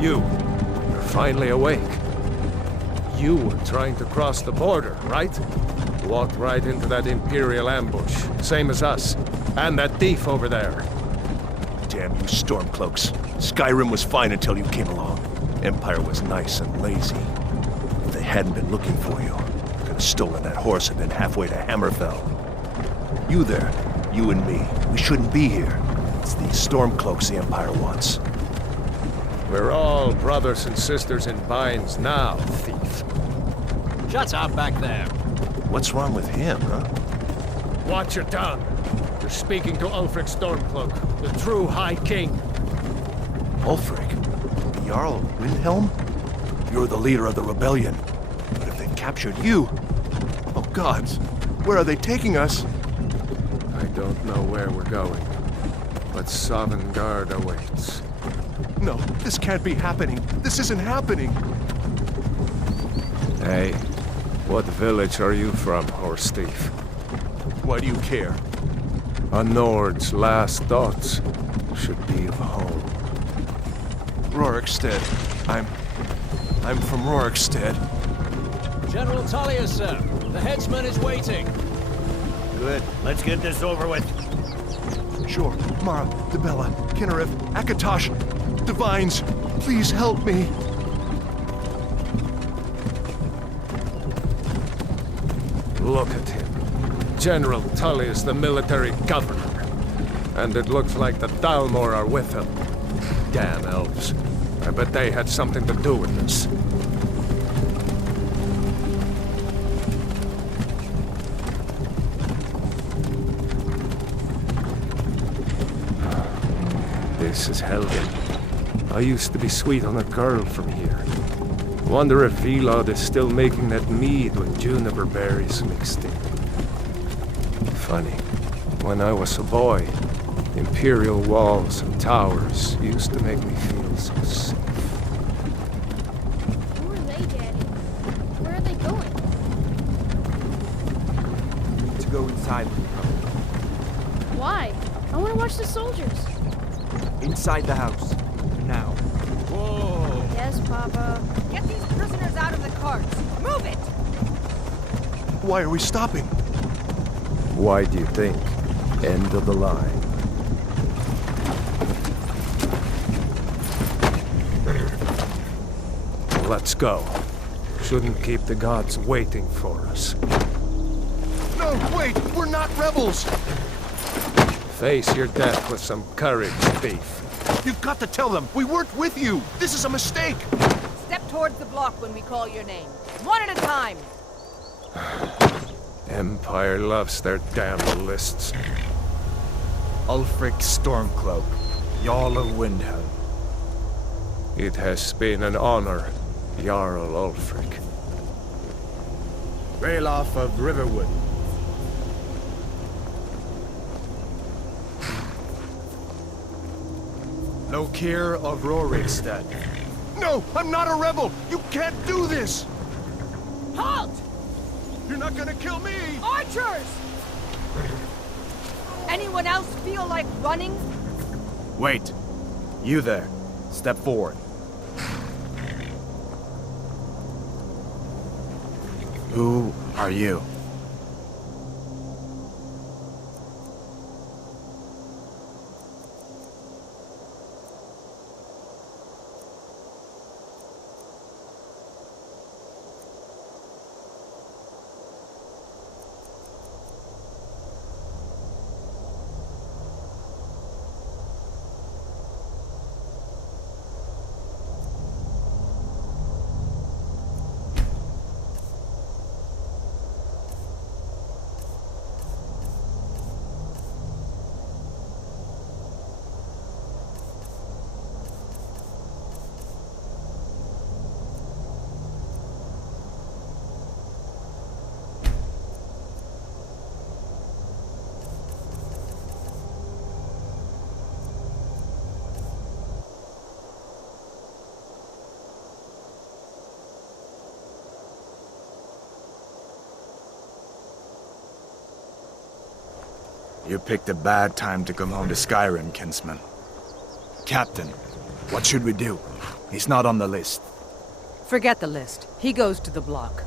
You're finally awake. You were trying to cross the border, right? Walked right into that Imperial ambush, same as us. And that thief over there. Damn you Stormcloaks. Skyrim was fine until you came along. Empire was nice and lazy. If they hadn't been looking for you, could have stolen that horse and been halfway to Hammerfell. You there, you and me, we shouldn't be here. It's these Stormcloaks the Empire wants. We're all brothers and sisters in binds now, thief. Shut up back there. What's wrong with him, huh? Watch your tongue. You're speaking to Ulfric Stormcloak, the true High King. Ulfric? The Jarl of Windhelm? You're the leader of the rebellion. But if they've captured you... Oh gods, where are they taking us? I don't know where we're going, but Sovngarde awaits. No, this can't be happening. This isn't happening. Hey, what village are you from, horse thief? Why do you care? A Nord's last thoughts should be of home. Rorikstead. I'm from Rorikstead. General Tullius, sir. The headsman is waiting. Good. Let's get this over with. Sure. Mara, Dibella, Kinnereth, Akatosh, Divines, please help me. Look at him. General Tullius, the military governor. And it looks like the Dalmor are with him. Damn elves. I bet they had something to do with this. This is Helgen. I used to be sweet on a girl from here. Wonder if Vilod is still making that mead with juniper berries mixed in. Funny, when I was a boy, Imperial walls and towers used to make me feel so safe. Who are they, Daddy? Where are they going? To go inside. Why? I want to watch the soldiers. Inside the house. Now. Whoa! Yes, Papa. Get these prisoners out of the carts. Move it! Why are we stopping? Why do you think? End of the line. Let's go. Shouldn't keep the gods waiting for us. No, wait! We're not rebels! Face your death with some courage, thief. You've got to tell them, we weren't with you! This is a mistake! Step towards the block when we call your name. One at a time. Empire loves their damn lists. Ulfric Stormcloak, Jarl of Windhelm. It has been an honor, Jarl Ulfric. Ralof of Riverwood. Lokir of Rorikstead. No, I'm not a rebel! You can't do this! Halt! You're not gonna kill me! Archers! Anyone else feel like running? Wait. You there. Step forward. Who are you? You picked a bad time to come home to Skyrim, kinsman. Captain, what should we do? He's not on the list. Forget the list. He goes to the block.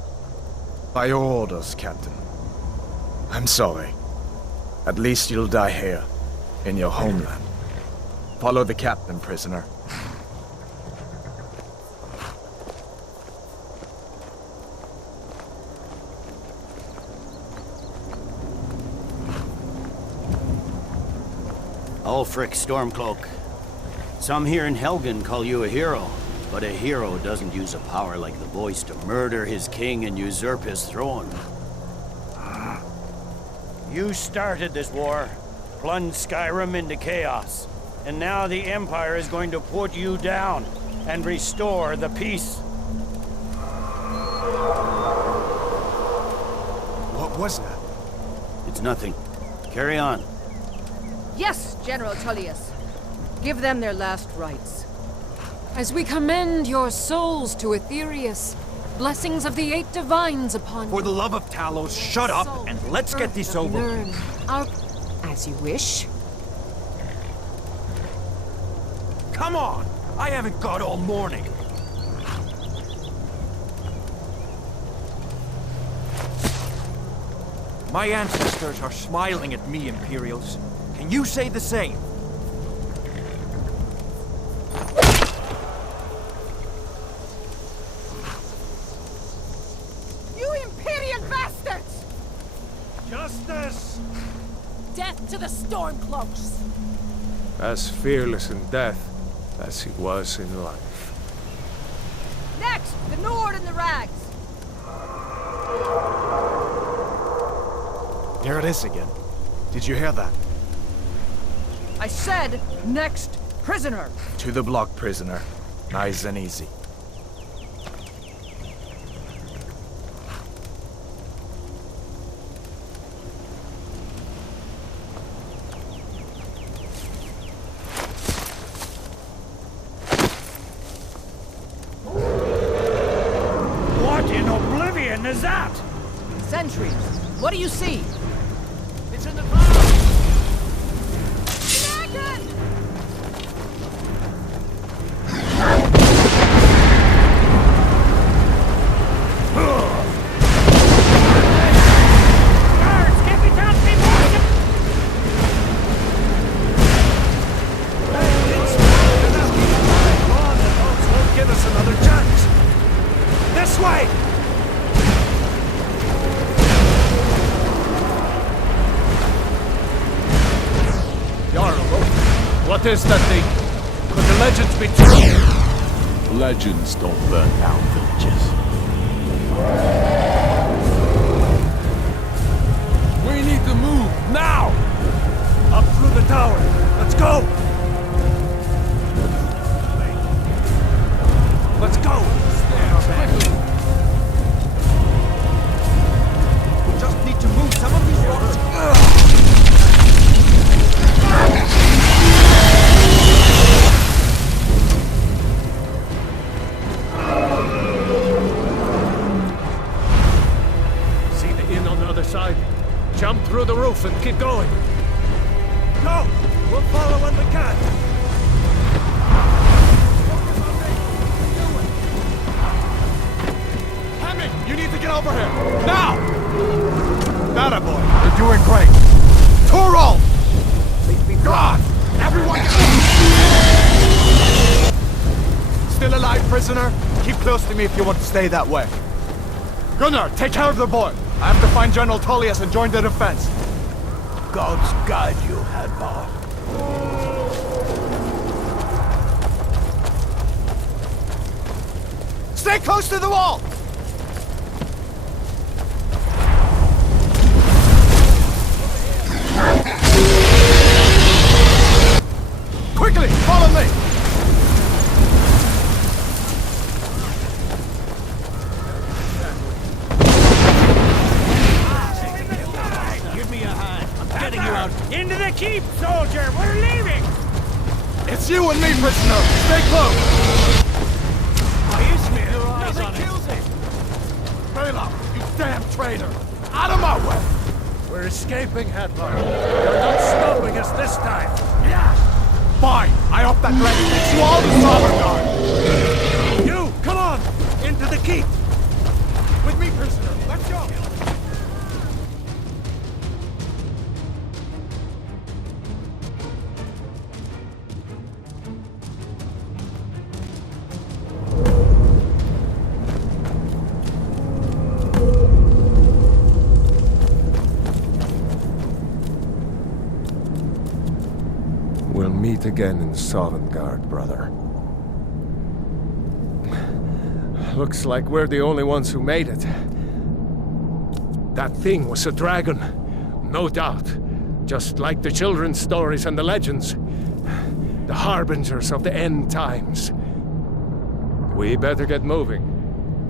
By your orders, Captain. I'm sorry. At least you'll die here, in your homeland. Follow the captain, prisoner. Ulfric Stormcloak. Some here in Helgen call you a hero, but a hero doesn't use a power like the voice to murder his king and usurp his throne. You started this war, plunged Skyrim into chaos, and now the Empire is going to put you down and restore the peace. What was that? It's nothing. Carry on. Yes, General Tullius. Give them their last rites. As we commend your souls to Aetherius, blessings of the 8 divines upon you. For the love of Talos, shut up and let's get this over with. As you wish. Come on! I haven't got all morning. My ancestors are smiling at me, Imperials. Can you say the same? You Imperial bastards! Justice! Death to the Stormcloaks! As fearless in death as he was in life. Next, the Nord and the Rags. Here it is again. Did you hear that? I said, next prisoner. To the block, prisoner. Nice and easy. What in oblivion is that? Sentries. What do you see? It's in the clouds! Dragon! Guards, get me down to me, boys! Come on, the dogs won't give us another chance. This way! Jarl, what is that thing? Could the legends be true? Legends don't burn down villages. We need to move, now! Up through the tower. Let's go! Let's go! We just need to move some of these rocks. See the inn on the other side? Jump through the roof and keep going. Go! We'll follow when we can. Hemming, you need to get over here! Now! That boy, you're doing great. Torol! God! Everyone get up! Still alive, prisoner? Keep close to me if you want to stay that way. Gunnar, take care of the boy. I have to find General Tullius and join the defense. Gods guide you, Hadvar. Stay close to the wall! Quickly, follow me! Give me a hand. I'm getting you out. Into the keep, soldier! We're leaving! It's you and me, prisoner! Stay close! Your eyes on it. Bela, you damn traitor! Out of my way! We're escaping, Hadvar. You're not stopping us this time. Fine, I hope that dragon takes you all to Summerguard! yet again in Sovngarde, brother. Looks like we're the only ones who made it. That thing was a dragon, no doubt. Just like the children's stories and the legends. The harbingers of the end times. We better get moving.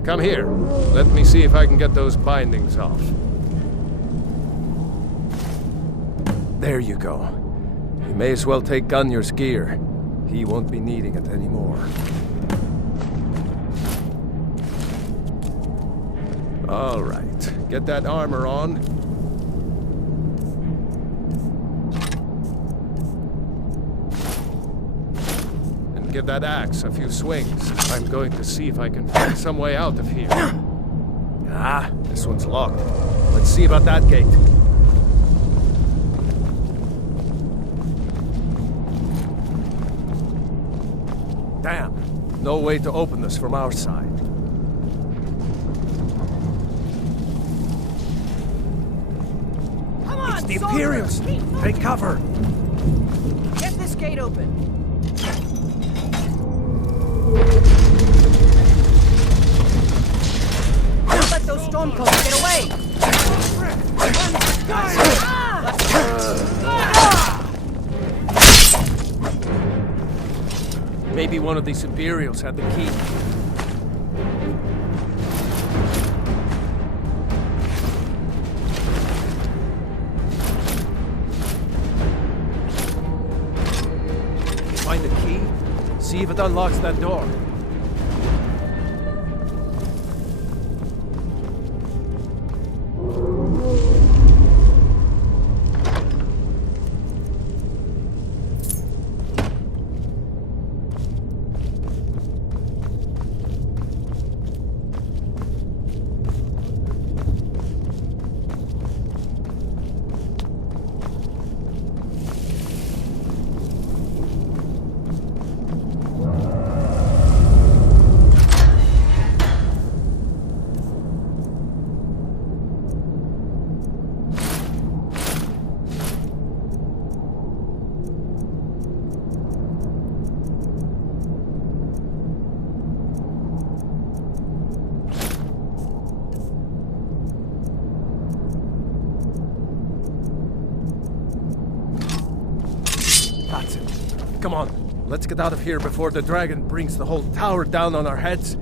Come here. Let me see if I can get those bindings off. There you go. You may as well take Gunnar's gear. He won't be needing it anymore. All right. Get that armor on. And give that axe a few swings. I'm going to see if I can find some way out of here. Ah, this one's locked. Let's see about that gate. Damn, no way to open this from our side. Come on, It's the soldiers! Imperials! Take cover! Get this gate open. Don't let those stormcloaks get away! Maybe one of these Imperials had the key. Find the key? See if it unlocks that door. That's it. Come on, let's get out of here before the dragon brings the whole tower down on our heads.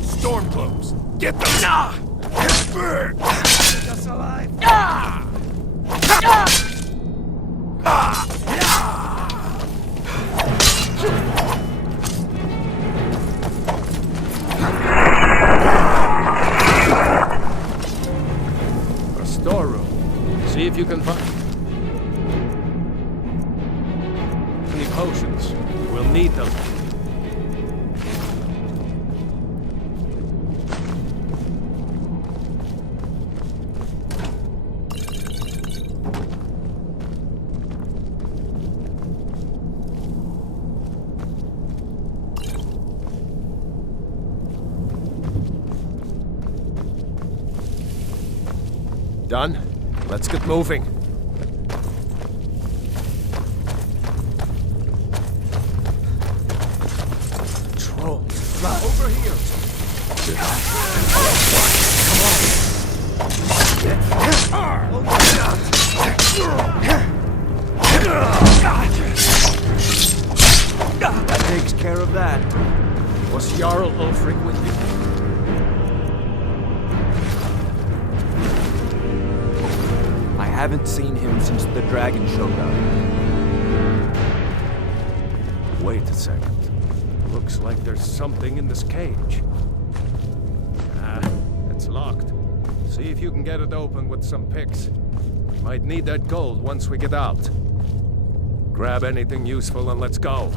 Stormcloaks! Get them! Ah! Get us alive! Ah! A storeroom. See if you can find any potions. We'll need them. Done? Let's get moving. Trolls. Right over here. That takes care of that. Was Jarl Ulfric with you? I haven't seen him since the dragon showed up. Wait a second. Looks like there's something in this cage. Ah, it's locked. See if you can get it open with some picks. We might need that gold once we get out. Grab anything useful and let's go.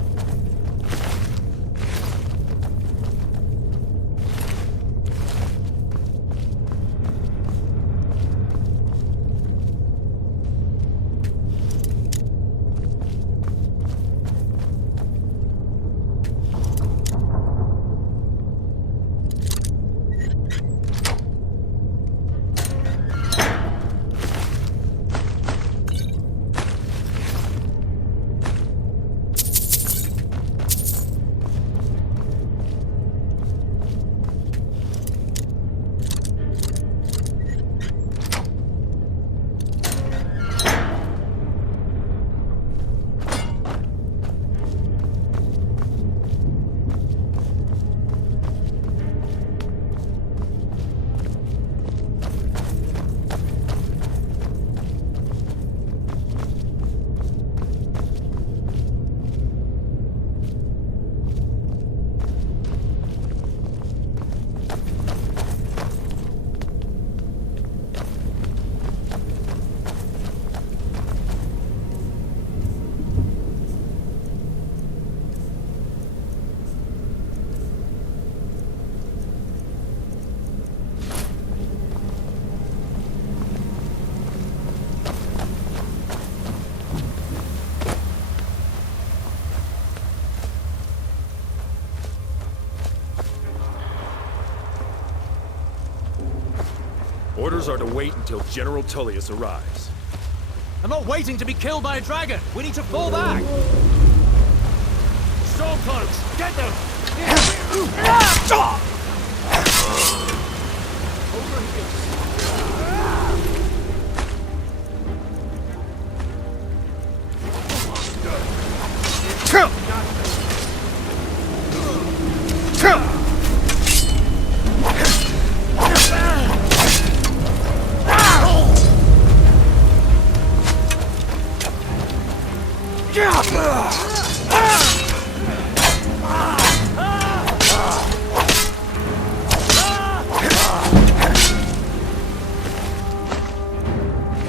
Orders are to wait until General Tullius arrives. I'm not waiting to be killed by a dragon. We need to fall back. Stormcloaks, get them! Over here.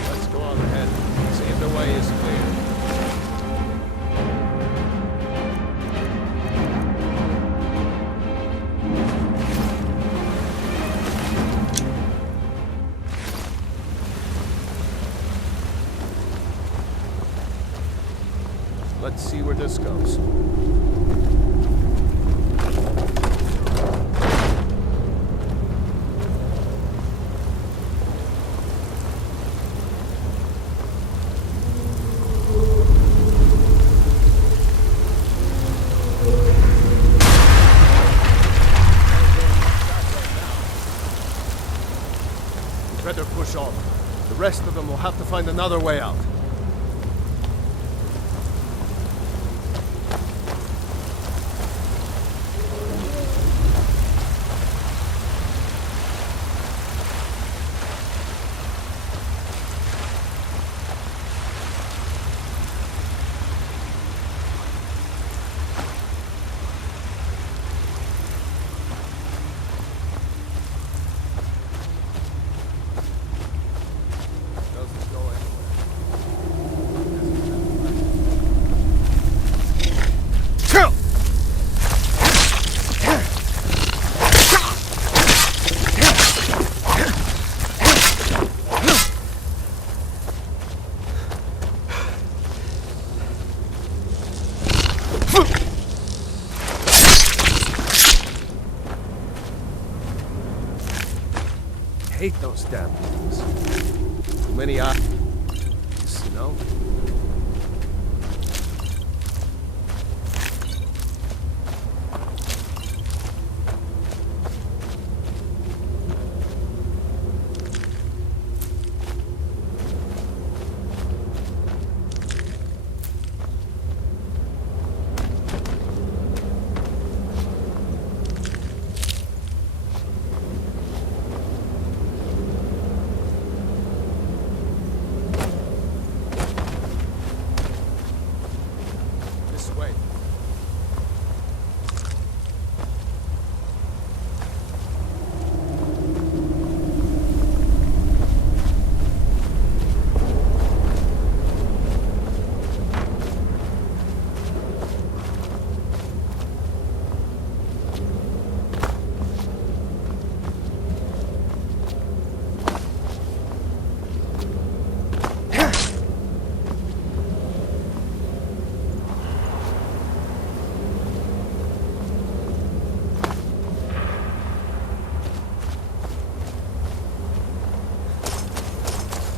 Let's go on ahead. See if the way is clear. Let's see where this goes. Better push on. The rest of them will have to find another way out. Doesn't go anywhere. Hate those damn things. Too many eyes, you know? This way.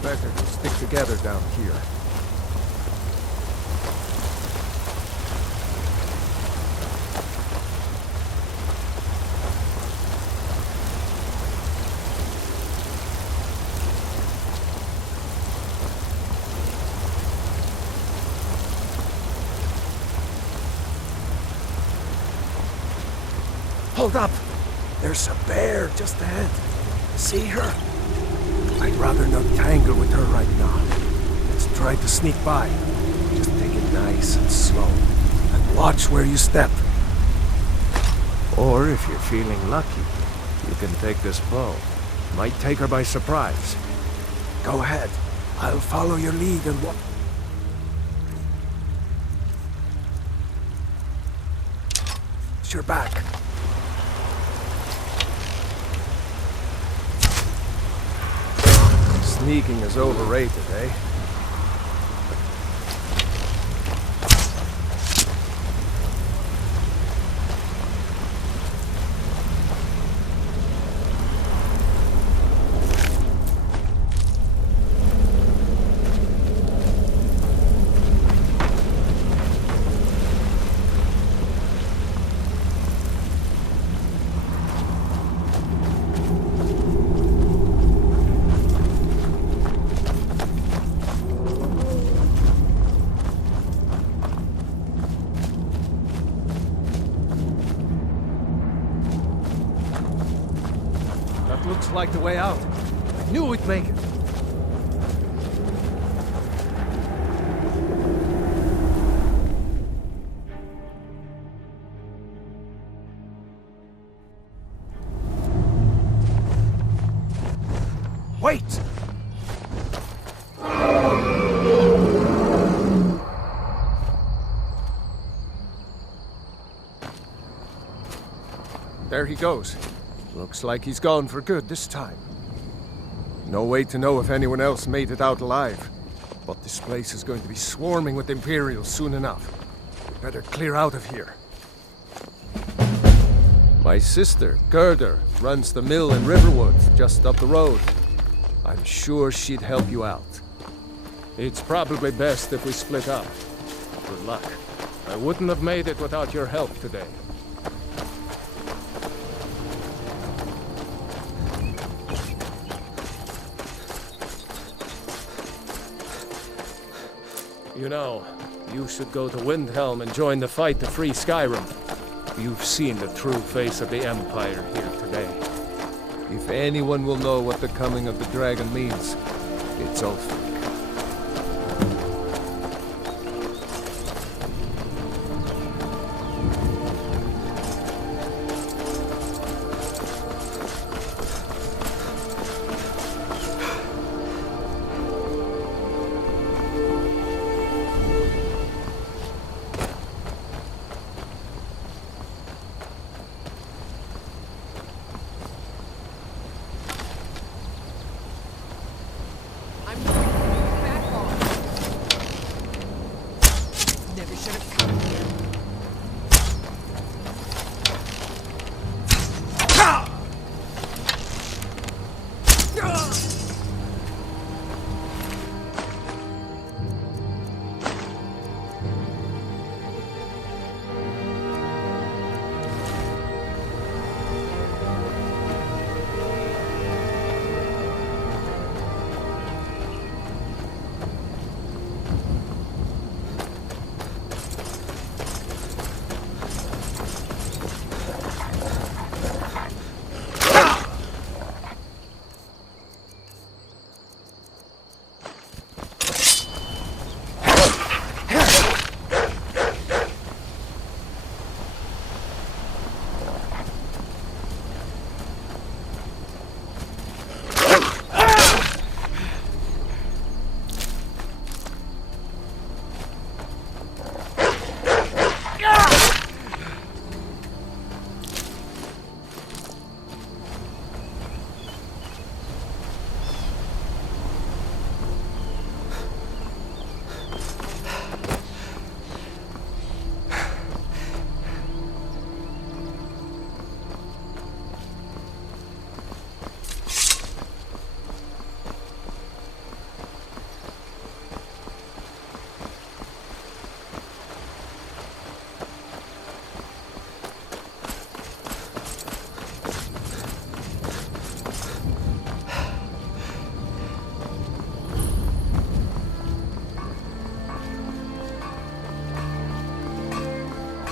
Better to stick together down here. Hold up! There's a bear just ahead. See her? I'd rather not tangle with her right now. Let's try to sneak by. Just take it nice and slow. And watch where you step. Or if you're feeling lucky, you can take this bow. Might take her by surprise. Go ahead. I'll follow your lead and watch. Your back. Sneaking is overrated, eh? Looks like the way out. I knew we'd make it. Wait! There he goes. Looks like he's gone for good this time. No way to know if anyone else made it out alive. But this place is going to be swarming with Imperials soon enough. We better clear out of here. My sister, Gerda, runs the mill in Riverwood, just up the road. I'm sure she'd help you out. It's probably best if we split up. Good luck. I wouldn't have made it without your help today. You know, you should go to Windhelm and join the fight to free Skyrim. You've seen the true face of the Empire here today. If anyone will know what the coming of the dragon means, it's Ulfric.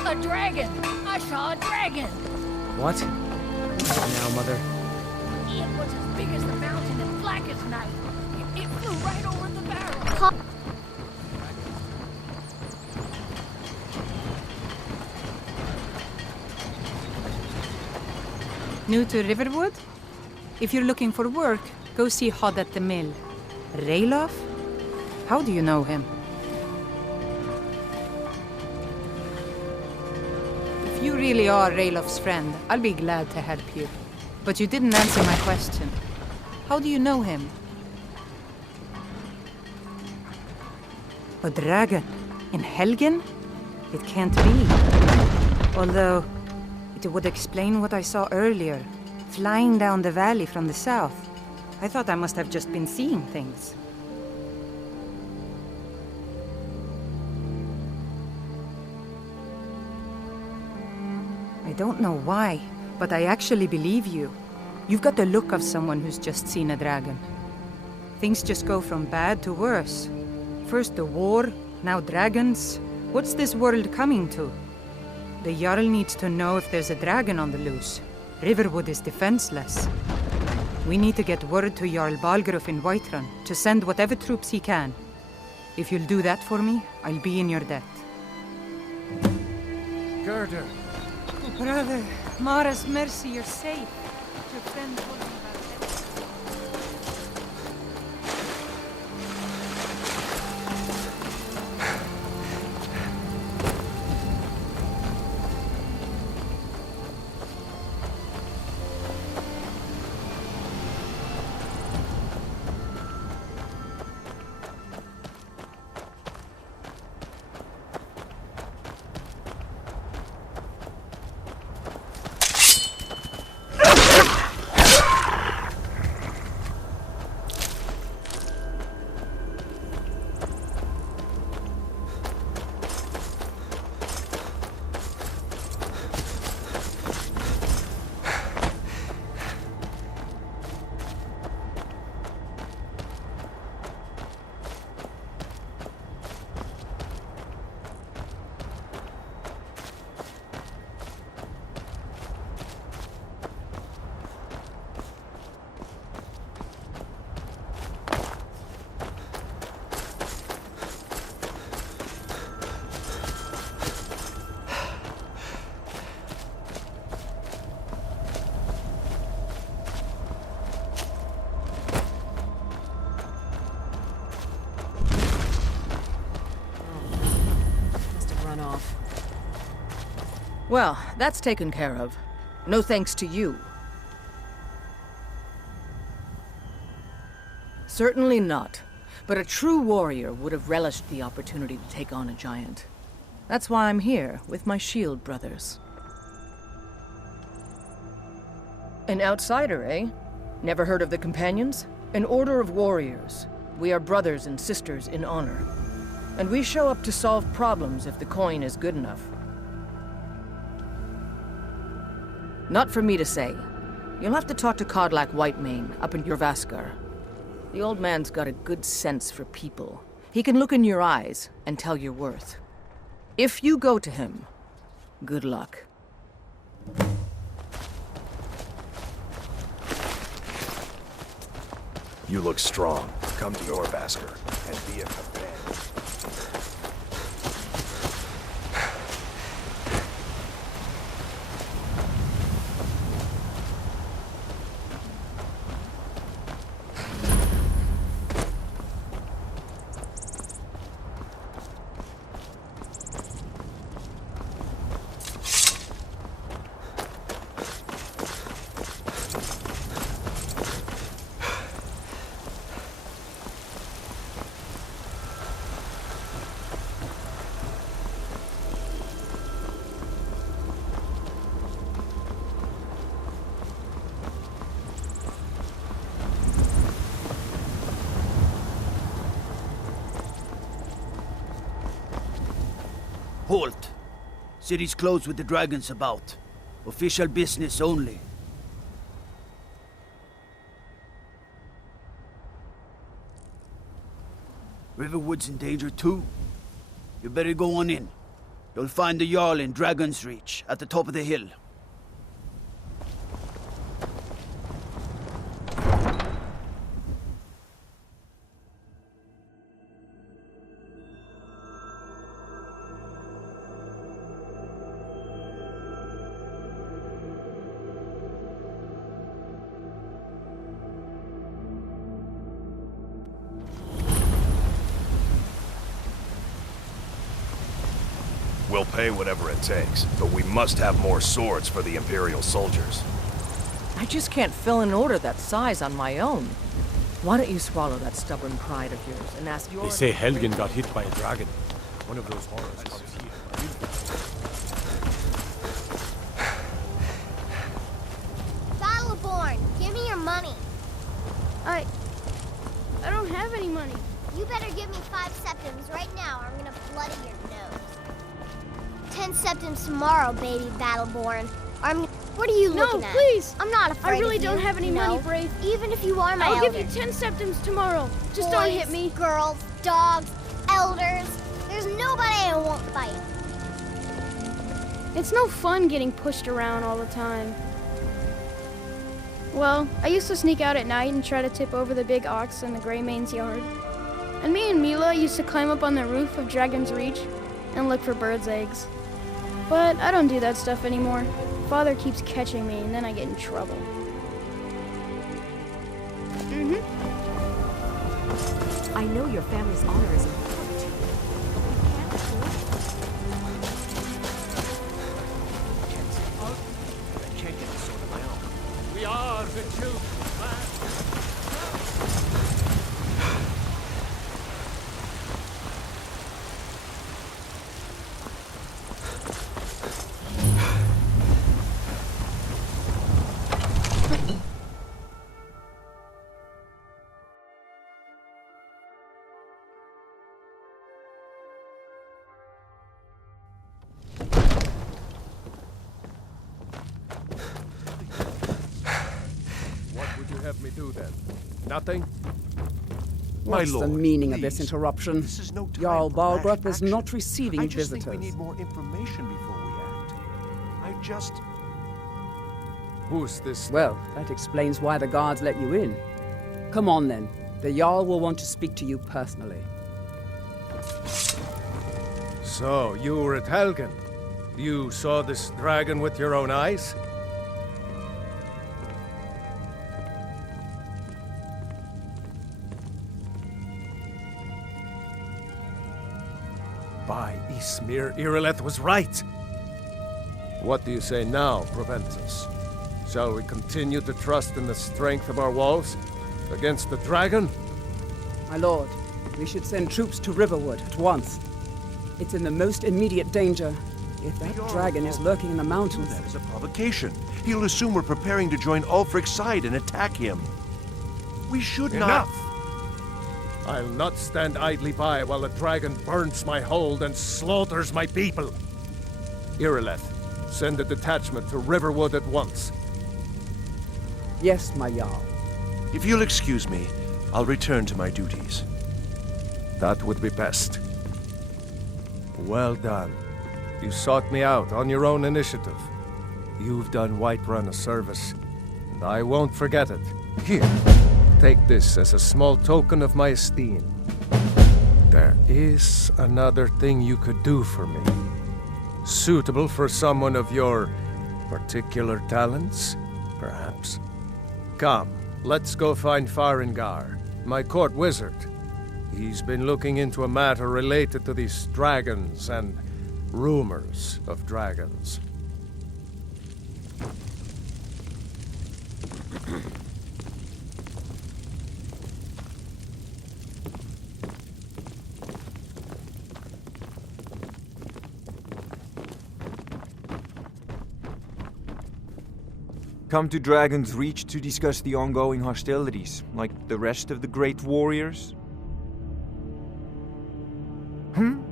A dragon! I saw a dragon! What? Now, Mother. It was as big as the mountain and black as night. It flew right over the barrel. New to Riverwood? If you're looking for work, go see Hod at the mill. Ralof? How do you know him? If you really are Ralof's friend, I'll be glad to help you. But you didn't answer my question. How do you know him? A dragon? In Helgen? It can't be. Although, it would explain what I saw earlier, flying down the valley from the south. I thought I must have just been seeing things. I don't know why, but I actually believe you. You've got the look of someone who's just seen a dragon. Things just go from bad to worse. First the war, now dragons. What's this world coming to? The Jarl needs to know if there's a dragon on the loose. Riverwood is defenseless. We need to get word to Jarl Balgruuf in Whiterun to send whatever troops he can. If you'll do that for me, I'll be in your debt. Gerda! Brother, Mara's mercy, you're safe. Your friend told me about that. Well, that's taken care of. No thanks to you. Certainly not. But a true warrior would have relished the opportunity to take on a giant. That's why I'm here, with my shield brothers. An outsider, eh? Never heard of the Companions? An order of warriors. We are brothers and sisters in honor. And we show up to solve problems if the coin is good enough. Not for me to say. You'll have to talk to Kodlak Whitemane up in Jorvaskar. The old man's got a good sense for people. He can look in your eyes and tell your worth. If you go to him, good luck. You look strong. Come to Jorvaskar and be a companion. Halt! City's closed with the dragons about. Official business only. Riverwood's in danger too. You better go on in. You'll find the Jarl in Dragon's Reach, at the top of the hill. We'll pay whatever it takes, but we must have more swords for the Imperial soldiers. I just can't fill an order that size on my own. Why don't you swallow that stubborn pride of yours and ask your... They say Helgen got hit by a dragon. One of those horrors comes here. Battleborn, give me your money. I don't have any money. You better give me 5 septims right now or I'm gonna bloody your nose. 10 septims tomorrow, baby Battleborn. What are you looking at? No, please! I'm not afraid I really of you, don't have any money, Brave. Even if you are my I'll elder. give you 10 septims tomorrow. Just Boys, don't hit me. Girls, dogs, elders. There's nobody I won't fight. It's no fun getting pushed around all the time. Well, I used to sneak out at night and try to tip over the big ox in the Grey Mane's yard. And me and Mila used to climb up on the roof of Dragon's Reach and look for birds' eggs. But I don't do that stuff anymore. Father keeps catching me and then I get in trouble. I know your family's honor is important to you, but we can't afford I can't get this on my own. We are the children, man. Have me do then? Nothing? What's the meaning of this interruption? This is no time Jarl for rash Balgrup is action. not receiving I just visitors. think we need more information before we act. I just... Who's this? Well, that explains why the guards let you in. Come on then. The Jarl will want to speak to you personally. So, you were at Helgen. You saw this dragon with your own eyes? By Ysmir, Irileth was right. What do you say now, Proventus? Shall we continue to trust in the strength of our walls against the dragon? My lord, we should send troops to Riverwood at once. It's in the most immediate danger. If that dragon is lurking in the mountains... That is a provocation. He'll assume we're preparing to join Ulfric's side and attack him. We should not... Enough! I'll not stand idly by while the dragon burns my hold and slaughters my people. Irileth, send a detachment to Riverwood at once. Yes, my Jarl. If you'll excuse me, I'll return to my duties. That would be best. Well done. You sought me out on your own initiative. You've done Whiterun a service, and I won't forget it. Here. Take this as a small token of my esteem. There is another thing you could do for me. Suitable for someone of your particular talents, perhaps. Come, let's go find Farengar, my court wizard. He's been looking into a matter related to these dragons and rumors of dragons. Come to Dragon's Reach to discuss the ongoing hostilities, like the rest of the great warriors?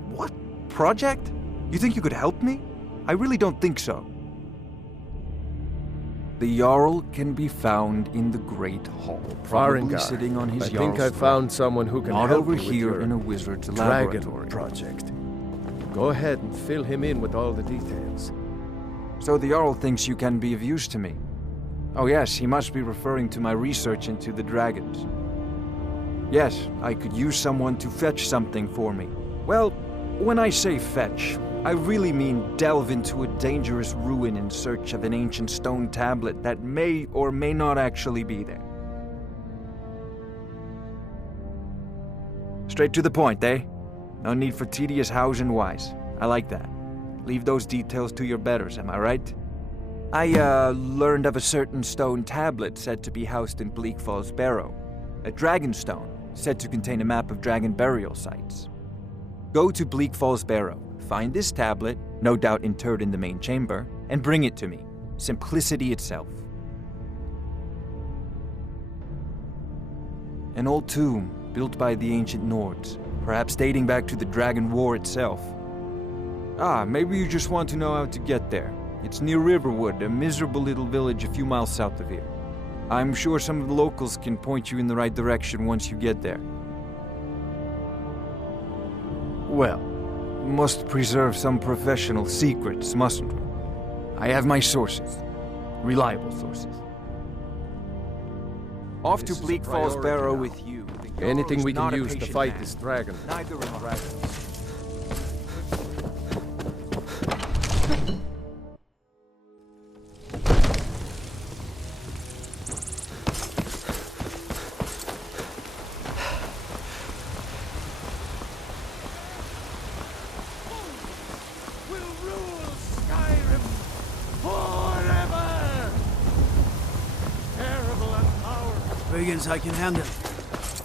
What? Project? You think you could help me? I really don't think so. The Jarl can be found in the Great Hall, probably Farengar, sitting on his I think Jarl's I've found someone who can not help over you with here your in a wizard's dragon laboratory. project. Go ahead and fill him in with all the details. So the Jarl thinks you can be of use to me. Oh yes, he must be referring to my research into the dragons. Yes, I could use someone to fetch something for me. Well, when I say fetch, I really mean delve into a dangerous ruin in search of an ancient stone tablet that may or may not actually be there. Straight to the point, eh? No need for tedious hows and whys. I like that. Leave those details to your betters, am I right? I, learned of a certain stone tablet said to be housed in Bleak Falls Barrow. A dragon stone, said to contain a map of dragon burial sites. Go to Bleak Falls Barrow, find this tablet, no doubt interred in the main chamber, and bring it to me. Simplicity itself. An old tomb, built by the ancient Nords, perhaps dating back to the Dragon War itself. Ah, maybe you just want to know how to get there. It's near Riverwood, a miserable little village a few miles south of here. I'm sure some of the locals can point you in the right direction once you get there. Well, must preserve some professional secrets, mustn't we? I have my sources. Reliable sources. Off This to is a Bleak Falls priority Barrow now. with you. The Anything Jarl's we not can a use to patient fight man. this dragon. Neither are dragons. Will rule Skyrim forever! Terrible and powerful. Brigands I can handle.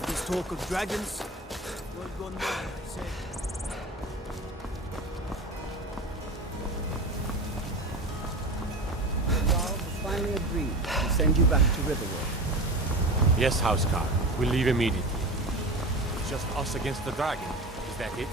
This talk of dragons will go nowhere, I say. The Jarl has finally agreed to send you back to Riverwood. Yes, Housecarl. We'll leave immediately. It's just us against the dragon. Is that it?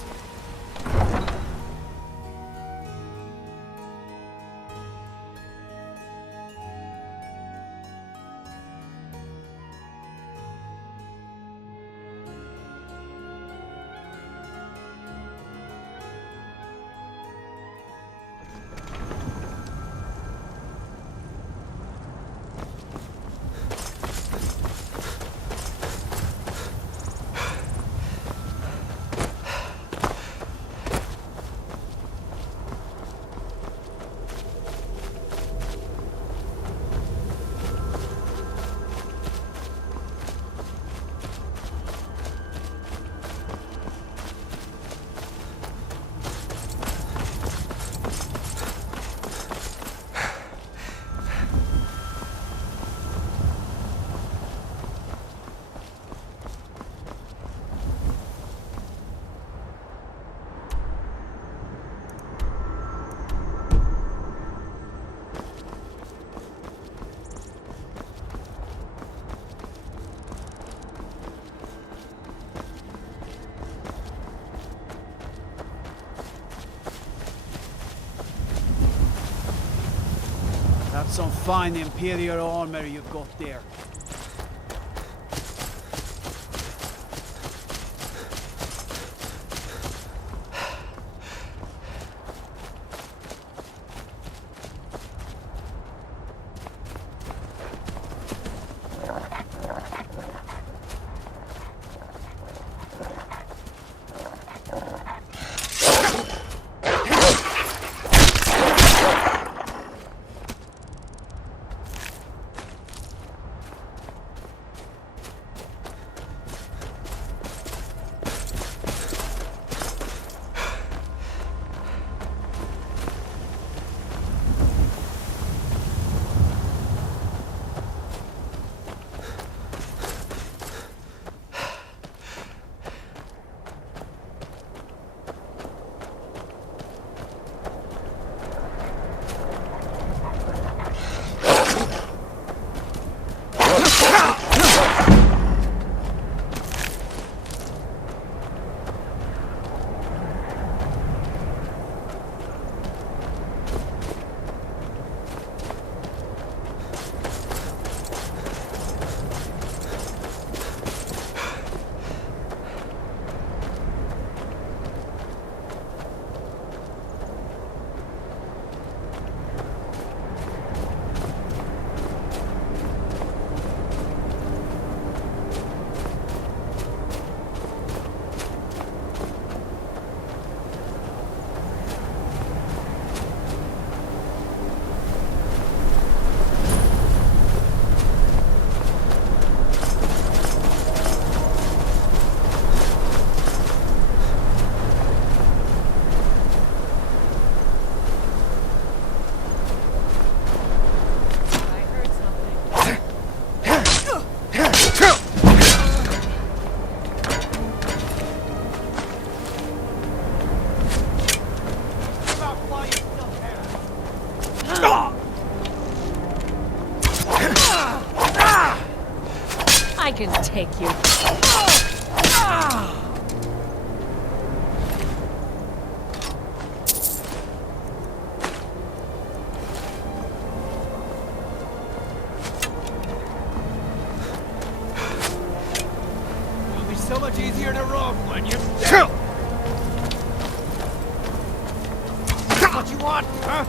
That's some fine Imperial armor you've got there. I can take you. It'll be so much easier to run when you... What you want, huh?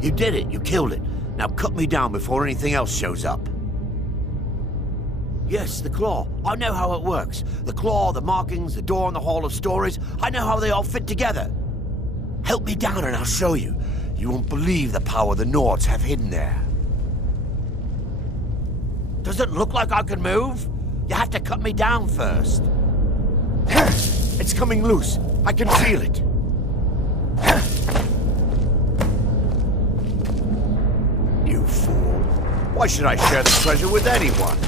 You did it. You killed it. Now cut me down before anything else shows up. Yes, the claw. I know how it works. The claw, the markings, the door in the Hall of Stories. I know how they all fit together. Help me down and I'll show you. You won't believe the power the Nords have hidden there. Does it look like I can move? You have to cut me down first. It's coming loose. I can feel it. You fool. Why should I share the treasure with anyone?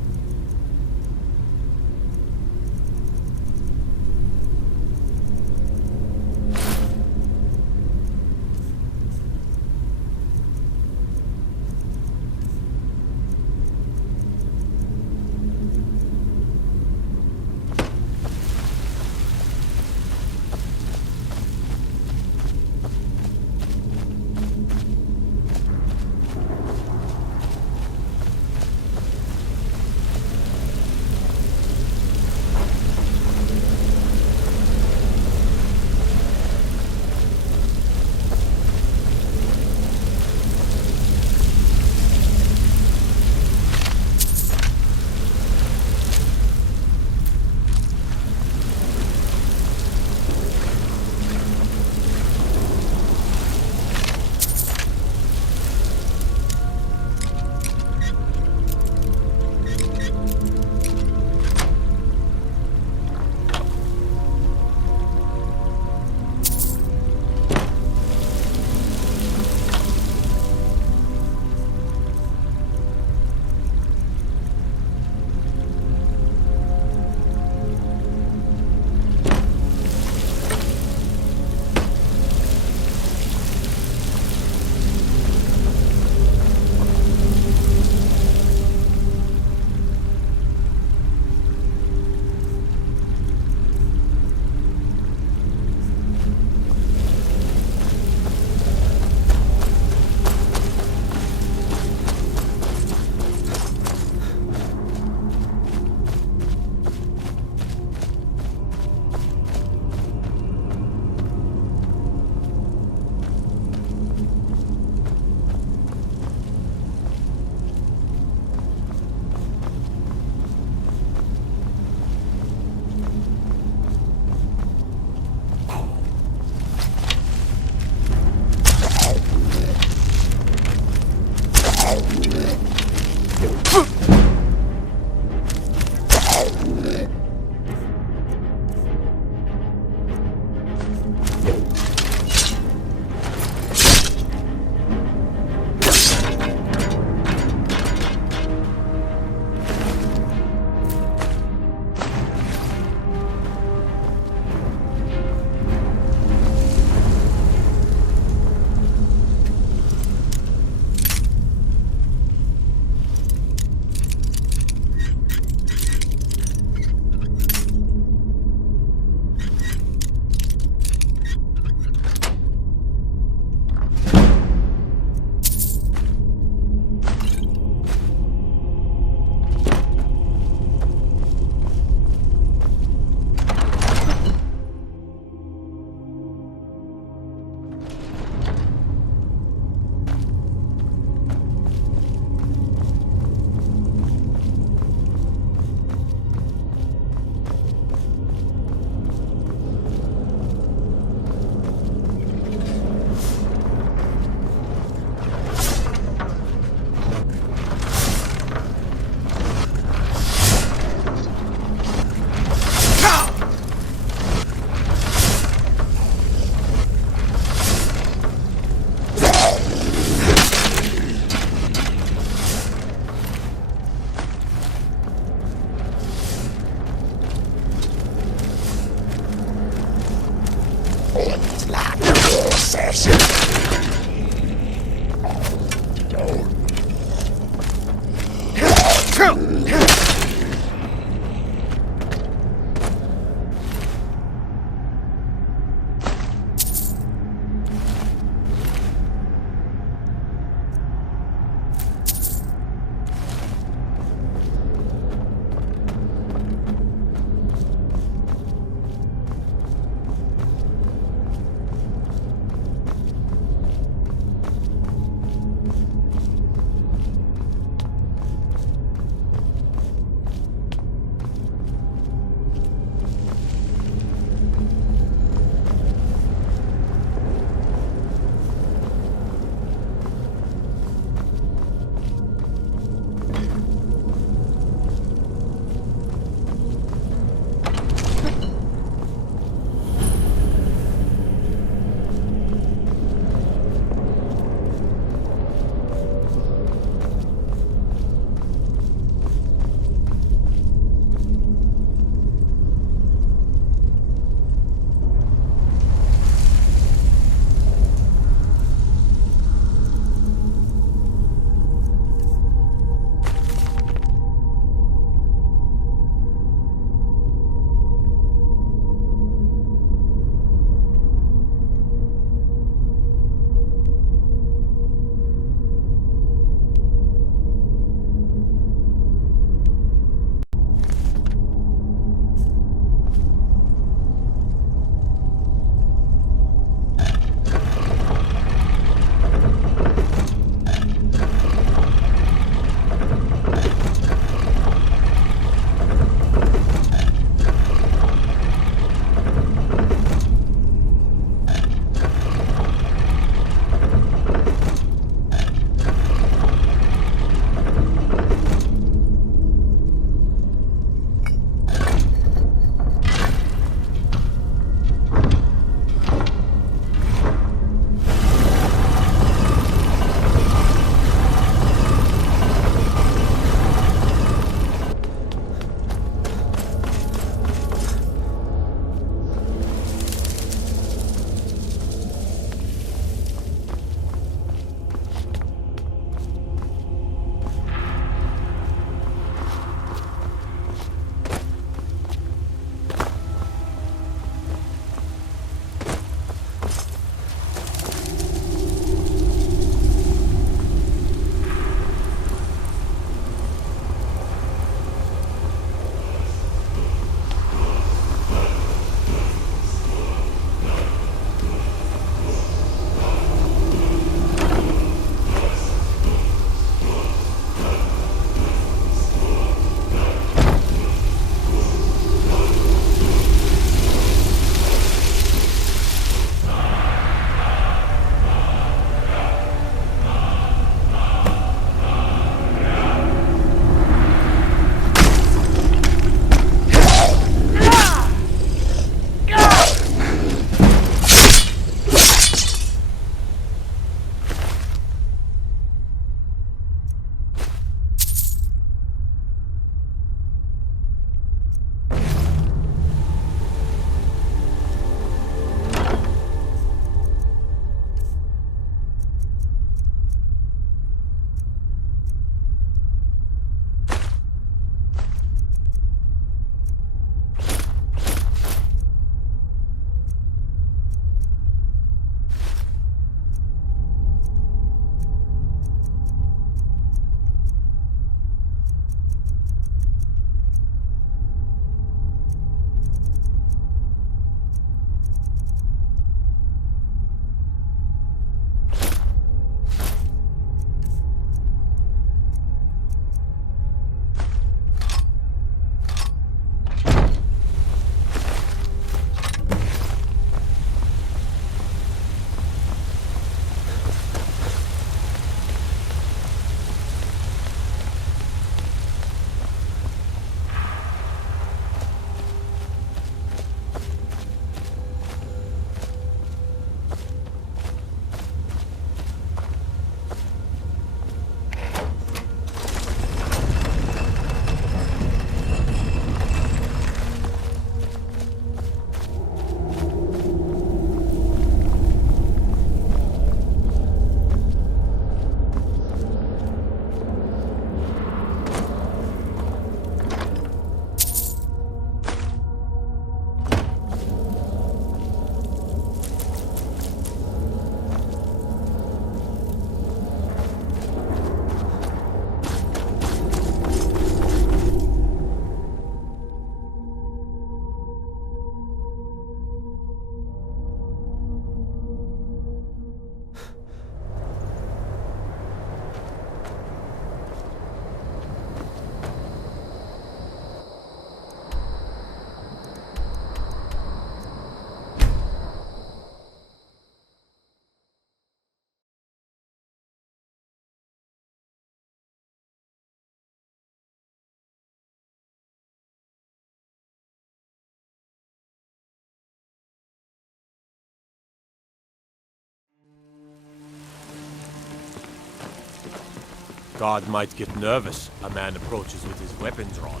God might get nervous a man approaches with his weapon drawn.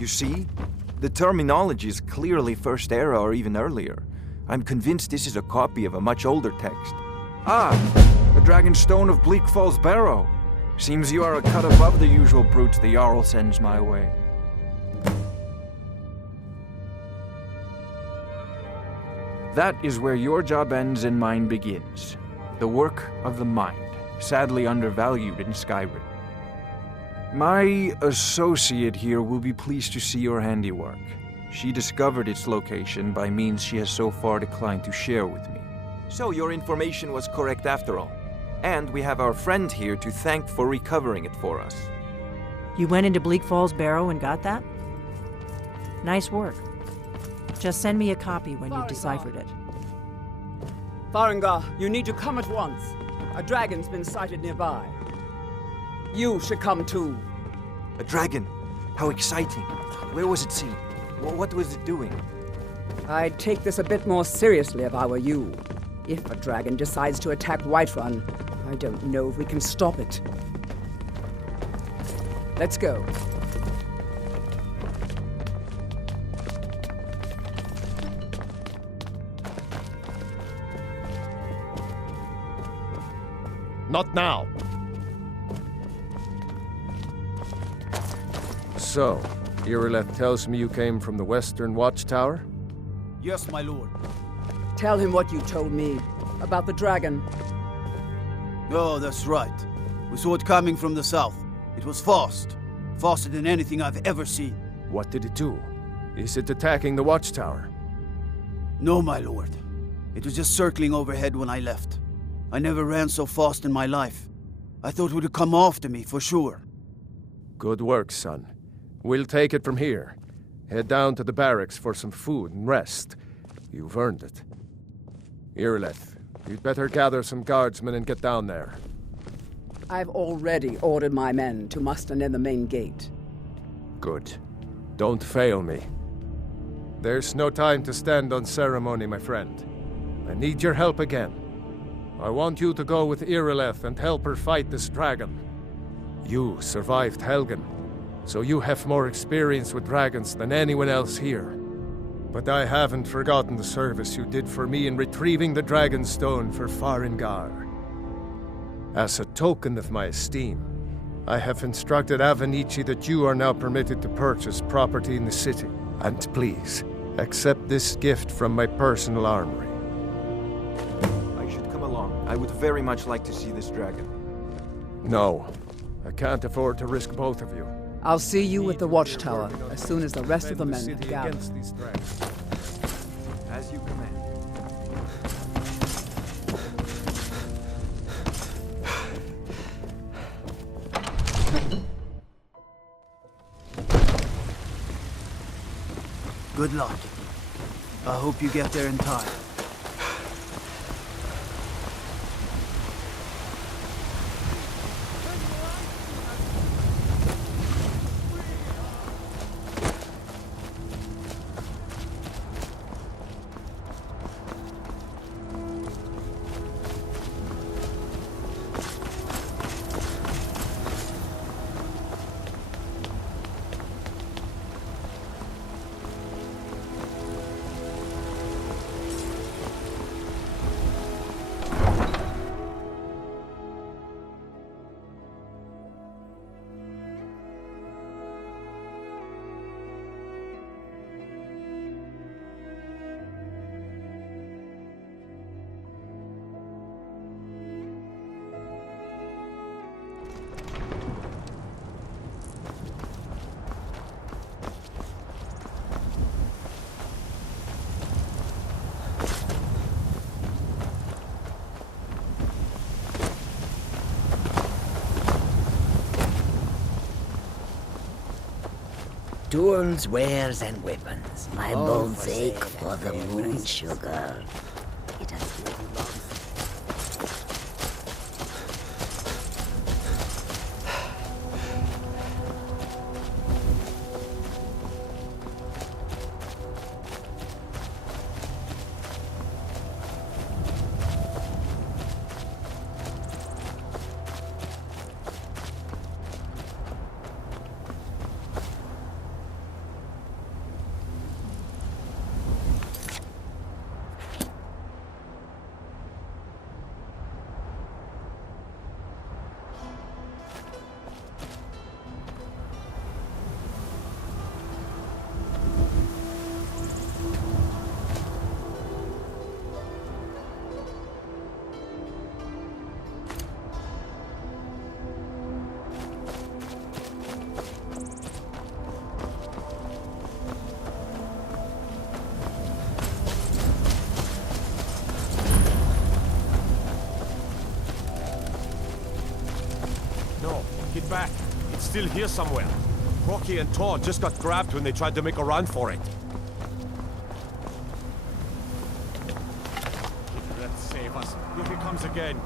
You see? The terminology is clearly First Era or even earlier. I'm convinced this is a copy of a much older text. Ah! The Dragonstone of Bleak Falls Barrow. Seems you are a cut above the usual brutes the Jarl sends my way. That is where your job ends and mine begins. The work of the mind, sadly undervalued in Skyrim. My associate here will be pleased to see your handiwork. She discovered its location by means she has so far declined to share with me. So your information was correct after all. And we have our friend here to thank for recovering it for us. You went into Bleak Falls Barrow and got that? Nice work. Just send me a copy when you've deciphered it. Farengar, you need to come at once. A dragon's been sighted nearby. You should come too. A dragon? How exciting. Where was it seen? What was it doing? I'd take this a bit more seriously if I were you. If a dragon decides to attack Whiterun, I don't know if we can stop it. Let's go. Not now. So, Irileth tells me you came from the Western Watchtower? Yes, my lord. Tell him what you told me about the dragon. Oh, that's right. We saw it coming from the south. It was fast. Faster than anything I've ever seen. What did it do? Is it attacking the Watchtower? No, my lord. It was just circling overhead when I left. I never ran so fast in my life. I thought it would come after me, for sure. Good work, son. We'll take it from here. Head down to the barracks for some food and rest. You've earned it. Irileth, you'd better gather some guardsmen and get down there. I've already ordered my men to muster near the main gate. Good. Don't fail me. There's no time to stand on ceremony, my friend. I need your help again. I want you to go with Irileth and help her fight this dragon. You survived Helgen, so you have more experience with dragons than anyone else here. But I haven't forgotten the service you did for me in retrieving the Dragonstone for Farengar. As a token of my esteem, I have instructed Avenici that you are now permitted to purchase property in the city. And please, accept this gift from my personal armory. I should come along. I would very much like to see this dragon. No, I can't afford to risk both of you. I'll see you at the Watchtower as soon as the rest of the men have gathered. As you command. Good luck. I hope you get there in time. Tools, wares, and weapons. My bones ache for the moon sugar. It has been long. Get back. It's still here somewhere. Rocky and Tor just got grabbed when they tried to make a run for it. Let's save us. Here he comes again.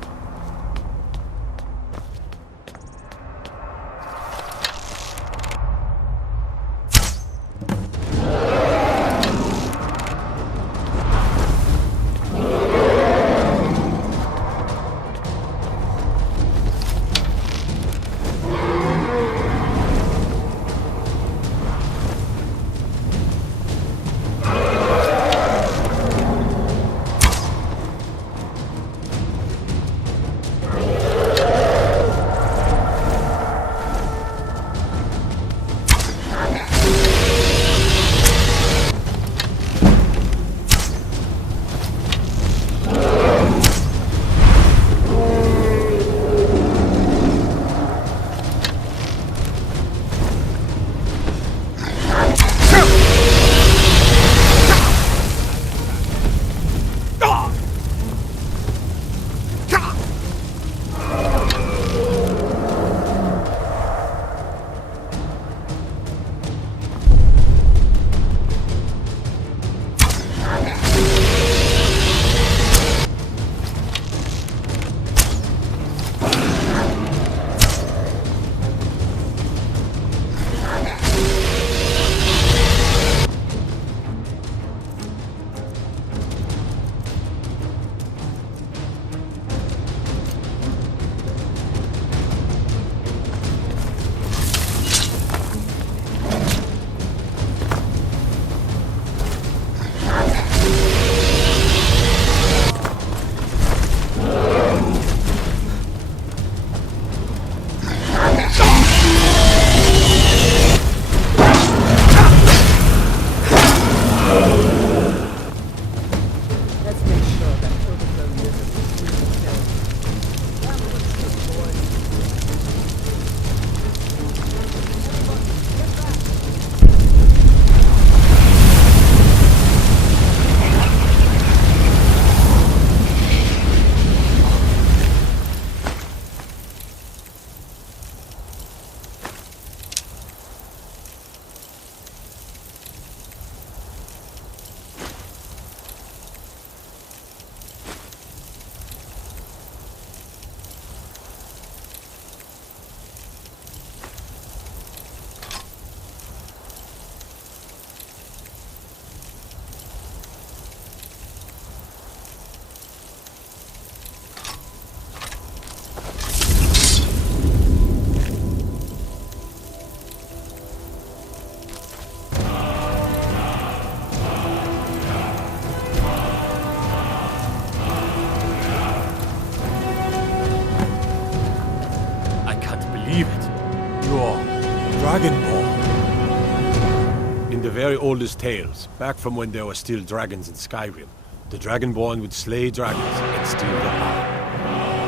In the very oldest tales, back from when there were still dragons in Skyrim, the Dragonborn would slay dragons and steal their power.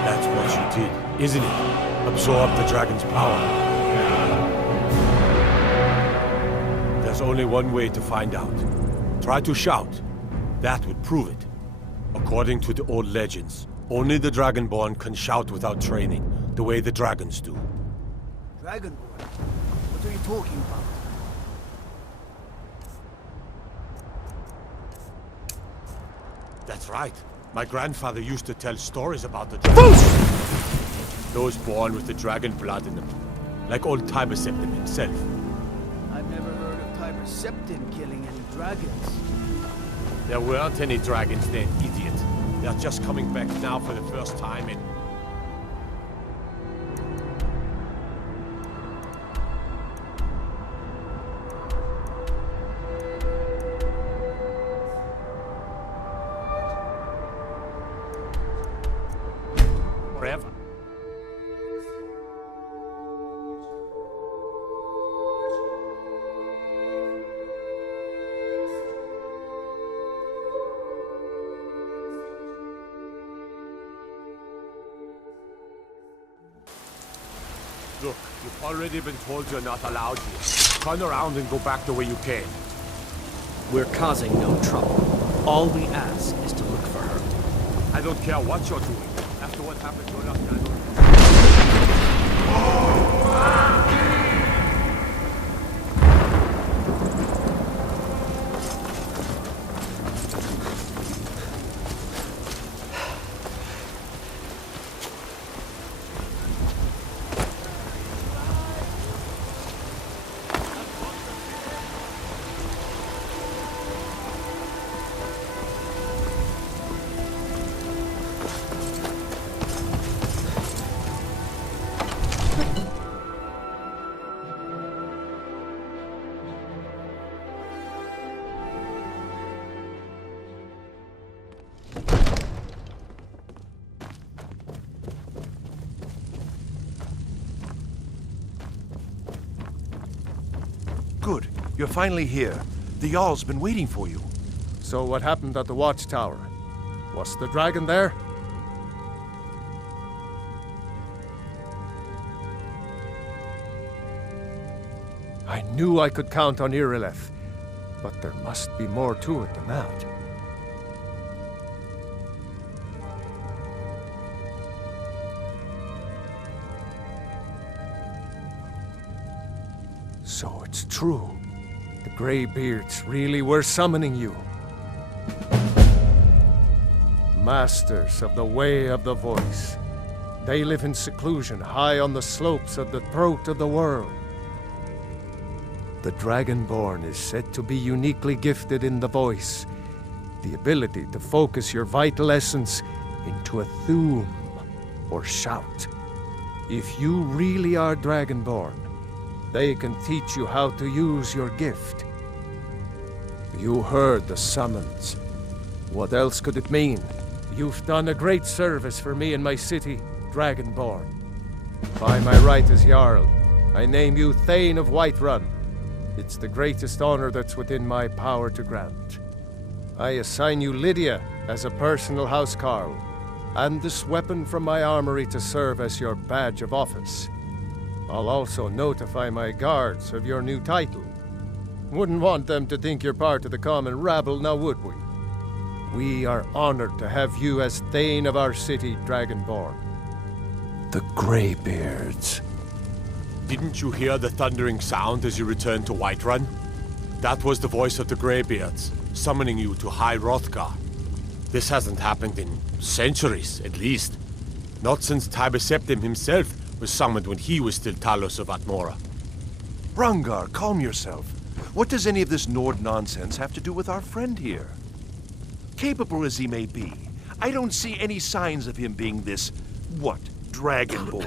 That's what you did, isn't it? Absorb the dragon's power. There's only one way to find out. Try to shout. That would prove it. According to the old legends, only the Dragonborn can shout without training, the way the dragons do. Dragonborn? What are you talking about? That's right. My grandfather used to tell stories about the dragons. Those born with the dragon blood in them. Like old Tiber Septim himself. I've never heard of Tiber Septim killing any dragons. There weren't any dragons then, idiot. They're just coming back now for the first time in... forever. Look, you've already been told you're not allowed here. Turn around and go back the way you came. We're causing no trouble. All we ask is to look for her. I don't care what you're doing. After what happened, you're not Good. You're finally here. The Jarl's been waiting for you. So what happened at the watchtower? Was the dragon there? I knew I could count on Irileth, but there must be more to it than that. So it's true. The Greybeards really were summoning you. Masters of the Way of the Voice. They live in seclusion high on the slopes of the throat of the world. The Dragonborn is said to be uniquely gifted in the voice, the ability to focus your vital essence into a thum, or shout. If you really are Dragonborn, they can teach you how to use your gift. You heard the summons. What else could it mean? You've done a great service for me and my city, Dragonborn. By my right as Jarl, I name you Thane of Whiterun. It's the greatest honor that's within my power to grant. I assign you Lydia as a personal housecarl, and this weapon from my armory to serve as your badge of office. I'll also notify my guards of your new title. Wouldn't want them to think you're part of the common rabble, now would we? We are honored to have you as Thane of our city, Dragonborn. The Greybeards. Didn't you hear the thundering sound as you returned to Whiterun? That was the voice of the Greybeards, summoning you to High Hrothgar. This hasn't happened in centuries, at least. Not since Tiber Septim himself was summoned when he was still Talos of Atmora. Rangar, calm yourself. What does any of this Nord nonsense have to do with our friend here? Capable as he may be, I don't see any signs of him being this, what, Dragonborn?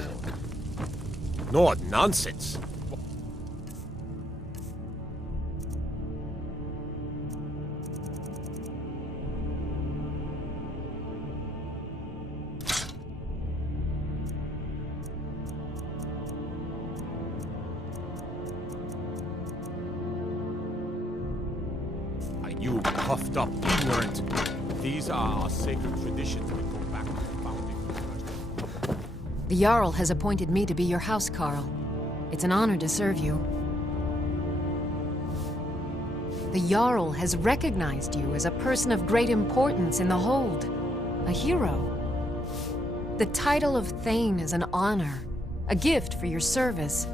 Nord nonsense. You puffed up ignorant. These are our sacred traditions that go back to the founding. The Jarl has appointed me to be your housecarl. It's an honor to serve you. The Jarl has recognized you as a person of great importance in the Hold. A hero. The title of Thane is an honor. A gift for your service.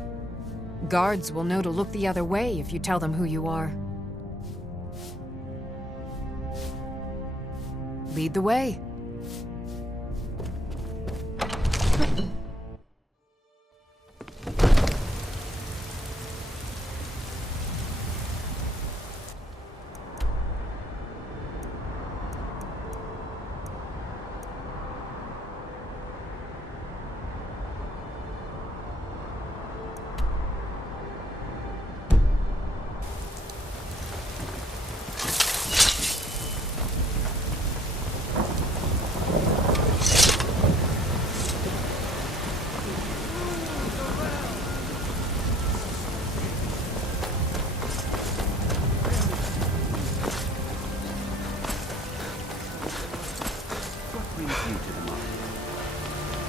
Guards will know to look the other way if you tell them who you are. Lead the way.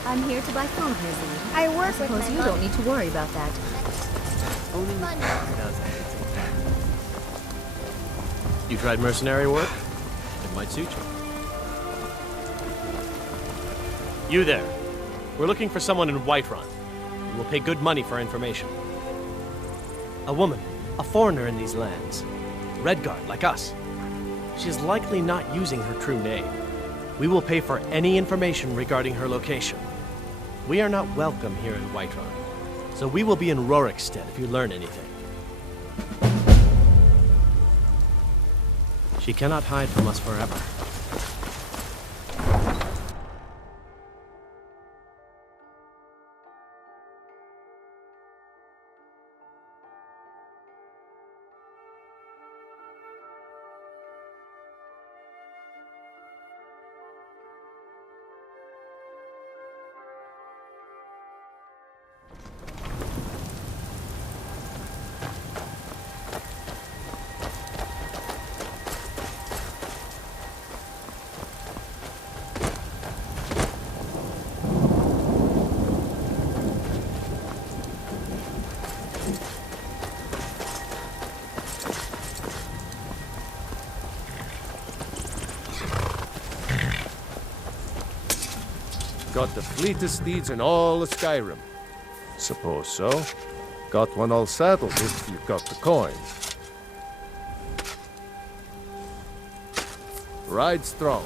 I'm here to buy food, Mizzy. I work with suppose my you mom. don't need to worry about that. You tried mercenary work? It might suit you. You there. We're looking for someone in Whiterun. We will pay good money for information. A woman, a foreigner in these lands. Redguard, like us. She is likely not using her true name. We will pay for any information regarding her location. We are not welcome here in Whiterun, so we will be in Rorikstead if you learn anything. She cannot hide from us forever. got the fleetest steeds in all of Skyrim. Suppose so. Got one all saddled if you've got the coin. Ride strong.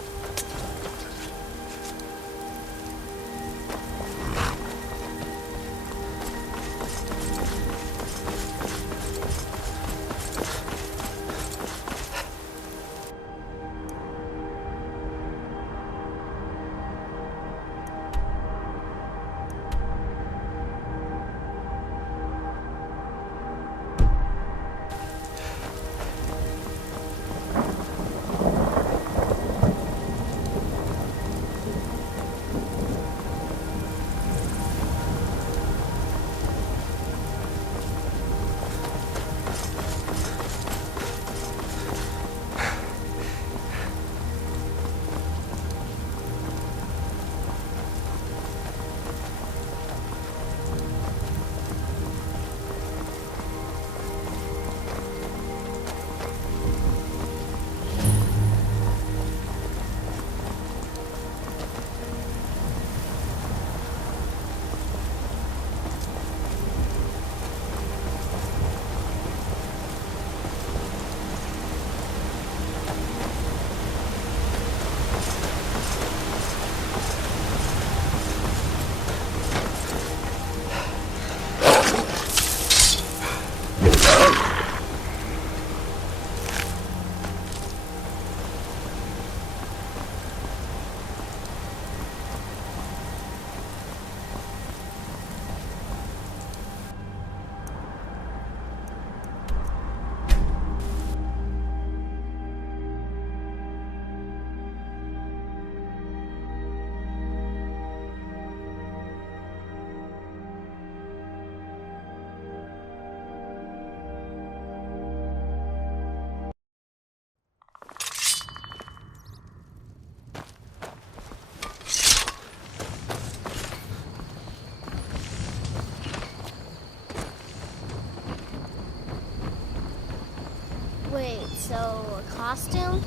Wait, so a costume?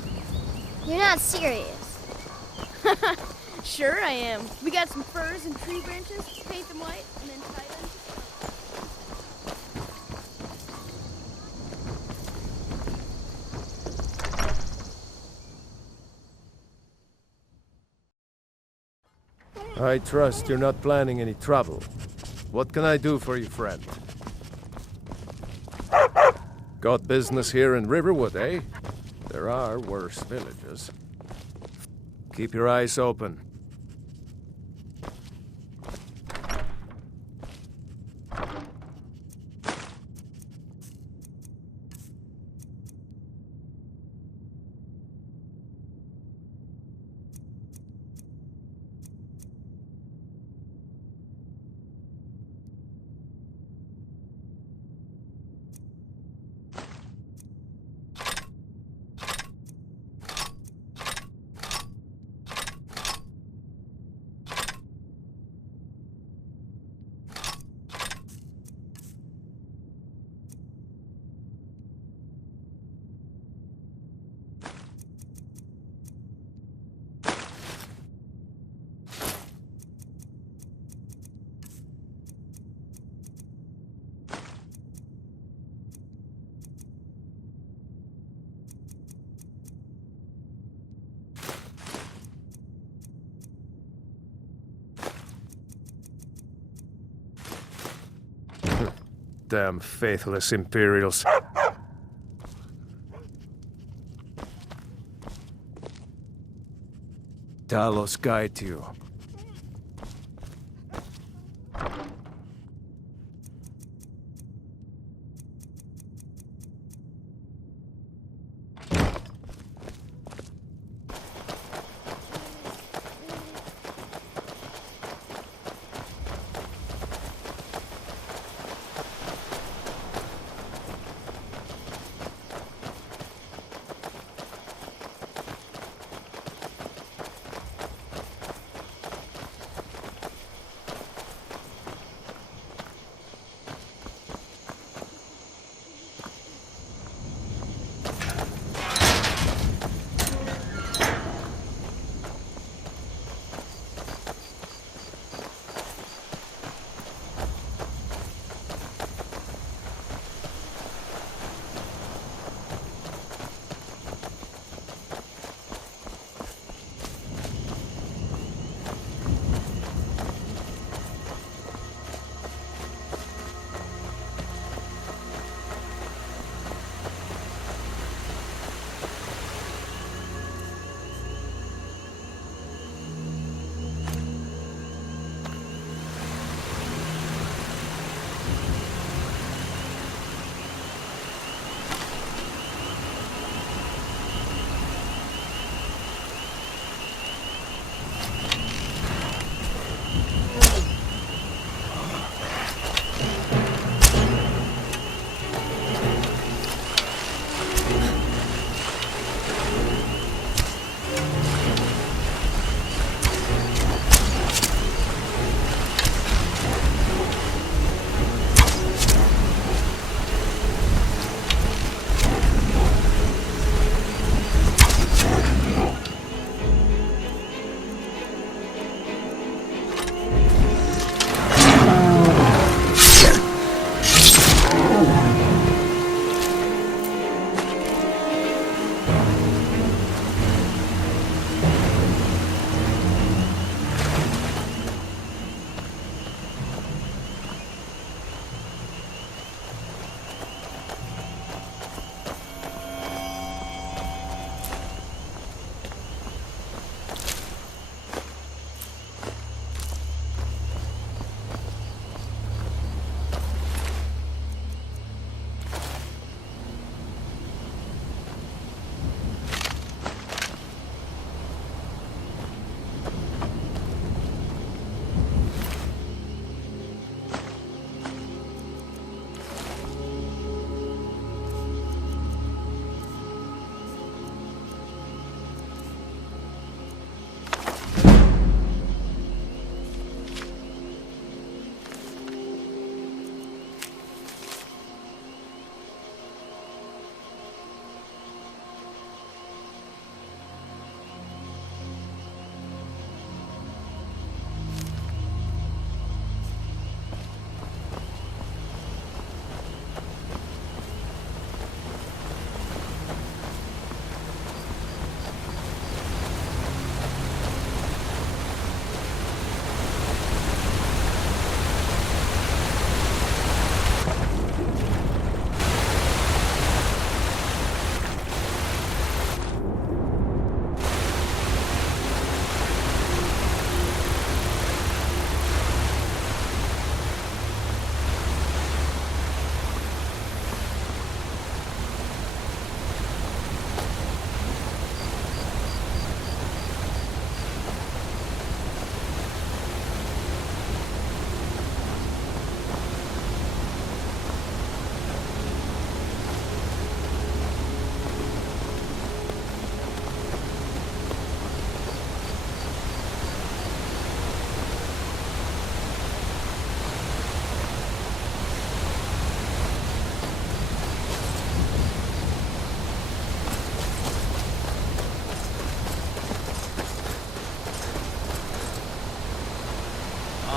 You're not serious. Sure I am. We got some furs and tree branches, paint them white, and then tie them. I trust you're not planning any trouble. What can I do for you, friend? Got business here in Riverwood, eh? There are worse villages. Keep your eyes open. Damn faithless Imperials. Talos guide you.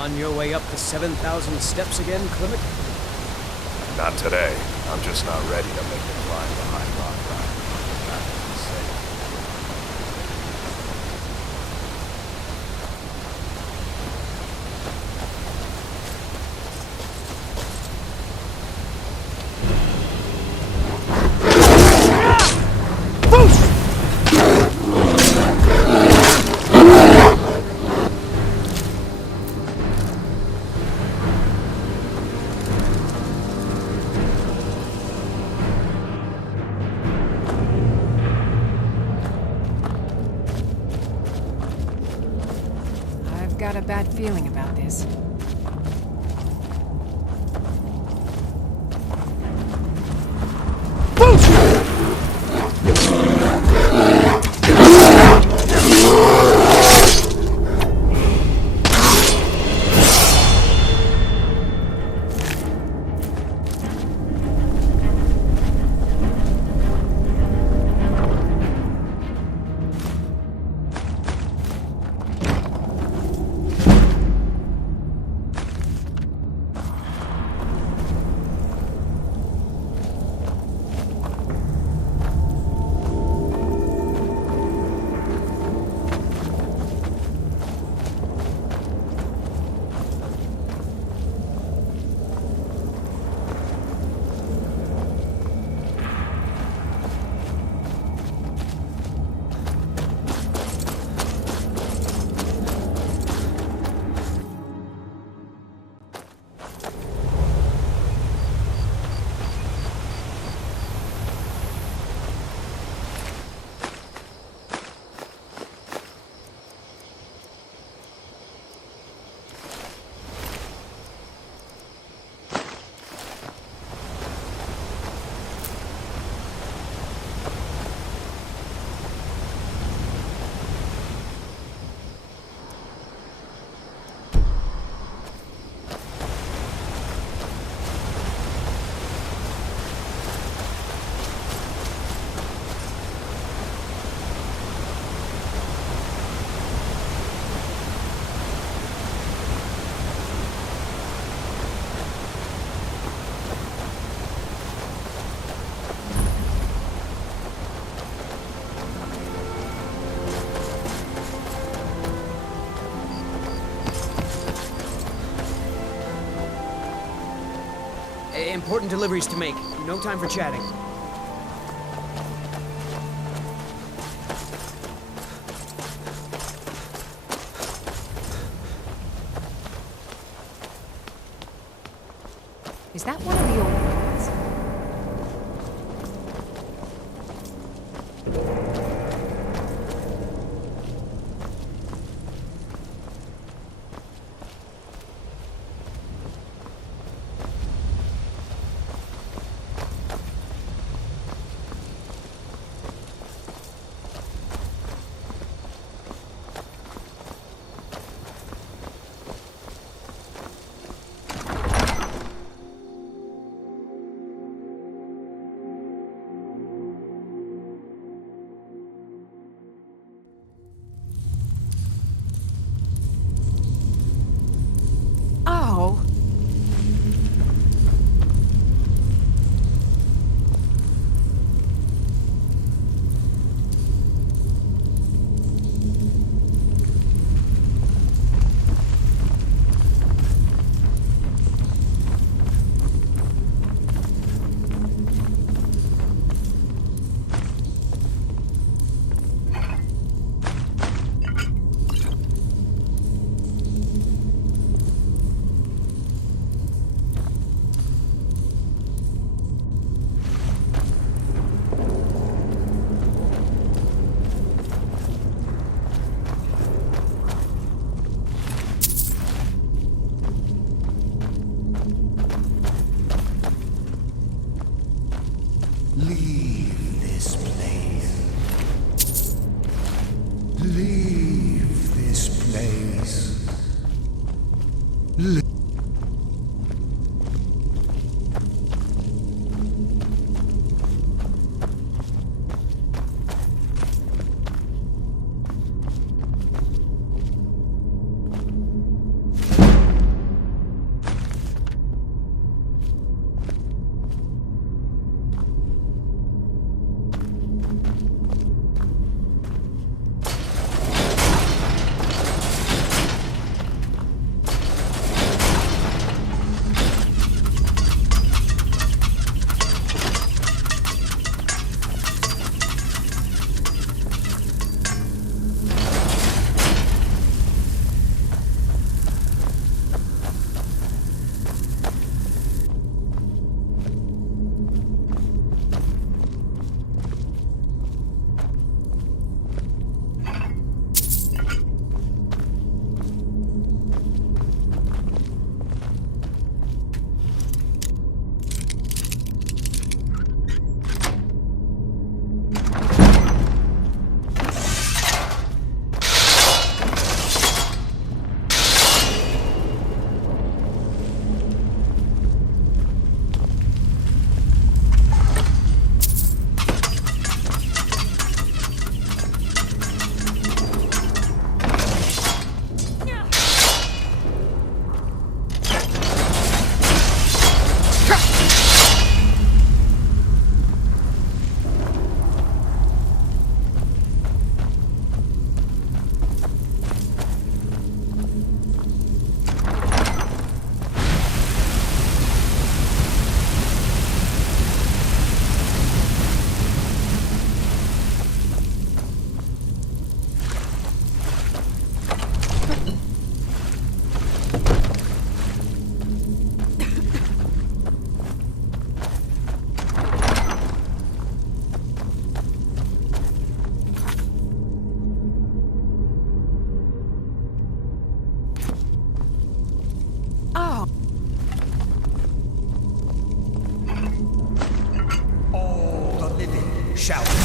On your way up the 7,000 steps again, Clement? Not today. I'm just not ready to make the climb behind rock ride. Not to say. I've got a bad feeling about this. Important deliveries to make. No time for chatting. Is that one of the old ones? Oh. Leave this place. Leave this place. shout.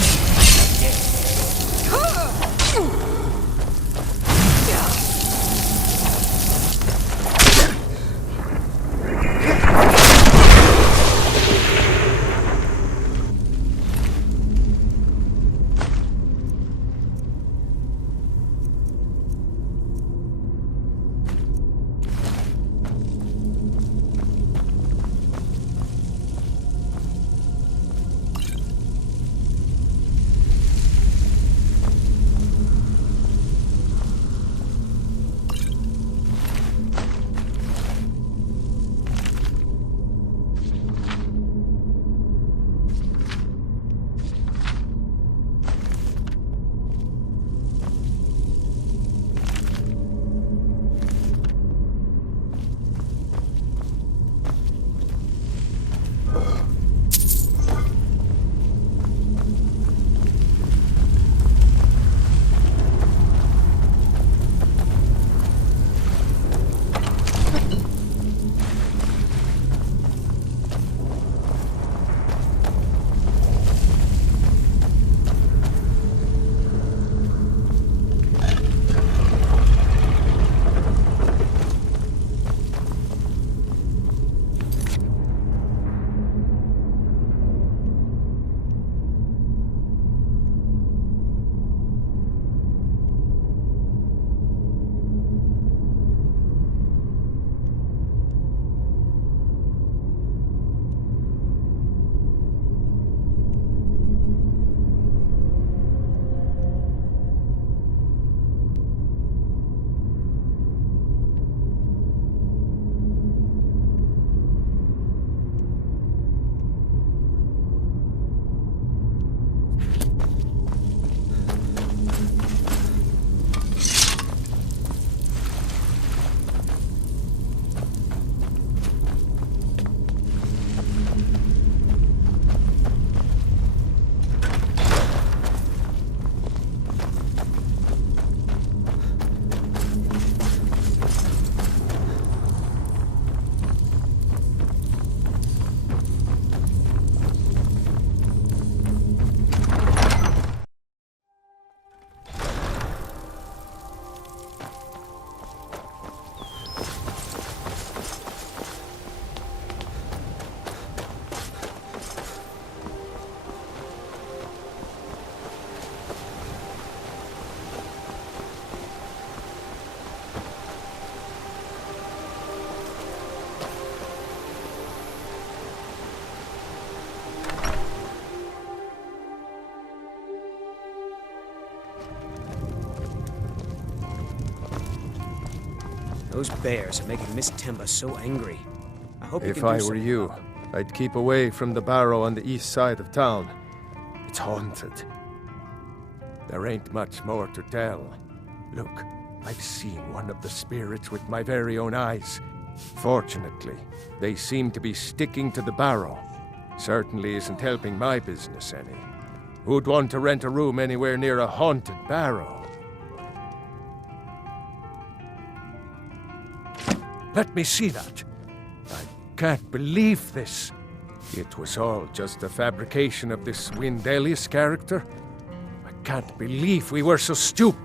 Those bears are making Miss Timba so angry. I hope you If can do I were something you, about them. I'd keep away from the barrow on the east side of town. It's haunted. There ain't much more to tell. Look, I've seen one of the spirits with my very own eyes. Fortunately, they seem to be sticking to the barrow. Certainly isn't helping my business any. Who'd want to rent a room anywhere near a haunted barrow? Let me see that. I can't believe this. It was all just a fabrication of this Windelius character. I can't believe we were so stupid.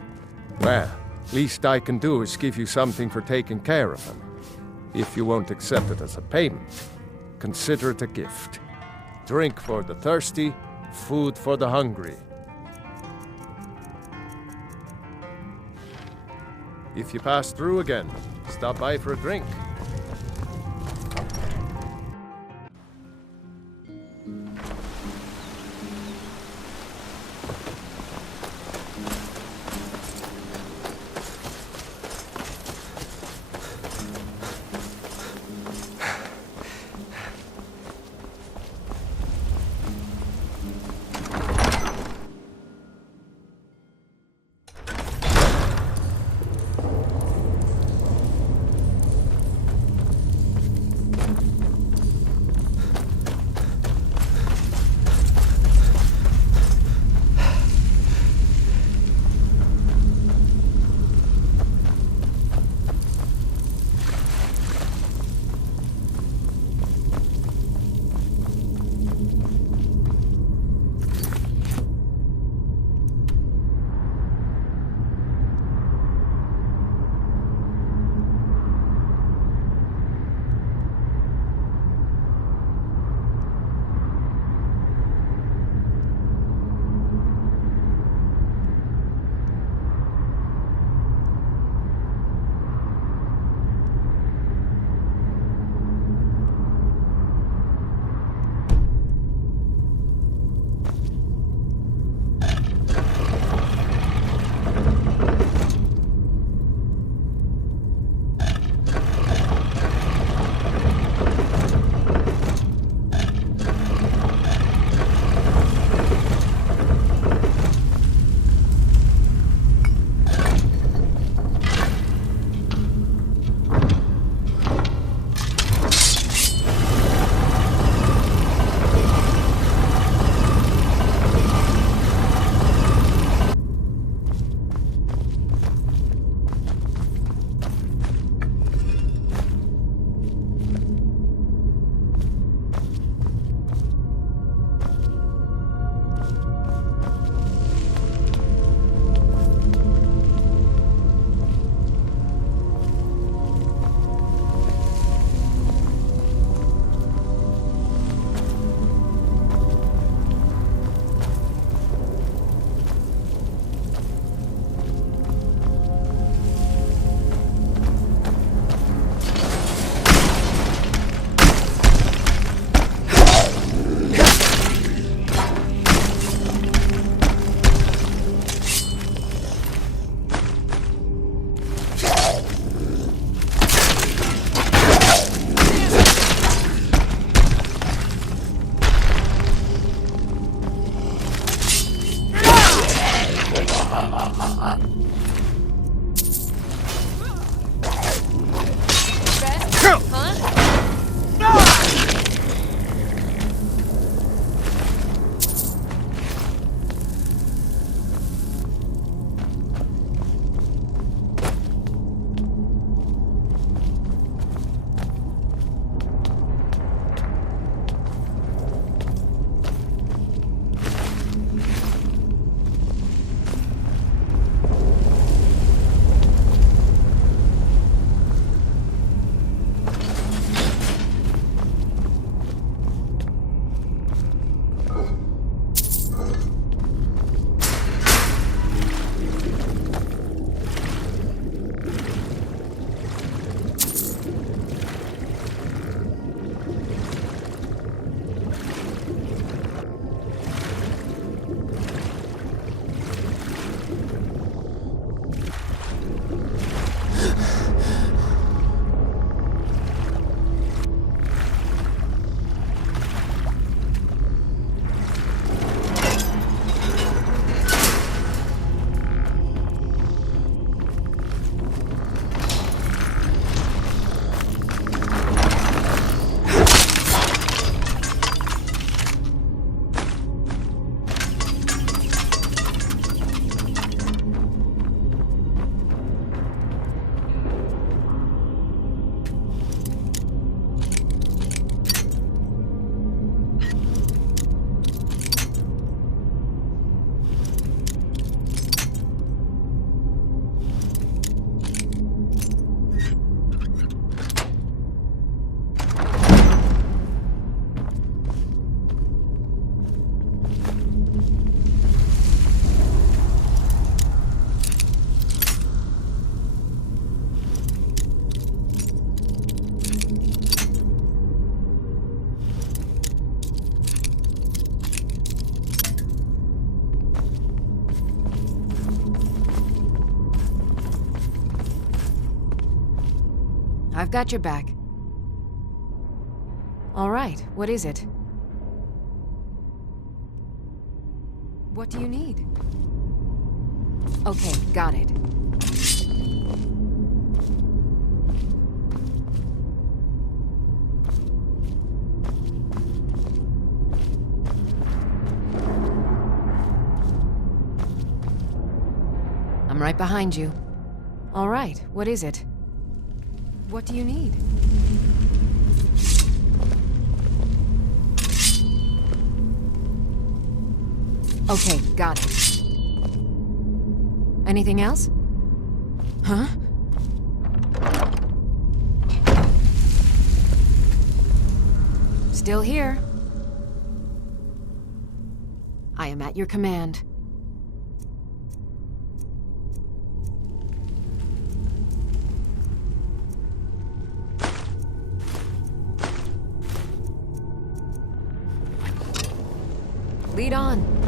Well, least I can do is give you something for taking care of him. If you won't accept it as a payment, consider it a gift. Drink for the thirsty, food for the hungry. If you pass through again, stop by for a drink. I've got your back. All right, what is it? What do you need? Okay, got it. I'm right behind you. All right, what is it? What do you need? Okay, got it. Anything else? Huh? Still here. I am at your command. Lead on.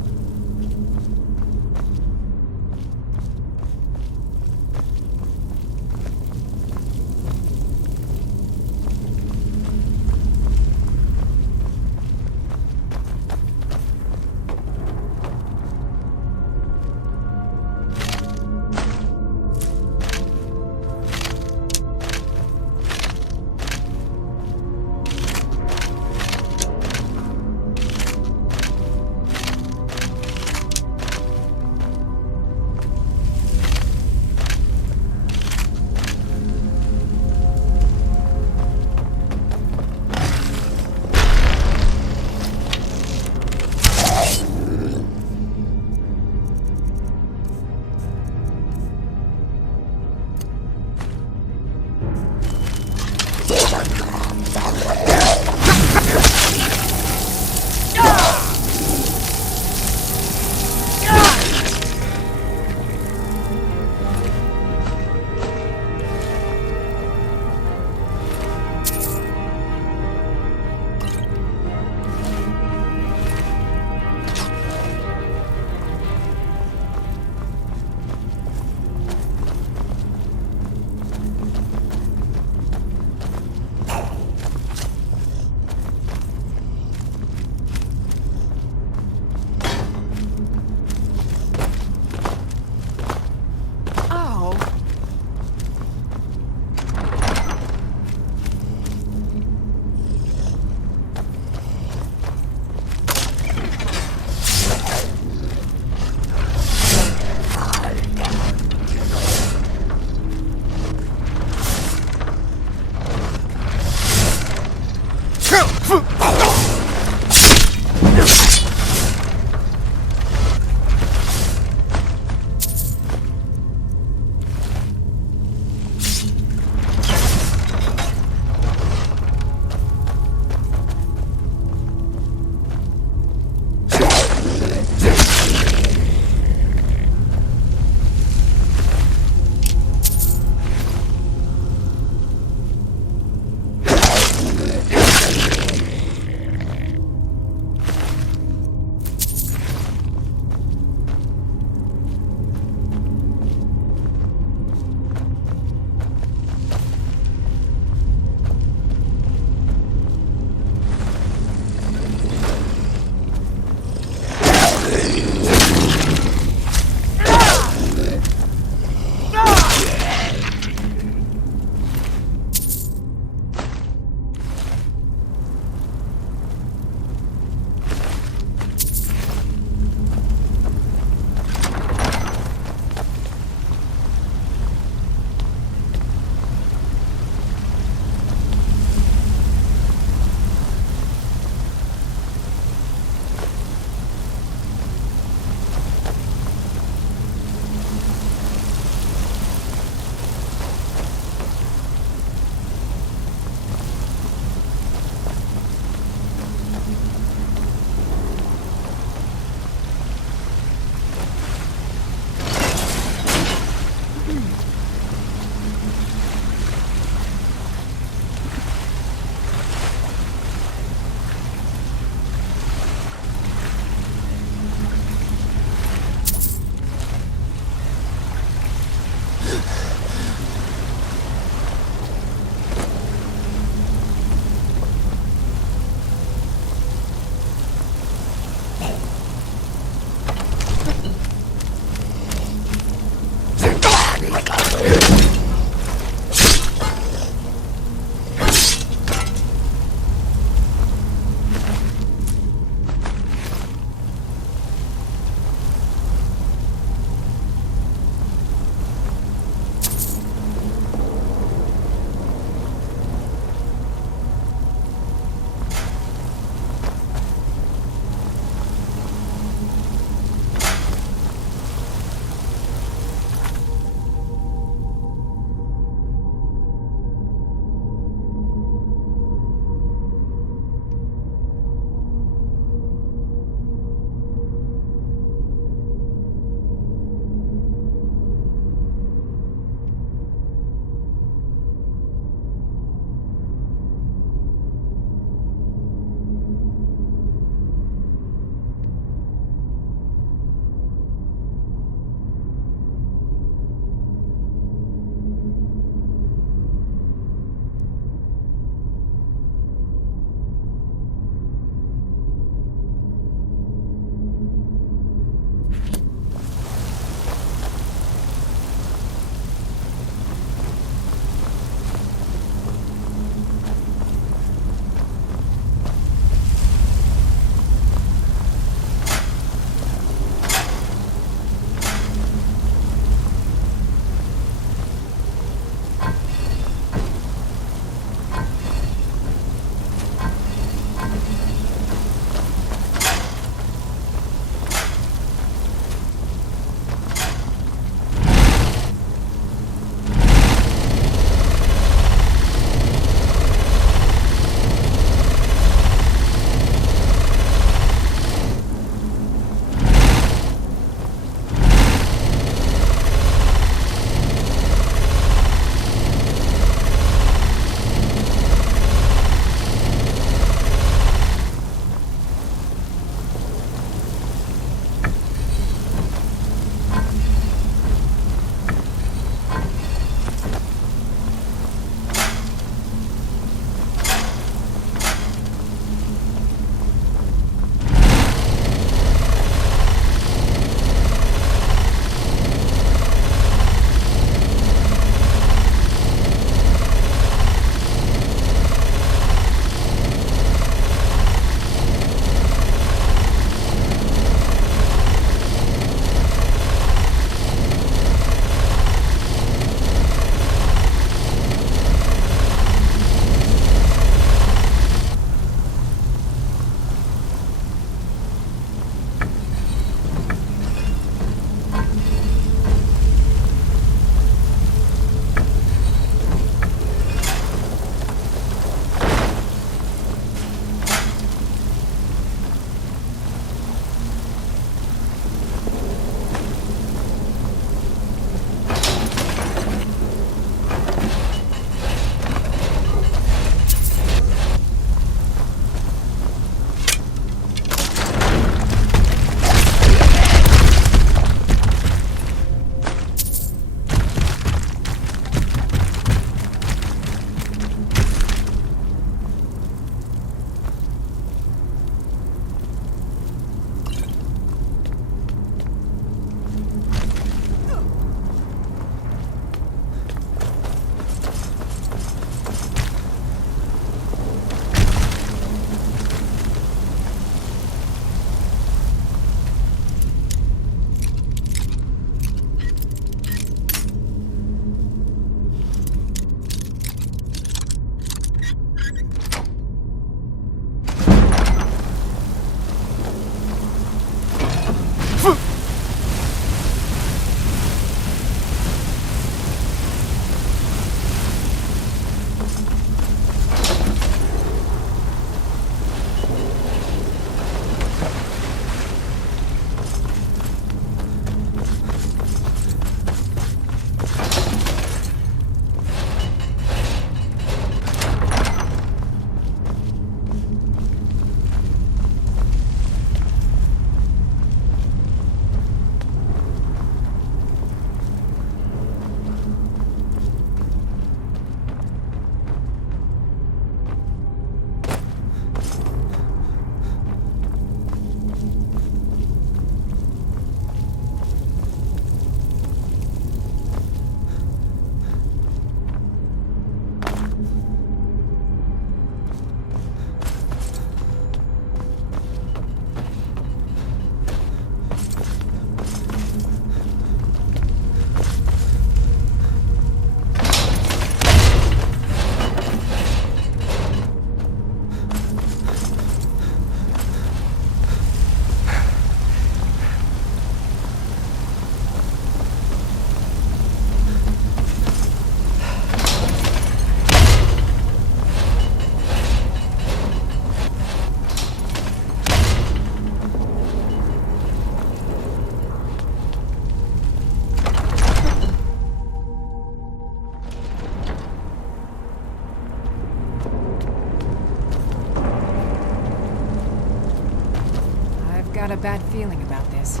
a bad feeling about this.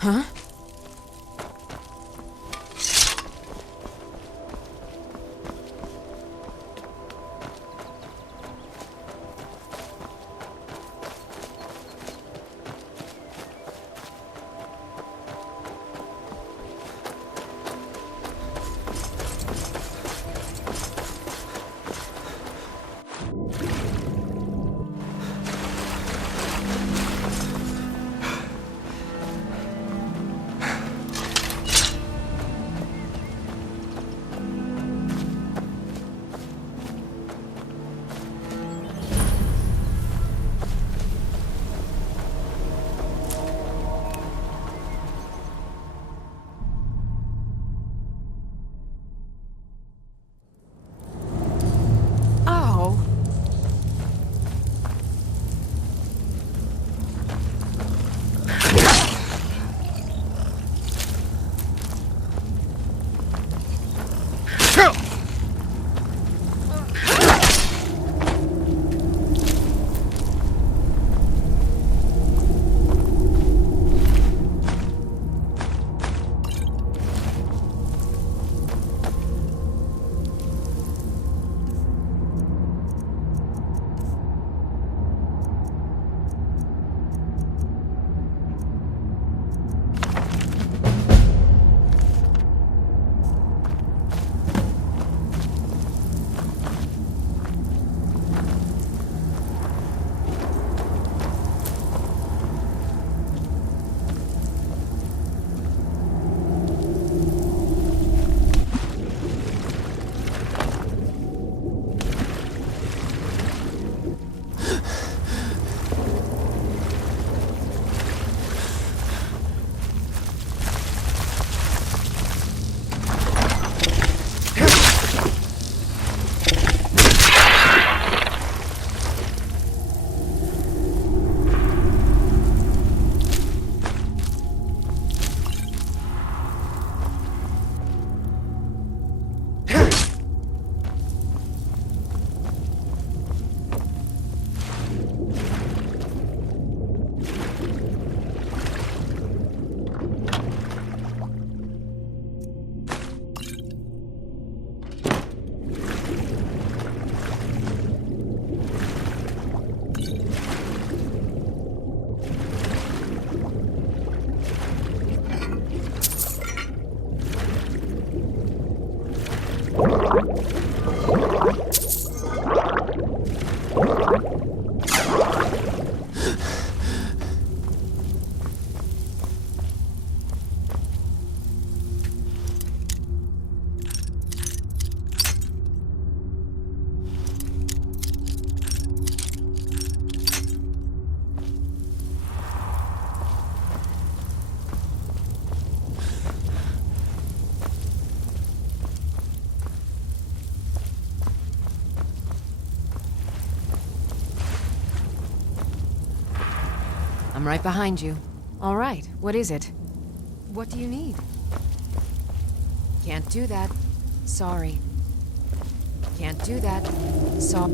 Huh? I'm right behind you. All right, what is it? What do you need? Can't do that. Sorry. Can't do that. Sorry.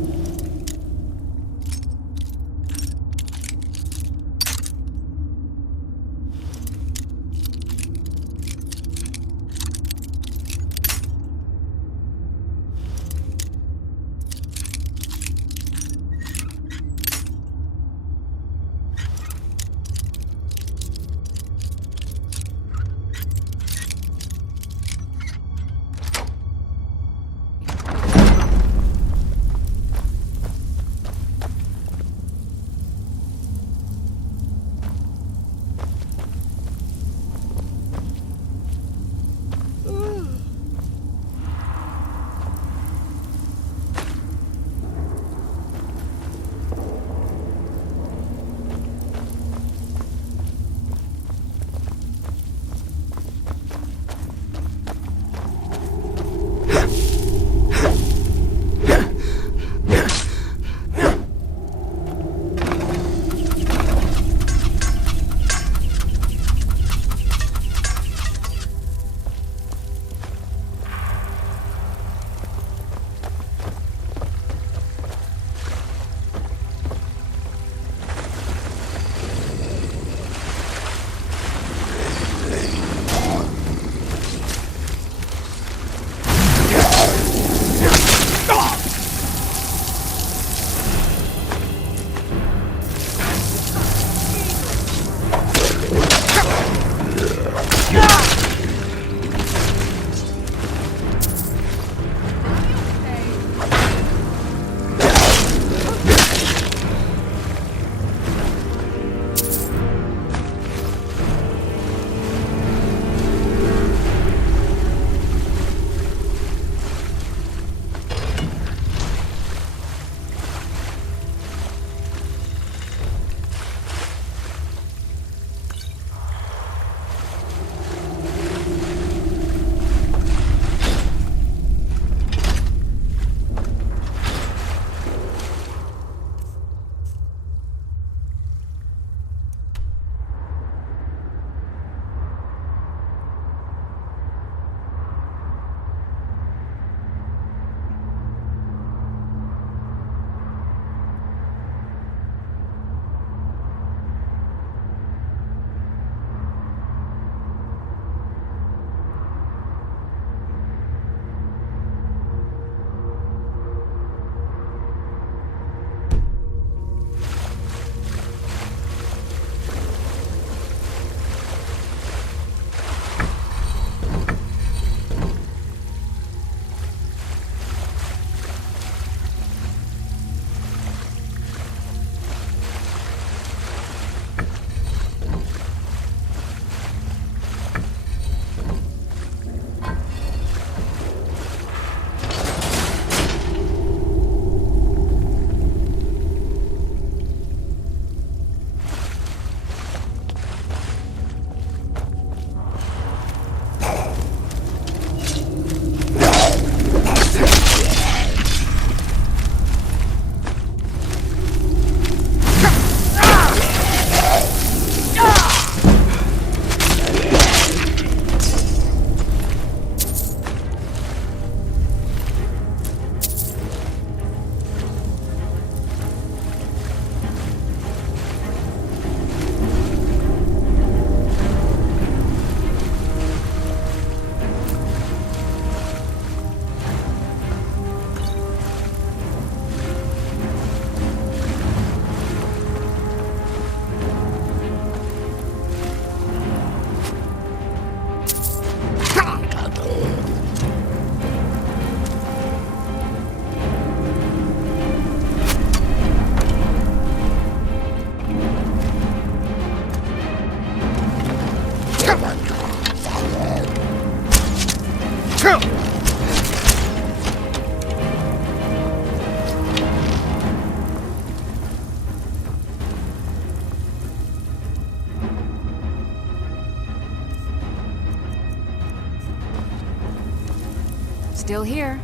Still here.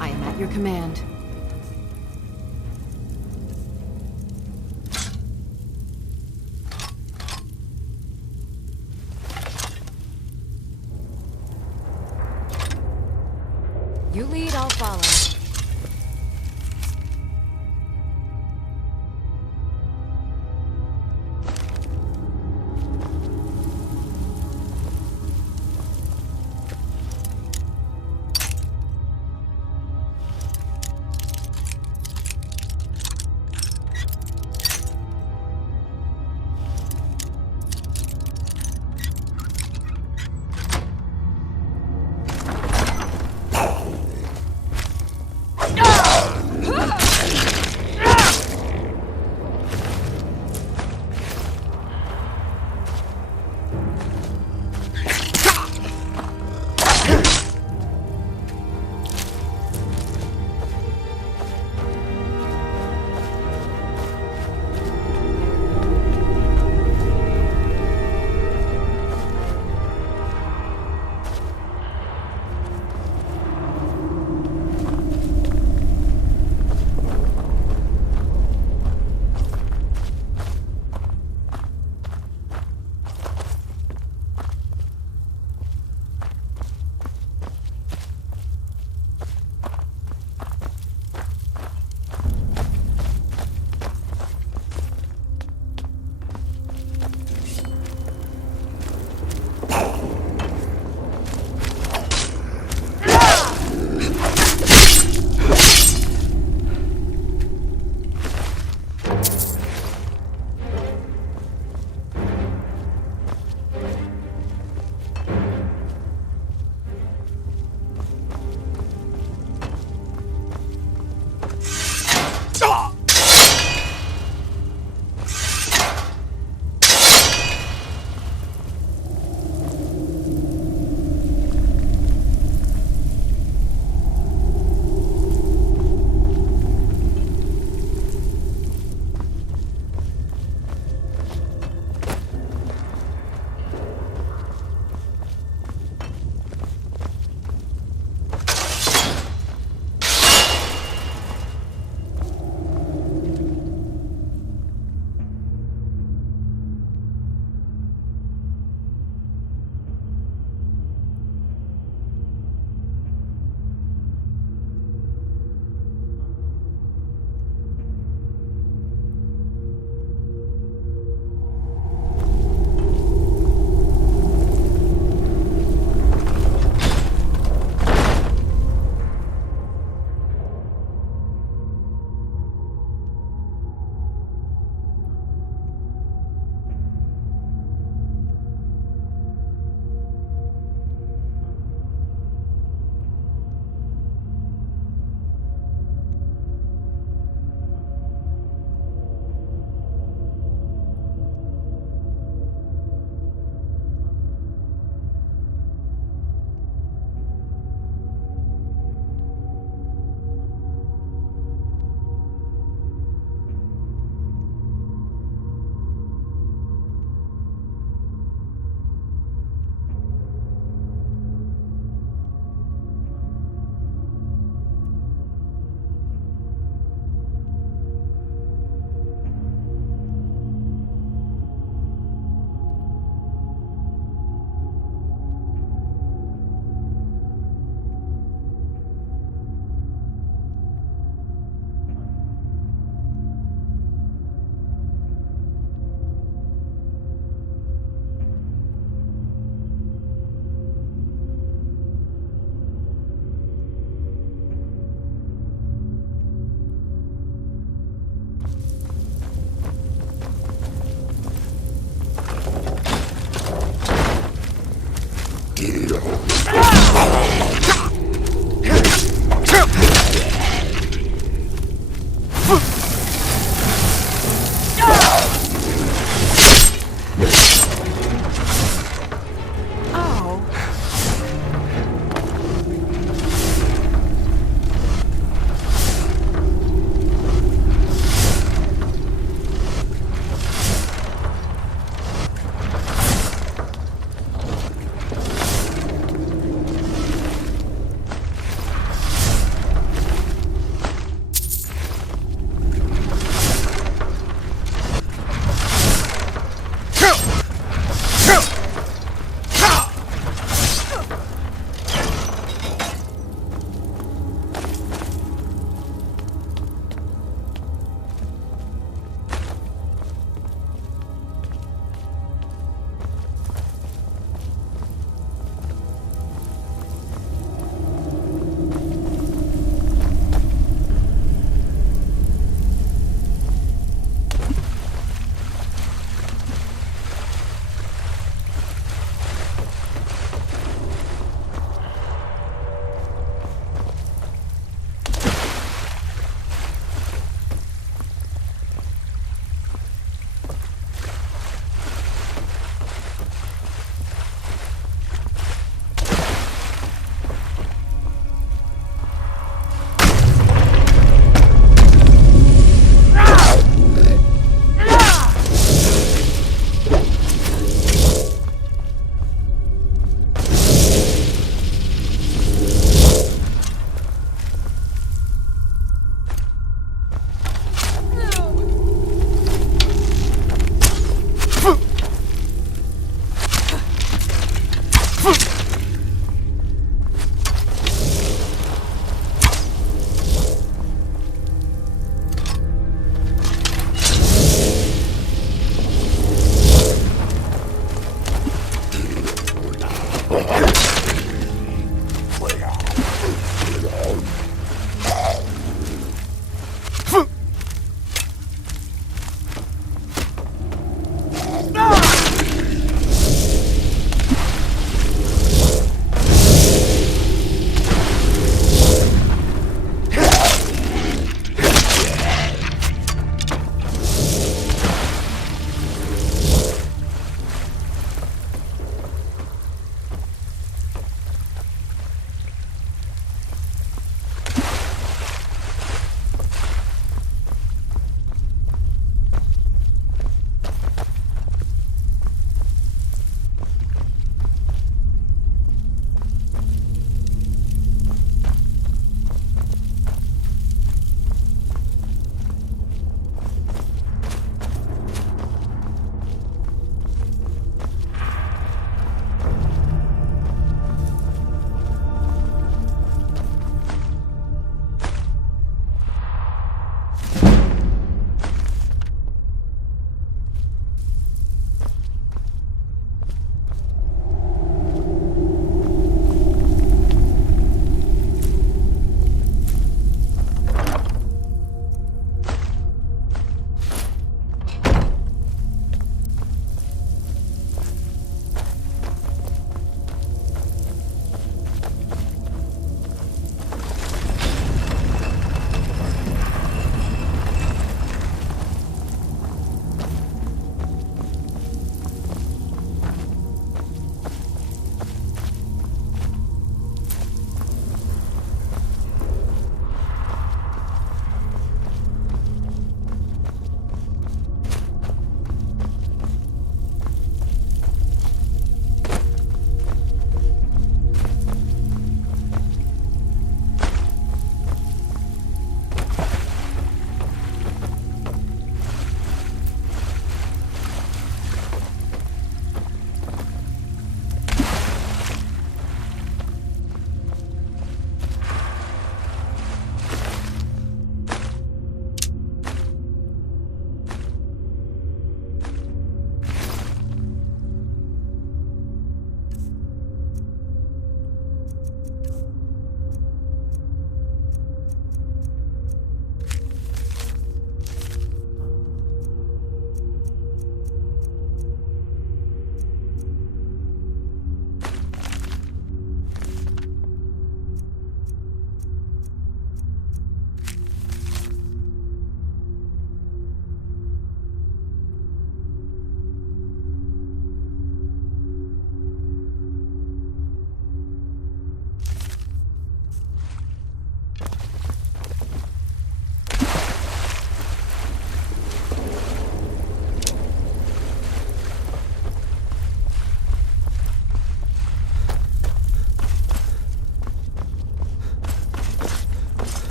I am at your command. You lead, I'll follow.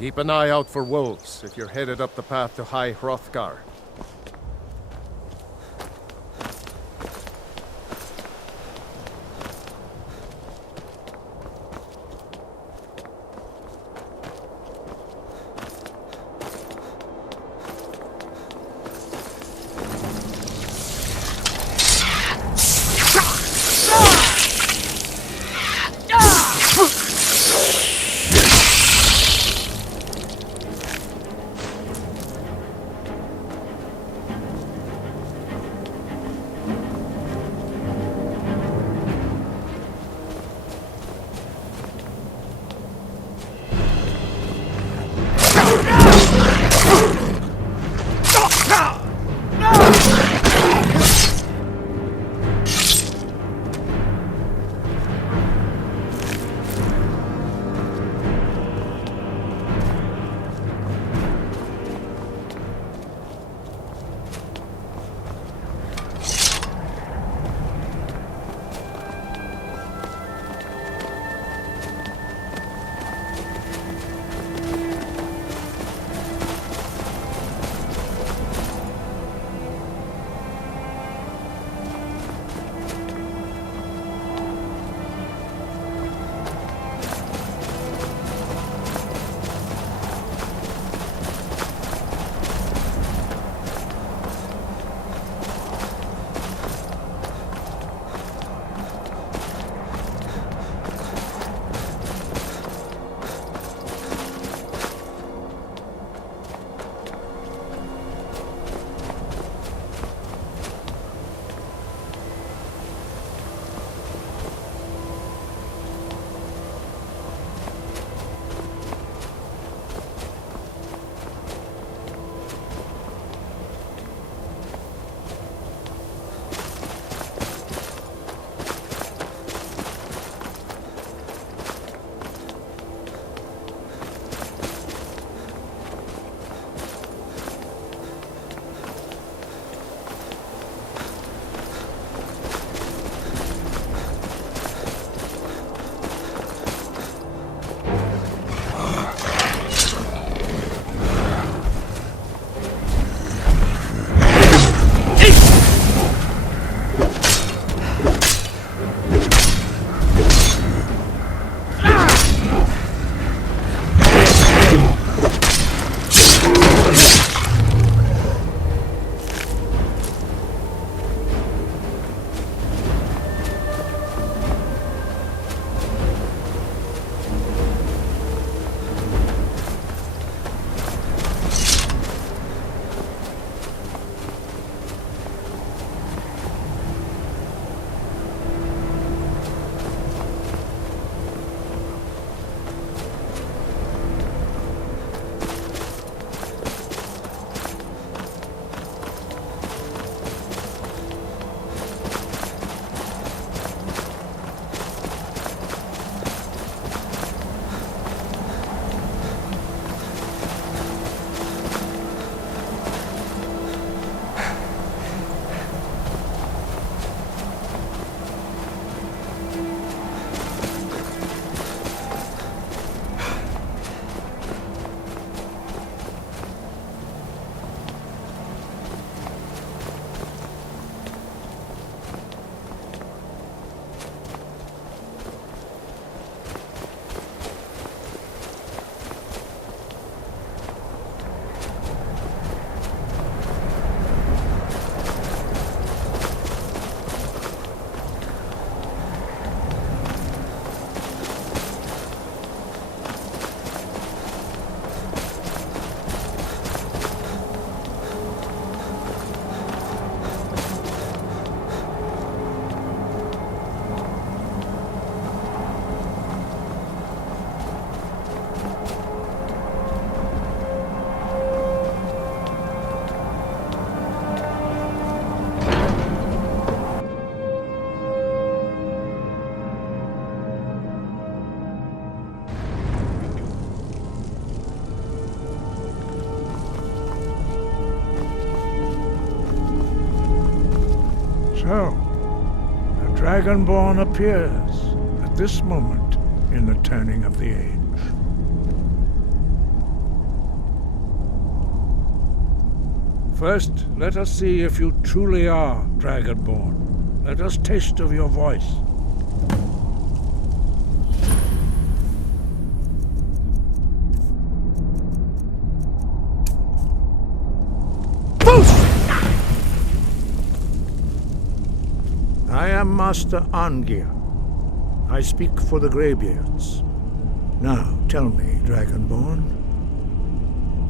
Keep an eye out for wolves if you're headed up the path to High Hrothgar. So, the Dragonborn appears at this moment in the turning of the age. First, let us see if you truly are Dragonborn. Let us taste of your voice. I am Master Angir. I speak for the Greybeards. Now, tell me, Dragonborn,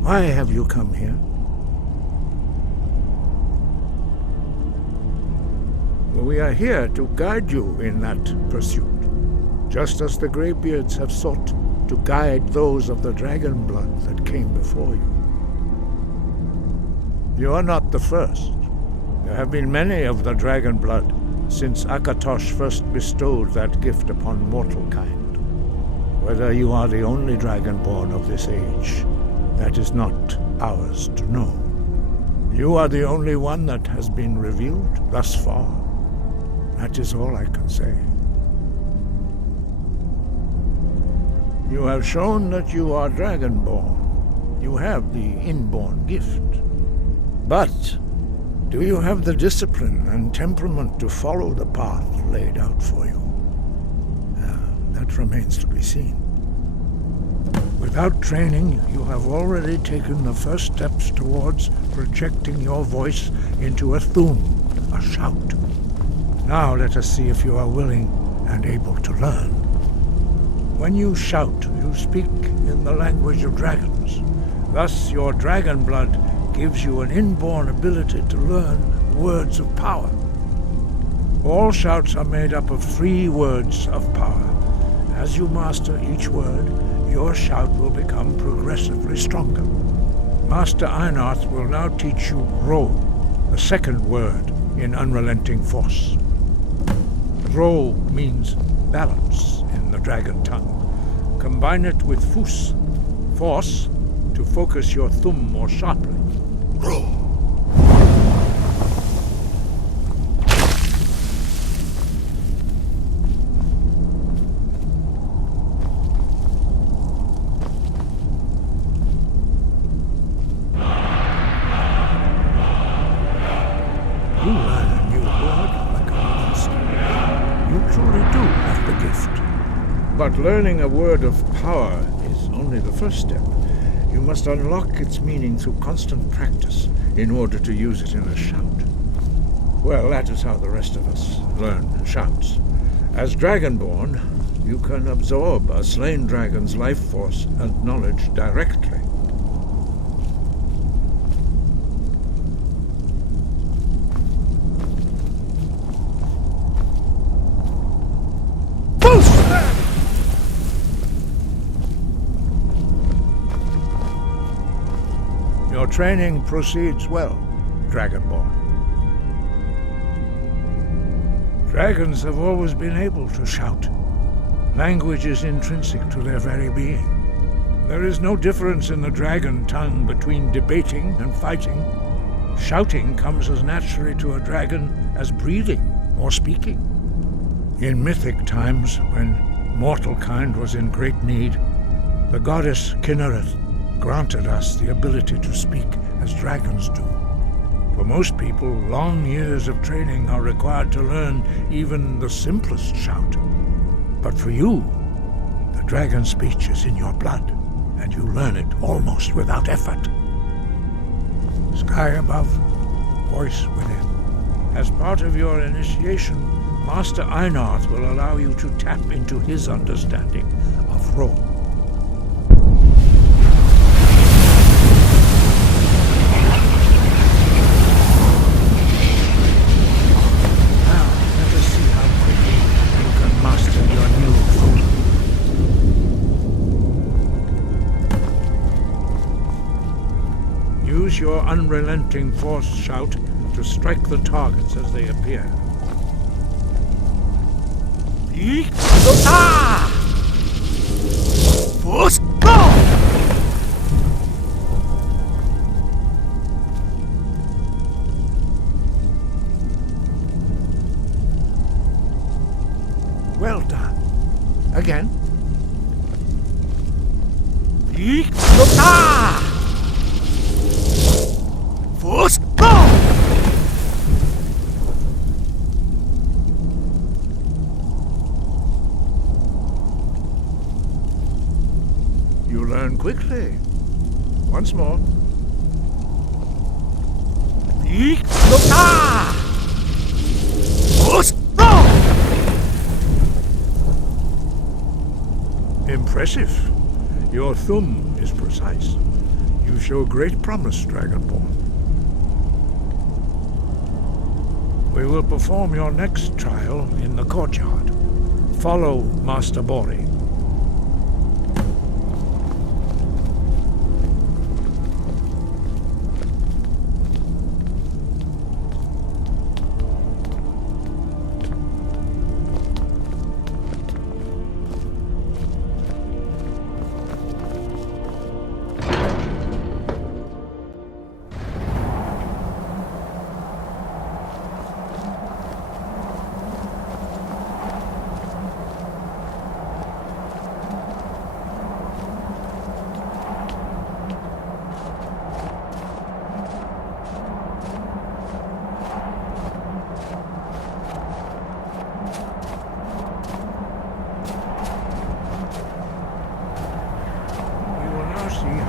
why have you come here? We are here to guide you in that pursuit, just as the Greybeards have sought to guide those of the dragon blood that came before you. You are not the first. There have been many of the dragon blood since Akatosh first bestowed that gift upon mortal kind. Whether you are the only dragonborn of this age, that is not ours to know. You are the only one that has been revealed thus far. That is all I can say. You have shown that you are dragonborn. You have the inborn gift. But do you have the discipline and temperament to follow the path laid out for you? That remains to be seen. Without training, you have already taken the first steps towards projecting your voice into a thum, a shout. Now let us see if you are willing and able to learn. When you shout, you speak in the language of dragons. Thus, your dragon blood gives you an inborn ability to learn words of power. All shouts are made up of 3 words of power. As you master each word, your shout will become progressively stronger. Master Einarth will now teach you Ro, the second word in Unrelenting Force. Ro means balance in the dragon tongue. Combine it with Fus, force, to focus your thumb more sharply. Ro. You learn a new word like a monster. You truly do have the gift. But learning a word of power is only the first step. You must unlock its meaning through constant practice in order to use it in a shout. Well, that is how the rest of us learn shouts. As Dragonborn, you can absorb a slain dragon's life force and knowledge directly. Your training proceeds well, Dragonborn. Dragons have always been able to shout. Language is intrinsic to their very being. There is no difference in the dragon tongue between debating and fighting. Shouting comes as naturally to a dragon as breathing or speaking. In mythic times, when mortal kind was in great need, the goddess Kinnereth granted us the ability to speak as dragons do. For most people, long years of training are required to learn even the simplest shout. But for you, the dragon speech is in your blood, and you learn it almost without effort. Sky above, voice within. As part of your initiation, Master Einarth will allow you to tap into his understanding of Ro. Use your unrelenting force shout to strike the targets as they appear. Force go! Well done. Again. Force learn quickly. Once more. Impressive. Your thumb is precise. You show great promise, Dragonborn. We will perform your next trial in the courtyard. Follow Master Bori.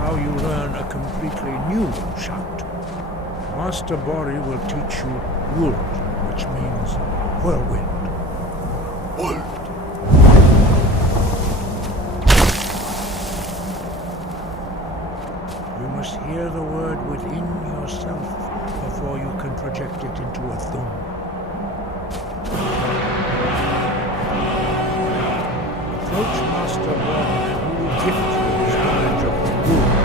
How you learn a completely new shout. Master Bori will teach you Wuld, which means whirlwind. Wuld. You must hear the word within yourself before you can project it into a thum. Approach Master Bori and he will gift you his knowledge of Wuld.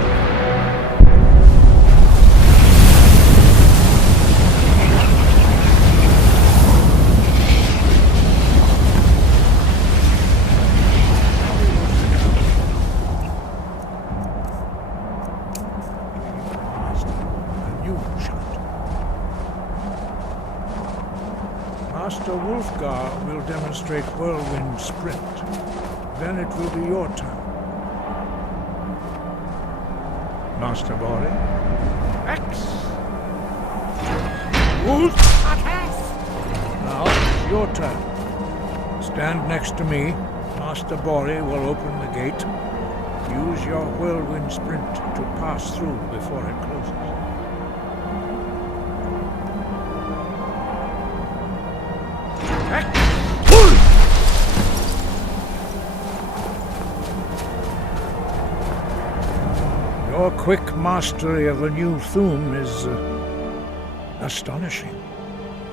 Master Wolfgar will demonstrate Whirlwind Sprint. Then it will be your turn. Master Bori. X! Wolf! Now it's your turn. Stand next to me. Master Bori will open the gate. Use your Whirlwind Sprint to pass through before it closes. Your quick mastery of a new thum is astonishing.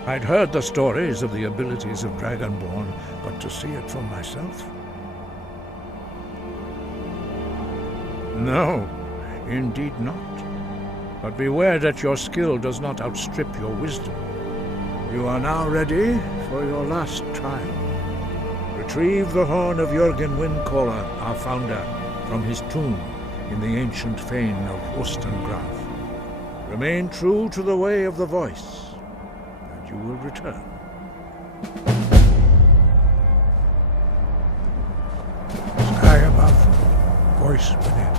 I'd heard the stories of the abilities of Dragonborn, but to see it for myself? No, indeed not. But beware that your skill does not outstrip your wisdom. You are now ready for your last trial. Retrieve the horn of Jürgen Windcaller, our founder, from his tomb in the ancient fane of Ostengraf. Remain true to the way of the voice, and you will return. Sky above, voice within.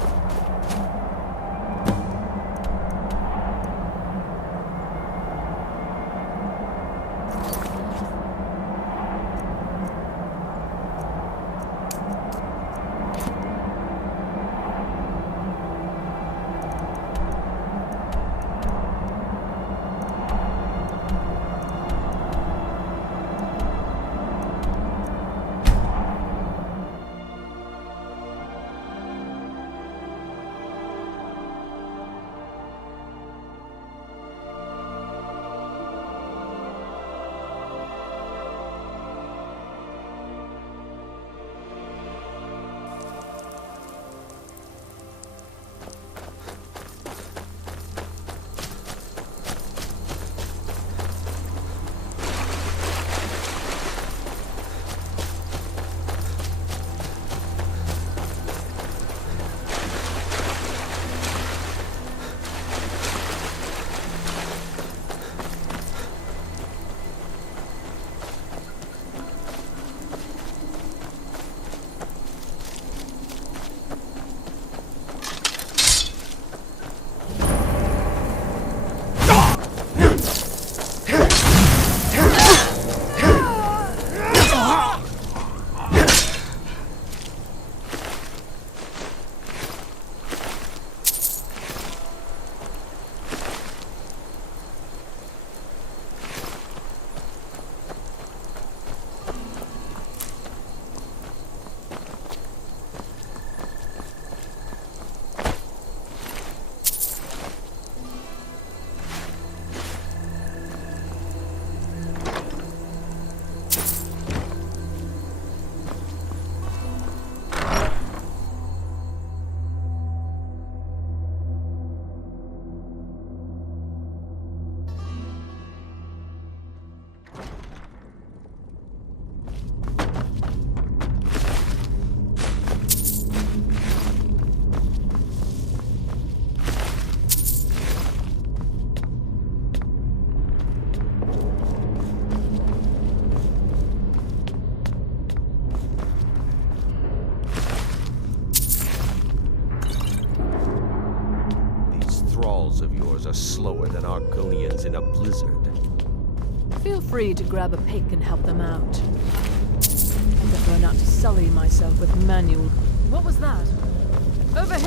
thralls of yours are slower than Argonians in a blizzard. Feel free to grab a pick and help them out. I prefer not to sully myself with manual. What was that? Over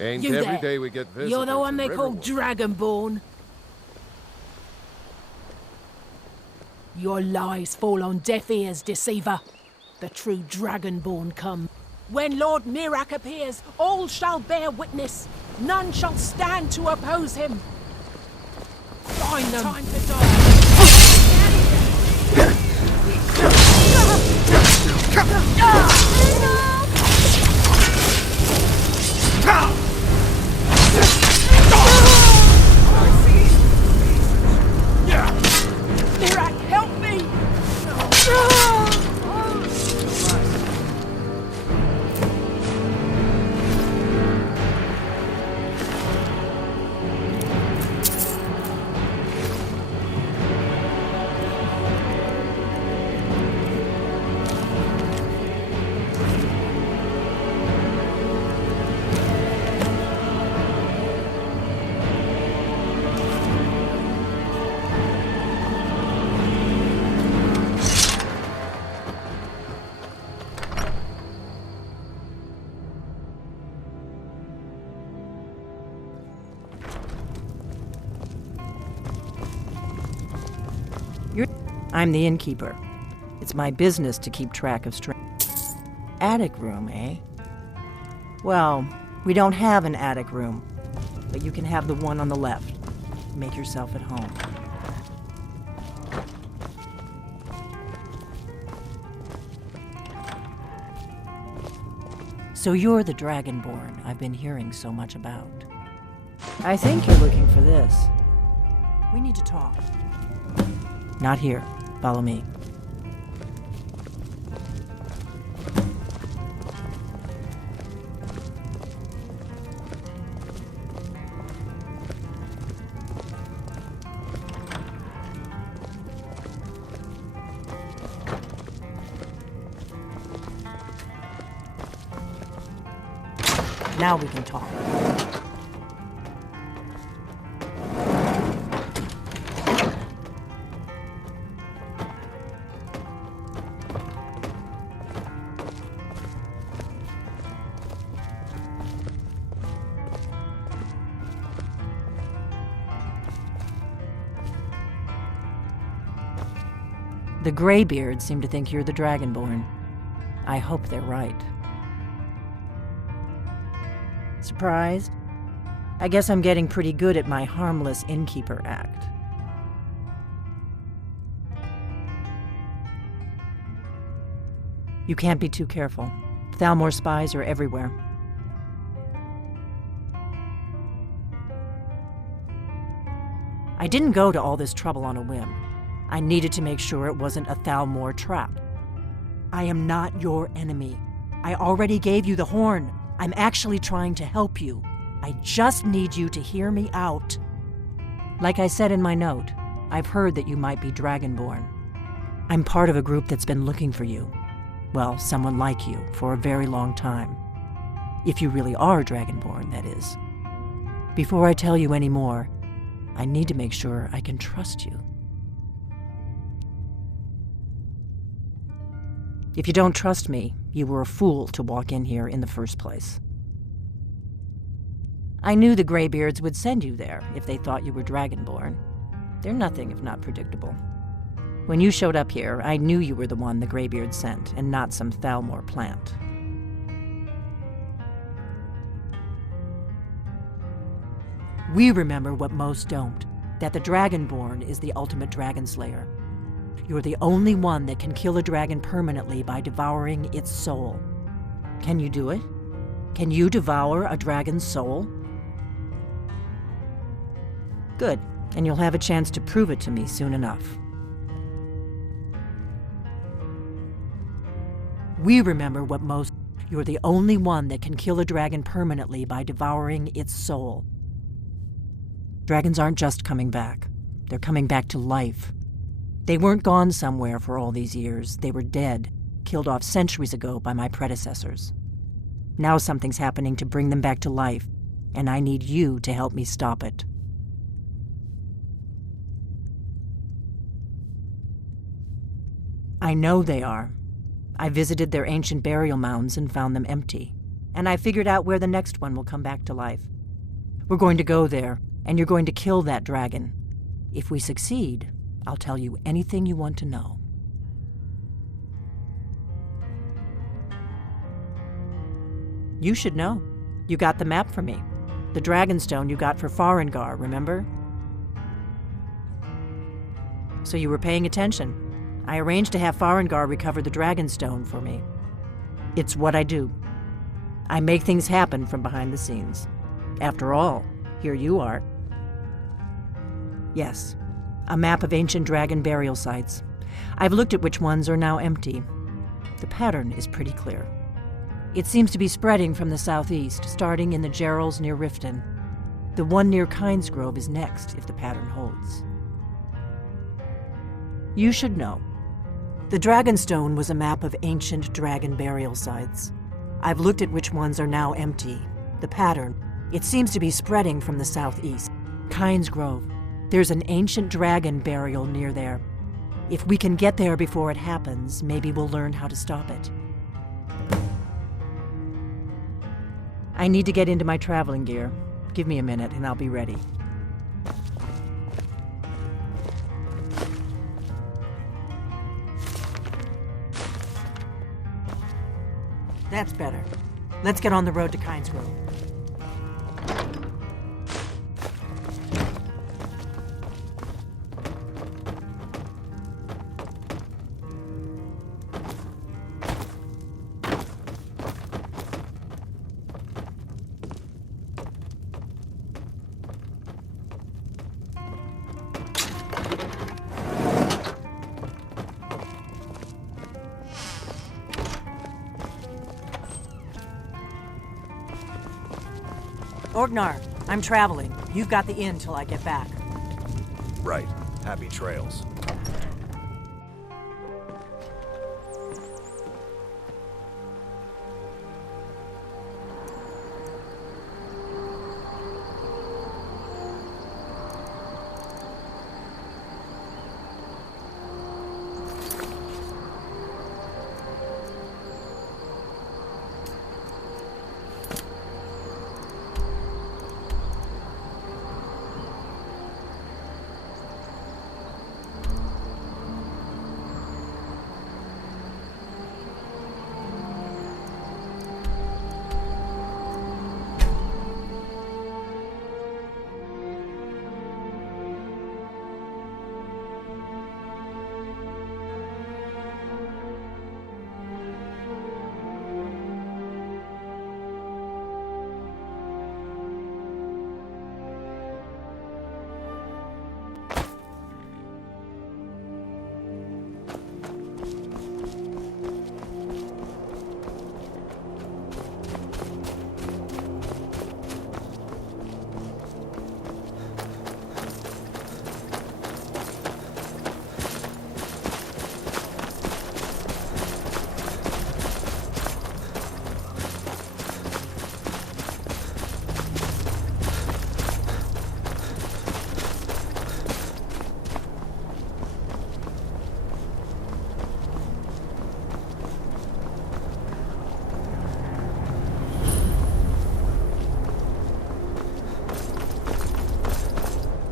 Ain't You every there. day we get visitors. You're the one they in call Riverwood. Dragonborn. Your lies fall on deaf ears, deceiver. The true Dragonborn come. When Lord Mirak appears, all shall bear witness. None shall stand to oppose him. Find them. Time to Mirak, help me! I'm the innkeeper. It's my business to keep track of Attic room, eh? Well, we don't have an attic room, but you can have the one on the left. Make yourself at home. So you're the Dragonborn I've been hearing so much about. I think you're looking for this. We need to talk. Not here. Follow me. Now we can talk. The Greybeards seem to think you're the Dragonborn. I hope they're right. Surprised? I guess I'm getting pretty good at my harmless innkeeper act. You can't be too careful. Thalmor spies are everywhere. I didn't go to all this trouble on a whim. I needed to make sure it wasn't a Thalmor trap. I am not your enemy. I already gave you the horn. I'm actually trying to help you. I just need you to hear me out. Like I said in my note, I've heard that you might be Dragonborn. I'm part of a group that's been looking for you. Well, someone like you, for a very long time. If you really are Dragonborn, that is. Before I tell you any more, I need to make sure I can trust you. If you don't trust me, you were a fool to walk in here in the first place. I knew the Greybeards would send you there if they thought you were Dragonborn. They're nothing if not predictable. When you showed up here, I knew you were the one the Greybeards sent, and not some Thalmor plant. We remember what most don't, that the Dragonborn is the ultimate dragon slayer. You're the only one that can kill a dragon permanently by devouring its soul. Can you do it? Can you devour a dragon's soul? Good, and you'll have a chance to prove it to me soon enough. We remember what most... You're the only one that can kill a dragon permanently by devouring its soul. Dragons aren't just coming back. They're coming back to life. They weren't gone somewhere for all these years. They were dead, killed off centuries ago by my predecessors. Now something's happening to bring them back to life, and I need you to help me stop it. I know they are. I visited their ancient burial mounds and found them empty. and I figured out where the next one will come back to life. We're going to go there, and you're going to kill that dragon. If we succeed, I'll tell you anything you want to know. You should know. You got the map for me. The Dragonstone you got for Farengar, remember? So you were paying attention. I arranged to have Farengar recover the Dragonstone for me. It's what I do. I make things happen from behind the scenes. After all, here you are. Yes, a map of ancient dragon burial sites. I've looked at which ones are now empty. The pattern is pretty clear. It seems to be spreading from the southeast, starting in the Gerals near Riften. The one near Kynesgrove is next, if the pattern holds. You should know. The Dragonstone was a map of ancient dragon burial sites. I've looked at which ones are now empty. The pattern, it seems to be spreading from the southeast. Kynesgrove. There's an ancient dragon burial near there. If we can get there before it happens, maybe we'll learn how to stop it. I need to get into my traveling gear. Give me a minute and I'll be ready. That's better. Let's get on the road to Kynesgrove. Orgnar, I'm traveling. You've got the inn till I get back. Right. Happy trails.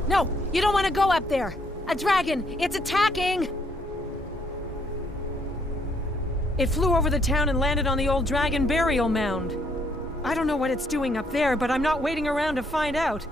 No, you don't want to go up there. A dragon, it's attacking! It flew over the town and landed on the old dragon burial mound. I don't know what it's doing up there, but I'm not waiting around to find out.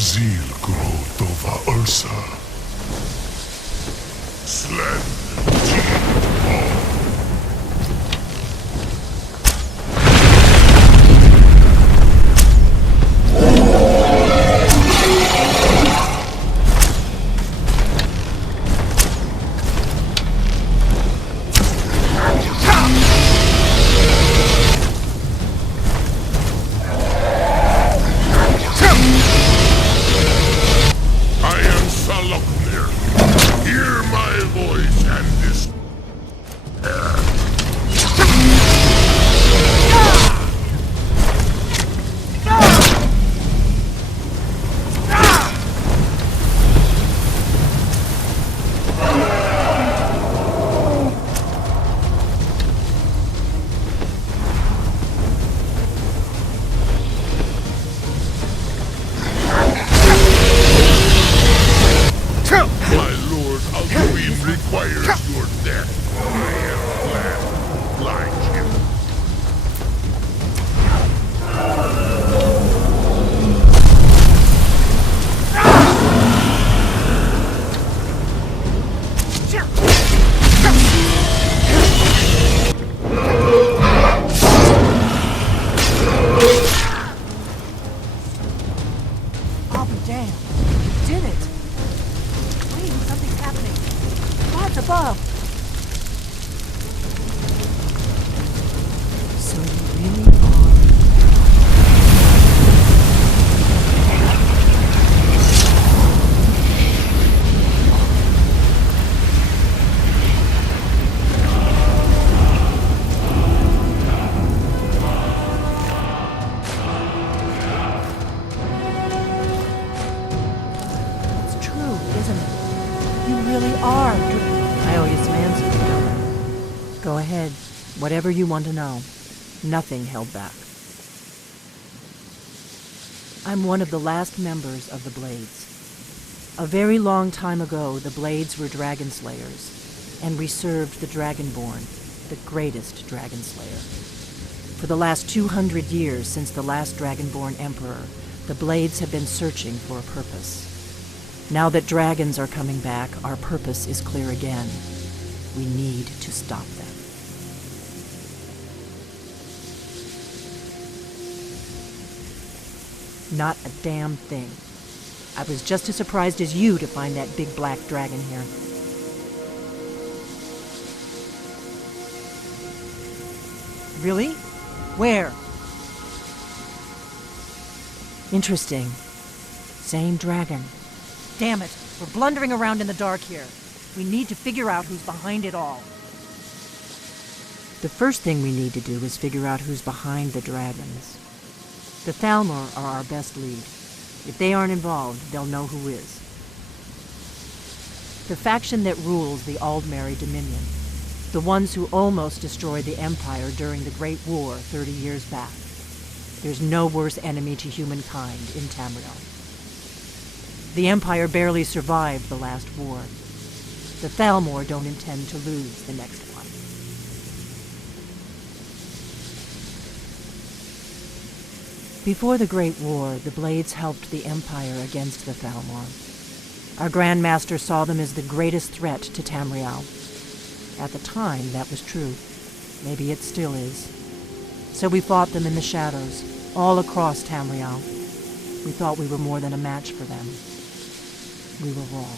Zeal growth over Ursa. Slen. Whatever you want to know, nothing held back. I'm one of the last members of the Blades. A very long time ago, the Blades were dragon slayers, and we served the Dragonborn, the greatest dragon slayer. For the last 200 years since the last Dragonborn Emperor, the Blades have been searching for a purpose. Now that dragons are coming back, our purpose is clear again. We need to stop them. Not a damn thing. I was just as surprised as you to find that big black dragon here. Really? Where? Interesting. Same dragon. Damn it, we're blundering around in the dark here. We need to figure out who's behind it all. The first thing we need to do is figure out who's behind the dragons. The Thalmor are our best lead. If they aren't involved, they'll know who is. The faction that rules the Aldmeri Dominion. The ones who almost destroyed the Empire during the Great War 30 years back. There's no worse enemy to humankind in Tamriel. The Empire barely survived the last war. The Thalmor don't intend to lose the next one. Before the Great War, the Blades helped the Empire against the Thalmor. Our Grand Master saw them as the greatest threat to Tamriel. At the time, that was true. Maybe it still is. So we fought them in the shadows, all across Tamriel. We thought we were more than a match for them. We were wrong.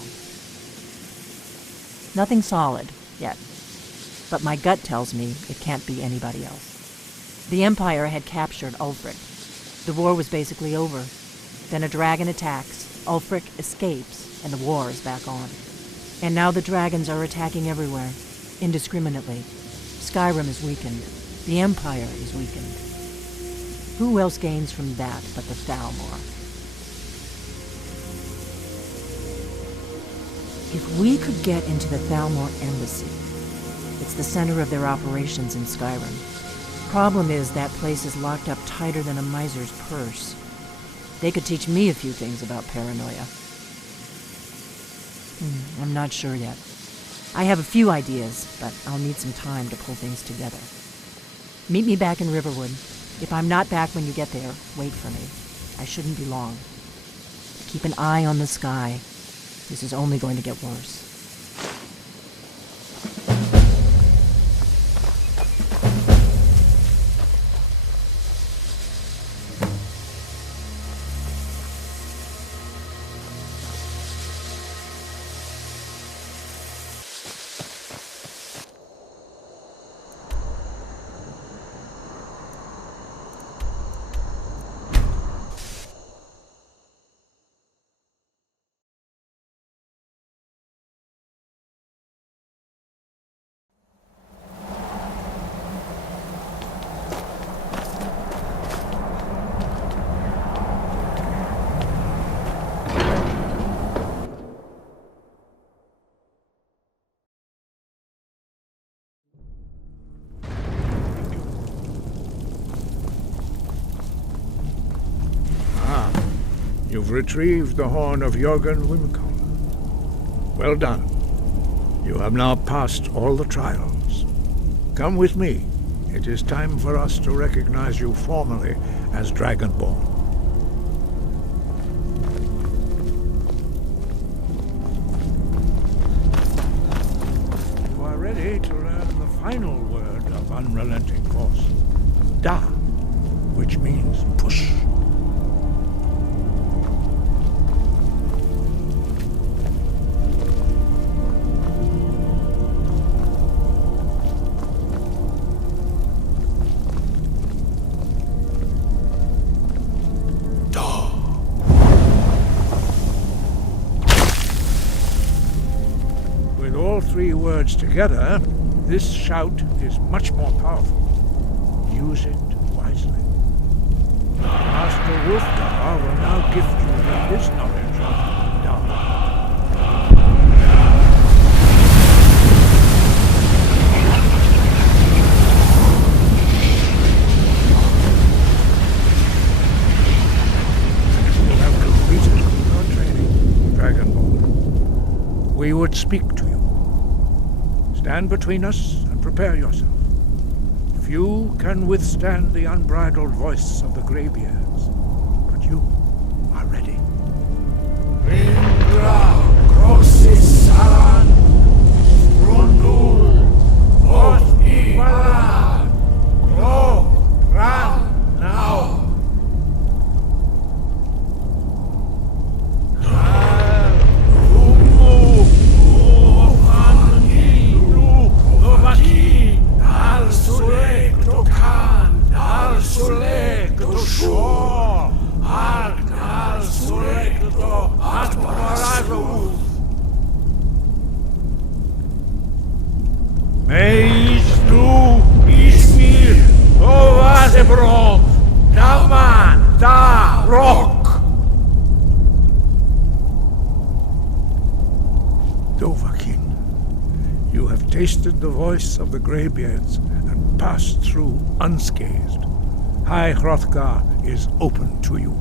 Nothing solid, yet. But my gut tells me it can't be anybody else. The Empire had captured Ulfric. The war was basically over. Then a dragon attacks, Ulfric escapes, and the war is back on. And now the dragons are attacking everywhere, indiscriminately. Skyrim is weakened. The Empire is weakened. Who else gains from that but the Thalmor? If we could get into the Thalmor embassy, it's the center of their operations in Skyrim. Problem is, that place is locked up tighter than a miser's purse. They could teach me a few things about paranoia. I'm not sure yet. I have a few ideas, but I'll need some time to pull things together. Meet me back in Riverwood. If I'm not back when you get there, wait for me. I shouldn't be long. Keep an eye on the sky. This is only going to get worse. You've retrieved the horn of Jörgen Wimcon. Well done. You have now passed all the trials. Come with me. It is time for us to recognize you formally as Dragonborn. You are ready to learn the final word of unrelenting force. Da, which means push. With all three words together, this shout is much more powerful. Use it wisely. Master Wolfgar will now gift you with his knowledge of Da. You have completed your training, Dragonborn. We would speak to you. Stand between us and prepare yourself. Few can withstand the unbridled voice of the Greybeards, but you are ready. Indra, Crossis, Saran, Rundul, Oth, Ibaran, Gro, Ran, now. Dovahkiin, you have tasted the voice of the Greybeards and passed through unscathed. High Hrothgar is open to you.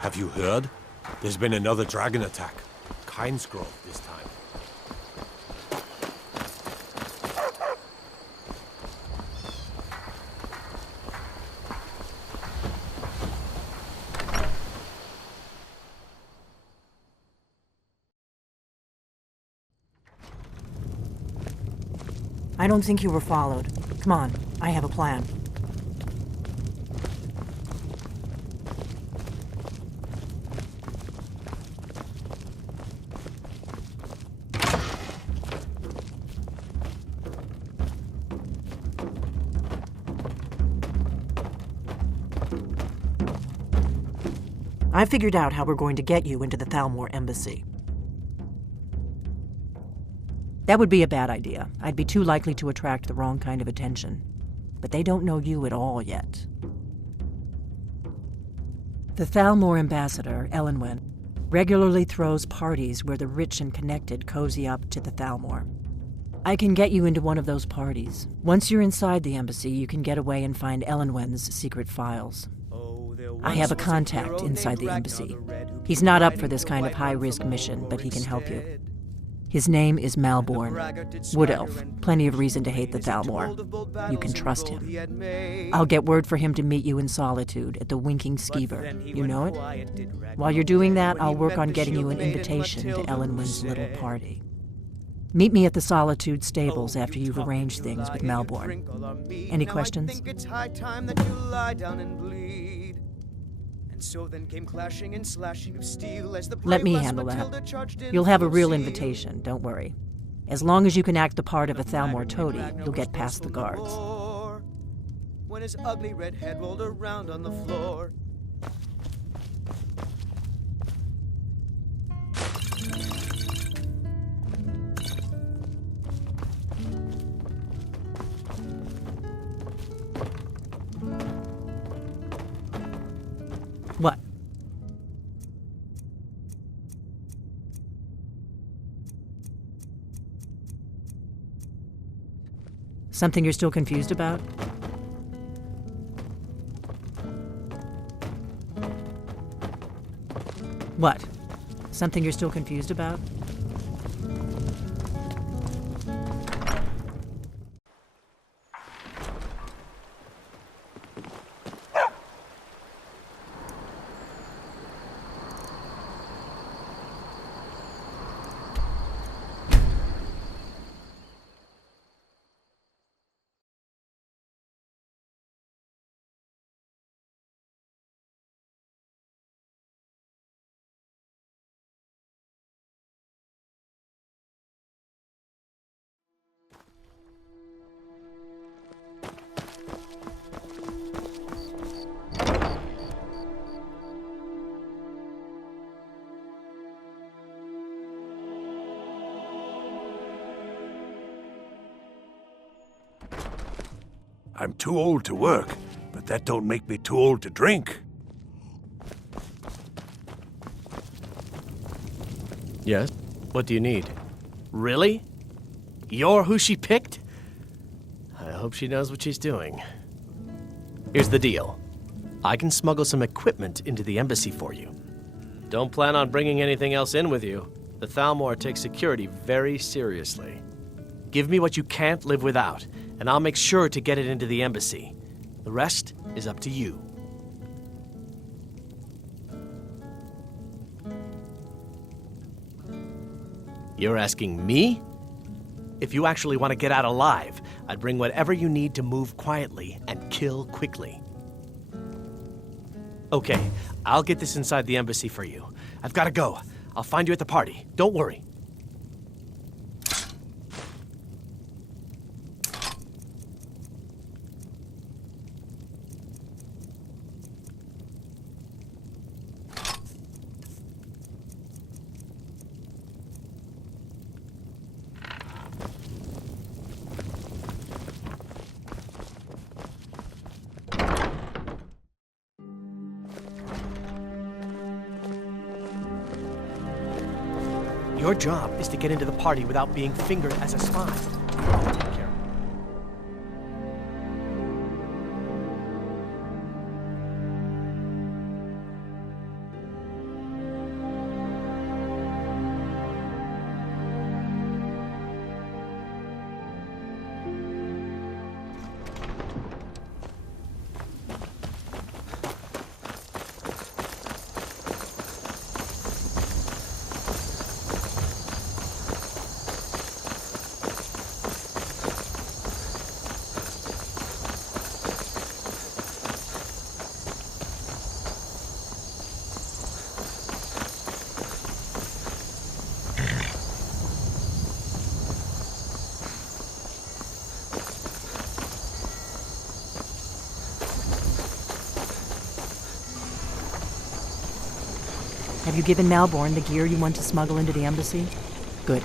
Have you heard? There's been another dragon attack. Kynesgrove this time. I don't think you were followed. Come on, I have a plan. I figured out how we're going to get you into the Thalmor embassy. That would be a bad idea. I'd be too likely to attract the wrong kind of attention. But they don't know you at all yet. The Thalmor ambassador, Elenwen, regularly throws parties where the rich and connected cozy up to the Thalmor. I can get you into one of those parties. Once you're inside the embassy, you can get away and find Elenwen's secret files. I have a contact inside the embassy. He's not up for this kind of high-risk mission, but he can help you. His name is Malborn. Wood Elf. Plenty of reason to hate the Thalmor. You can trust him. I'll get word for him to meet you in Solitude at the Winking Skeever. You know it? While you're doing that, I'll work on getting you an invitation to Elenwen's little party. Meet me at the Solitude stables after you've arranged things with Malborn. Any questions? So then came clashing and slashing of steel as the Let me handle that. You'll have a real invitation, don't worry. As long as you can act the part of a Thalmor toady, you'll get past the guards. When his ugly red head rolled around on the floor. What? Something you're still confused about? What? Something you're still confused about? I'm too old to work, but that don't make me too old to drink. Yes? What do you need? Really? You're who she picked? I hope she knows what she's doing. Here's the deal. I can smuggle some equipment into the embassy for you. Don't plan on bringing anything else in with you. The Thalmor takes security very seriously. Give me what you can't live without, and I'll make sure to get it into the embassy. The rest is up to you. You're asking me? If you actually want to get out alive, I'd bring whatever you need to move quietly and kill quickly. Okay, I'll get this inside the embassy for you. I've got to go. I'll find you at the party. Don't worry. Your job is to get into the party without being fingered as a spy. I'll take care of it. Have you given Malborn the gear you want to smuggle into the embassy? Good.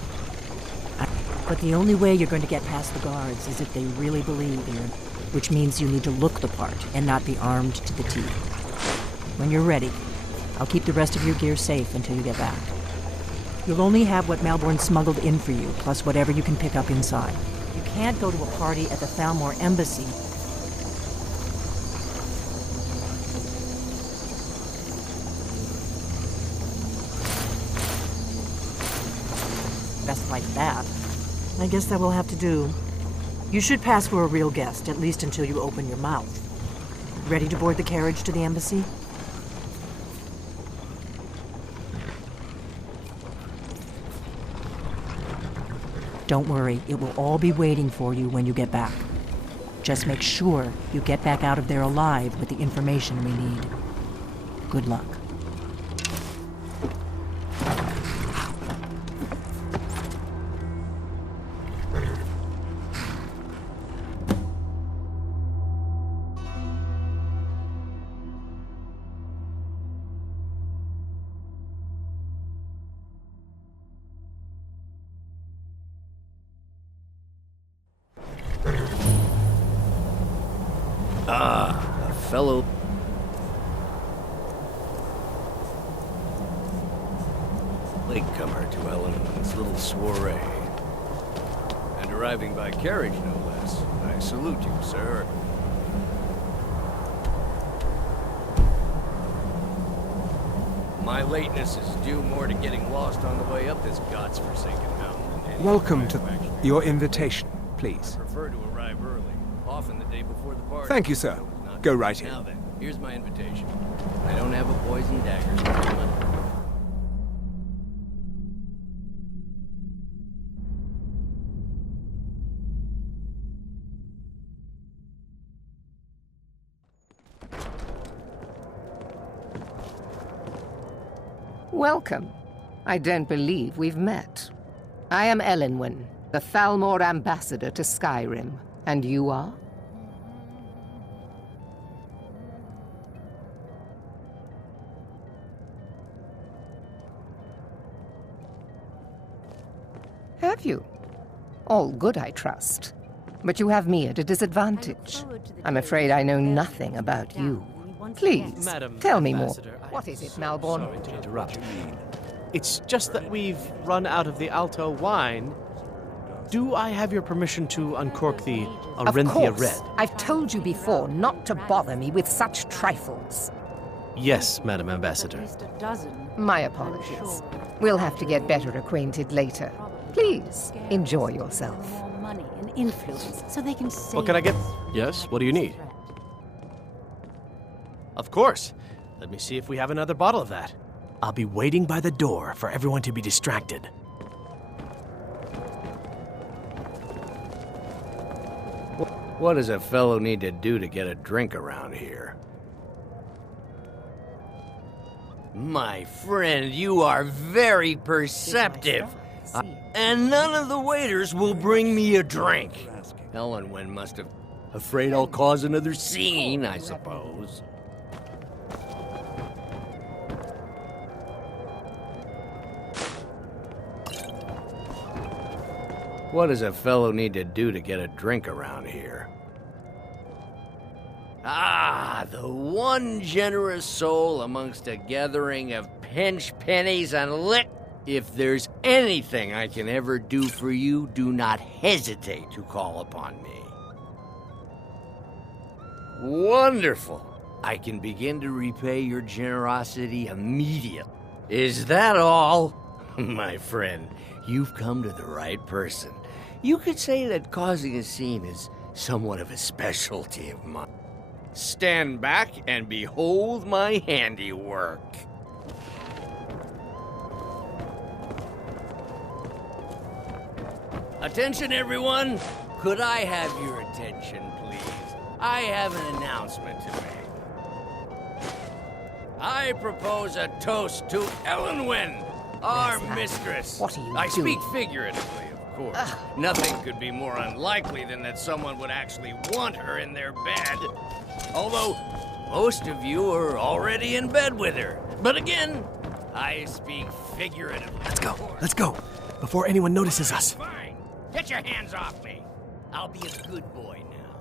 But the only way you're going to get past the guards is if they really believe you, which means you need to look the part and not be armed to the teeth. When you're ready, I'll keep the rest of your gear safe until you get back. You'll only have what Malborn smuggled in for you, plus whatever you can pick up inside. You can't go to a party at the Thalmor embassy. Best like that. I guess that will have to do. You should pass for a real guest, at least until you open your mouth. Ready to board the carriage to the embassy? Don't worry, it will all be waiting for you when you get back. Just make sure you get back out of there alive with the information we need. Good luck. Ah, a fellow... latecomer to Ellen's little soiree. And arriving by carriage, no less. I salute you, sir. My lateness is due more to getting lost on the way up this godforsaken mountain than any Welcome to your invitation, please. I prefer to arrive early, often the day before the party. Thank you, sir. Go right in. Now then, here's my invitation. I don't have a poison dagger, gentlemen. Welcome. I don't believe we've met. I am Elenwen, the Thalmor ambassador to Skyrim. And you are? Have you? All good, I trust. But you have me at a disadvantage. I'm afraid I know nothing about you. Please, Madam tell me more. Ambassador, What is it, Malborn? Sorry to interrupt. It's just that we've run out of the Alto wine. Do I have your permission to uncork the Of Arinthia course. Red? I've told you before not to bother me with such trifles. Yes, Madam Ambassador. My apologies. We'll have to get better acquainted later. Please, enjoy yourself. Money and influence, so they can say. What can I get? Yes, what do you need? Of course. Let me see if we have another bottle of that. I'll be waiting by the door for everyone to be distracted. What does a fellow need to do to get a drink around here? My friend, you are very perceptive. And none of the waiters will bring me a drink. Ellenwen must have... Afraid I'll cause another scene, I suppose. What does a fellow need to do to get a drink around here? Ah, the one generous soul amongst a gathering of pinch pennies and lit. If there's anything I can ever do for you, do not hesitate to call upon me. Wonderful. I can begin to repay your generosity immediately. Is that all? My friend, you've come to the right person. You could say that causing a scene is somewhat of a specialty of mine. Stand back and behold my handiwork. Attention, everyone! Could I have your attention, please? I have an announcement to make. I propose a toast to Ellenwen, our mistress. What are you I doing? speak figuratively, of course. Nothing could be more unlikely than that someone would actually want her in their bed. Although, most of you are already in bed with her. But again, I speak figuratively. Let's go, before anyone notices us. Fine. Get your hands off me. I'll be a good boy now.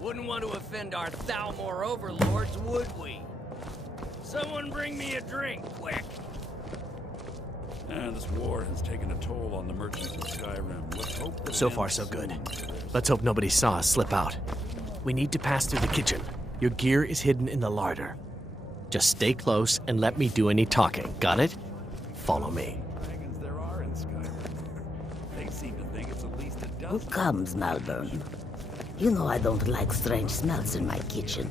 Wouldn't want to offend our Thalmor overlords, would we? Someone bring me a drink, quick. And this war has taken a toll on the merchants of Skyrim. Let's hope that So far, so good. Let's hope nobody saw us slip out. We need to pass through the kitchen. Your gear is hidden in the larder. Just stay close and let me do any talking. Got it? Follow me. dragons there are in Skyrim. They seem to think it's at least a Who dozen. comes, Malburn? You know I don't like strange smells in my kitchen.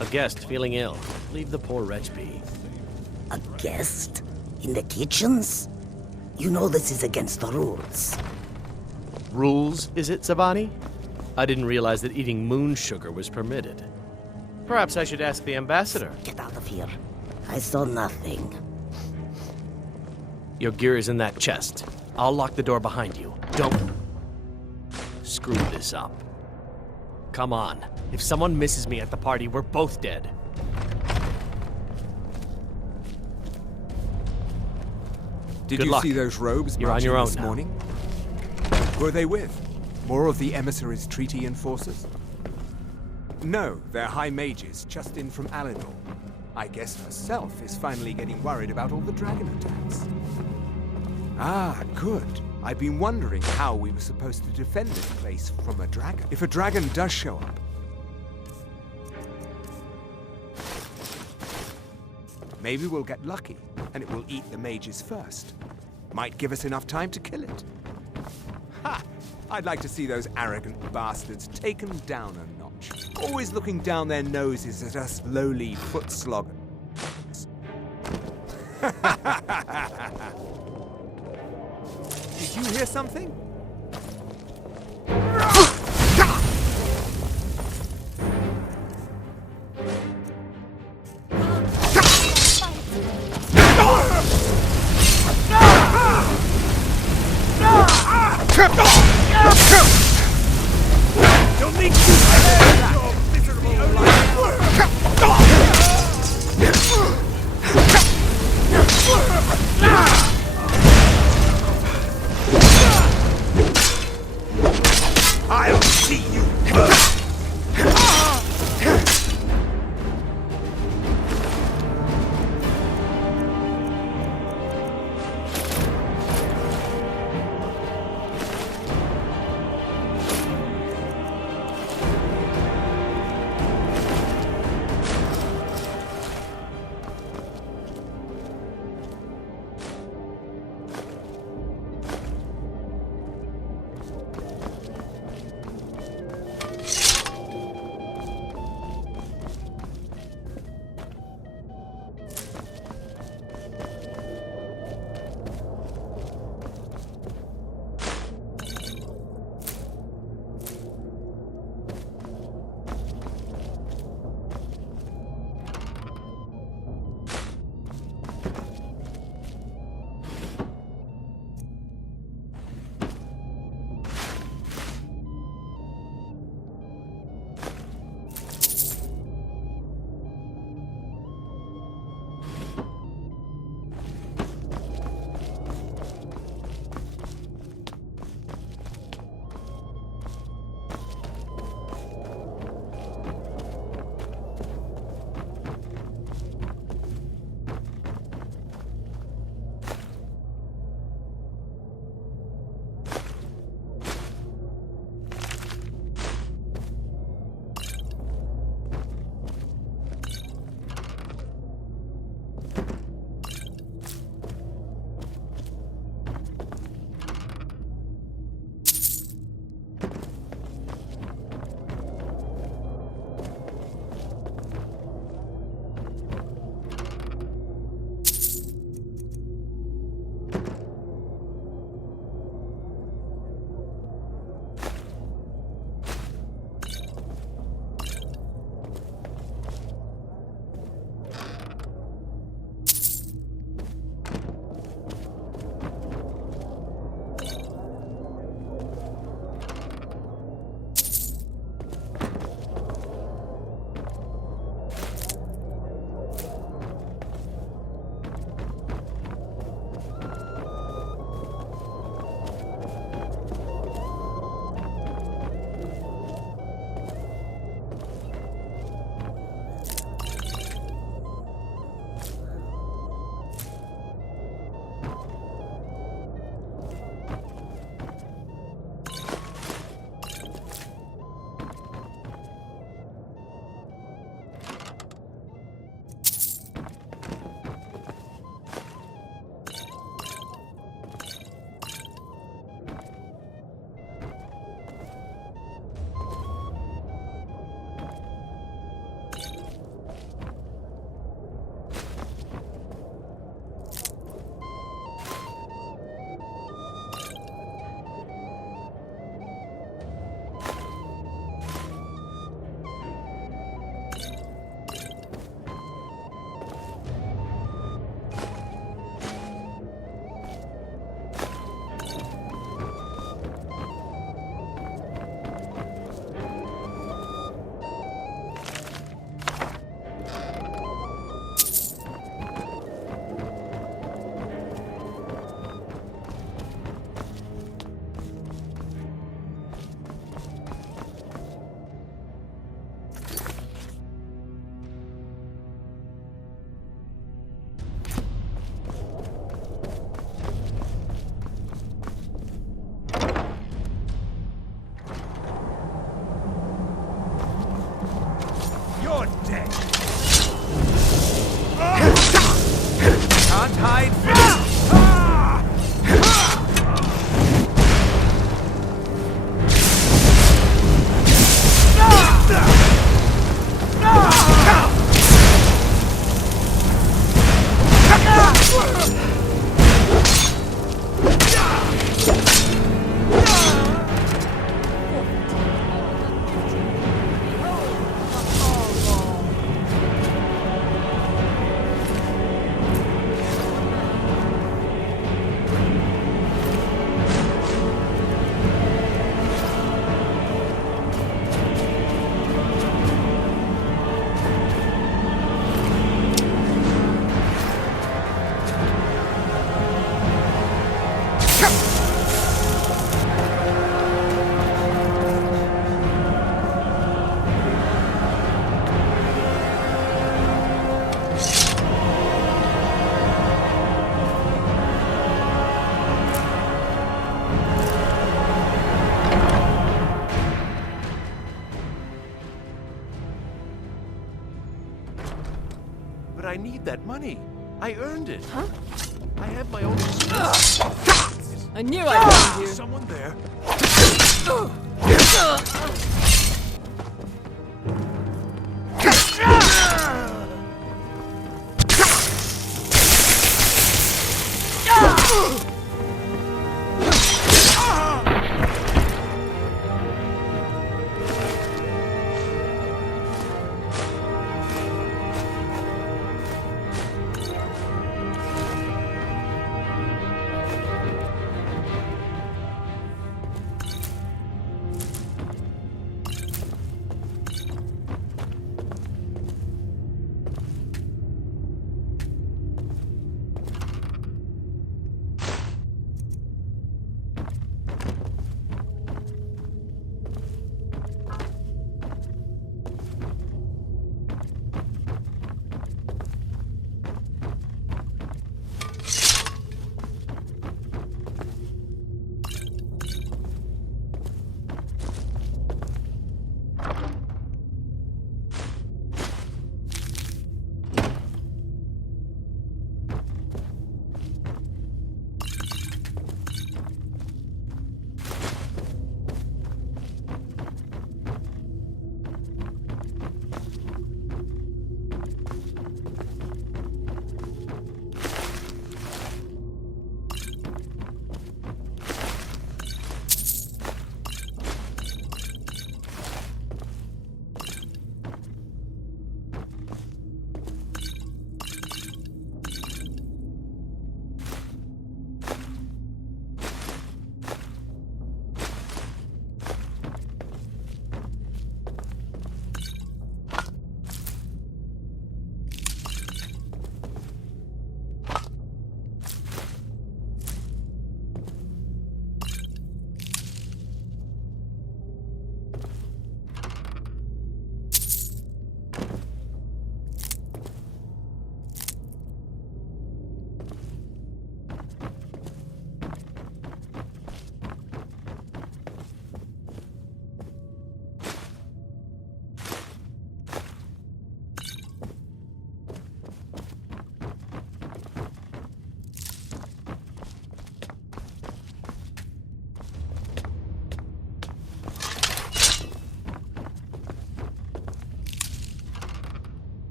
A guest feeling ill. Leave the poor wretch be. A guest? In the kitchens? You know this is against the rules. Rules, is it, Zabani? I didn't realize that eating moon sugar was permitted. Perhaps I should ask the ambassador. Get out of here. I saw nothing. Your gear is in that chest. I'll lock the door behind you. Don't screw this up. Come on. If someone misses me at the party, we're both dead. Did Good you luck. see those robes You're on marching your own this now. morning? Who are they with? More of the emissaries' treaty enforcers? No, they're high mages, just in from Alinor. I guess herself is finally getting worried about all the dragon attacks. Ah, good. I've been wondering how we were supposed to defend this place from a dragon. If a dragon does show up, maybe we'll get lucky, and it will eat the mages first. Might give us enough time to kill it. Ha! I'd like to see those arrogant bastards taken down a notch. Always looking down their noses at us lowly foot sloggers. Did you hear something? You'll need to your miserable I'll see you first. I need that money. I earned it. Huh? I have my own... I knew I'd find you. Someone there.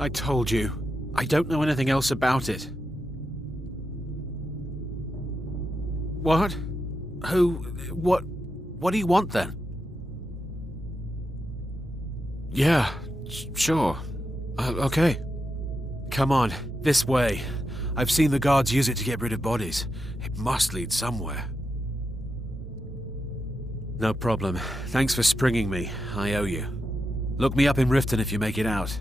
I told you. I don't know anything else about it. What? Who? What do you want then? Yeah, sure. Okay. Come on, this way. I've seen the guards use it to get rid of bodies. It must lead somewhere. No problem. Thanks for springing me. I owe you. Look me up in Riften if you make it out.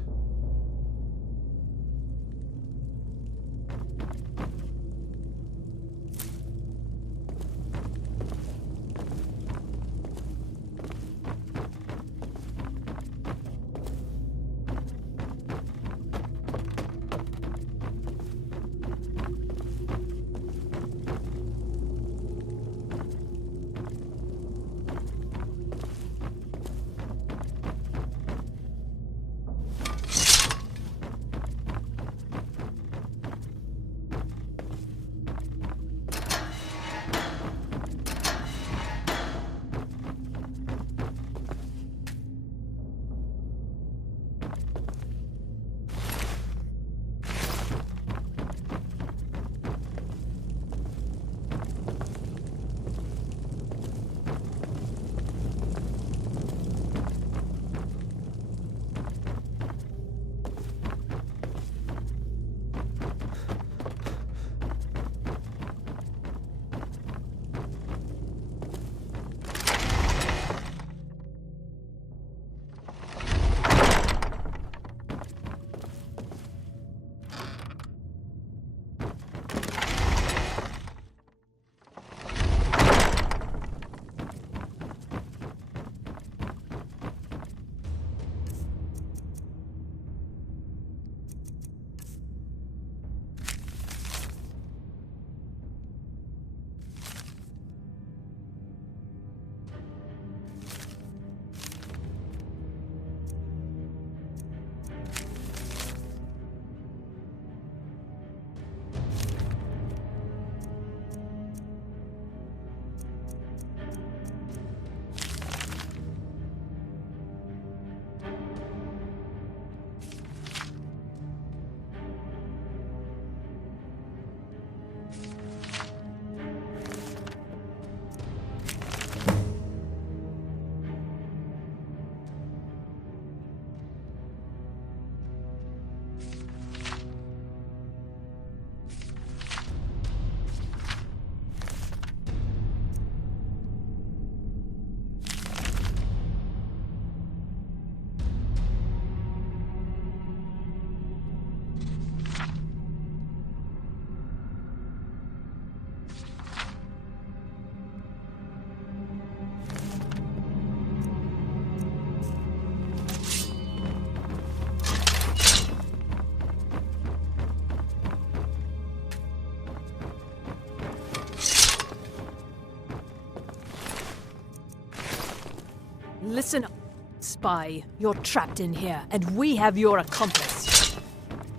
Listen up, spy. You're trapped in here, and we have your accomplice.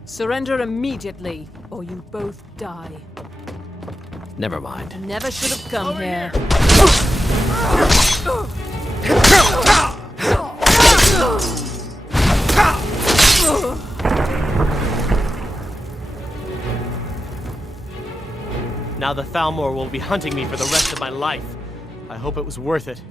Surrender immediately, or you both die. Never mind. Never should have come here. Now the Thalmor will be hunting me for the rest of my life. I hope it was worth it.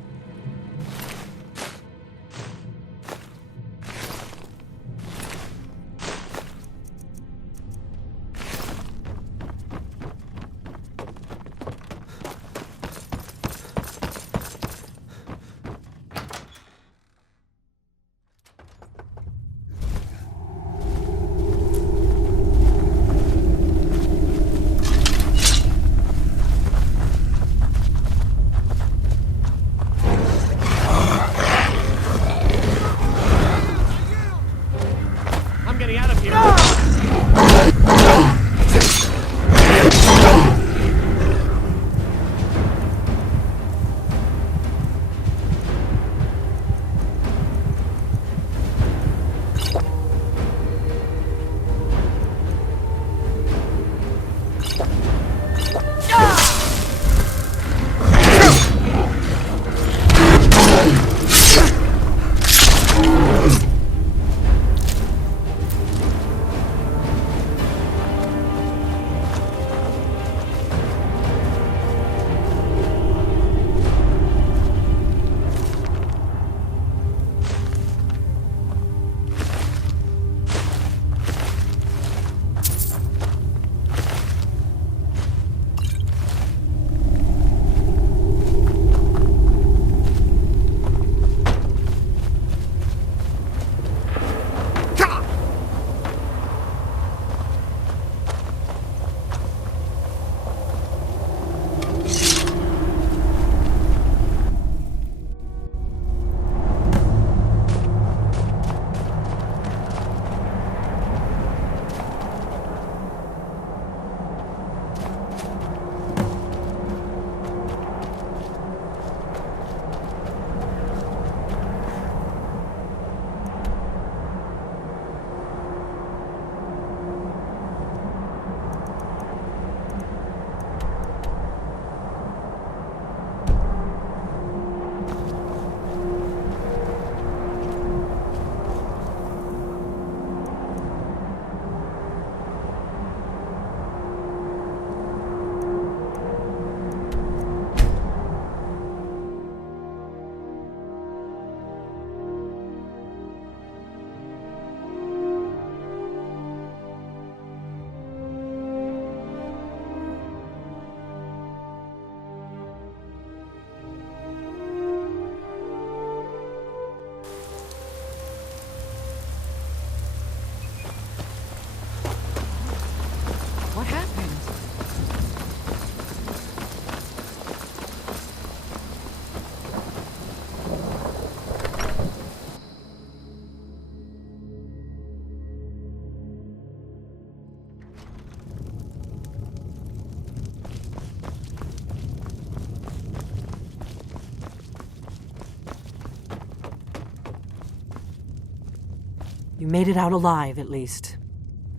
You made it out alive, at least.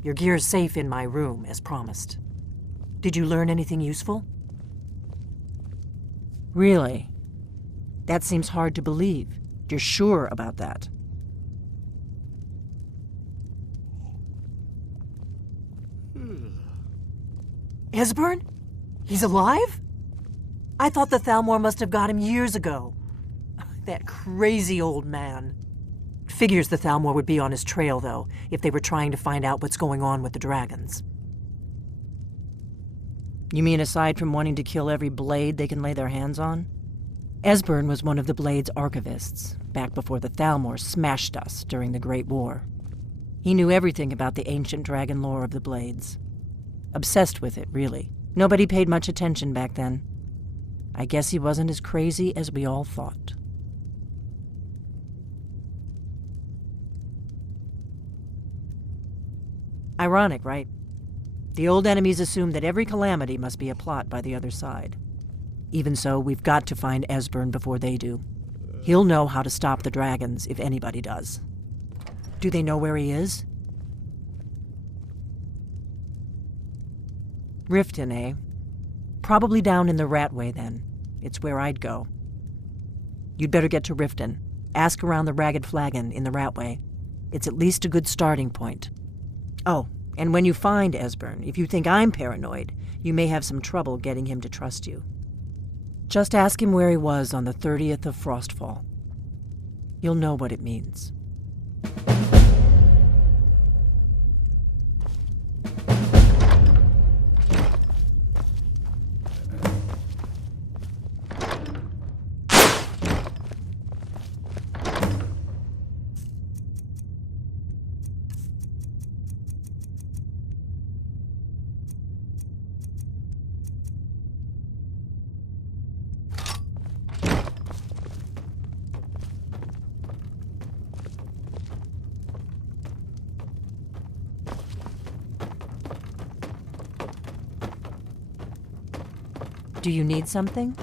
Your gear's safe in my room, as promised. Did you learn anything useful? Really? That seems hard to believe. You're sure about that? Esbern? He's alive? I thought the Thalmor must have got him years ago. That crazy old man. Figures the Thalmor would be on his trail, though, if they were trying to find out what's going on with the dragons. You mean aside from wanting to kill every blade they can lay their hands on? Esbern was one of the Blade's archivists, back before the Thalmor smashed us during the Great War. He knew everything about the ancient dragon lore of the Blades. Obsessed with it, really. Nobody paid much attention back then. I guess he wasn't as crazy as we all thought. Ironic, right? The old enemies assumed that every calamity must be a plot by the other side. Even so, we've got to find Esbern before they do. He'll know how to stop the dragons, if anybody does. Do they know where he is? Riften, eh? Probably down in the Ratway, then. It's where I'd go. You'd better get to Riften. Ask around the Ragged Flagon in the Ratway. It's at least a good starting point. Oh, and when you find Esbern, if you think I'm paranoid, you may have some trouble getting him to trust you. Just ask him where he was on the 30th of Frostfall. You'll know what it means. Do you need something?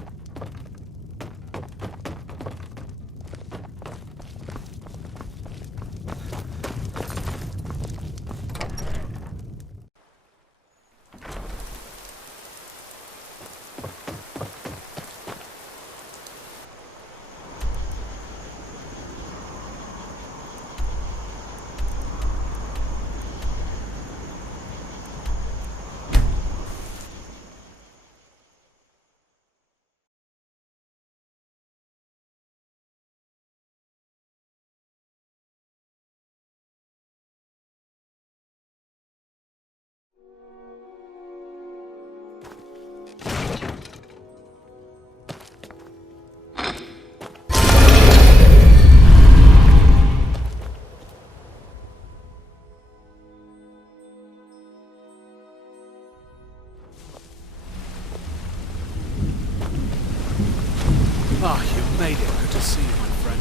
Ah, you made it. Good to see you, my friend.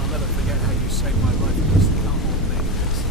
I'll never forget how you saved my life against the Thalmor maniacs.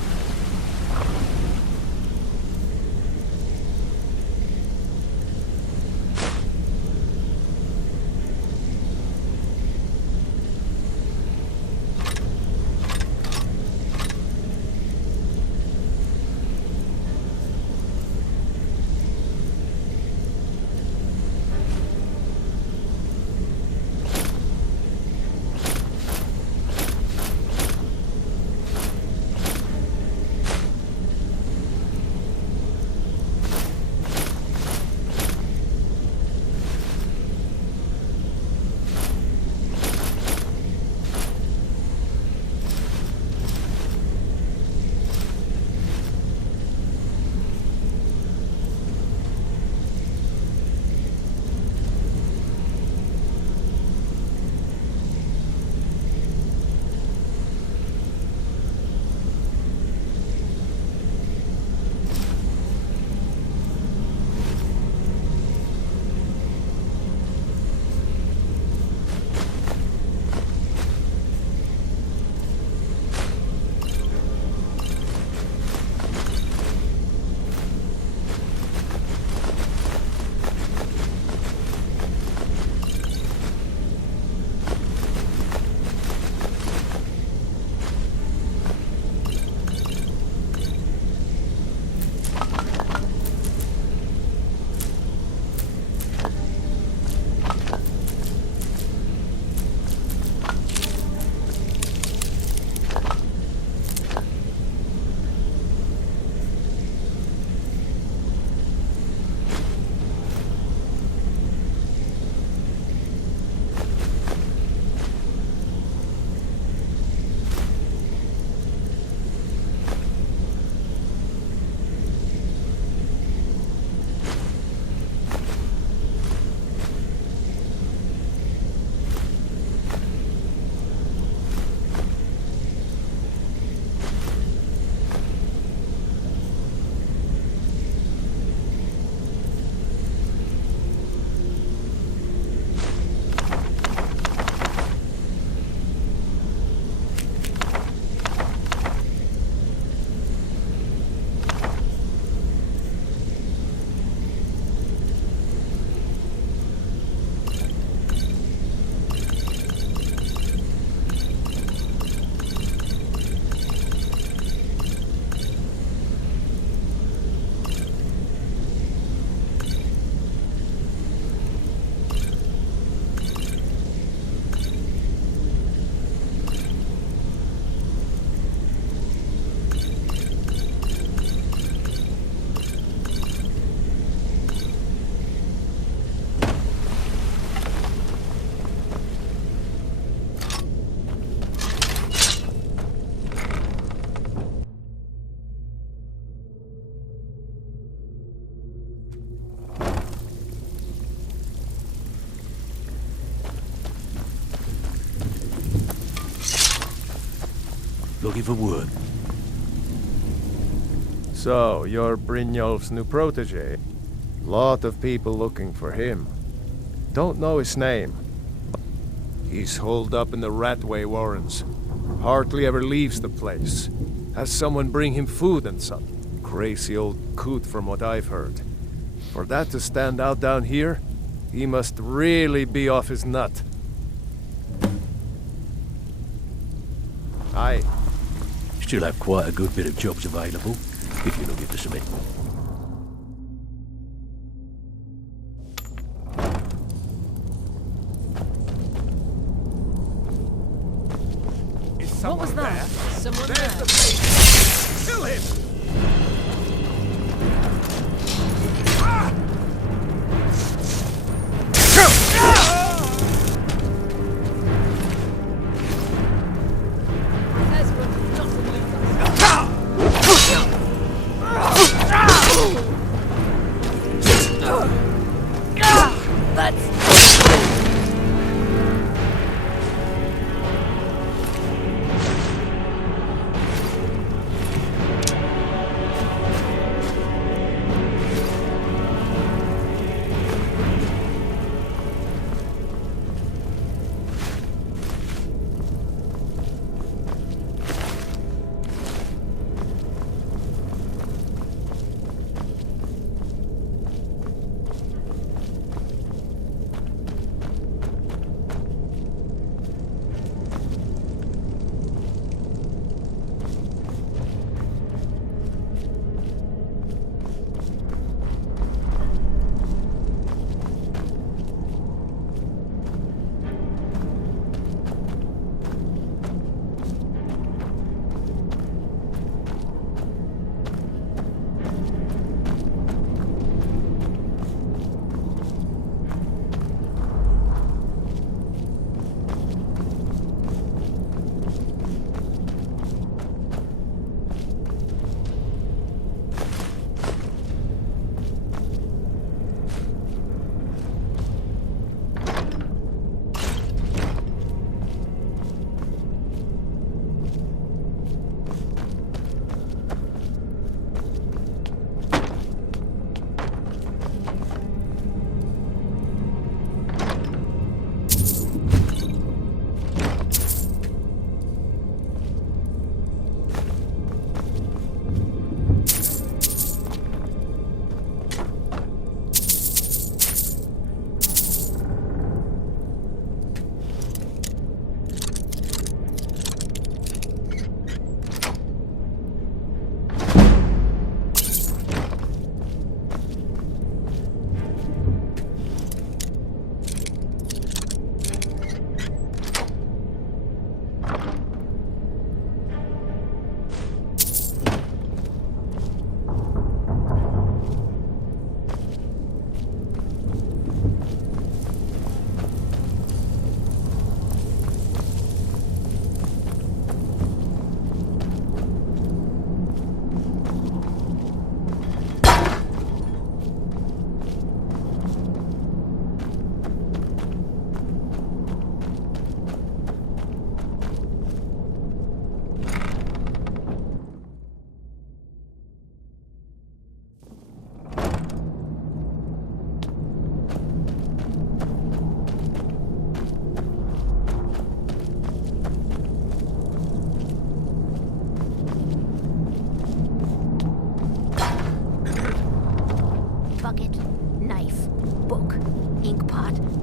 looking for work. So, you're Brynjolf's new protege. Lot of people looking for him. Don't know his name. He's holed up in the Ratway Warrens. Hardly ever leaves the place. Has someone bring him food and such. Crazy old coot from what I've heard. For that to stand out down here, he must really be off his nut. Aye. Still have quite a good bit of jobs available, if you're looking for something. What was that? Someone there. Kill him!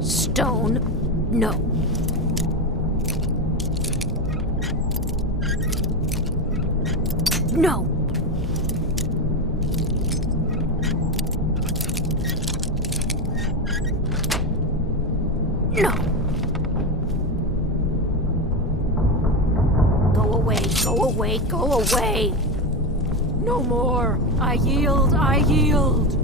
Stone, no. No. No. Go away, go away, go away. No more. I yield, I yield.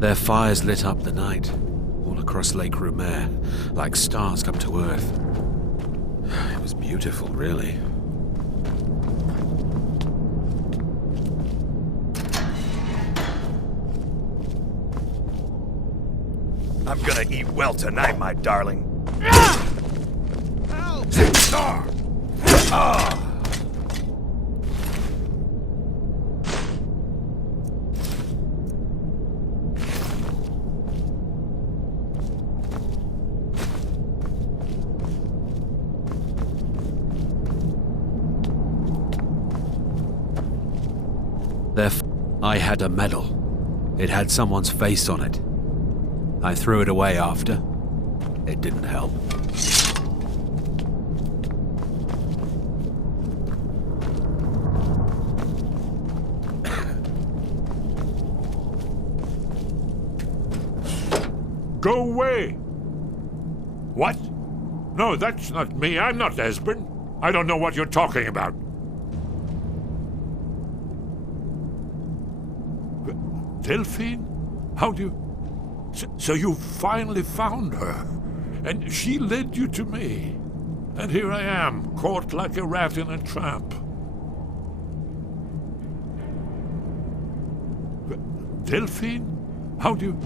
Their fires lit up the night, all across Lake Rumer, like stars come to Earth. It was beautiful, really. I'm gonna eat well tonight, my darling. I had a medal. It had someone's face on it. I threw it away after. It didn't help. Go away! What? No, that's not me. I'm not Esbern. I don't know what you're talking about. Delphine? How do you... So you finally found her, and she led you to me. And here I am, caught like a rat in a trap. Delphine? How do you...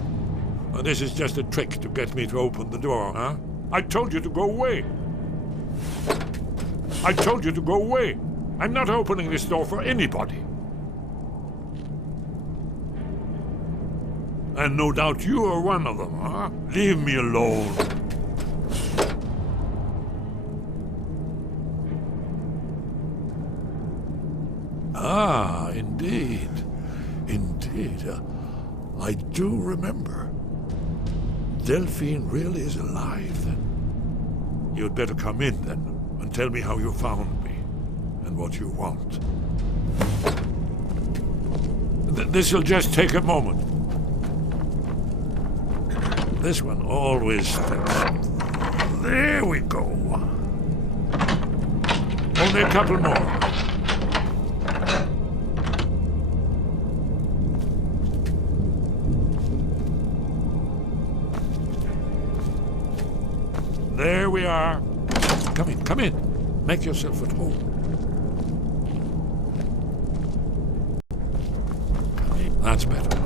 Oh, this is just a trick to get me to open the door, huh? I told you to go away. I told you to go away. I'm not opening this door for anybody. And no doubt you are one of them, huh? Leave me alone. Ah, indeed. Indeed. I do remember. Delphine really is alive, then. You'd better come in, then, and tell me how you found me, and what you want. This'll just take a moment. This one always fits. There we go. Only a couple more. There we are. Come in, come in. Make yourself at home. Come in. That's better.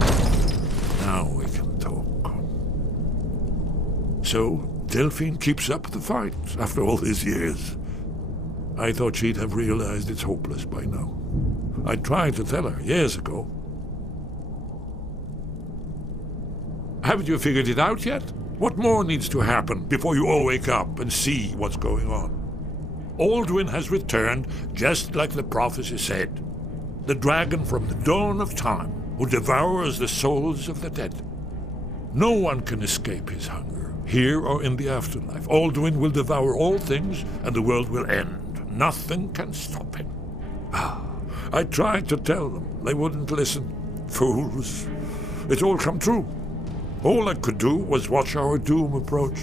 Now we can talk. So, Delphine keeps up the fight after all these years. I thought she'd have realized it's hopeless by now. I tried to tell her years ago. Haven't you figured it out yet? What more needs to happen before you all wake up and see what's going on? Alduin has returned just like the prophecy said. The dragon from the dawn of time who devours the souls of the dead. No one can escape his hunger, here or in the afterlife. Alduin will devour all things and the world will end. Nothing can stop him. I tried to tell them. They wouldn't listen. Fools. It's all come true. All I could do was watch our doom approach.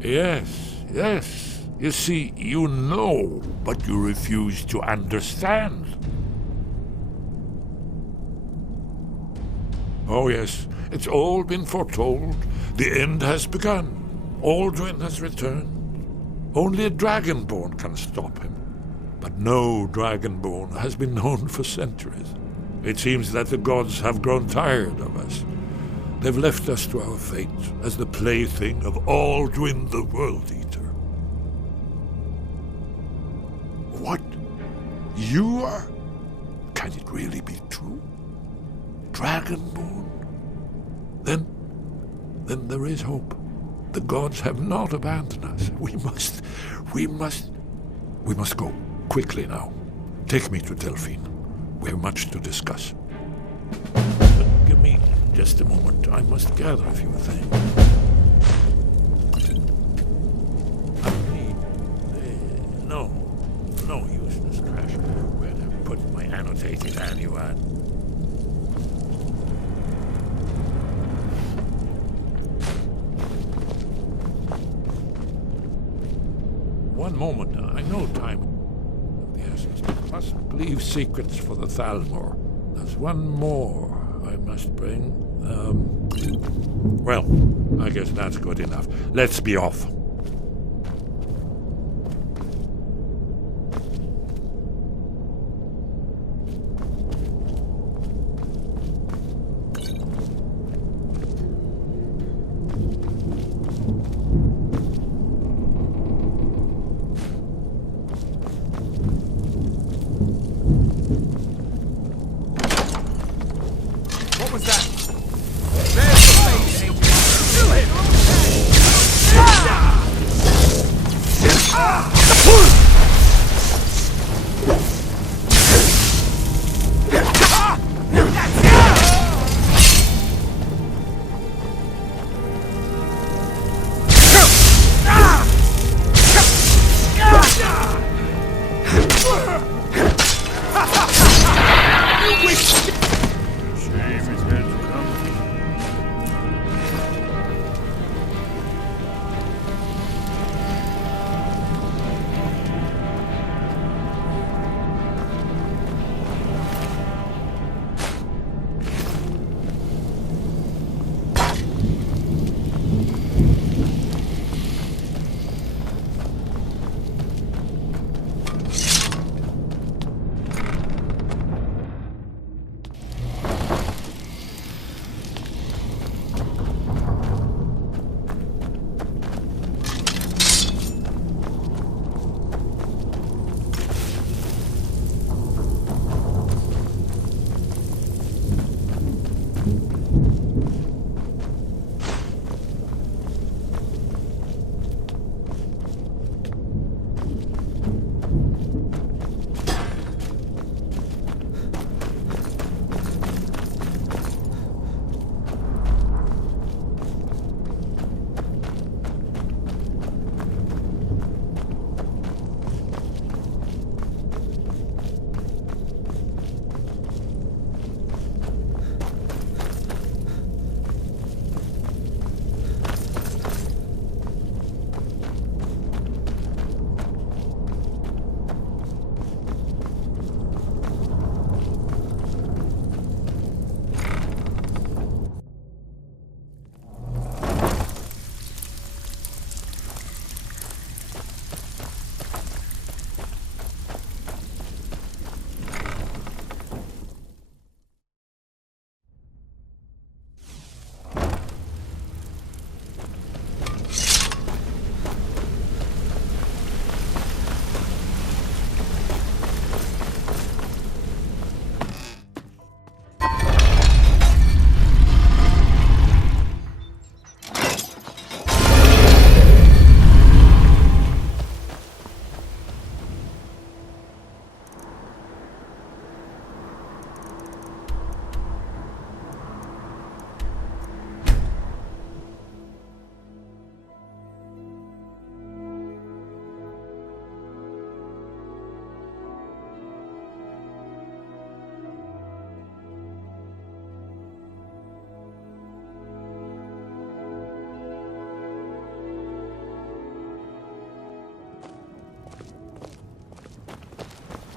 Yes, yes. You see, you know, but you refuse to understand. Oh yes, it's all been foretold. The end has begun. Alduin has returned. Only a dragonborn can stop him. But no dragonborn has been known for centuries. It seems that the gods have grown tired of us. They've left us to our fate as the plaything of Alduin the World Eater. What? You are? Can it really be true? Dragonborn? Then there is hope. The gods have not abandoned us. We must go. Quickly now. Take me to Delphine. We have much to discuss. Give me just a moment. I must gather a few things. I need... No useless trash. Where did I put my annotated annual? One moment. I know time... must leave secrets for the Thalmor. There's one more I must bring. Well, I guess that's good enough. Let's be off. What was that? There's the face, Angel. Kill him!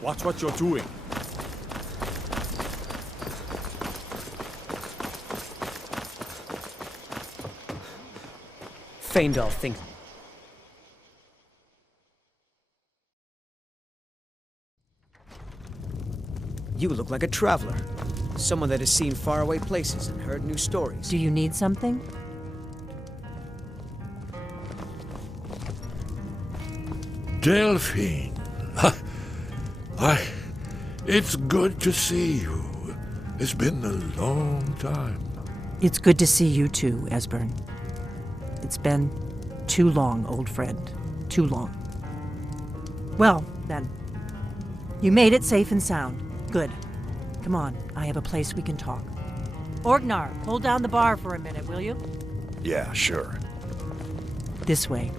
Watch what you're doing. Feindal thinks. You look like a traveler. Someone that has seen faraway places and heard new stories. Do you need something? Delphine. It's good to see you. It's been a long time. It's good to see you too, Esbern. It's been too long, old friend. Too long. Well, then. You made it safe and sound. Good. Come on, I have a place we can talk. Orgnar, hold down the bar for a minute, will you? Yeah, sure. This way.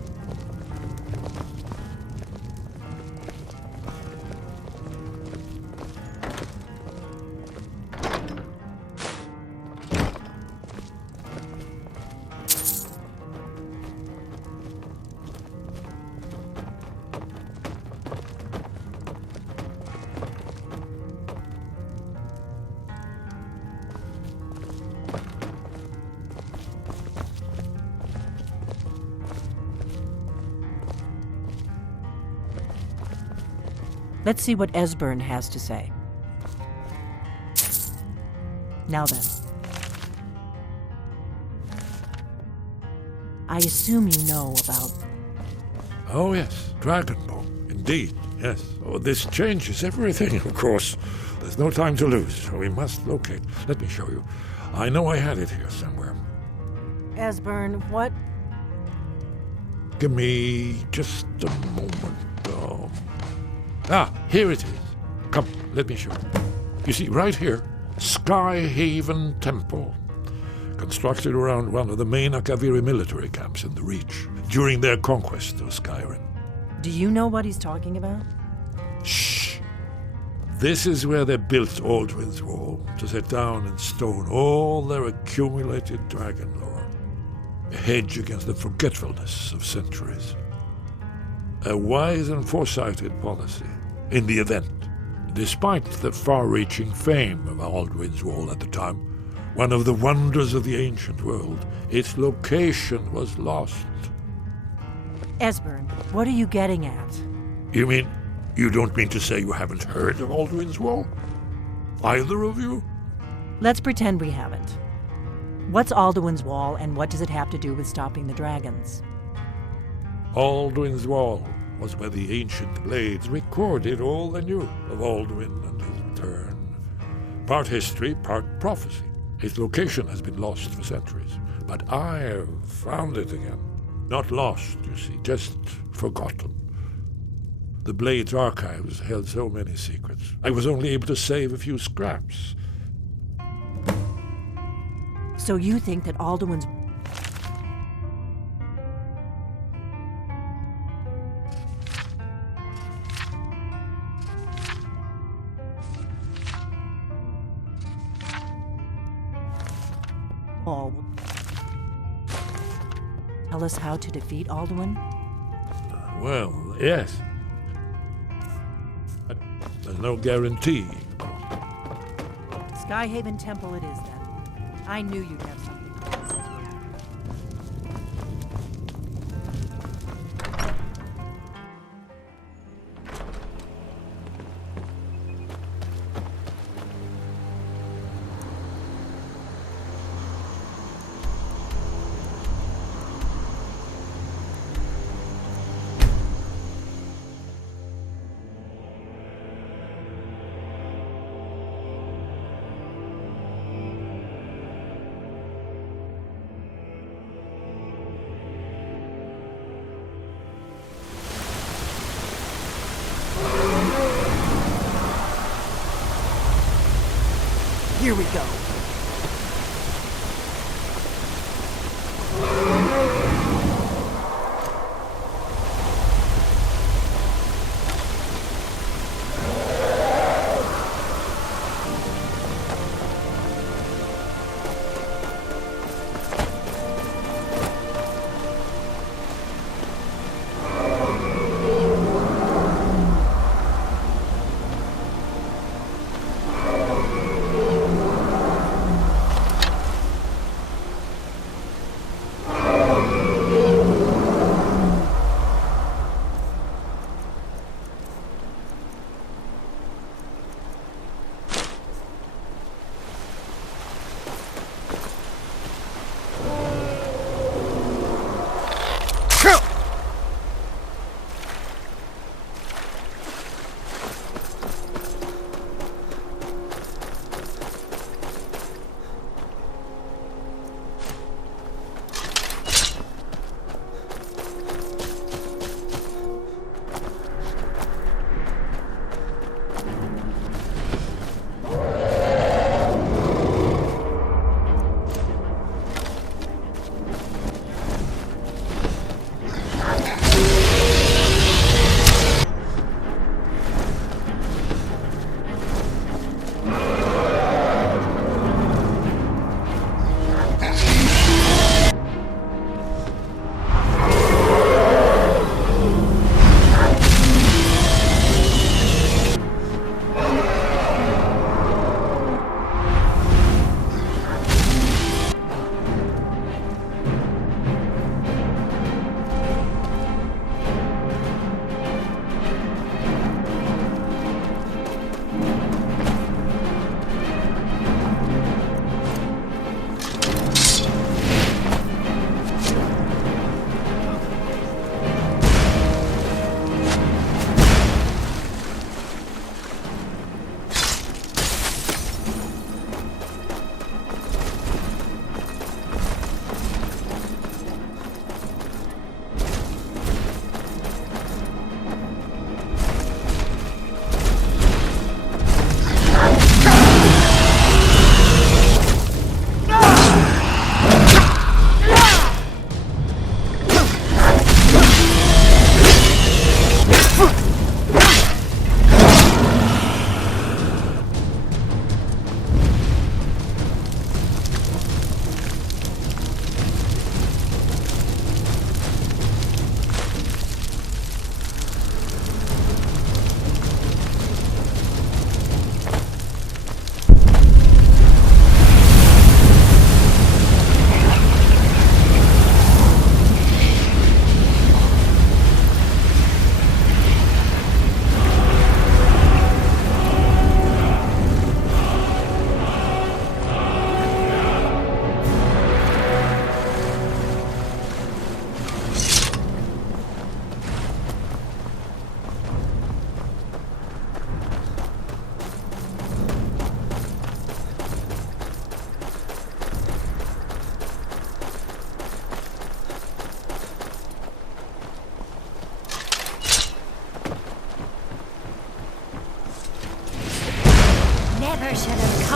Let's see what Esbern has to say. Now then. I assume you know about... Oh yes, Dragonborn. Indeed, yes. Oh, this changes everything, of course. There's no time to lose, so we must locate. Let me show you. I know I had it here somewhere. Esbern, what? Give me just a moment. Here it is. Come, let me show you. You see, right here, Skyhaven Temple. Constructed around one of the main Akaviri military camps in the Reach during their conquest of Skyrim. Do you know what he's talking about? Shh! This is where they built Alduin's Wall, to set down in stone all their accumulated dragon lore. A hedge against the forgetfulness of centuries. A wise and foresighted policy in the event. Despite the far-reaching fame of Alduin's Wall at the time, one of the wonders of the ancient world, its location was lost. Esbern, what are you getting at? You mean, you don't mean to say you haven't heard of Alduin's Wall? Either of you? Let's pretend we haven't. What's Alduin's Wall, and what does it have to do with stopping the dragons? Alduin's Wall was where the ancient blades recorded all they knew of Alduin and his return. Part history, part prophecy. Its location has been lost for centuries, but I have found it again. Not lost, you see, just forgotten. The Blade's archives held so many secrets. I was only able to save a few scraps. So you think that Alduin's... Wall... Tell us how to defeat Alduin? Well, yes. But there's no guarantee. Skyhaven Temple it is, then. I knew you'd have something. Here we go.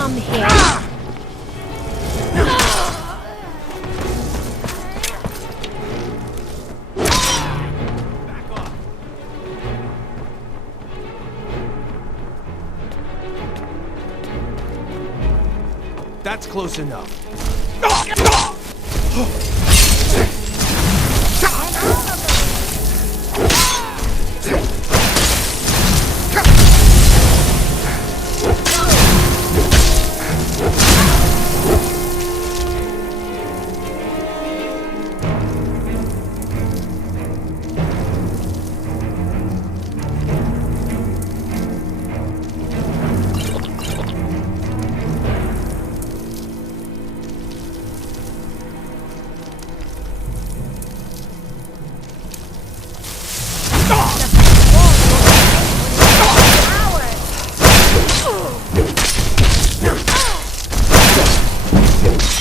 Come here. That's close enough.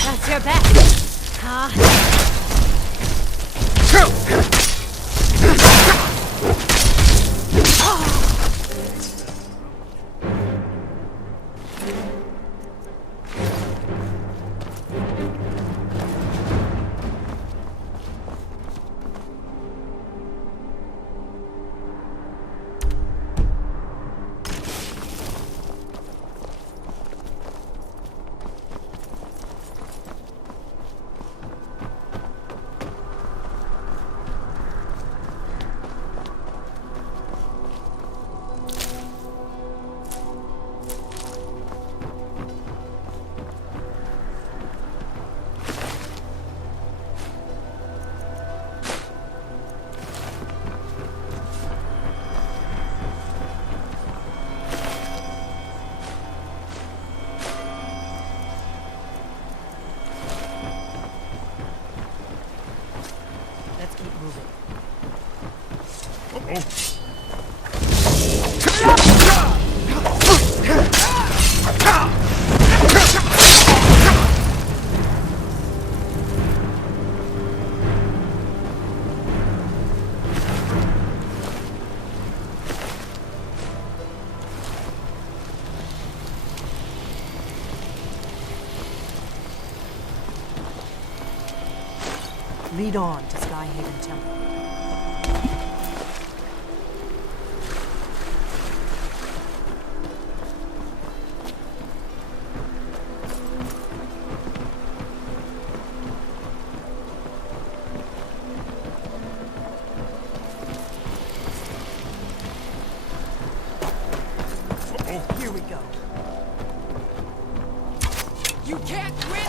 That's your best. Huh? Let's keep moving. Lead on to Skyhaven Temple. Here we go. You can't win!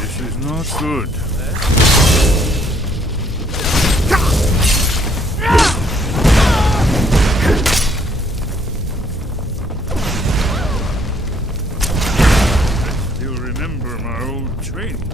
This is not good. I still remember my old training.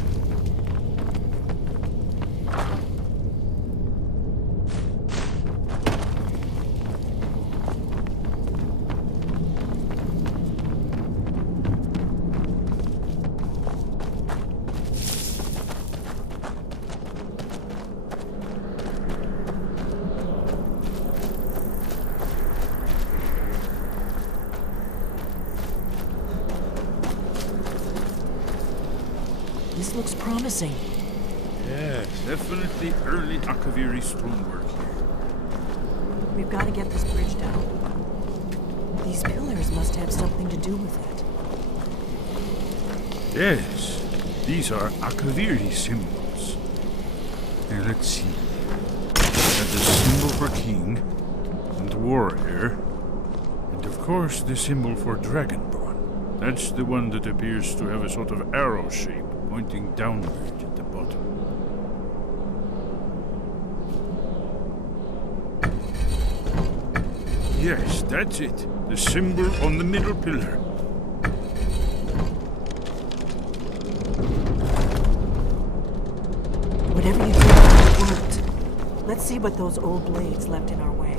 This looks promising. Yes, definitely early Akaviri stonework here. We've got to get this bridge down. These pillars must have something to do with it. Yes, these are Akaviri symbols. Now let's see. There's a symbol for king and warrior, and of course the symbol for dragonborn. That's the one that appears to have a sort of arrow shape pointing downward at the bottom. Yes, that's it. The symbol on the middle pillar. Whatever you did, it worked. Let's see what those old blades left in our way.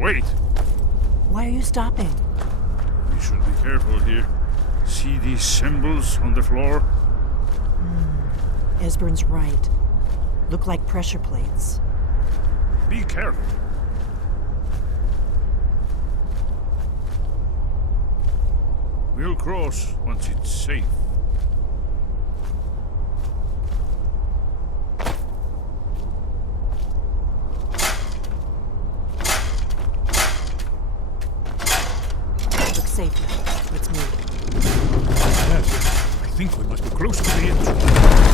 Wait! Why are you stopping? We should be careful here. See these symbols on the floor? Esbern's right. Look like pressure plates. Be careful. We'll cross once it's safe. Look safe now. Let's move. Yes, I think we must be close to the entrance.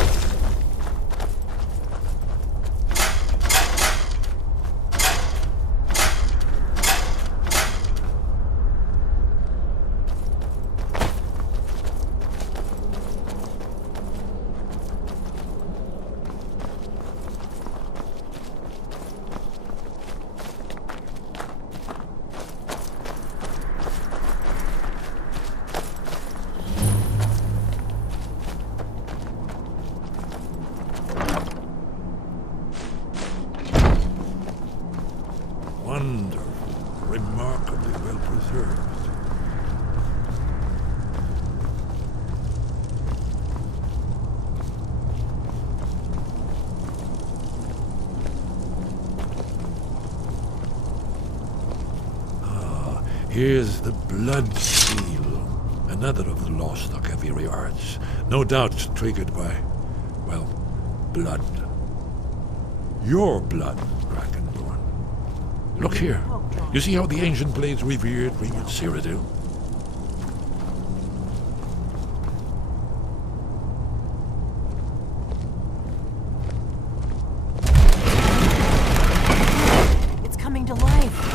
Wonderful, remarkably well preserved. Ah, here's the blood seal, another of the lost Akaviri arts, no doubt triggered by, well, blood. Your blood, Dragonborn. Look here. You see how the ancient blades revered ring in Cyrodiil? It's coming to life.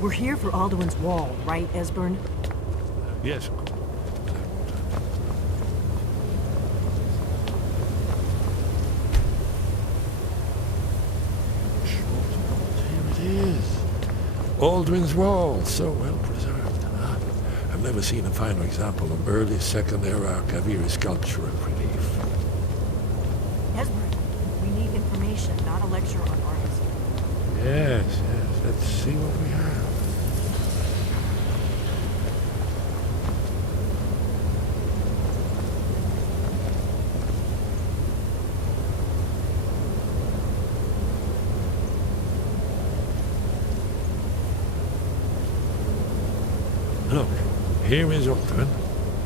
We're here for Alduin's Wall, right, Esbern? Yes. Here it is. Alduin's Wall, so well preserved. Huh? I've never seen a finer example of early Second Era Kaviri sculpture and relief. Esbern, we need information, not a lecture on art history. Yes, yes. Let's see what we have. Look, here is Alduin.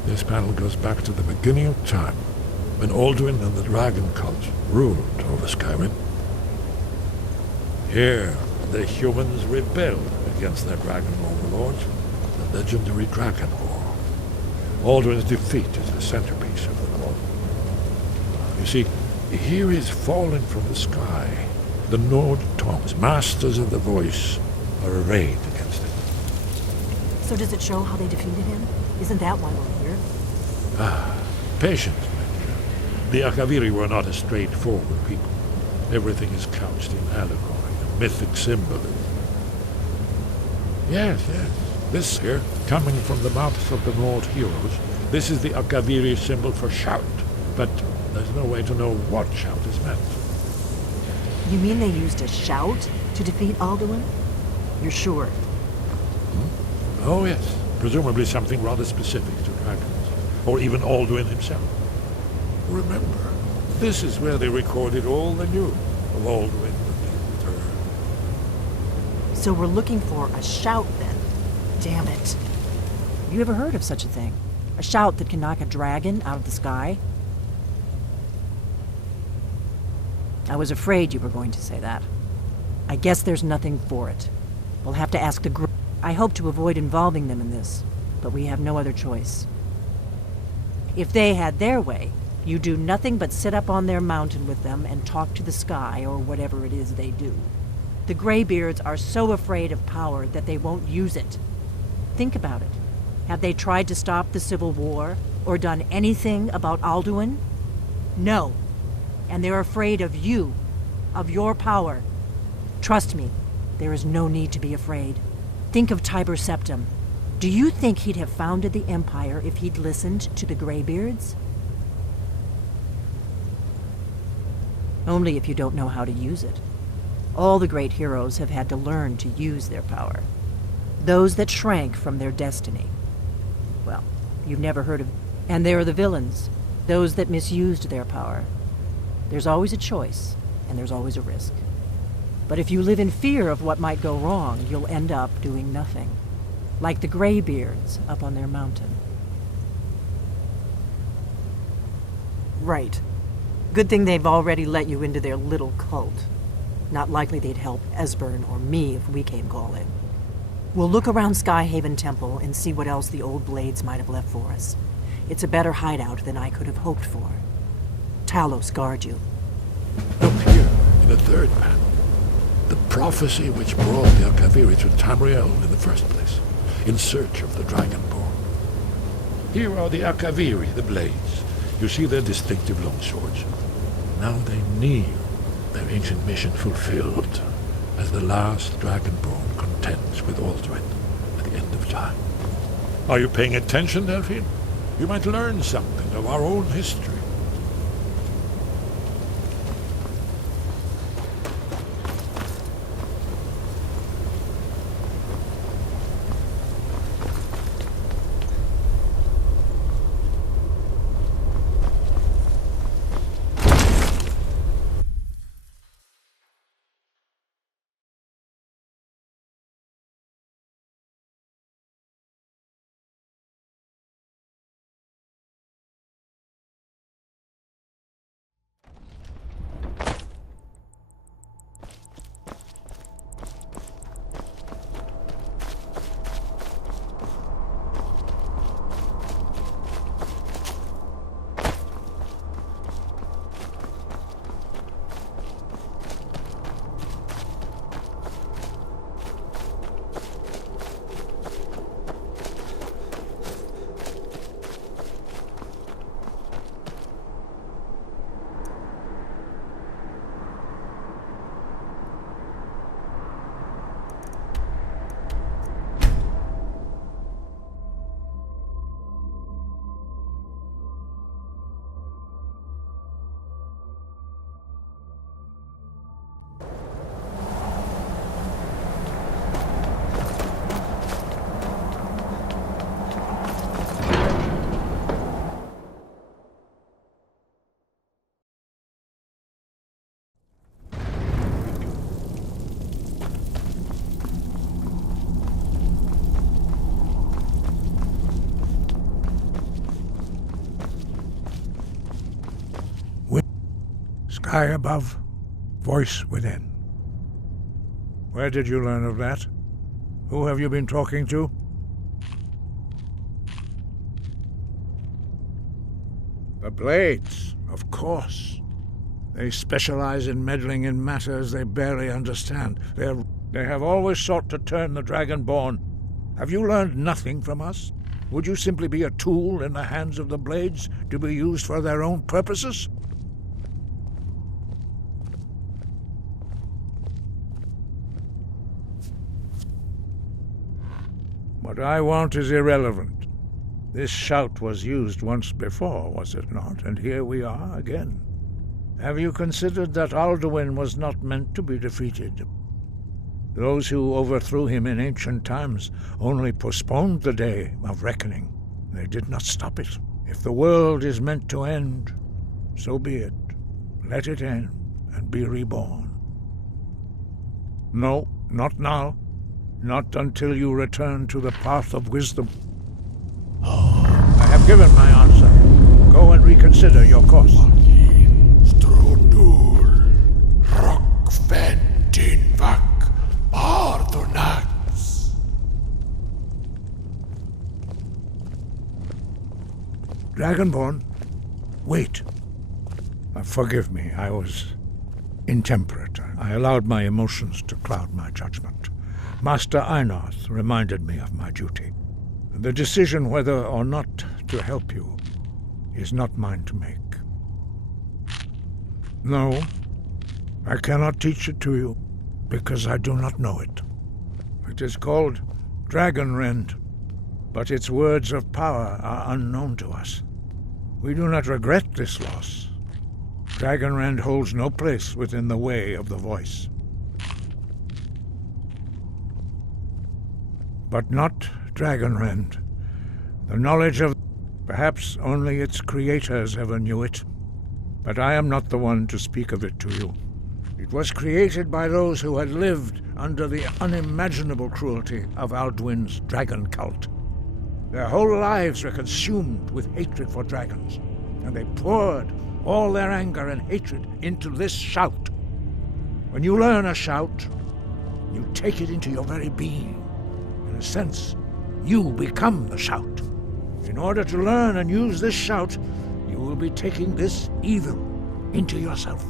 This panel goes back to the beginning of time, when Alduin and the dragon cult ruled over Skyrim. Here, the humans rebelled against their dragon overlords, the legendary Dragon War. Alduin's defeat is the centerpiece of the wall. You see, here is fallen from the sky. The Nord tongues, masters of the voice, are arrayed against it. So does it show how they defeated him? Isn't that why we're here? Patience, my dear. The Akaviri were not a straightforward people. Everything is couched in allegory and mythic symbolism. Yes. This here, coming from the mouths of the Nord heroes, this is the Akaviri symbol for shout. But there's no way to know what shout is meant. You mean they used a shout to defeat Alduin? You're sure? Oh, yes. Presumably something rather specific to dragons, or even Alduin himself. Remember, this is where they recorded all they knew of Alduin and his return. So we're looking for a shout then? Damn it. Have you ever heard of such a thing? A shout that can knock a dragon out of the sky? I was afraid you were going to say that. I guess there's nothing for it. We'll have to ask the group. I hope to avoid involving them in this, but we have no other choice. If they had their way, you do nothing but sit up on their mountain with them and talk to the sky or whatever it is they do. The Greybeards are so afraid of power that they won't use it. Think about it. Have they tried to stop the Civil War or done anything about Alduin? No. And they're afraid of you, of your power. Trust me, there is no need to be afraid. Think of Tiber Septim. Do you think he'd have founded the Empire if he'd listened to the Greybeards? Only if you don't know how to use it. All the great heroes have had to learn to use their power. Those that shrank from their destiny. Well, you've never heard of... And there are the villains, those that misused their power. There's always a choice, and there's always a risk. But if you live in fear of what might go wrong, you'll end up doing nothing. Like the Greybeards up on their mountain. Right. Good thing they've already let you into their little cult. Not likely they'd help Esbern or me if we came calling. We'll look around Skyhaven Temple and see what else the old blades might have left for us. It's a better hideout than I could have hoped for. Talos guard you. Look here, in the third panel. The prophecy which brought the Akaviri to Tamriel in the first place, in search of the Dragonborn. Here are the Akaviri, the blades. You see their distinctive long swords. Now they kneel, their ancient mission fulfilled, as the last Dragonborn contends with Alduin at the end of time. Are you paying attention, Delphine? You might learn something of our own history. Sky above, voice within. Where did you learn of that? Who have you been talking to? The Blades, of course. They specialize in meddling in matters they barely understand. They have always sought to turn the Dragonborn. Have you learned nothing from us? Would you simply be a tool in the hands of the Blades to be used for their own purposes? What I want is irrelevant. This shout was used once before, was it not? And here we are again. Have you considered that Alduin was not meant to be defeated? Those who overthrew him in ancient times only postponed the day of reckoning. They did not stop it. If the world is meant to end, so be it. Let it end and be reborn. No, not now. Not until you return to the path of wisdom. I have given my answer. Go and reconsider your course. Dragonborn, wait. Forgive me, I was intemperate. I allowed my emotions to cloud my judgment. Master Einarth reminded me of my duty. The decision whether or not to help you is not mine to make. No, I cannot teach it to you, because I do not know it. It is called Dragonrend, but its words of power are unknown to us. We do not regret this loss. Dragonrend holds no place within the way of the voice. But not Dragonrend. The knowledge of... Perhaps only its creators ever knew it. But I am not the one to speak of it to you. It was created by those who had lived under the unimaginable cruelty of Alduin's dragon cult. Their whole lives were consumed with hatred for dragons, and they poured all their anger and hatred into this shout. When you learn a shout, you take it into your very being. In a sense, you become the shout. In order to learn and use this shout, you will be taking this evil into yourself.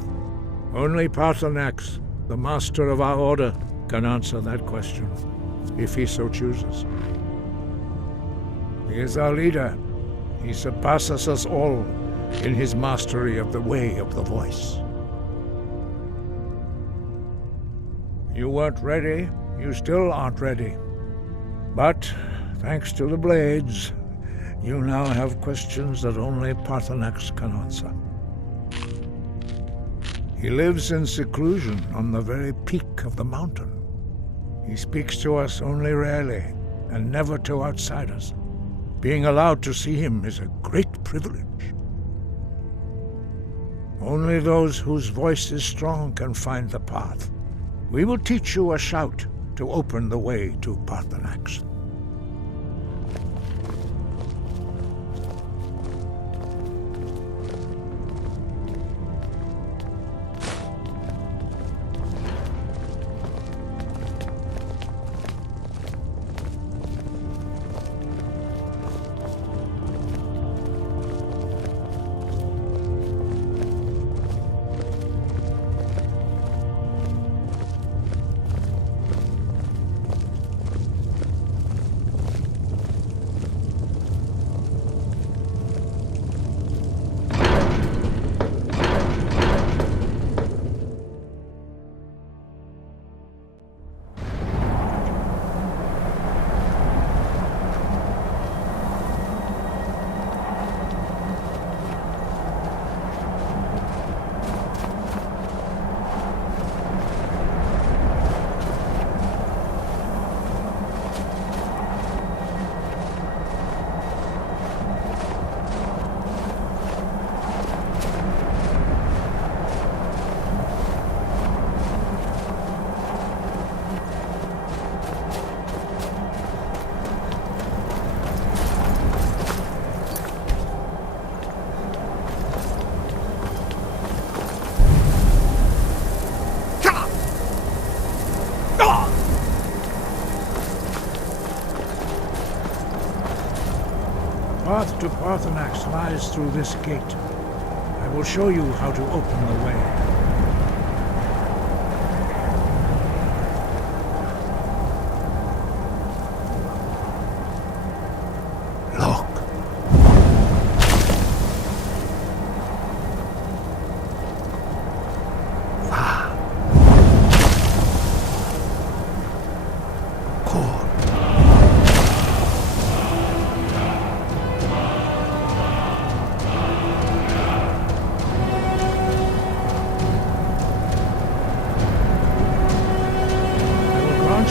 Only Paarthurnax, the master of our order, can answer that question, if he so chooses. He is our leader. He surpasses us all in his mastery of the way of the voice. You weren't ready. You still aren't ready. But, thanks to the Blades, you now have questions that only Paarthurnax can answer. He lives in seclusion on the very peak of the mountain. He speaks to us only rarely, and never to outsiders. Being allowed to see him is a great privilege. Only those whose voice is strong can find the path. We will teach you a shout to open the way to Paarthurnax. The path to Paarthurnax lies through this gate. I will show you how to open the way.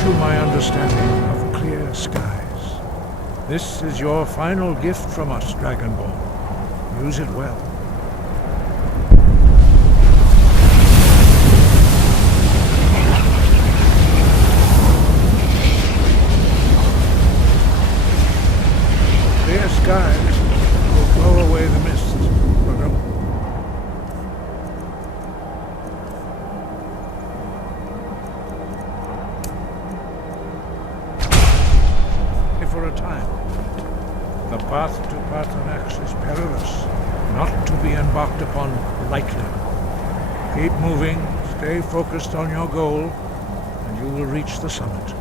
you my understanding of clear skies. This is your final gift from us, Dragonborn. Use it well. Clear skies will blow away the mist. For a time. The path to Paarthurnax is perilous, not to be embarked upon lightly. Keep moving, stay focused on your goal, and you will reach the summit.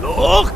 Look!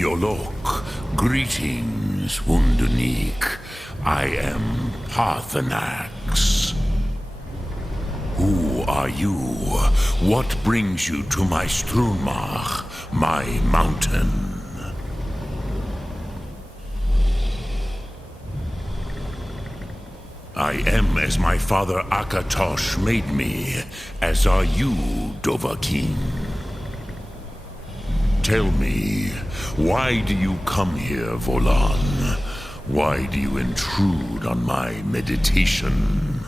Yolok. Greetings, Wunderneek. I am Paarthurnax. Who are you? What brings you to my Strunmach, my mountain? as my father Akatosh made me, as are you, Dovahkiin. Tell me, why do you come here, Volan? Why do you intrude on my meditation?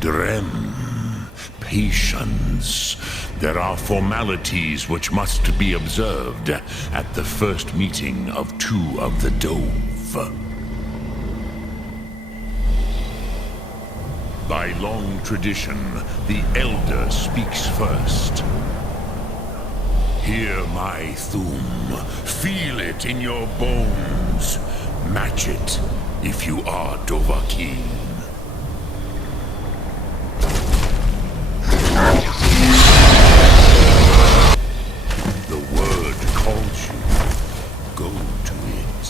Drem. Patience. There are formalities which must be observed at the first meeting of two of the Dove. By long tradition, the Elder speaks first. Hear my Thum. Feel it in your bones. Match it if you are Dovahkiin. The word calls you. Go to it.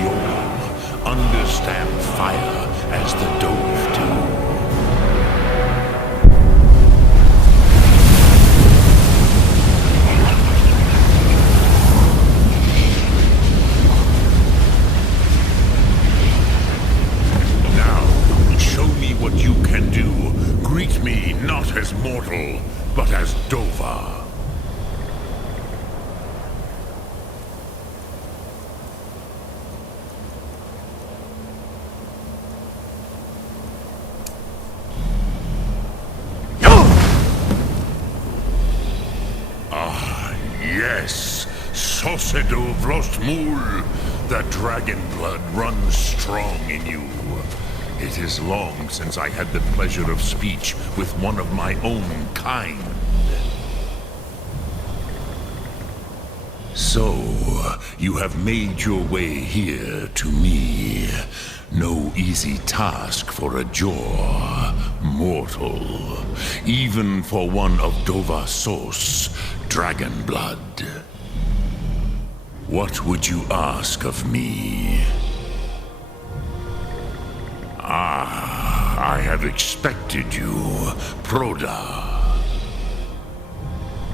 You'll understand fire as the Dove do. Greet me not as mortal, but as Dova. Ah, yes, Sosedo Vlostmul. The dragon blood runs strong in you. It is long since I had the pleasure of speech with one of my own kind. So, you have made your way here to me. No easy task for a jaw, mortal. Even for one of Dova Sos, dragon blood. What would you ask of me? I have expected you, Proda.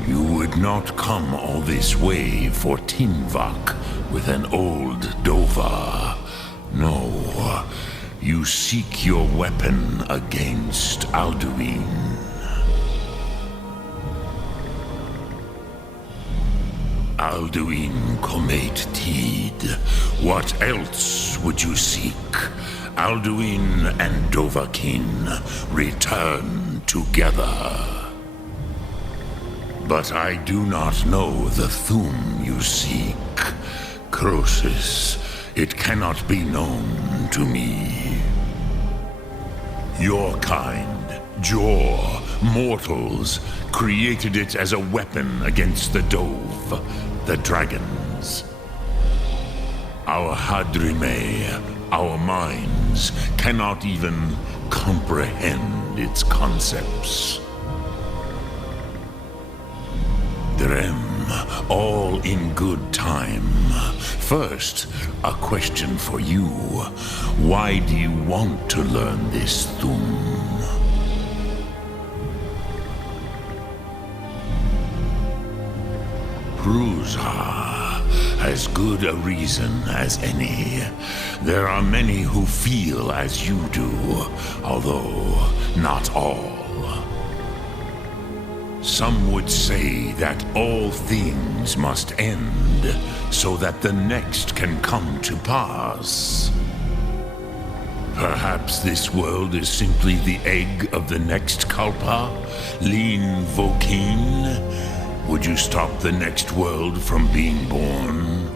You would not come all this way for Tinvak with an old Dova. No, you seek your weapon against Alduin. Alduin Comet Tid. What else would you seek? Alduin and Dovahkiin return together. But I do not know the Thum you seek. Croesus, it cannot be known to me. Your kind, Jor, mortals, created it as a weapon against the Dove, the dragons. Our Hadrime, our minds, cannot even comprehend its concepts. Drem, all in good time. First, a question for you. Why do you want to learn this Thum? Prusa. As good a reason as any. There are many who feel as you do, although not all. Some would say that all things must end, so that the next can come to pass. Perhaps this world is simply the egg of the next Kalpa, Lin Vokin. Would you stop the next world from being born?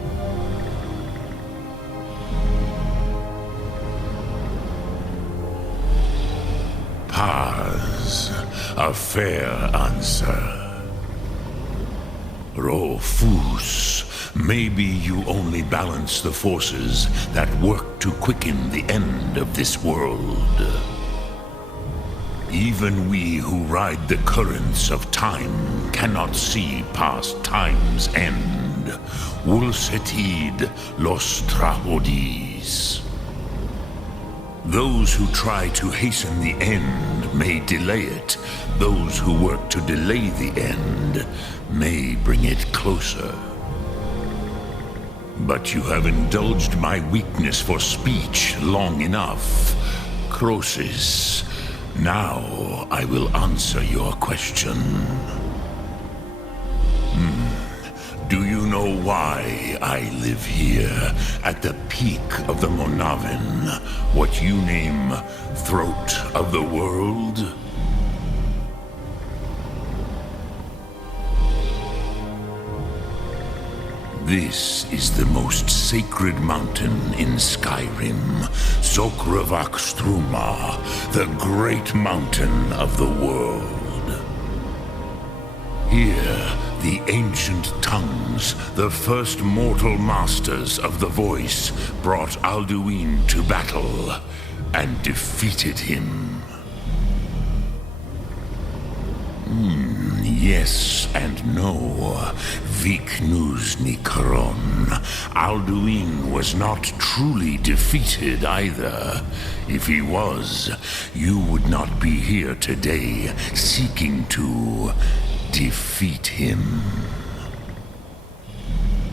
Paz, a fair answer. Rofus, maybe you only balance the forces that work to quicken the end of this world. Even we who ride the currents of time cannot see past time's end. Wulsetid los trahodis. Those who try to hasten the end may delay it. Those who work to delay the end may bring it closer. But you have indulged my weakness for speech long enough, Croesus. Now I will answer your question. Do you know why I live here, at the peak of the Monavin, what you name Throat of the World? This is the most sacred mountain in Skyrim, Zokravak Struma, the great mountain of the world. Here, the ancient tongues, the first mortal masters of the voice, brought Alduin to battle and defeated him. Yes and no. Viknus Nikaron. Alduin was not truly defeated either. If he was, you would not be here today seeking to defeat him.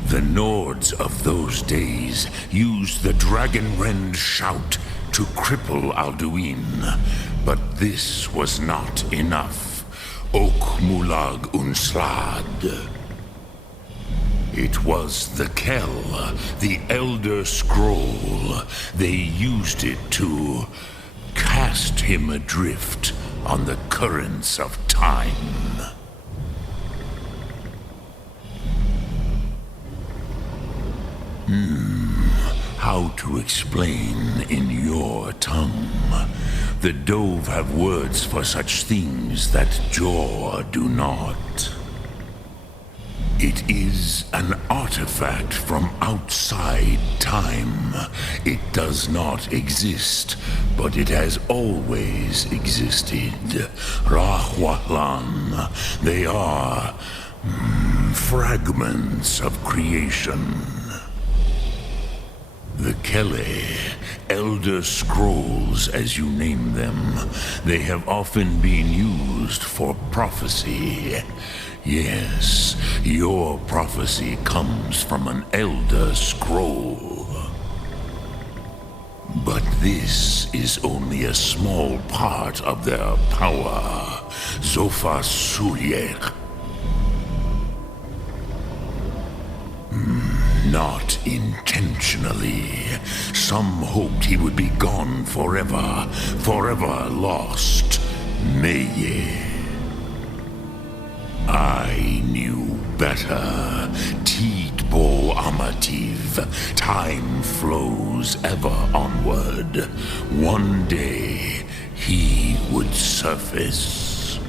The Nords of those days used the Dragonrend shout to cripple Alduin, but this was not enough. Ok Mulag Unslad. It was the Kell, the Elder Scroll. They used it to cast him adrift on the currents of time. How to explain in your tongue? The Dove have words for such things that Jor do not. It is an artifact from outside time. It does not exist, but it has always existed. Rahwahlan. They are fragments of creation. The Kele, Elder Scrolls as you name them, they have often been used for prophecy. Yes, your prophecy comes from an Elder Scroll. But this is only a small part of their power. Zofa Sulyek. Not intentionally. Some hoped he would be gone forever, forever lost. Meye. I knew better. Tidbo Amativ. Time flows ever onward. One day, he would surface.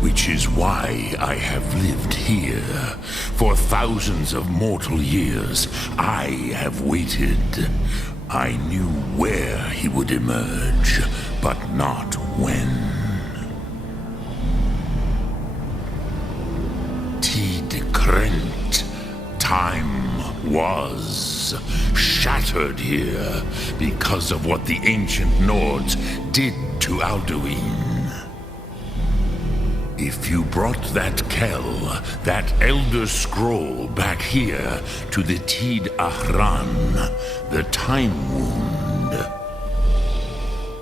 Which is why I have lived here. For thousands of mortal years, I have waited. I knew where he would emerge, but not when. Tid Krent. Time was shattered here because of what the ancient Nords did to Alduin. If you brought that Kell, that Elder Scroll back here to the Tid Ahran, the Time Wound,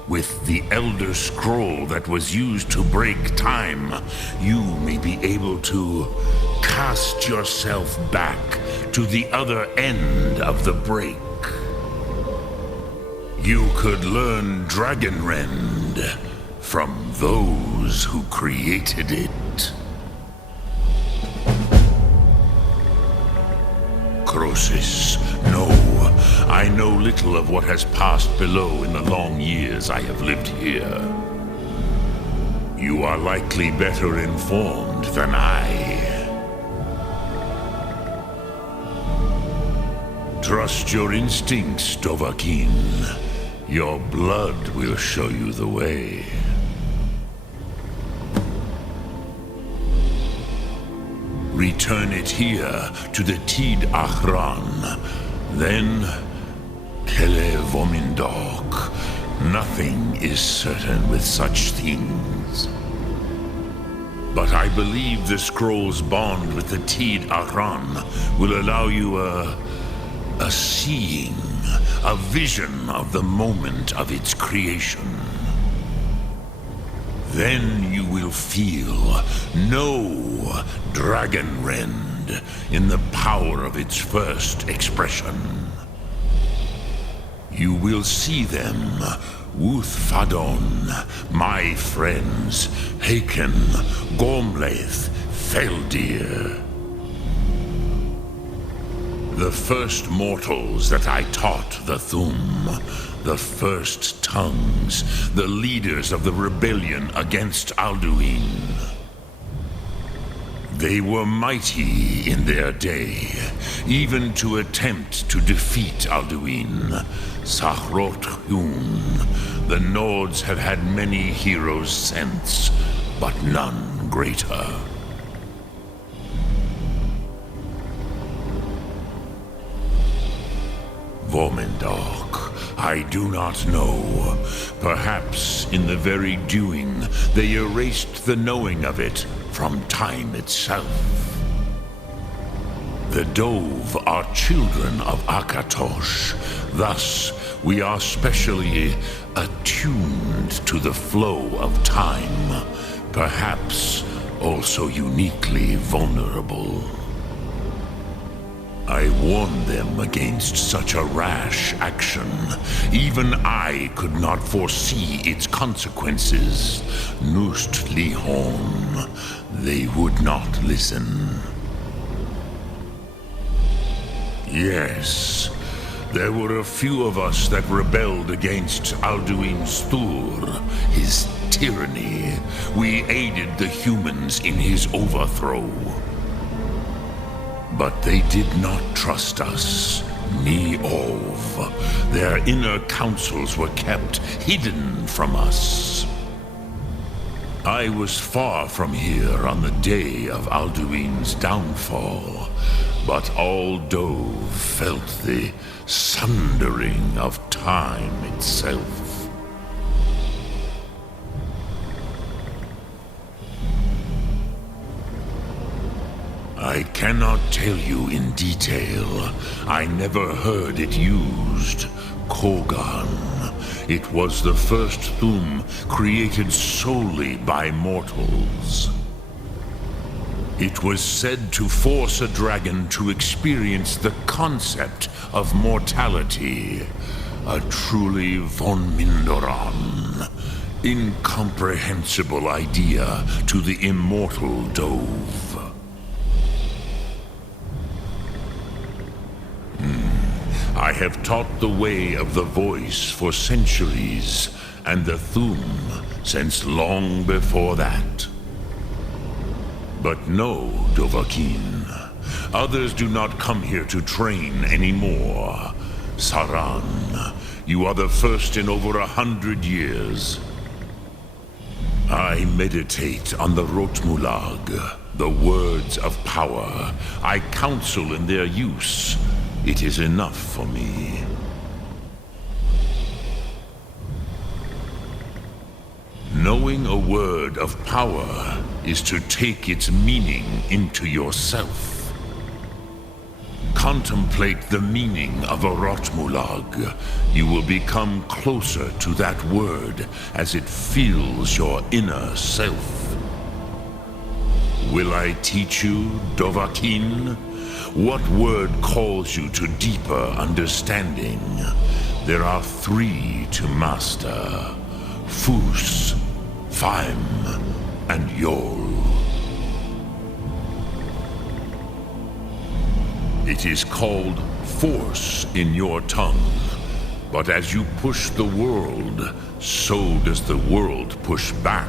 with the Elder Scroll that was used to break time, you may be able to cast yourself back to the other end of the break. You could learn Dragonrend from those who created it. Croesus, no. I know little of what has passed below in the long years I have lived here. You are likely better informed than I. Trust your instincts, Dovahkiin. Your blood will show you the way. Return it here to the Tid Ahran. Then, Tele Vomindok. Nothing is certain with such things. But I believe the scroll's bond with the Tid Aran will allow you a seeing, a vision of the moment of its creation. Then you will feel no dragon rend in the power of its first expression. You will see them, Wuthfadon, my friends, Haken, Gormlaith, Feldir. The first mortals that I taught the Thum, the first tongues, the leaders of the rebellion against Alduin. They were mighty in their day, even to attempt to defeat Alduin. Sahrot Hun. The Nords have had many heroes since, but none greater. Vomindok, I do not know. Perhaps in the very doing, they erased the knowing of it from time itself. The Dove are children of Akatosh. Thus, we are specially attuned to the flow of time, perhaps also uniquely vulnerable. I warned them against such a rash action. Even I could not foresee its consequences. Nust Lihon, they would not listen. Yes, there were a few of us that rebelled against Alduin Stur, his tyranny. We aided the humans in his overthrow. But they did not trust us, ni Ov. Their inner counsels were kept hidden from us. I was far from here on the day of Alduin's downfall, but all Dove felt the sundering of time itself. I cannot tell you in detail. I never heard it used. Kogan. It was the first Thum created solely by mortals. It was said to force a dragon to experience the concept of mortality. A truly von Mindoran. Incomprehensible idea to the immortal Dove. I have taught the way of the voice for centuries, and the Thum since long before that. But no, Dovahkiin. Others do not come here to train anymore. Saran, you are the first in over 100 years. I meditate on the Rotmulag, the words of power. I counsel in their use. It is enough for me. Knowing a word of power is to take its meaning into yourself. Contemplate the meaning of a Rotmulag. You will become closer to that word as it fills your inner self. Will I teach you, Dovahkiin? What word calls you to deeper understanding? There are 3 to master. Fus, Faim, and Yol. It is called force in your tongue. But as you push the world, so does the world push back.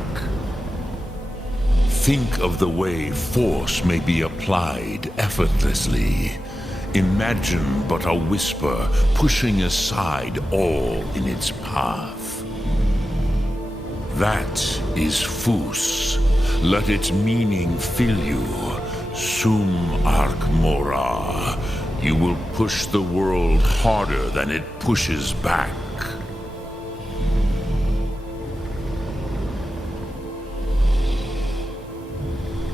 Think of the way force may be applied effortlessly. Imagine but a whisper pushing aside all in its path. That is Fus. Let its meaning fill you. Sum Ark Mora. you will push the world harder than it pushes back.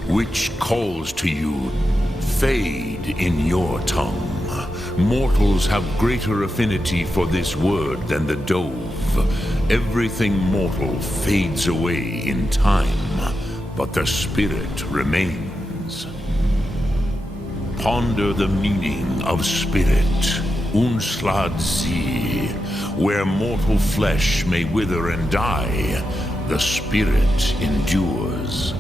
Which calls to you, fade in your tongue. Mortals have greater affinity for this word than the dove. Everything mortal fades away in time, but the spirit remains. Ponder the meaning of spirit, Unslad Sie. Where mortal flesh may wither and die, the spirit endures.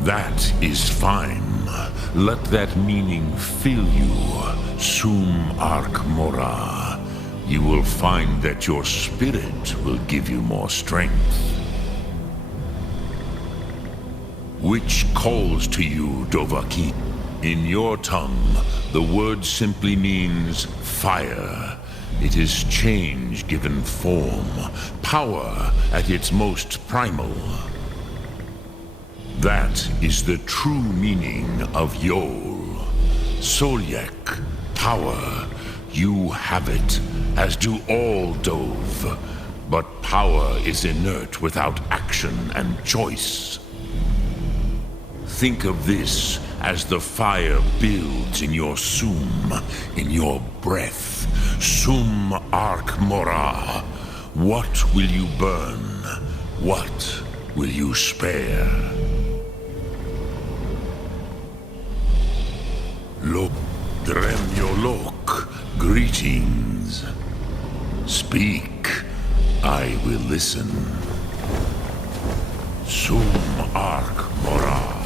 That is fine. Let that meaning fill you, Sum Ark Mora. You will find that your spirit will give you more strength. Which calls to you, Dovahkiin. In your tongue, the word simply means fire. It is change given form, power at its most primal. That is the true meaning of Yol. Solyek, power. You have it, as do all Dove. But power is inert without action and choice. Think of this as the fire builds in your Sum, in your breath. Sum Ark Mora. What will you burn? What will you spare? Lok Dremyolok, greetings. Speak, I will listen. Sum Ark Mora.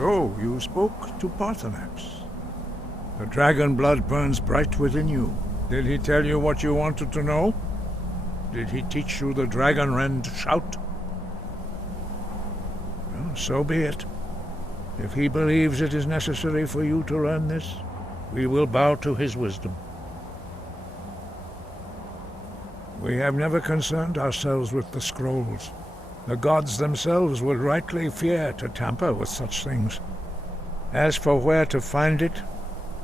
So, you spoke to Parthenax. The dragon blood burns bright within you. Did he tell you what you wanted to know? Did he teach you the dragon rend shout? Well, so be it. If he believes it is necessary for you to learn this, we will bow to his wisdom. We have never concerned ourselves with the scrolls. The gods themselves would rightly fear to tamper with such things. As for where to find it,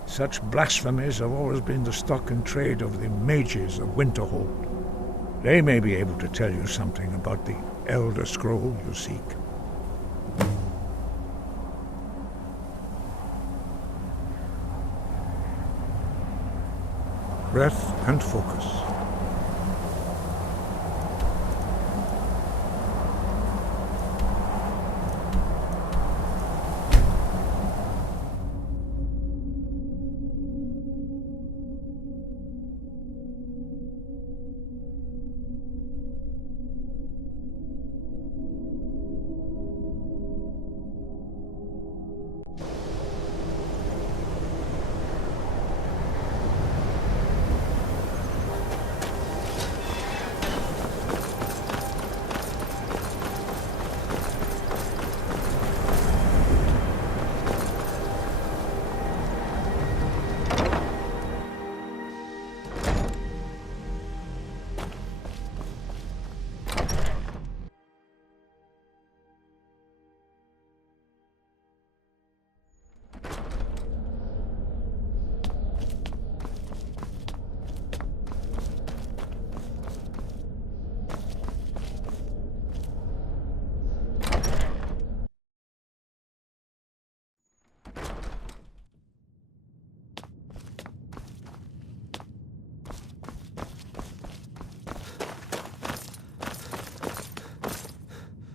such blasphemies have always been the stock and trade of the mages of Winterhold. They may be able to tell you something about the Elder Scroll you seek. Breath and focus.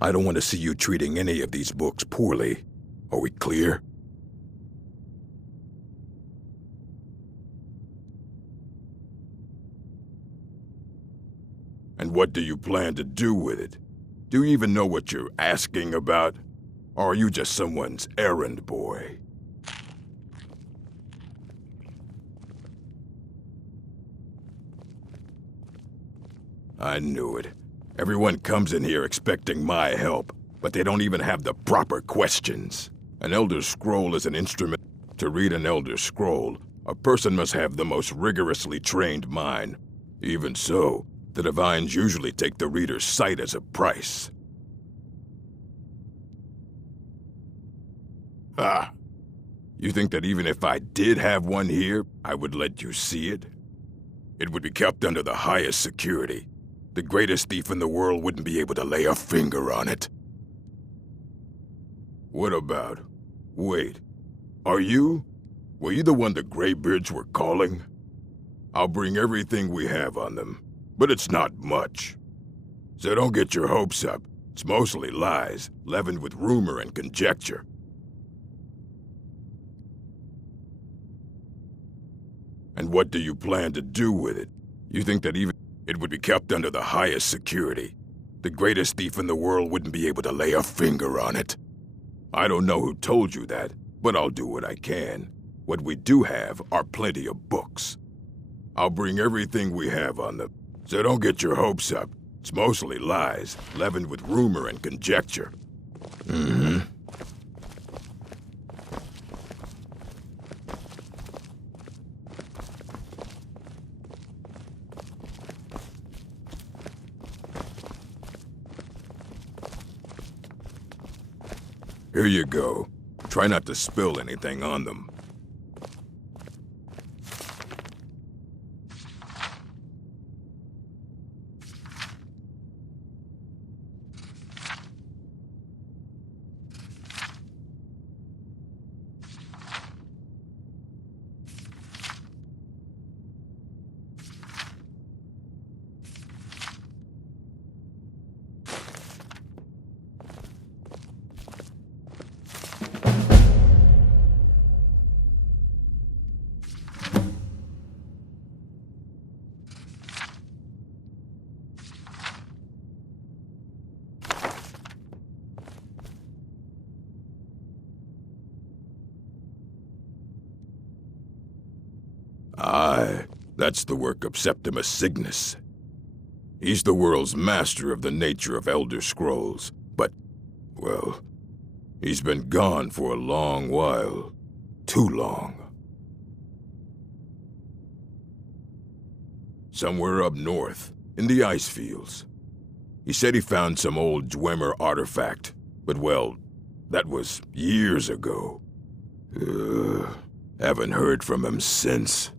I don't want to see you treating any of these books poorly. Are we clear? And what do you plan to do with it? Do you even know what you're asking about? Or are you just someone's errand boy? I knew it. Everyone comes in here expecting my help, but they don't even have the proper questions. An Elder Scroll is an instrument. To read an Elder Scroll, a person must have the most rigorously trained mind. Even so, the Divines usually take the reader's sight as a price. Ah! You think that even if I did have one here, I would let you see it? It would be kept under the highest security. The greatest thief in the world wouldn't be able to lay a finger on it. What about? Wait. Were you the one the Greybeards were calling? I'll bring everything we have on them, but it's not much. So don't get your hopes up. It's mostly lies, leavened with rumor and conjecture. And what do you plan to do with it? You think that even it would be kept under the highest security. The greatest thief in the world wouldn't be able to lay a finger on it. I don't know who told you that, but I'll do what I can. What we do have are plenty of books. I'll bring everything we have on them. So don't get your hopes up. It's mostly lies, leavened with rumor and conjecture. Mm-hmm. Here you go. Try not to spill anything on them. That's the work of Septimus Cygnus. He's the world's master of the nature of Elder Scrolls, but, well, he's been gone for a long while. Too long. Somewhere up north, in the ice fields. He said he found some old Dwemer artifact, but well, that was years ago. Haven't heard from him since.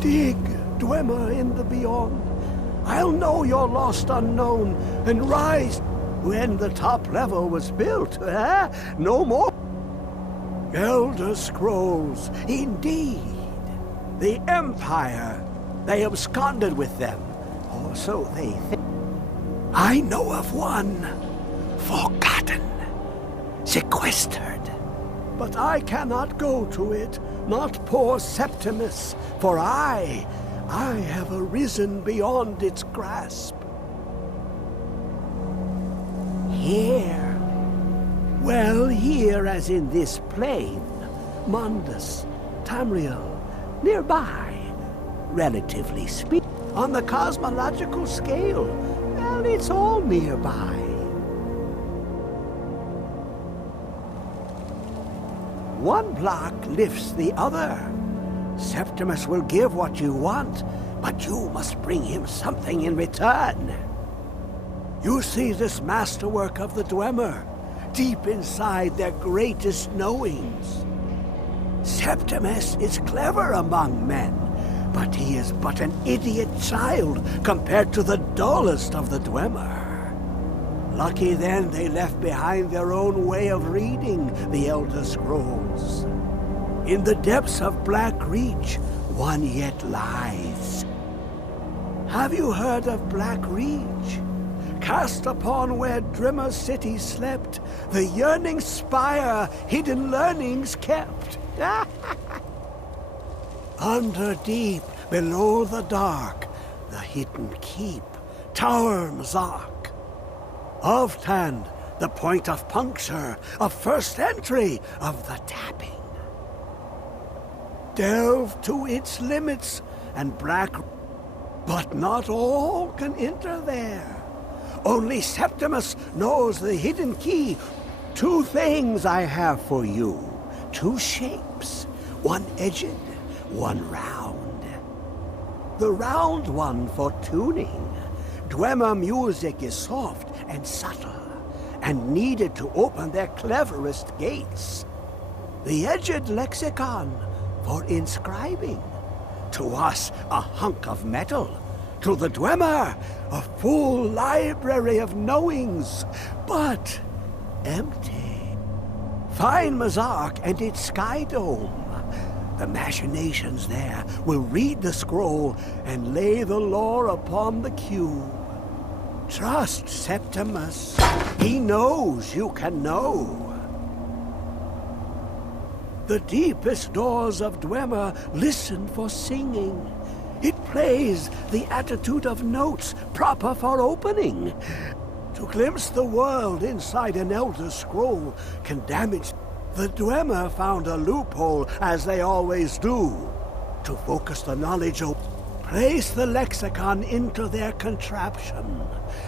Dig, Dwemer in the beyond. I'll know your lost unknown and rise when the top level was built, eh? No more. Elder Scrolls, indeed. The Empire They absconded with them, or so they think. I know of one, forgotten, sequestered. But I cannot go to it, not poor Septimus, for I have arisen beyond its grasp. Here, well, here as in this plain, Mundus, Tamriel, nearby, relatively speaking. On the cosmological scale, well, it's all nearby. One block lifts the other. Septimus will give what you want, but you must bring him something in return. You see this masterwork of the Dwemer, deep inside their greatest knowings. Septimus is clever among men, but he is but an idiot child compared to the dullest of the Dwemer. Lucky then they left behind their own way of reading the Elder Scrolls. In the depths of Black Reach, one yet lies. Have you heard of Black Reach? Cast upon where Drimmer City slept, the yearning spire hidden learnings kept. Under deep, below the dark, the hidden keep, Tower Mazark. Of Tand, the point of puncture, of first entry, of the tapping. Delve to its limits, and but not all can enter there. Only Septimus knows the hidden key. Two things I have for you. Two shapes, one edged, one round. The round one for tuning. Dwemer music is soft and subtle, and needed to open their cleverest gates. The edged lexicon for inscribing. To us, a hunk of metal. To the Dwemer, a full library of knowings, but empty. Find Mazark and its sky dome. The machinations there will read the scroll and lay the lore upon the cube. Trust Septimus. He knows you can know. The deepest doors of Dwemer listen for singing. It plays the attitude of notes proper for opening. To glimpse the world inside an Elder Scroll can damage. The Dwemer found a loophole, as they always do. To focus the knowledge of... Place the lexicon into their contraption,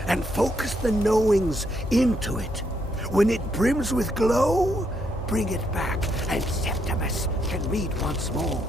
and focus the knowings into it. When it brims with glow, bring it back, and Septimus can read once more.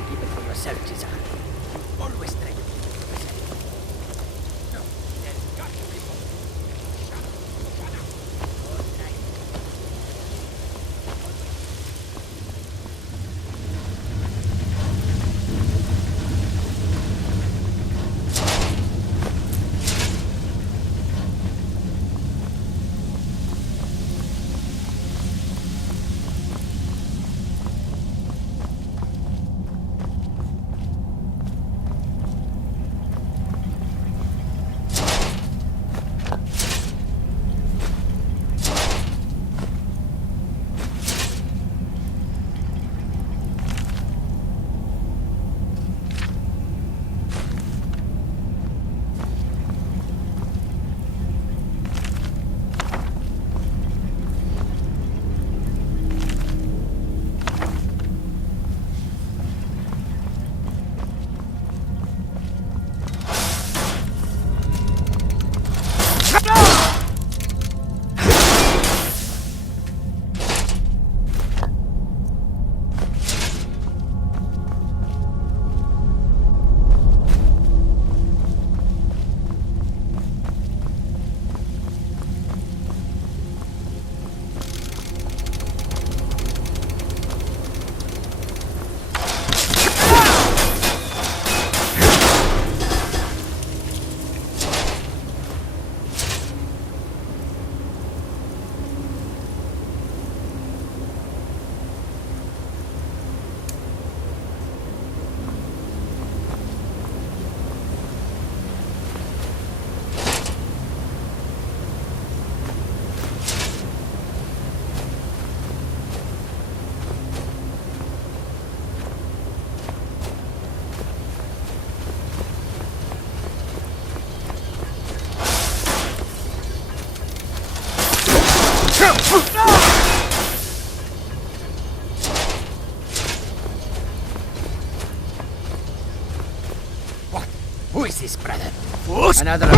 to keep it for yourself, Cesar. Always try to keep it for yourself. No, there's got to be more. Shut up. Good night. What? Who is this, brother? What? Another.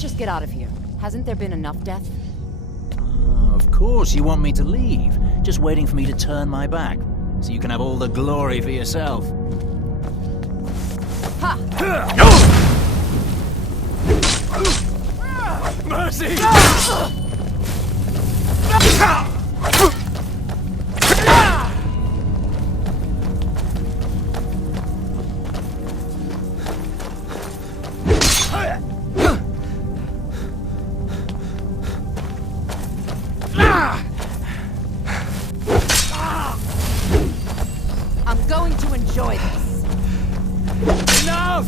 Let's just get out of here. Hasn't there been enough death? Of course you want me to leave. Just waiting for me to turn my back, so you can have all the glory for yourself. Ha! Mercy! I'm going to enjoy this. Enough!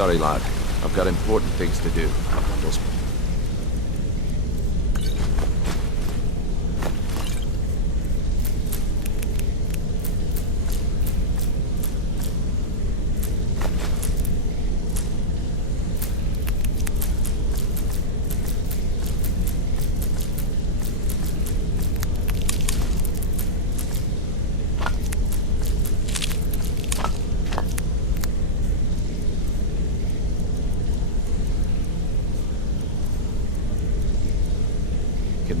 Sorry, lad. I've got important things to do. We'll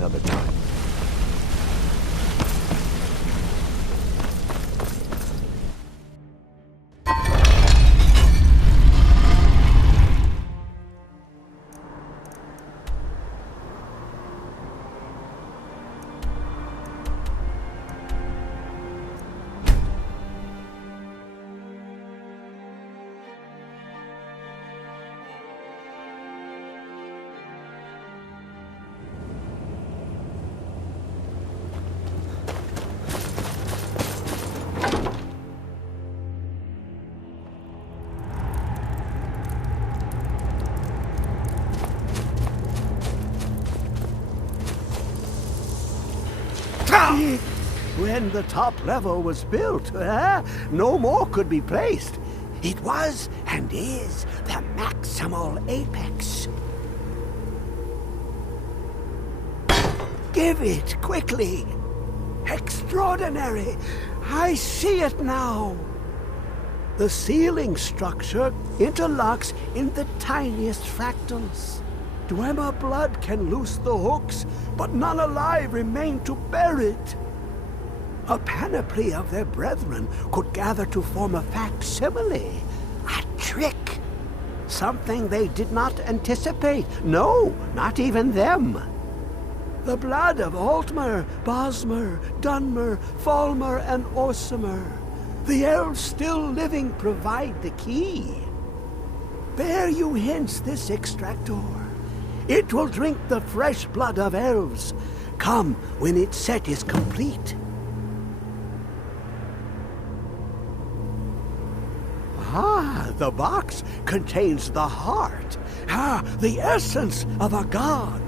another time. When the top level was built, no more could be placed. It was and is the maximal apex. Give it quickly. Extraordinary. I see it now. The ceiling structure interlocks in the tiniest fractals. Dwemer blood can loose the hooks, but none alive remain to bear it. A panoply of their brethren could gather to form a facsimile, a trick. Something they did not anticipate. No, not even them. The blood of Altmer, Bosmer, Dunmer, Falmer, and Orsimer. The elves still living provide the key. Bear you hence this extractor. It will drink the fresh blood of elves. Come when its set is complete. Ah, the box contains the heart. Ah, the essence of a god.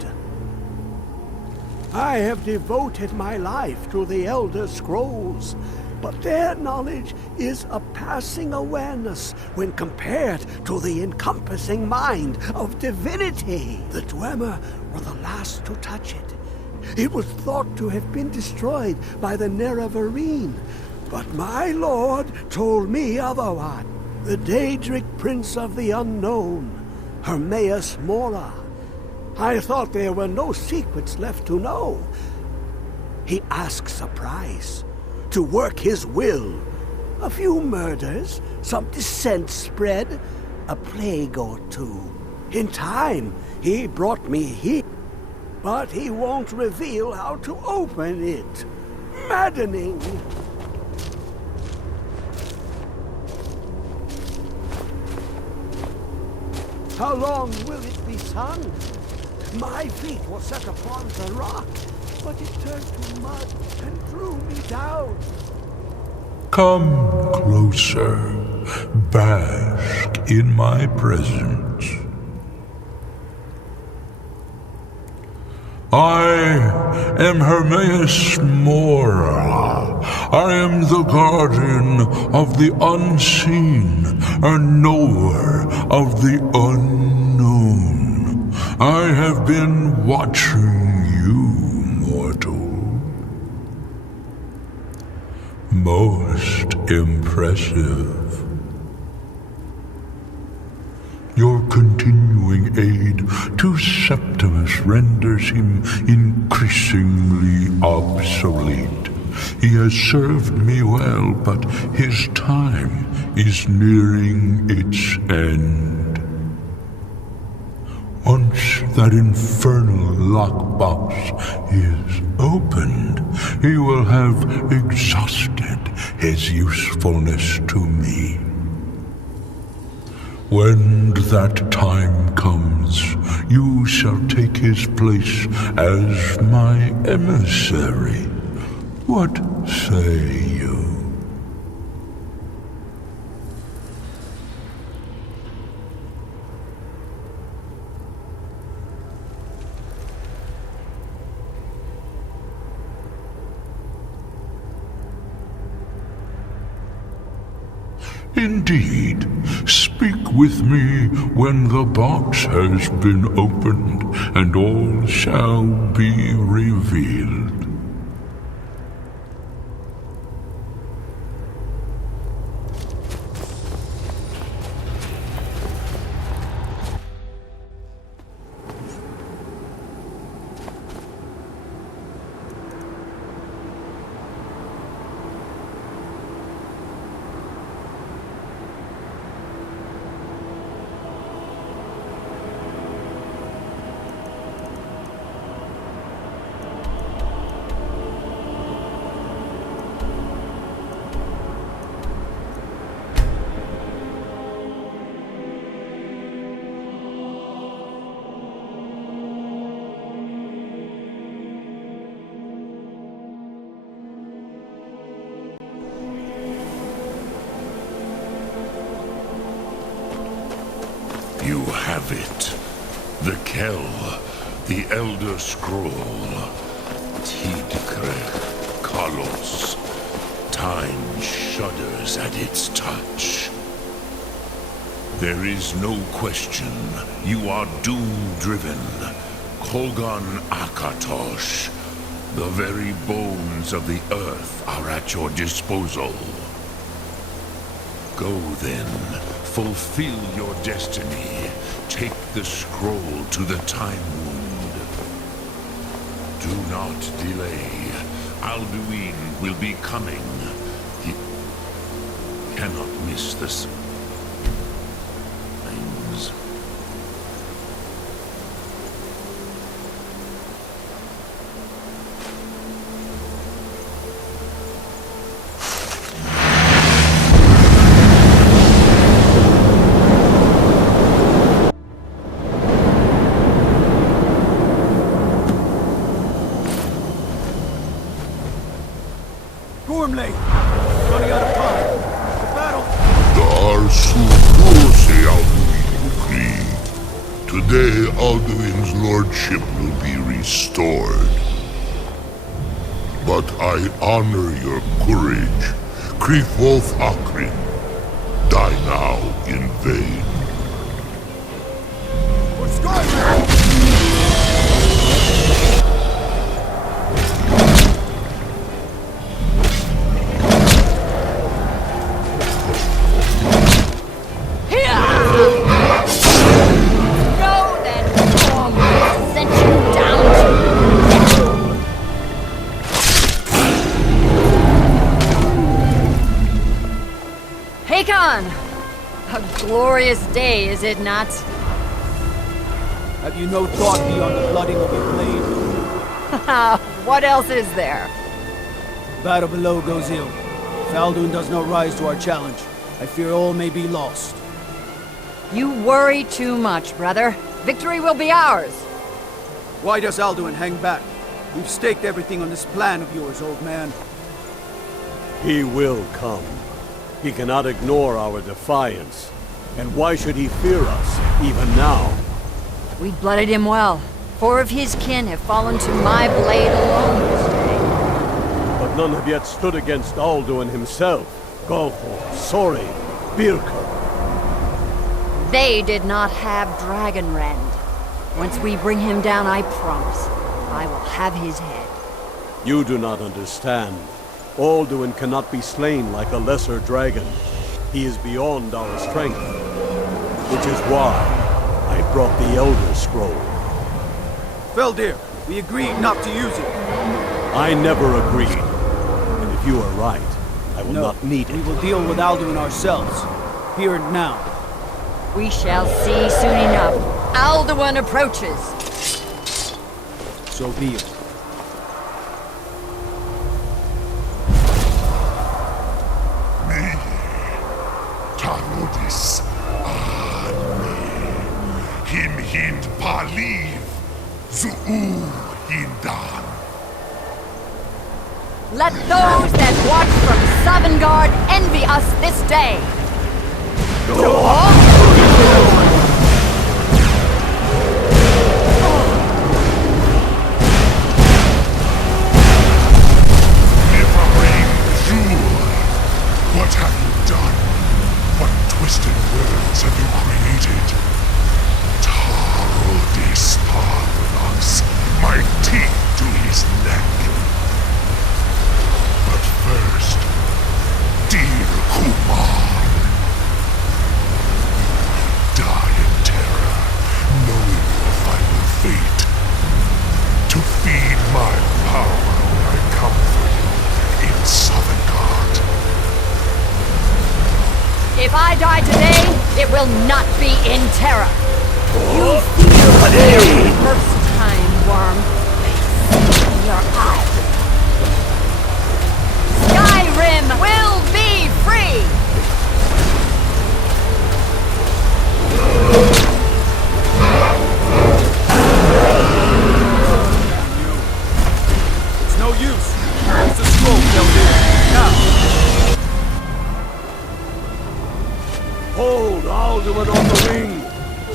I have devoted my life to the Elder Scrolls, but their knowledge is a passing awareness when compared to the encompassing mind of divinity. The Dwemer were the last to touch it. It was thought to have been destroyed by the Nerevarine, but my lord told me otherwise. The Daedric Prince of the Unknown, Hermaeus Mora. I thought there were no secrets left to know. He asks a price, to work his will. A few murders, some dissent spread, a plague or two. In time, he brought me here, but he won't reveal how to open it. Maddening. How long will it be sung? My feet were set upon the rock, but it turned to mud and drew me down. Come closer, bask in my presence. I am Hermaeus Mora. I am the guardian of the unseen, a knower of the unknown. I have been watching you, mortal. Most impressive. Your continuing aid to Septimus renders him increasingly obsolete. He has served me well, but his time is nearing its end. Once that infernal lockbox is opened, he will have exhausted his usefulness to me. When that time comes, you shall take his place as my emissary. What say you? Indeed. Speak with me when the box has been opened, and all shall be revealed. You have it. The Kell, the Elder Scroll. Tidkrech Kalos. Time shudders at its touch. There is no question. You are doom-driven. Kogan Akatosh. The very bones of the earth are at your disposal. Go then. Fulfill your destiny. Take the scroll to the Time Wound. Do not delay. Alduin will be coming. He cannot miss the signs. Gormley! Running out of time. The battle! Today, Alduin's lordship will be restored. But I honor your courage. Krithwolf Akrin. Die now in vain. For Skyrim! A glorious day, is it not? Have you no thought beyond the blooding of your blade? What else is there? Battle below goes ill. If Alduin does not rise to our challenge, I fear all may be lost. You worry too much, brother. Victory will be ours. Why does Alduin hang back? We've staked everything on this plan of yours, old man. He will come. He cannot ignore our defiance. And why should he fear us, even now? We blooded him well. 4 of his kin have fallen to my blade alone this day. But none have yet stood against Alduin himself. Golfo, Sori, Birka. They did not have Dragonrend. Once we bring him down, I promise, I will have his head. You do not understand. Alduin cannot be slain like a lesser dragon. He is beyond our strength. Which is why I brought the Elder Scroll. Feldir, we agreed not to use it. I never agreed. And if you are right, I will not need it. We will deal with Alduin ourselves. Here and now. We shall see soon enough. Alduin approaches. So be it. Tarodis, Him Hind Paliv, Zuu Hindan. Let those that watch from Sovngarde envy us this day. What have you done? in words have you created? Taraldis Parthenos, my teeth to his neck. But first, dear Kumar, die in terror, knowing your final fate. To feed my power when I come for you in Sovngarde. If I die today, it will not be in terror. You feel the very first time, worm. In your eyes. Skyrim will be free! It's no use. It's a scroll down there. Now. Hold Alduin on the wing!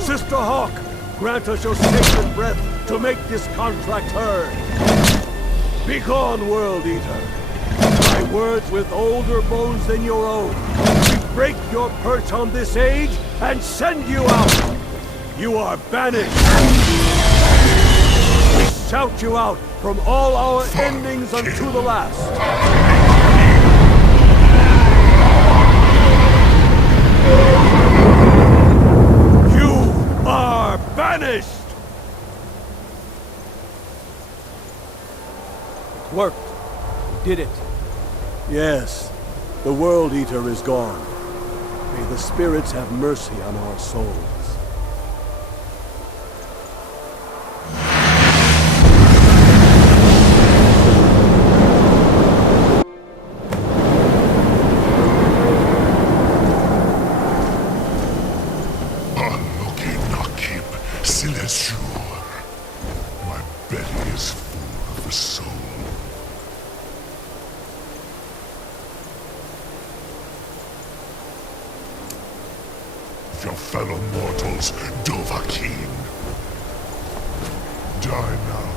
Sister Hawk, grant us your sacred breath to make this contract heard. Begone, World Eater. By words with older bones than your own, we break your perch on this age and send you out. You are banished. We shout you out from all our endings unto the last. Banished! It worked. We did it. Yes, the World Eater is gone. May the spirits have mercy on our souls. My belly is full of the soul. Your fellow mortals, Dovahkiin. Die now,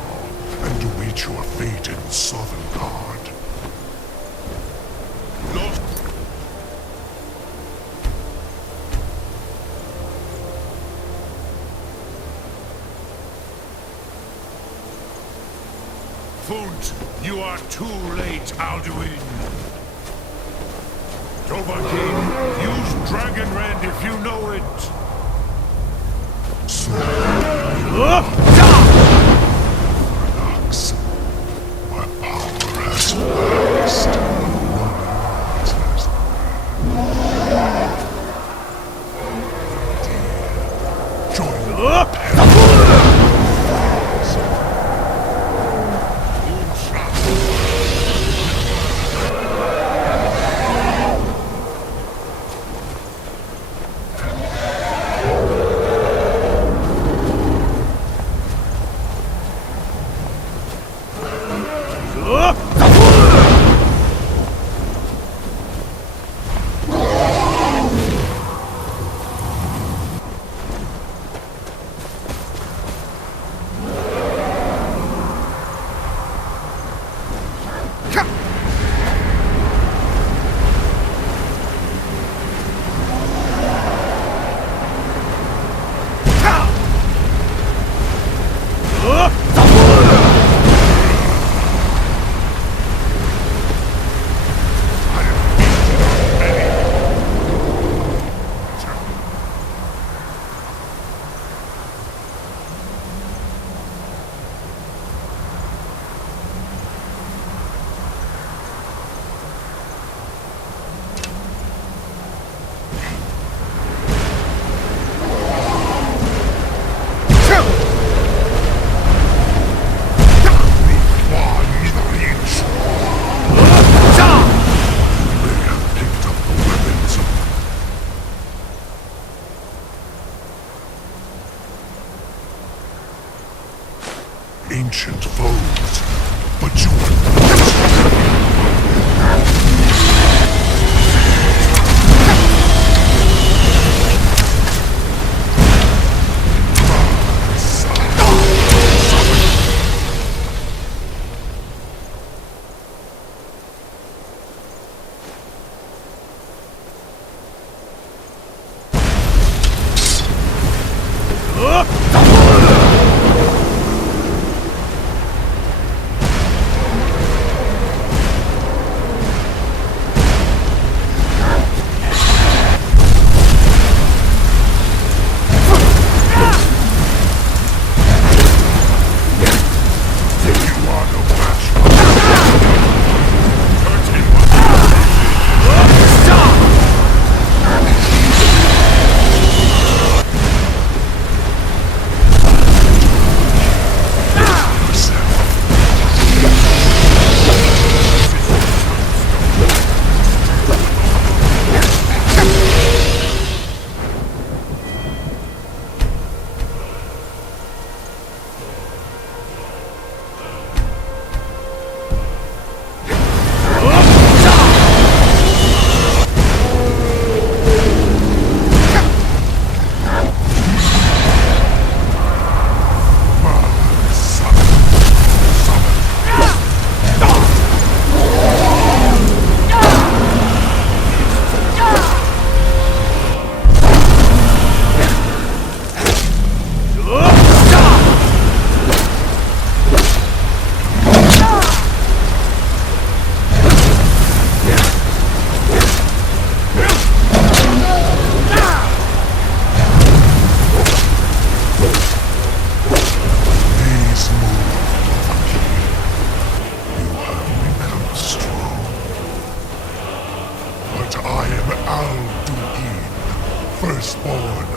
and await your fate in Sovngarde. Funt, you are too late, Alduin. Dovahkiin, use Dragon Rend if you know it. Relax. My power has waxed. Join the ancient foes, but you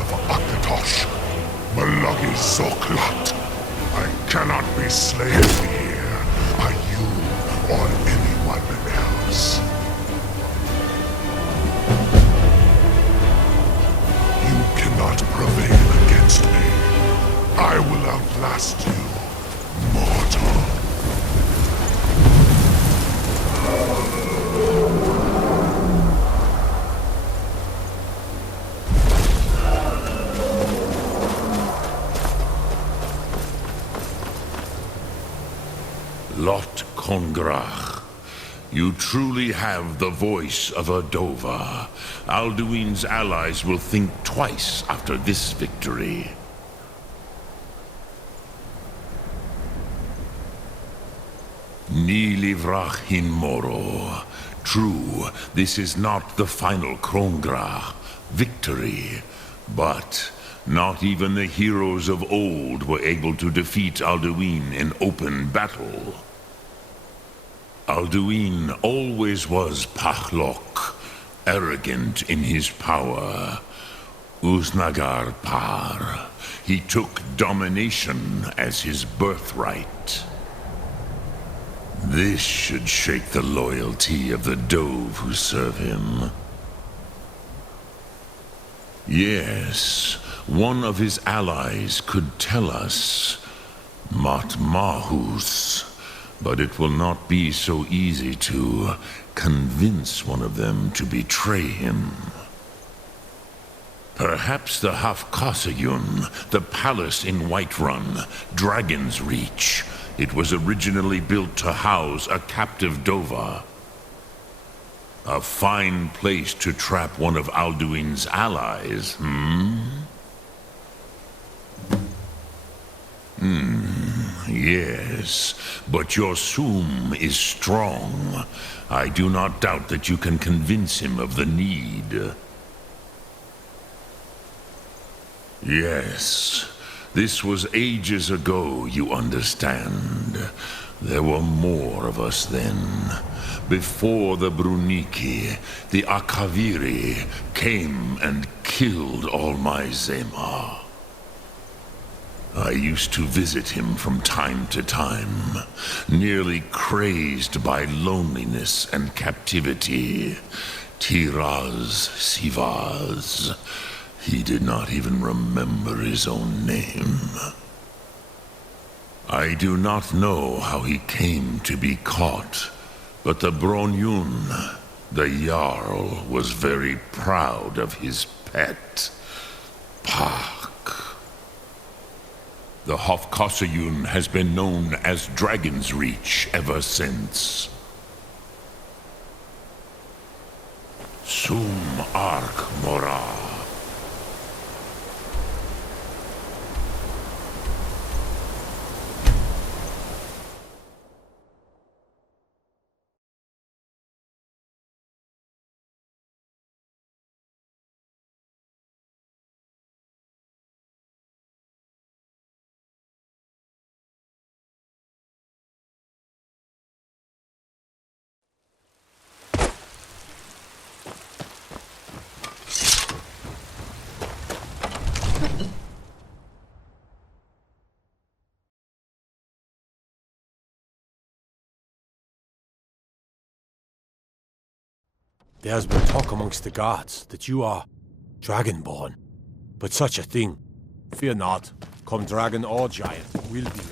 of Akatosh, Malagi Zoklat. I cannot be slain here by you or anyone else. You cannot prevail against me. I will outlast you, mortal. Lot Kongrach, you truly have the voice of a Dova. Alduin's allies will think twice after this victory. Ni livrach hin moro. True, this is not the final Kongrach victory, but not even the heroes of old were able to defeat Alduin in open battle. Alduin always was Pachlok, arrogant in his power. Uznagar Par. He took domination as his birthright. This should shake the loyalty of the Dove who serve him. Yes, one of his allies could tell us, Matmahus, but it will not be so easy to convince one of them to betray him. Perhaps the Hafkasayun, the palace in Whiterun, Dragon's Reach. It was originally built to house a captive Dova. A fine place to trap one of Alduin's allies, Yes, but your Sum is strong. I do not doubt that you can convince him of the need. Yes, this was ages ago, you understand. There were more of us then. Before the Bruniki, the Akaviri came and killed all my Zema. I used to visit him from time to time, nearly crazed by loneliness and captivity. Tiraz Sivaz. He did not even remember his own name. I do not know how he came to be caught, but the Bronyun, the Jarl, was very proud of his pet, Pak. The Hofkosayun has been known as Dragon's Reach ever since. Sum Ark Mora. There's been talk amongst the gods that you are Dragonborn. But such a thing, fear not. Come dragon or giant, we'll be ready.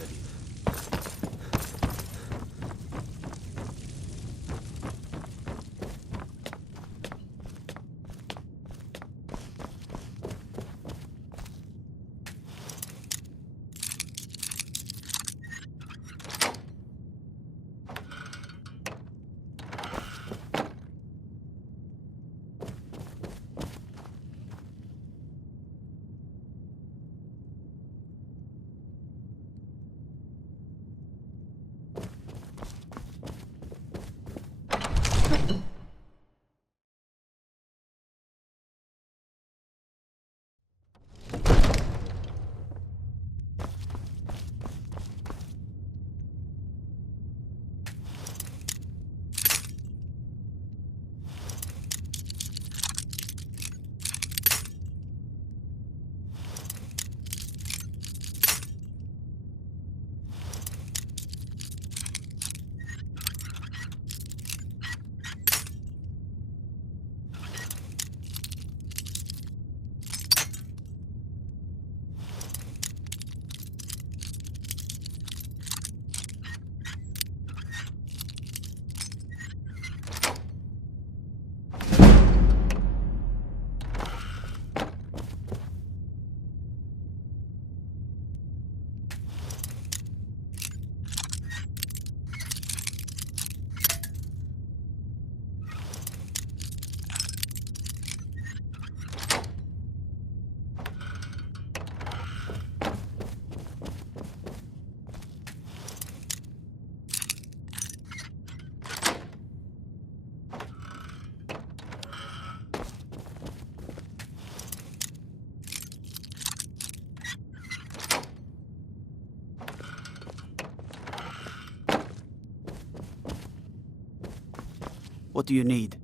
What do you need?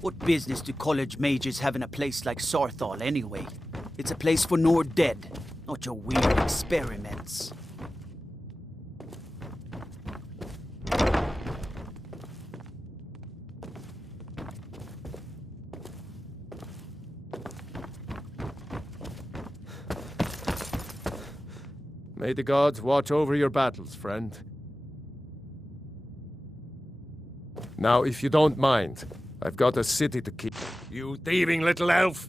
What business do college mages have in a place like Sarthal anyway? It's a place for Nord dead, not your weird experiments. May the gods watch over your battles, friend. Now, if you don't mind, I've got a city to keep. You thieving little elf!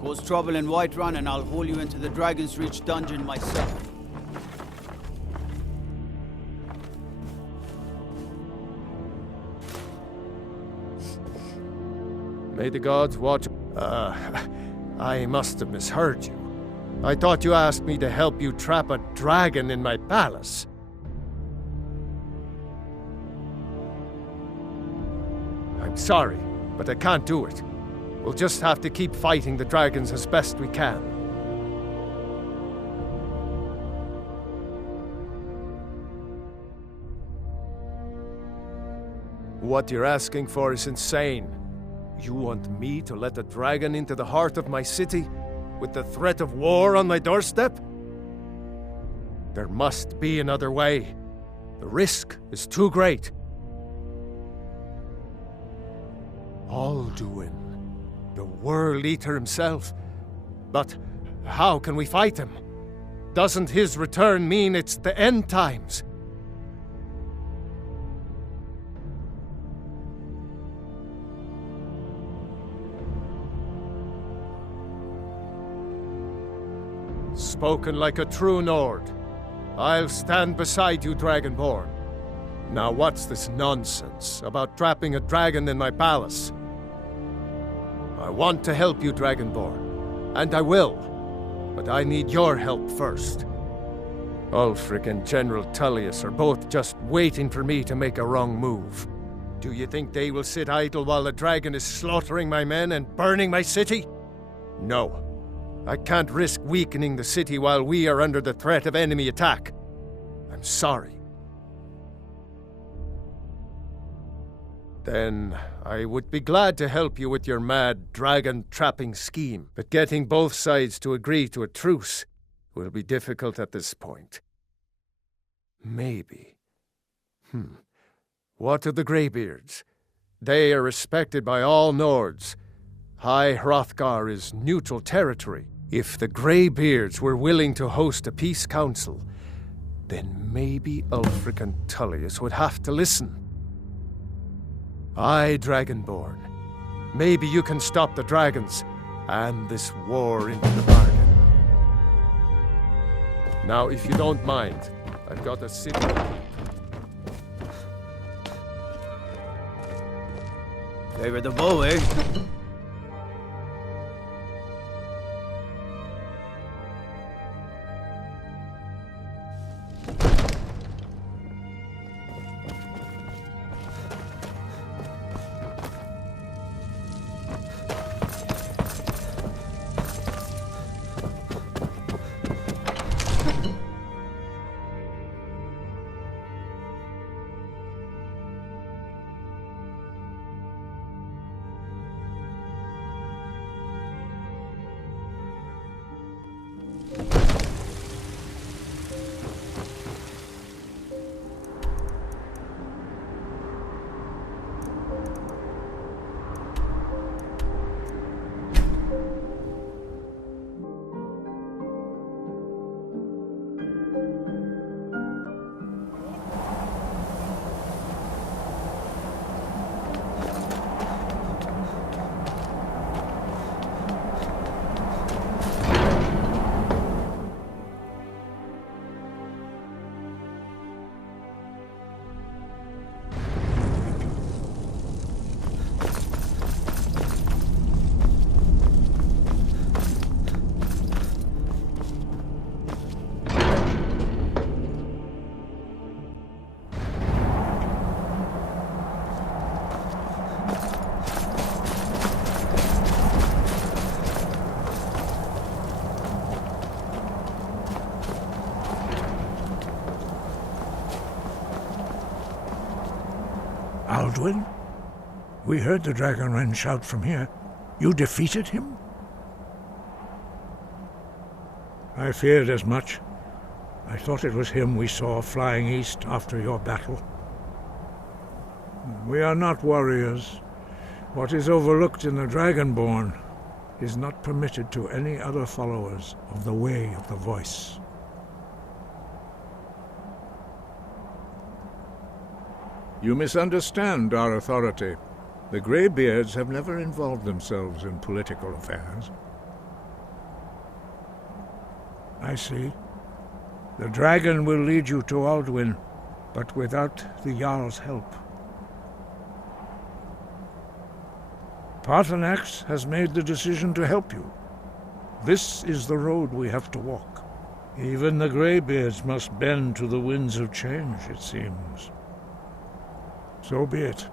Cause trouble in Whiterun and I'll haul you into the Dragon's Reach dungeon myself. May the gods watch... I must have misheard you. I thought you asked me to help you trap a dragon in my palace. I'm sorry, but I can't do it. We'll just have to keep fighting the dragons as best we can. What you're asking for is insane. You want me to let a dragon into the heart of my city, with the threat of war on my doorstep? There must be another way. The risk is too great. Alduin, the World Eater himself. But how can we fight him? Doesn't his return mean it's the end times? Spoken like a true Nord. I'll stand beside you, Dragonborn. Now what's this nonsense about trapping a dragon in my palace? I want to help you, Dragonborn, and I will, but I need your help first. Ulfric and General Tullius are both just waiting for me to make a wrong move. Do you think they will sit idle while the dragon is slaughtering my men and burning my city? No. I can't risk weakening the city while we are under the threat of enemy attack. I'm sorry. Then I would be glad to help you with your mad dragon-trapping scheme, but getting both sides to agree to a truce will be difficult at this point. Maybe. What of the Greybeards? They are respected by all Nords. High Hrothgar is neutral territory. If the Greybeards were willing to host a peace council, then maybe Ulfric and Tullius would have to listen. Aye, Dragonborn. Maybe you can stop the dragons and this war into the bargain. Now, if you don't mind, I've got a city to keep. Favor the bow, eh? Alduin? We heard the Dragonren shout from here. You defeated him? I feared as much. I thought it was him we saw flying east after your battle. We are not warriors. What is overlooked in the Dragonborn is not permitted to any other followers of the Way of the Voice. You misunderstand our authority. The Greybeards have never involved themselves in political affairs. I see. The dragon will lead you to Alduin, but without the Jarl's help. Paarthurnax has made the decision to help you. This is the road we have to walk. Even the Greybeards must bend to the winds of change, it seems. So be it.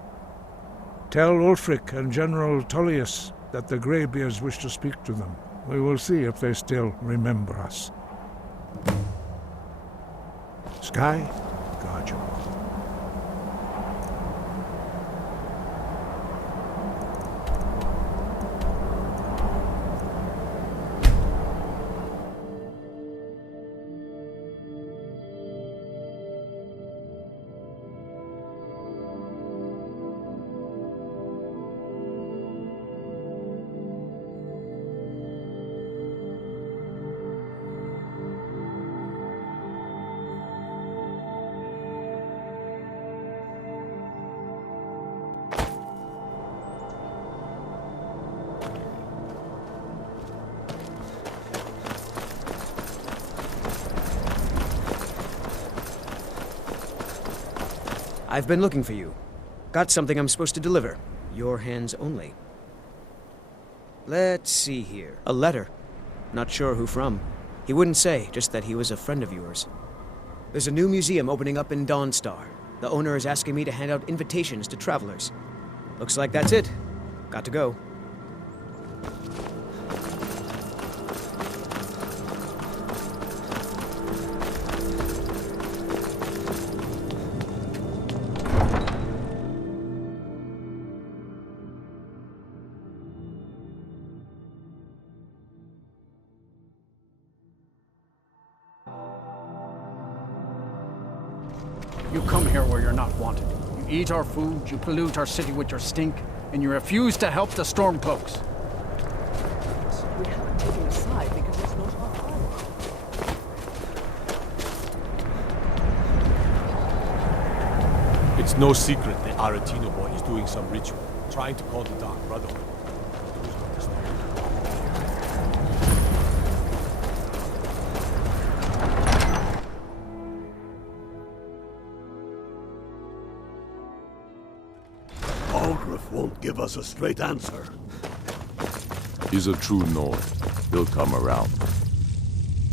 Tell Ulfric and General Tullius that the Greybeards wish to speak to them. We will see if they still remember us. Sky, guard you. I've been looking for you. Got something I'm supposed to deliver. Your hands only. Let's see here. A letter. Not sure who from. He wouldn't say, just that he was a friend of yours. There's a new museum opening up in Dawnstar. The owner is asking me to hand out invitations to travelers. Looks like that's it. Got to go. You come here where you're not wanted. You eat our food, you pollute our city with your stink, and you refuse to help the Stormcloaks. We haven't taken a side because it's not our island. It's no secret the Aretino boy is doing some ritual, trying to call the Dark Brotherhood. Won't give us a straight answer. He's a true Nord. He'll come around.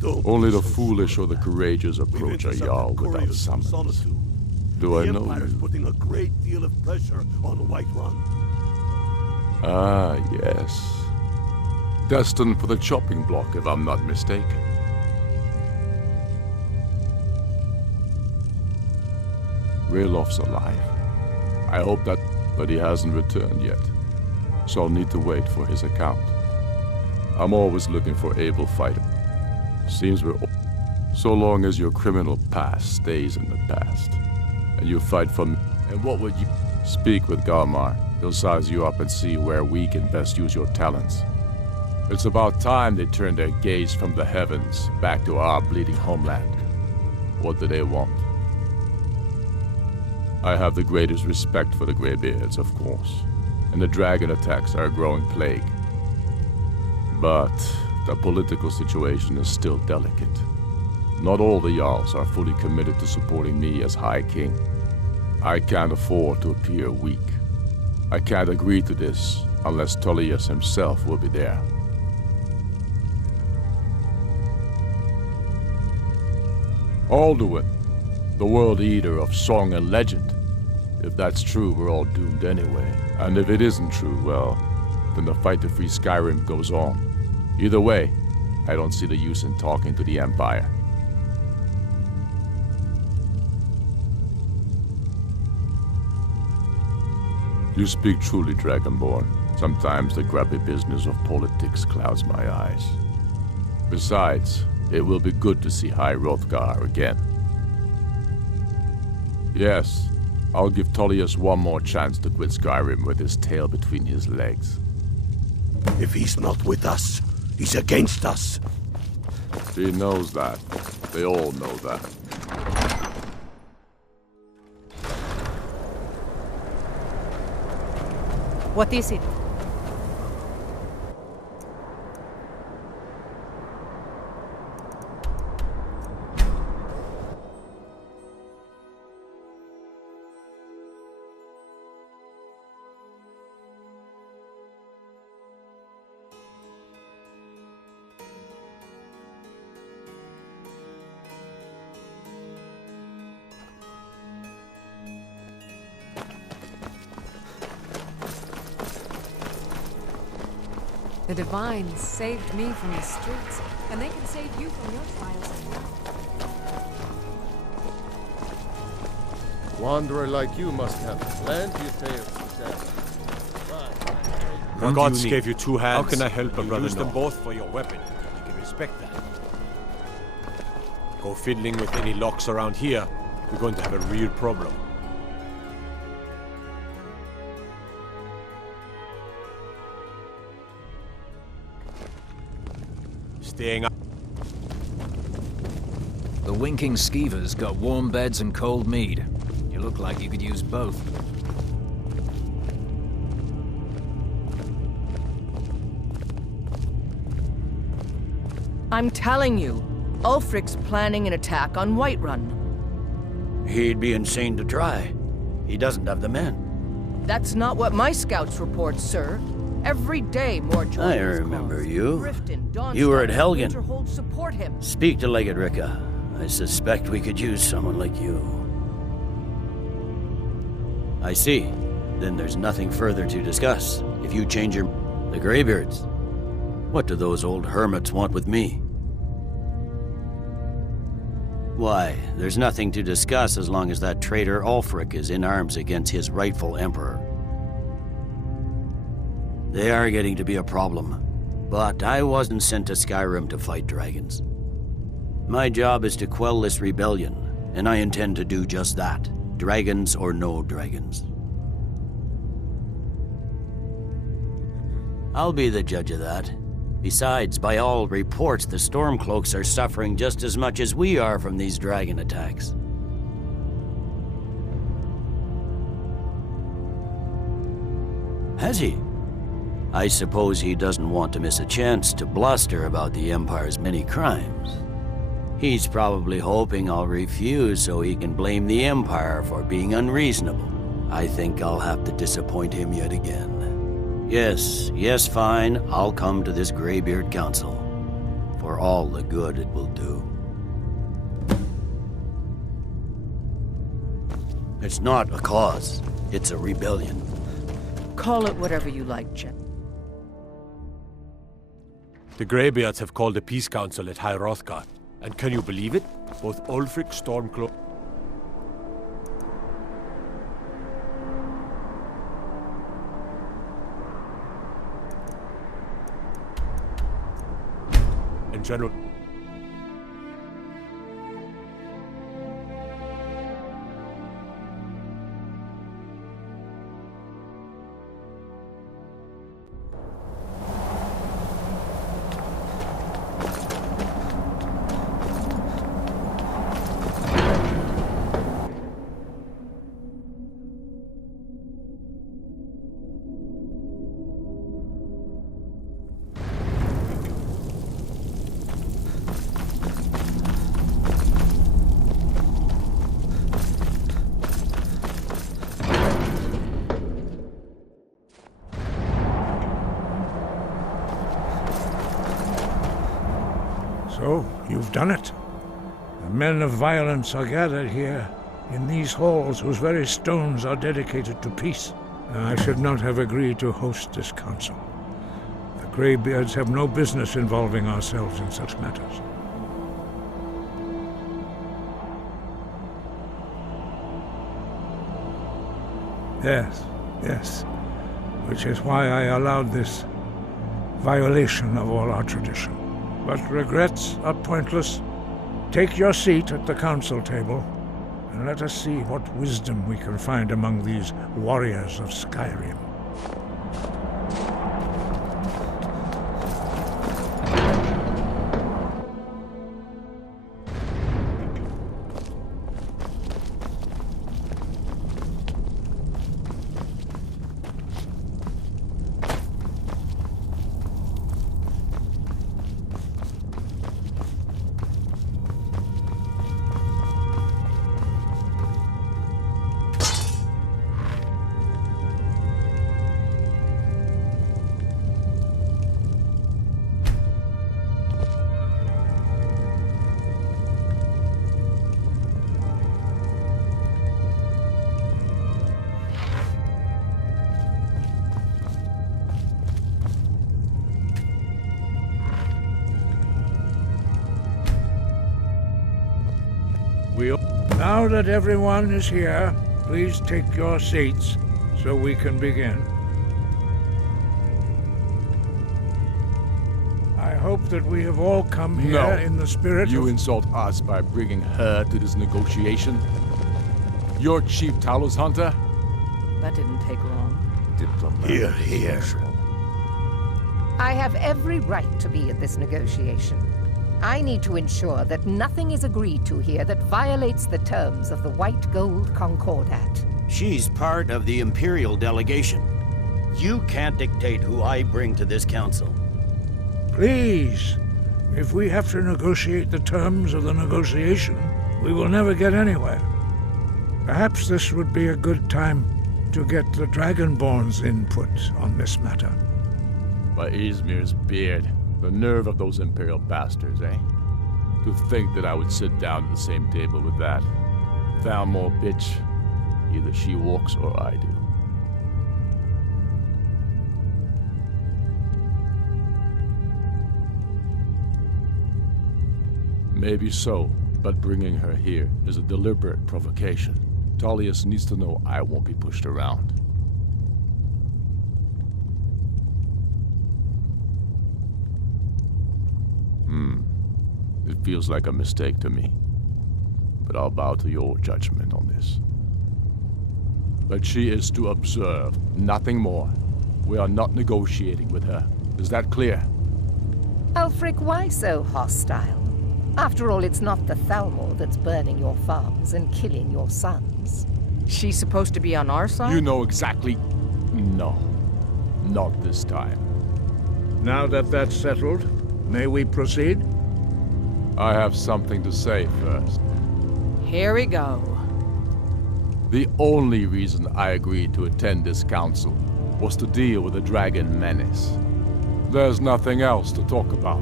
Only the foolish or the courageous approach a Jarl without summons. Do I know Empire's you? putting a great deal of pressure on Whiterun. Ah, yes. Destined for the chopping block, if I'm not mistaken. Railof's alive. I hope that... But he hasn't returned yet, so I'll need to wait for his account. I'm always looking for able fighters. Seems we're... So long as your criminal past stays in the past, and you fight for me. And what would you... Speak with Galmar. He'll size you up and see where we can best use your talents. It's about time they turned their gaze from the heavens back to our bleeding homeland. What do they want? I have the greatest respect for the Greybeards, of course, and the dragon attacks are a growing plague. But the political situation is still delicate. Not all the Jarls are fully committed to supporting me as High King. I can't afford to appear weak. I can't agree to this unless Tullius himself will be there. Alduin, the World Eater of song and legend. If that's true, we're all doomed anyway. And if it isn't true, well, then the fight to free Skyrim goes on. Either way, I don't see the use in talking to the Empire. You speak truly, Dragonborn. Sometimes the grubby business of politics clouds my eyes. Besides, it will be good to see High Hrothgar again. Yes, I'll give Tullius one more chance to quit Skyrim with his tail between his legs. If he's not with us, he's against us. He knows that. They all know that. What is it? The Divines saved me from the streets, and they can save you from your trials as well. Wanderer like you must have plenty of tales to tell. The gods gave you two hands. How can I help a brother? Use them both for your weapon. You can respect that. Go fiddling with any locks around here, we're going to have a real problem. Staying up. The winking skeevers got warm beds and cold mead. You look like you could use both. I'm telling you, Ulfric's planning an attack on Whiterun. He'd be insane to try. He doesn't have the men. That's not what my scouts report, sir. Every day more Jordan. I remember you. Grifton, Dawnstar, You were at Helgen. Winterhold support him. Speak to Legate Ricka. I suspect we could use someone like you. I see. Then there's nothing further to discuss. If you change your... The Greybeards. What do those old hermits want with me? Why, there's nothing to discuss as long as that traitor Ulfric is in arms against his rightful emperor. They are getting to be a problem. But I wasn't sent to Skyrim to fight dragons. My job is to quell this rebellion, and I intend to do just that. Dragons or no dragons. I'll be the judge of that. Besides, by all reports, the Stormcloaks are suffering just as much as we are from these dragon attacks. Has he? I suppose he doesn't want to miss a chance to bluster about the Empire's many crimes. He's probably hoping I'll refuse so he can blame the Empire for being unreasonable. I think I'll have to disappoint him yet again. Yes, fine. I'll come to this Greybeard Council. For all the good it will do. It's not a cause. It's a rebellion. Call it whatever you like, Jen. The Greybeards have called a peace council at High Hrothgar. And can you believe it? Both Ulfric, Stormcloak... and General... So, you've done it. The men of violence are gathered here, in these halls whose very stones are dedicated to peace. I should not have agreed to host this council. The Greybeards have no business involving ourselves in such matters. Yes. which is why I allowed this violation of all our tradition. But regrets are pointless. Take your seat at the council table, and let us see what wisdom we can find among these warriors of Skyrim. Now that everyone is here, please take your seats so we can begin. I hope that we have all come here in the spirit You of... insult us by bringing her to this negotiation? You're Chief Talos Hunter? That didn't take long. Here, here. I have every right to be at this negotiation. I need to ensure that nothing is agreed to here that violates the terms of the White Gold Concordat. She's part of the Imperial delegation. You can't dictate who I bring to this council. Please, if we have to negotiate the terms of the negotiation, we will never get anywhere. Perhaps this would be a good time to get the Dragonborn's input on this matter. By Izmir's beard. The nerve of those Imperial bastards, eh? To think that I would sit down at the same table with that. Thalmor bitch. Either she walks or I do. Maybe so, but bringing her here is a deliberate provocation. Tullius needs to know I won't be pushed around. It feels like a mistake to me. But I'll bow to your judgment on this. But she is to observe, nothing more. We are not negotiating with her. Is that clear? Ulfric, why so hostile? After all, it's not the Thalmor that's burning your farms and killing your sons. She's supposed to be on our side? You know exactly... No. Not this time. Now that that's settled, may we proceed? I have something to say first. Here we go. The only reason I agreed to attend this council was to deal with the dragon menace. There's nothing else to talk about.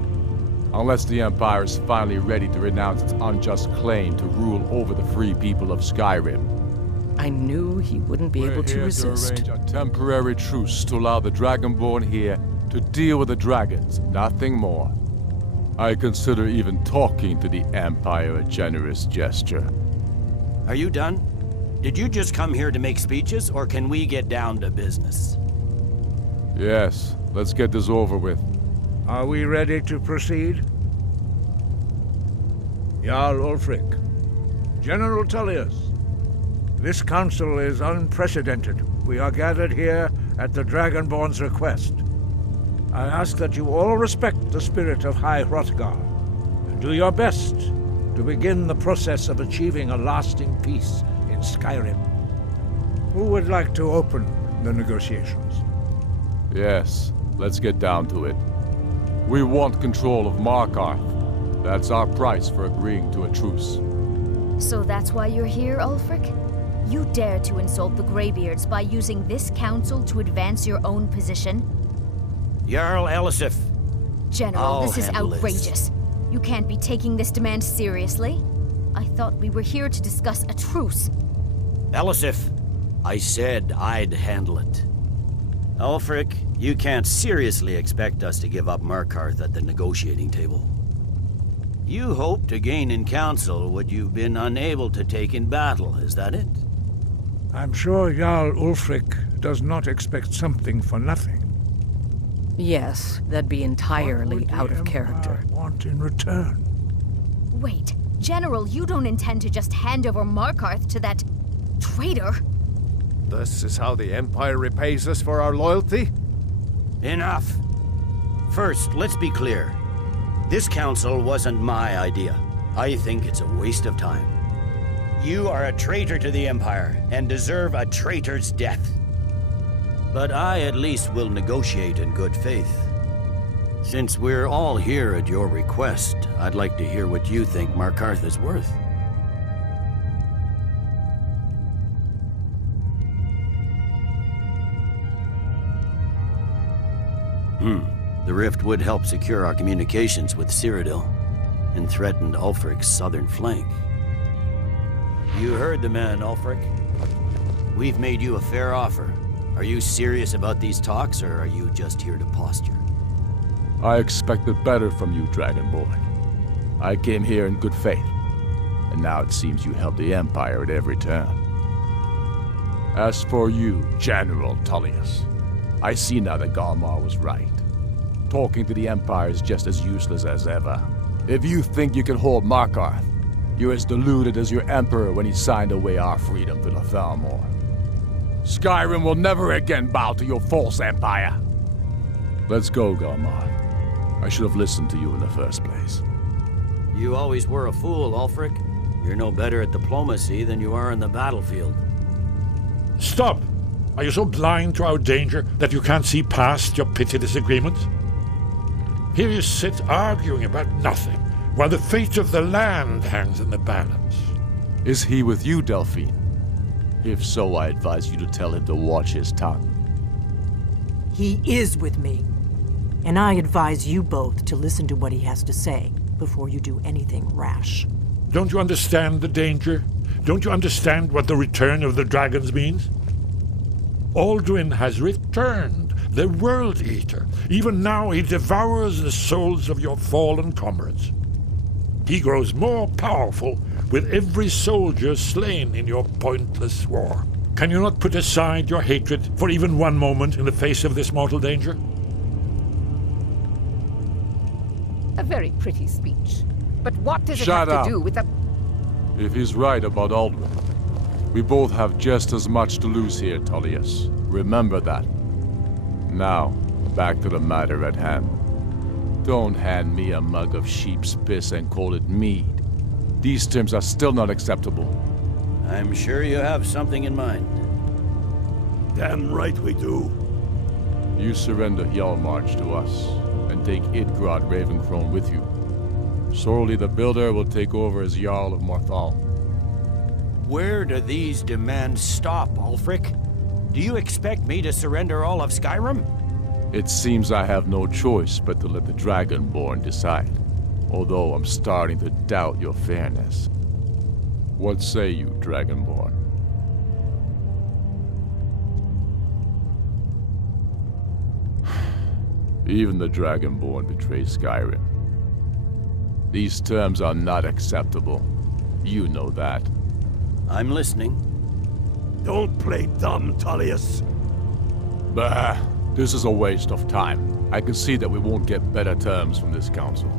Unless the Empire is finally ready to renounce its unjust claim to rule over the free people of Skyrim. I knew he wouldn't be able to resist. We're here to arrange a temporary truce to allow the Dragonborn here to deal with the dragons, nothing more. I consider even talking to the Empire a generous gesture. Are you done? Did you just come here to make speeches, or can we get down to business? Yes, let's get this over with. Are we ready to proceed? Jarl Ulfric, General Tullius, this council is unprecedented. We are gathered here at the Dragonborn's request. I ask that you all respect the spirit of High Hrothgar, and do your best to begin the process of achieving a lasting peace in Skyrim. Who would like to open the negotiations? Yes, let's get down to it. We want control of Markarth. That's our price for agreeing to a truce. So that's why you're here, Ulfric? You dare to insult the Greybeards by using this council to advance your own position? Jarl Elisif. General, this is outrageous. You can't be taking this demand seriously. I thought we were here to discuss a truce. Elisif, I said I'd handle it. Ulfric, you can't seriously expect us to give up Markarth at the negotiating table. You hope to gain in council what you've been unable to take in battle, is that it? I'm sure Jarl Ulfric does not expect something for nothing. Yes, that'd be entirely out of character. Want in return? Wait, General, you don't intend to just hand over Markarth to that traitor? This is how the Empire repays us for our loyalty? Enough. First, let's be clear. This council wasn't my idea. I think it's a waste of time. You are a traitor to the Empire and deserve a traitor's death. But I at least will negotiate in good faith. Since we're all here at your request, I'd like to hear what you think Markarth is worth. The rift would help secure our communications with Cyrodiil and threatened Ulfric's southern flank. You heard the man, Ulfric. We've made you a fair offer. Are you serious about these talks, or are you just here to posture? I expected better from you, Dragonborn. I came here in good faith, and now it seems you help the Empire at every turn. As for you, General Tullius, I see now that Galmar was right. Talking to the Empire is just as useless as ever. If you think you can hold Markarth, you're as deluded as your Emperor when he signed away our freedom to the Thalmor. Skyrim will never again bow to your false empire. Let's go, Galmar. I should have listened to you in the first place. You always were a fool, Ulfric. You're no better at diplomacy than you are in the battlefield. Stop! Are you so blind to our danger that you can't see past your petty disagreements? Here you sit arguing about nothing, while the fate of the land hangs in the balance. Is he with you, Delphine? If so, I advise you to tell him to watch his tongue. He is with me. And I advise you both to listen to what he has to say before you do anything rash. Don't you understand the danger? Don't you understand what the return of the dragons means? Alduin has returned, the World Eater. Even now he devours the souls of your fallen comrades. He grows more powerful with every soldier slain in your pointless war. Can you not put aside your hatred for even one moment in the face of this mortal danger? A very pretty speech. But what does it Shut have up. to do with the... If he's right about Alduin, we both have just as much to lose here, Tullius. Remember that. Now, back to the matter at hand. Don't hand me a mug of sheep's piss and call it mead. These terms are still not acceptable. I'm sure you have something in mind. Damn right we do. You surrender Hjalmarch to us, and take Idgrod Ravencrone with you. Sorli the Builder will take over as Jarl of Morthal. Where do these demands stop, Ulfric? Do you expect me to surrender all of Skyrim? It seems I have no choice but to let the Dragonborn decide, although I'm starting to doubt your fairness. What say you, Dragonborn? Even the Dragonborn betray Skyrim. These terms are not acceptable. You know that. I'm listening. Don't play dumb, Tullius. Bah, this is a waste of time. I can see that we won't get better terms from this council.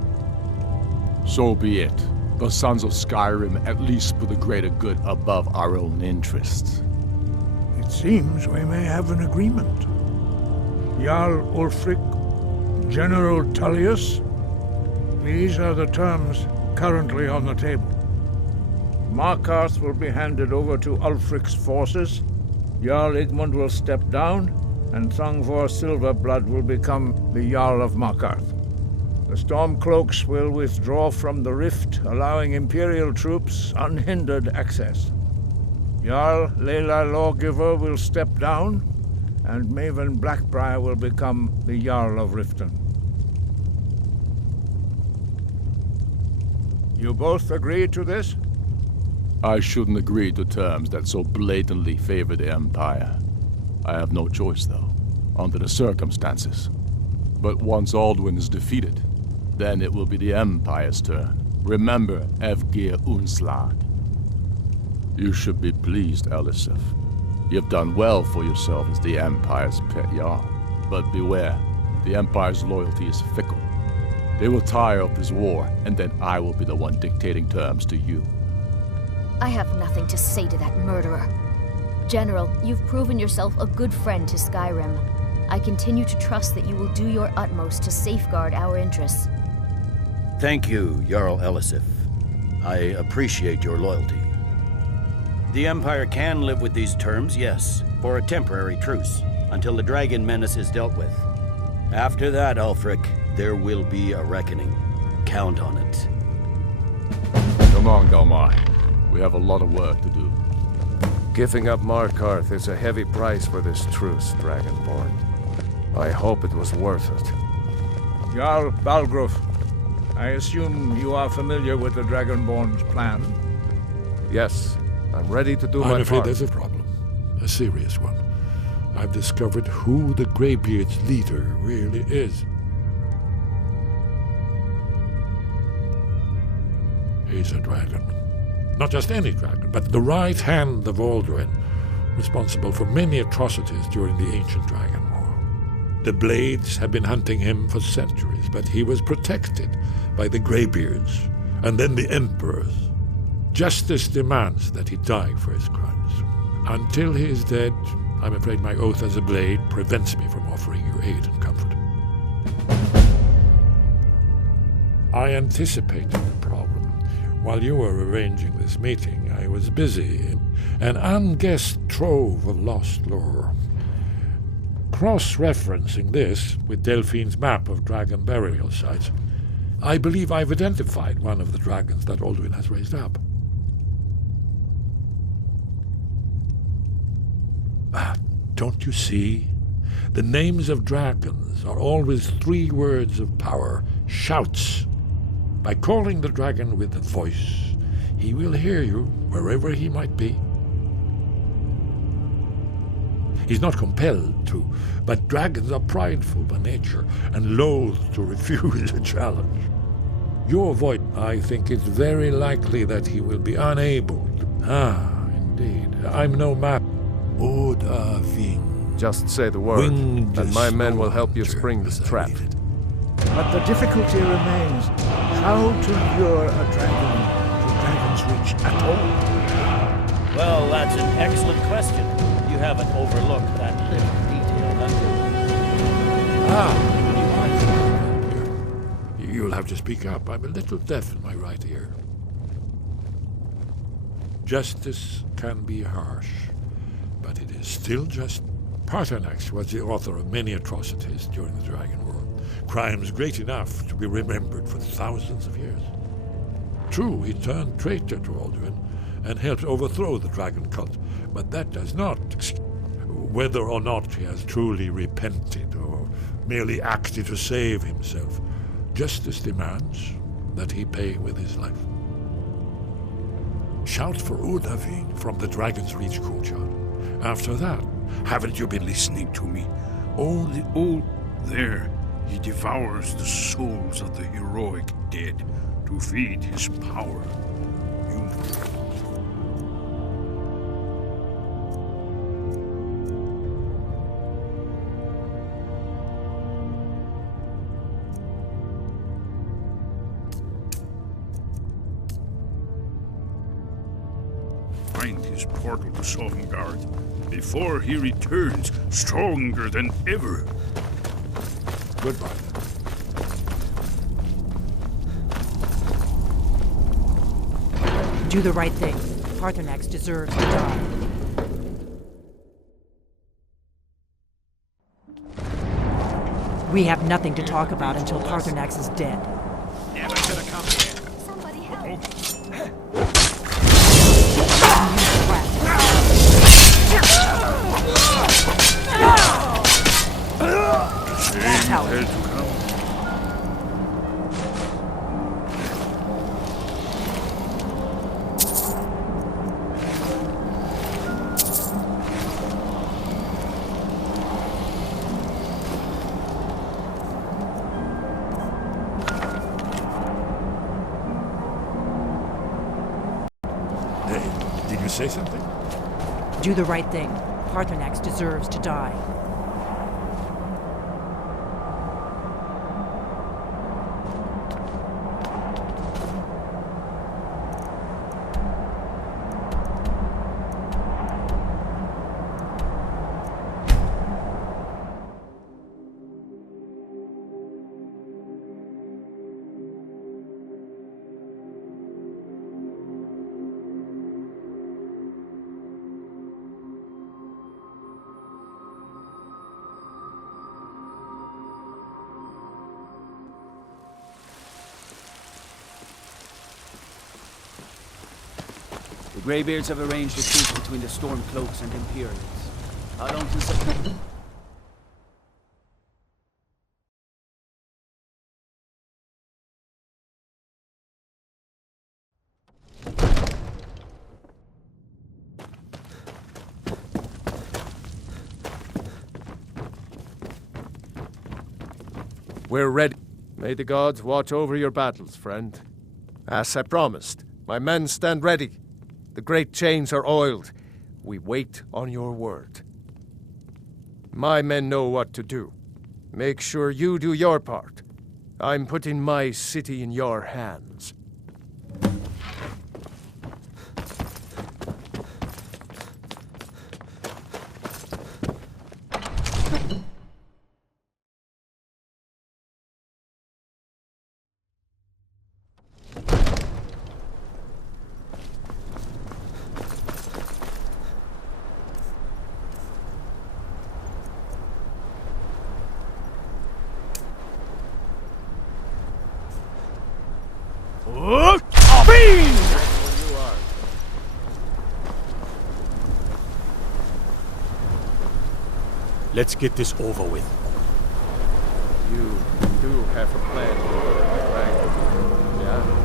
So be it. The Sons of Skyrim at least put the greater good above our own interests. It seems we may have an agreement. Jarl Ulfric, General Tullius, these are the terms currently on the table. Markarth will be handed over to Ulfric's forces, Jarl Igmund will step down, and Thongvor Silverblood will become the Jarl of Markarth. The Stormcloaks will withdraw from the rift, allowing Imperial troops unhindered access. Jarl Leila Lawgiver will step down, and Maven Blackbriar will become the Jarl of Riften. You both agree to this? I shouldn't agree to terms that so blatantly favor the Empire. I have no choice, though, under the circumstances. But once Alduin is defeated, then it will be the Empire's turn. Remember Evgir Unslag. You should be pleased, Elisif. You've done well for yourself as the Empire's pet Jarl. But beware, the Empire's loyalty is fickle. They will tire of this war, and then I will be the one dictating terms to you. I have nothing to say to that murderer. General, you've proven yourself a good friend to Skyrim. I continue to trust that you will do your utmost to safeguard our interests. Thank you, Jarl Elisif. I appreciate your loyalty. The Empire can live with these terms, yes, for a temporary truce, until the dragon menace is dealt with. After that, Ulfric, there will be a reckoning. Count on it. Come on, Galmar. We have a lot of work to do. Giving up Markarth is a heavy price for this truce, Dragonborn. I hope it was worth it. Jarl Balgruf, I assume you are familiar with the Dragonborn's plan? Yes, I'm ready to do my part. I'm afraid there's a problem. A serious one. I've discovered who the Greybeard's leader really is. He's a dragon. Not just any dragon, but the right hand of Alduin, responsible for many atrocities during the ancient Dragon War. The Blades have been hunting him for centuries, but he was protected by the Greybeards, and then the Emperors. Justice demands that he die for his crimes. Until he is dead, I'm afraid my oath as a Blade prevents me from offering you aid and comfort. I anticipated the problem. While you were arranging this meeting, I was busy. An unguessed trove of lost lore. Cross-referencing this with Delphine's map of dragon burial sites, I believe I've identified one of the dragons that Alduin has raised up. Don't you see? The names of dragons are always 3 words of power, shouts. By calling the dragon with a voice, he will hear you wherever he might be. He's not compelled to, but dragons are prideful by nature and loath to refuse a challenge. Your voice, I think it's very likely that he will be unable to... indeed. I'm no map. Just say the word, and my men will help you spring this trap. But the difficulty remains how to lure a dragon to Dragon's Reach at all. Well, that's an excellent question. You haven't overlooked that little detail, have you? You'll have to speak up. I'm a little deaf in my right ear. Justice can be harsh, but it is still just. Paternax was the author of many atrocities during the Dragon War. Crimes great enough to be remembered for thousands of years. True, he turned traitor to Alduin and helped overthrow the dragon cult, but that does not excuse whether or not he has truly repented or merely acted to save himself. Justice demands that he pay with his life. Shout for Udavin from the Dragon's Reach courtyard. After that, haven't you been listening to me? Oh, there. He devours the souls of the heroic dead to feed his power. Find his portal to Sovngarde before he returns stronger than ever. Goodbye. Do the right thing. Paternax deserves to die. We have nothing to talk about until Paternax is dead. Never should have come here. Somebody help. That's how it had to come. Hey, did you say something? Do the right thing. Paarthurnax deserves to die. The Greybeards have arranged a truce between the Stormcloaks and Imperials. How long till We're ready. May the gods watch over your battles, friend. As I promised, my men stand ready. The great chains are oiled. We wait on your word. My men know what to do. Make sure you do your part. I'm putting my city in your hands. Let's get this over with. You do have a plan, right? Yeah?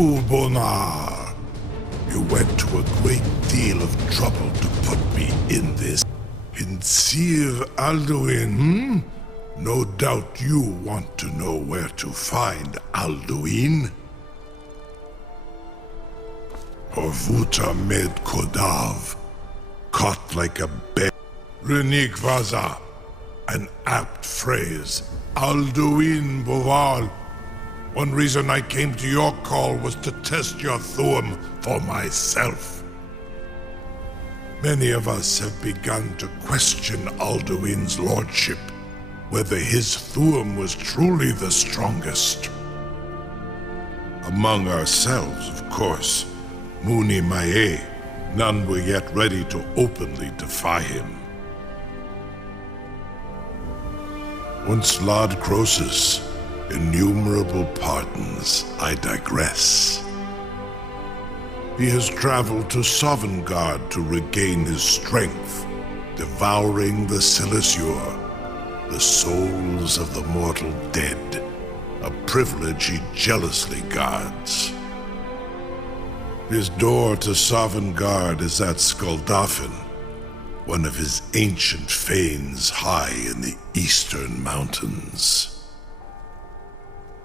Ulbonar, you went to a great deal of trouble to put me in this. In Sir Alduin, No doubt you want to know where to find Alduin. Orvuta med Kodav, caught like a bear. Renik Vaza, an apt phrase. Alduin Boval. One reason I came to your call was to test your Thuum for myself. Many of us have begun to question Alduin's lordship, whether his Thuum was truly the strongest. Among ourselves, of course, Muni Mae, none were yet ready to openly defy him. Once Lord Croesus, innumerable pardons, I digress. He has traveled to Sovngarde to regain his strength, devouring the Silesure, the souls of the mortal dead, a privilege he jealously guards. His door to Sovngarde is at Skuldafn, one of his ancient fanes high in the eastern mountains.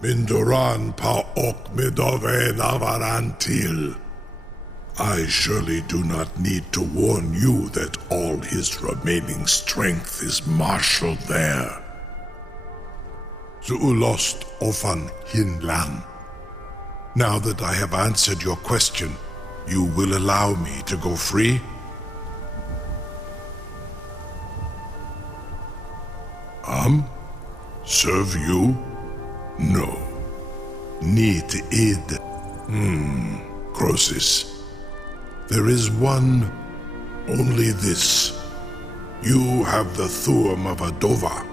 Mindoran pa ok midove navarantil. I surely do not need to warn you that all his remaining strength is marshaled there. Zuulost ofan hinlan. Now that I have answered your question, you will allow me to go free? Serve you? No. Need id. Croesus. There is one, only this. You have the Thuum of a Dova,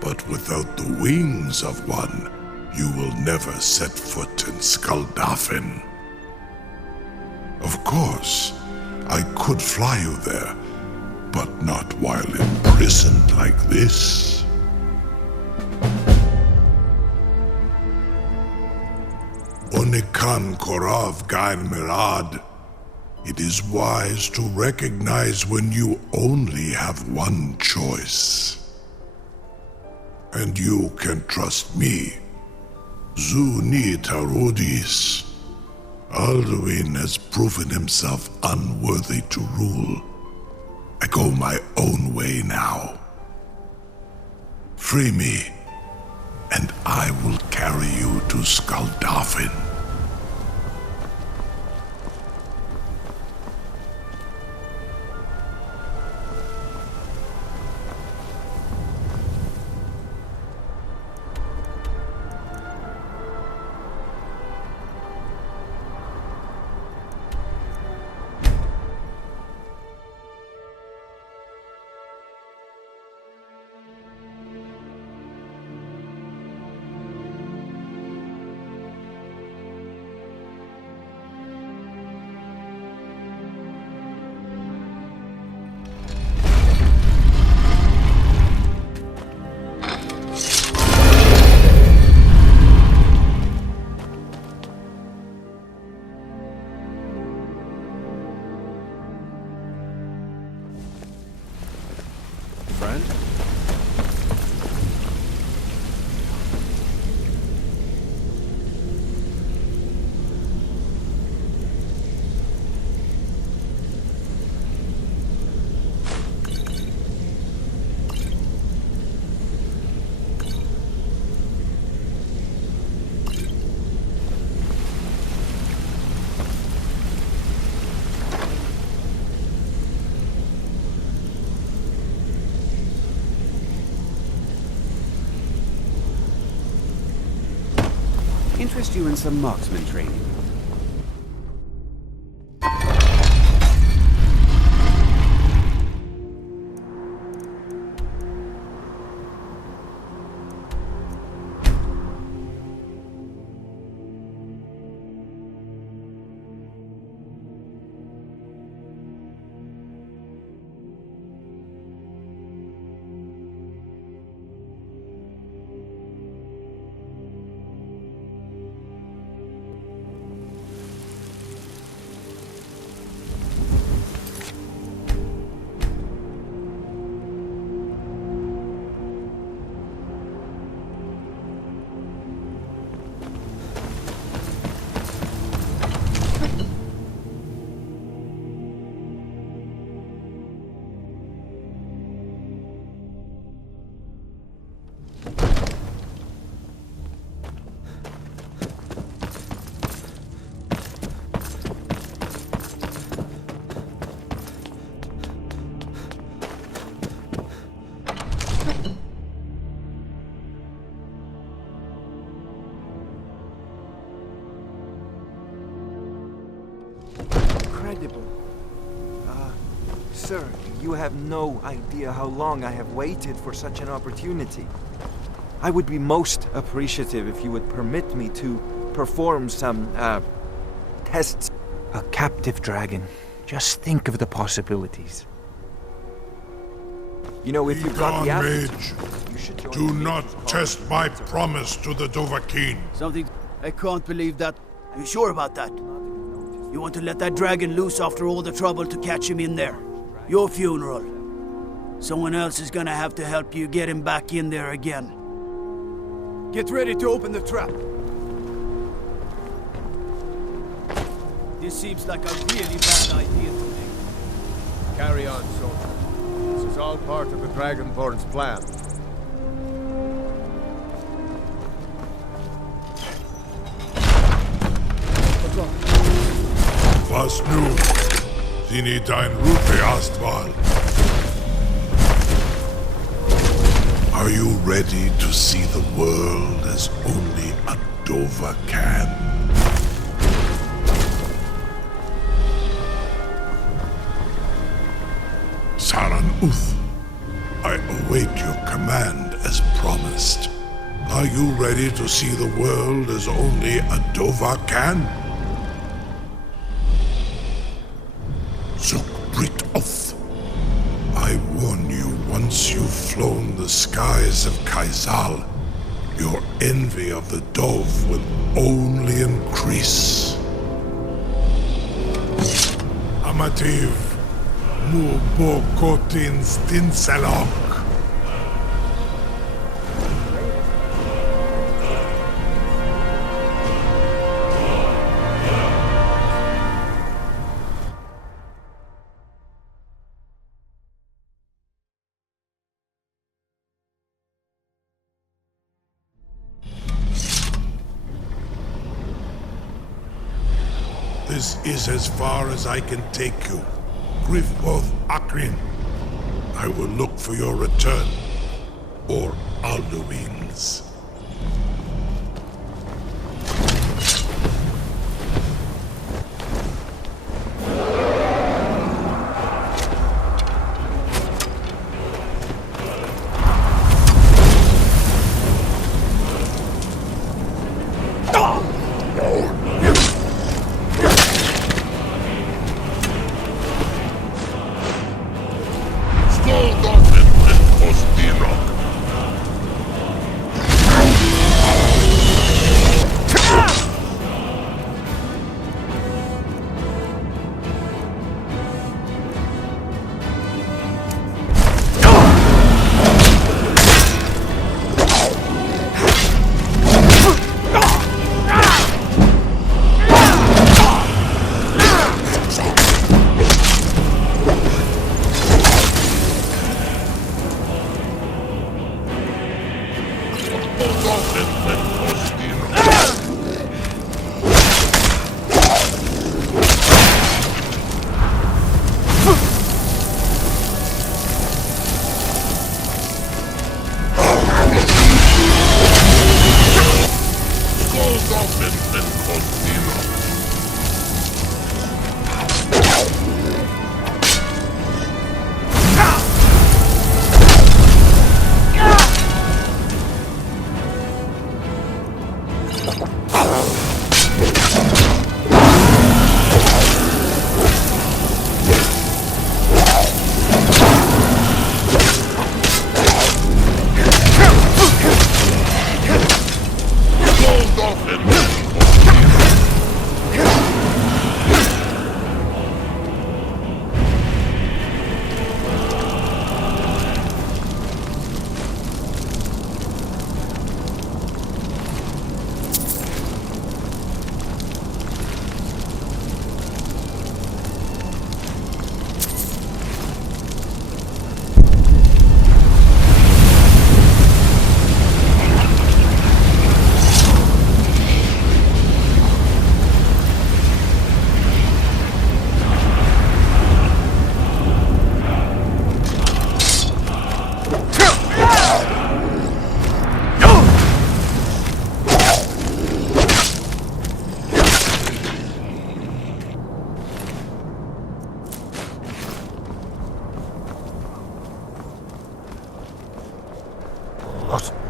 but without the wings of one, you will never set foot in Skuldafn. Of course, I could fly you there, but not while imprisoned like this. Onikan Korav Gain Mirad. It is wise to recognize when you only have one choice. And you can trust me. Zuni Tarudis. Alduin has proven himself unworthy to rule. I go my own way now. Free me, and I will carry you to Skuldafn. Friend? Interest you in some marksman training? incredible. Sir, you have no idea how long I have waited for such an opportunity. I would be most appreciative if you would permit me to perform some, tests. A captive dragon. Just think of the possibilities. You know, if you've got the Mage, do not test my promise to the Dovahkiin. Something... I can't believe that. Are you sure about that? You want to let that dragon loose after all the trouble to catch him in there? Your funeral. Someone else is gonna have to help you get him back in there again. Get ready to open the trap. This seems like a really bad idea to me. Carry on, soldier. This is all part of the Dragonborn's plan. Was nu? Sini dein Rufe Astval. Are you ready to see the world as only a Dova can? Saran Uth, I await your command as promised. Are you ready to see the world as only a Dova can? Zukbrit Oth, I warn you, once you've flown the skies of Kaizal, your envy of the Dove will only increase. Amativ, Mubokotin Stinselok. This is as far as I can take you. Grifoth Akrin. I will look for your return. Or Alduin's. What?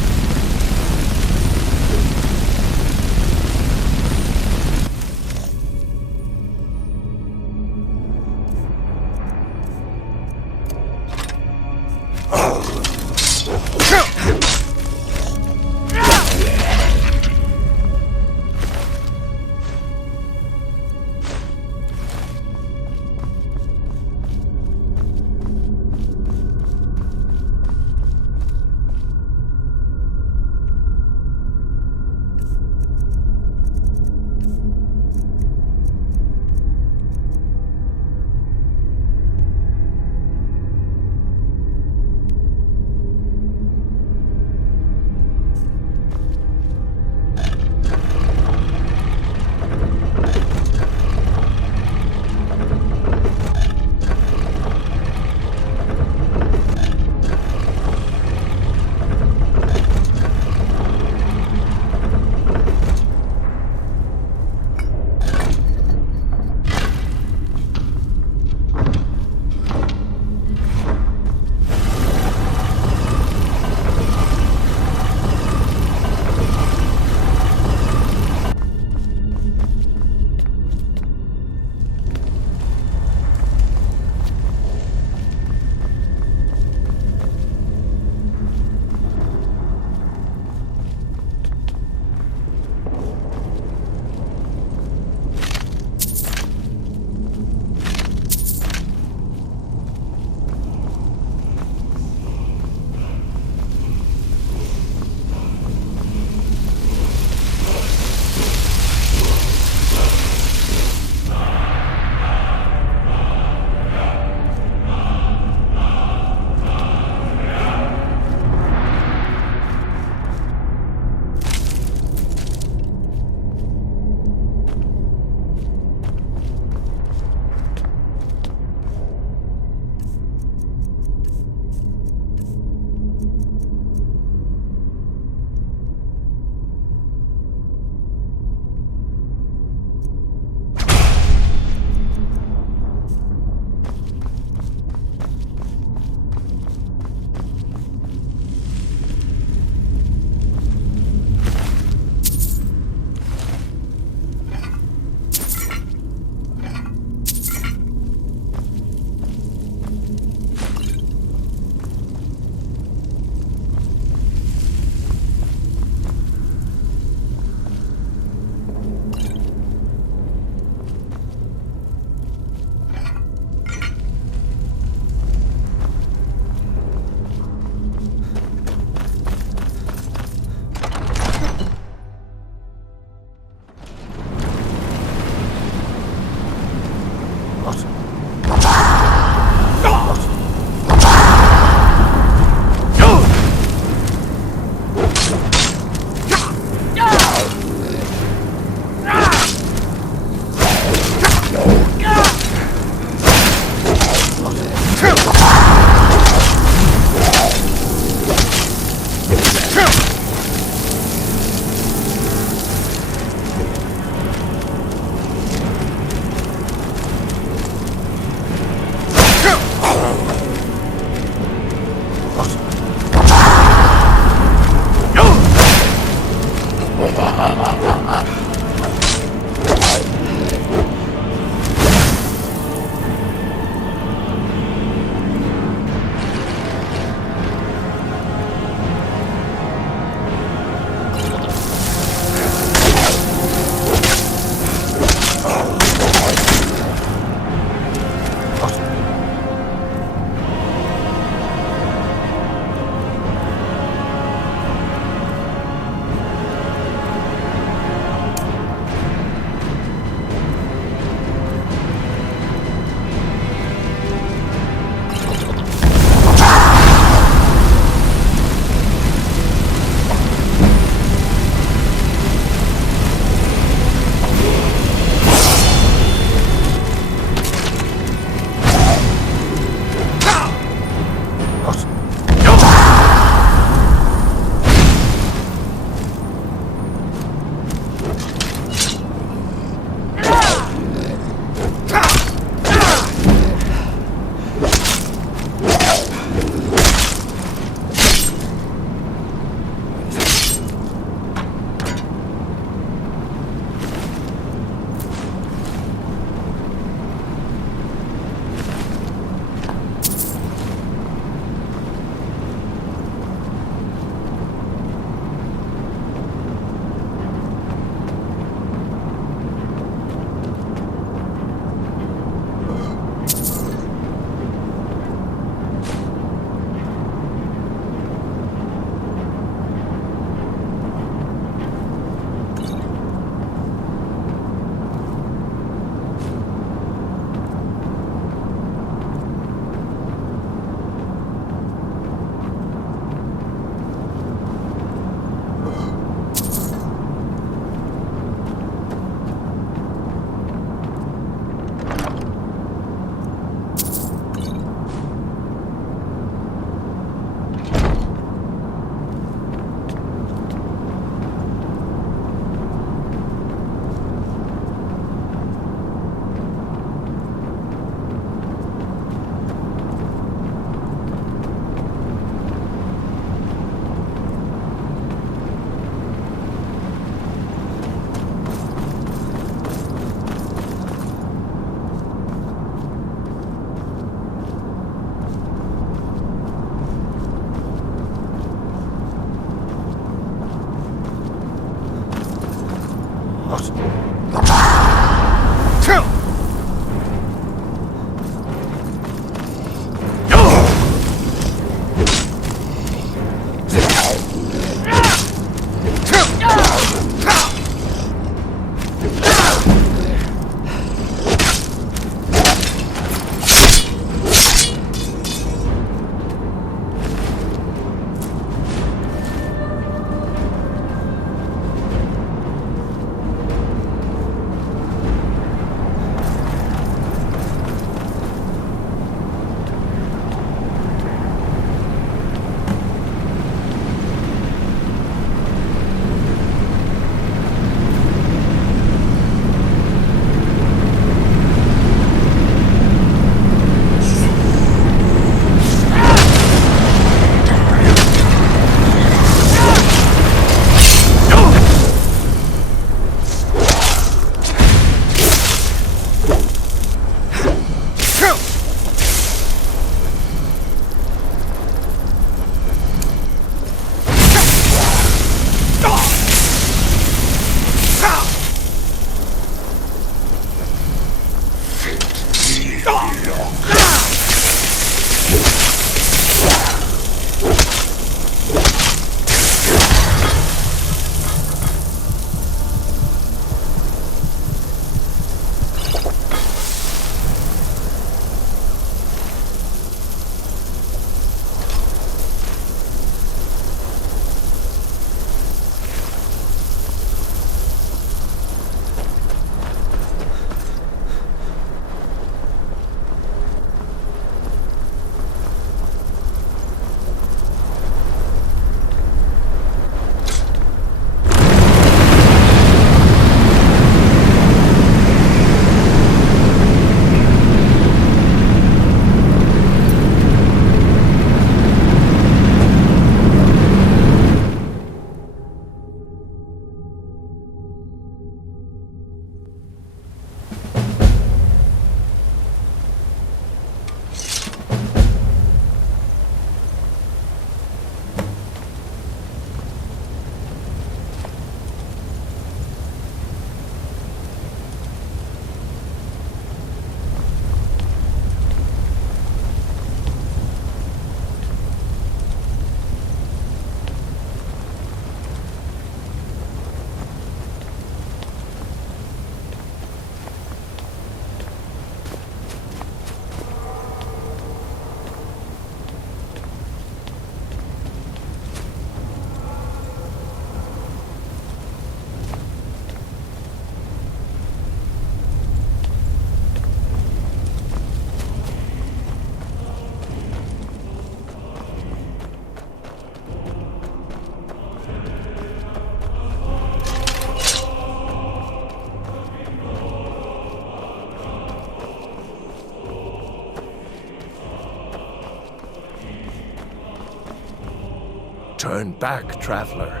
Turn back, traveler.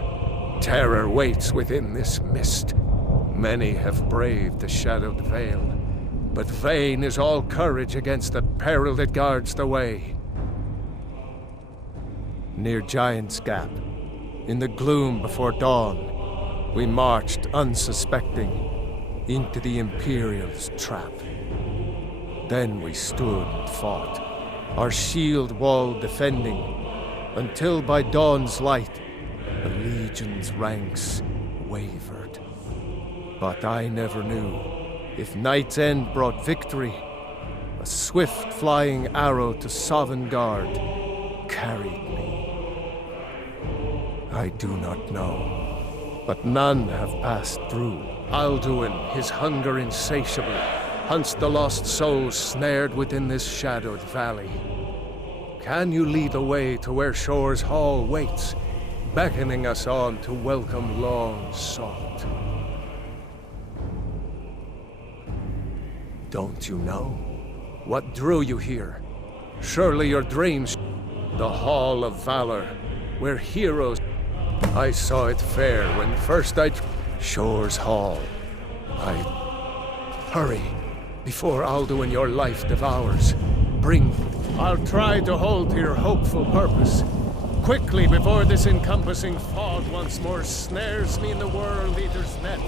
Terror waits within this mist. Many have braved the shadowed veil, but vain is all courage against the peril that guards the way. Near Giant's Gap, in the gloom before dawn, we marched unsuspecting into the Imperial's trap. Then we stood and fought, our shield wall defending, until by dawn's light, the Legion's ranks wavered. But I never knew if Night's End brought victory, a swift flying arrow to Sovngarde carried me. I do not know, but none have passed through. Alduin, his hunger insatiable, hunts the lost souls snared within this shadowed valley. Can you lead the way to where Shore's Hall waits, beckoning us on to welcome long sought? Don't you know? What drew you here? Surely your dreams. The Hall of Valor, where heroes... I saw it fair when first Shore's Hall. Hurry, before Alduin your life devours. I'll try to hold to your hopeful purpose. Quickly, before this encompassing fog once more snares me in the World Eater's net.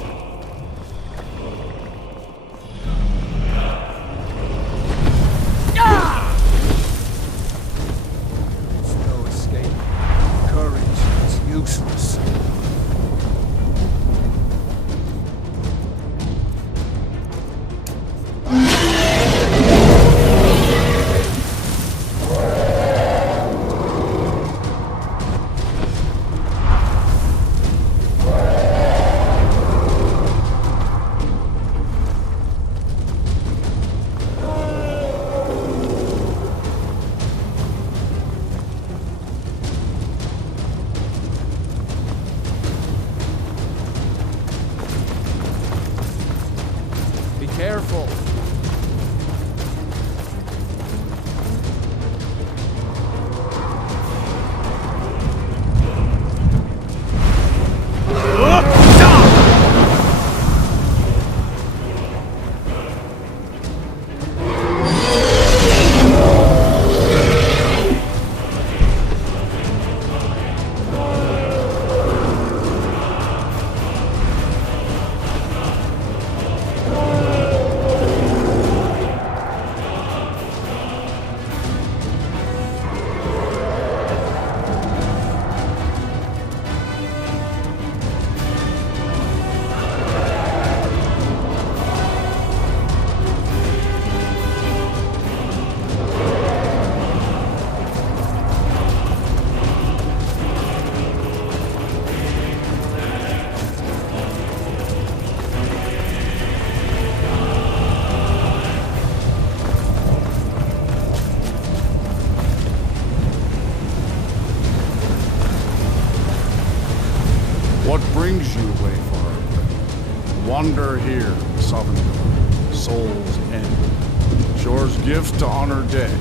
There's no escape. Courage is useless. Careful. What brings you, Wayfarer? Wander here, Sovngarde, Soul's End. Shore's gift to honor dead.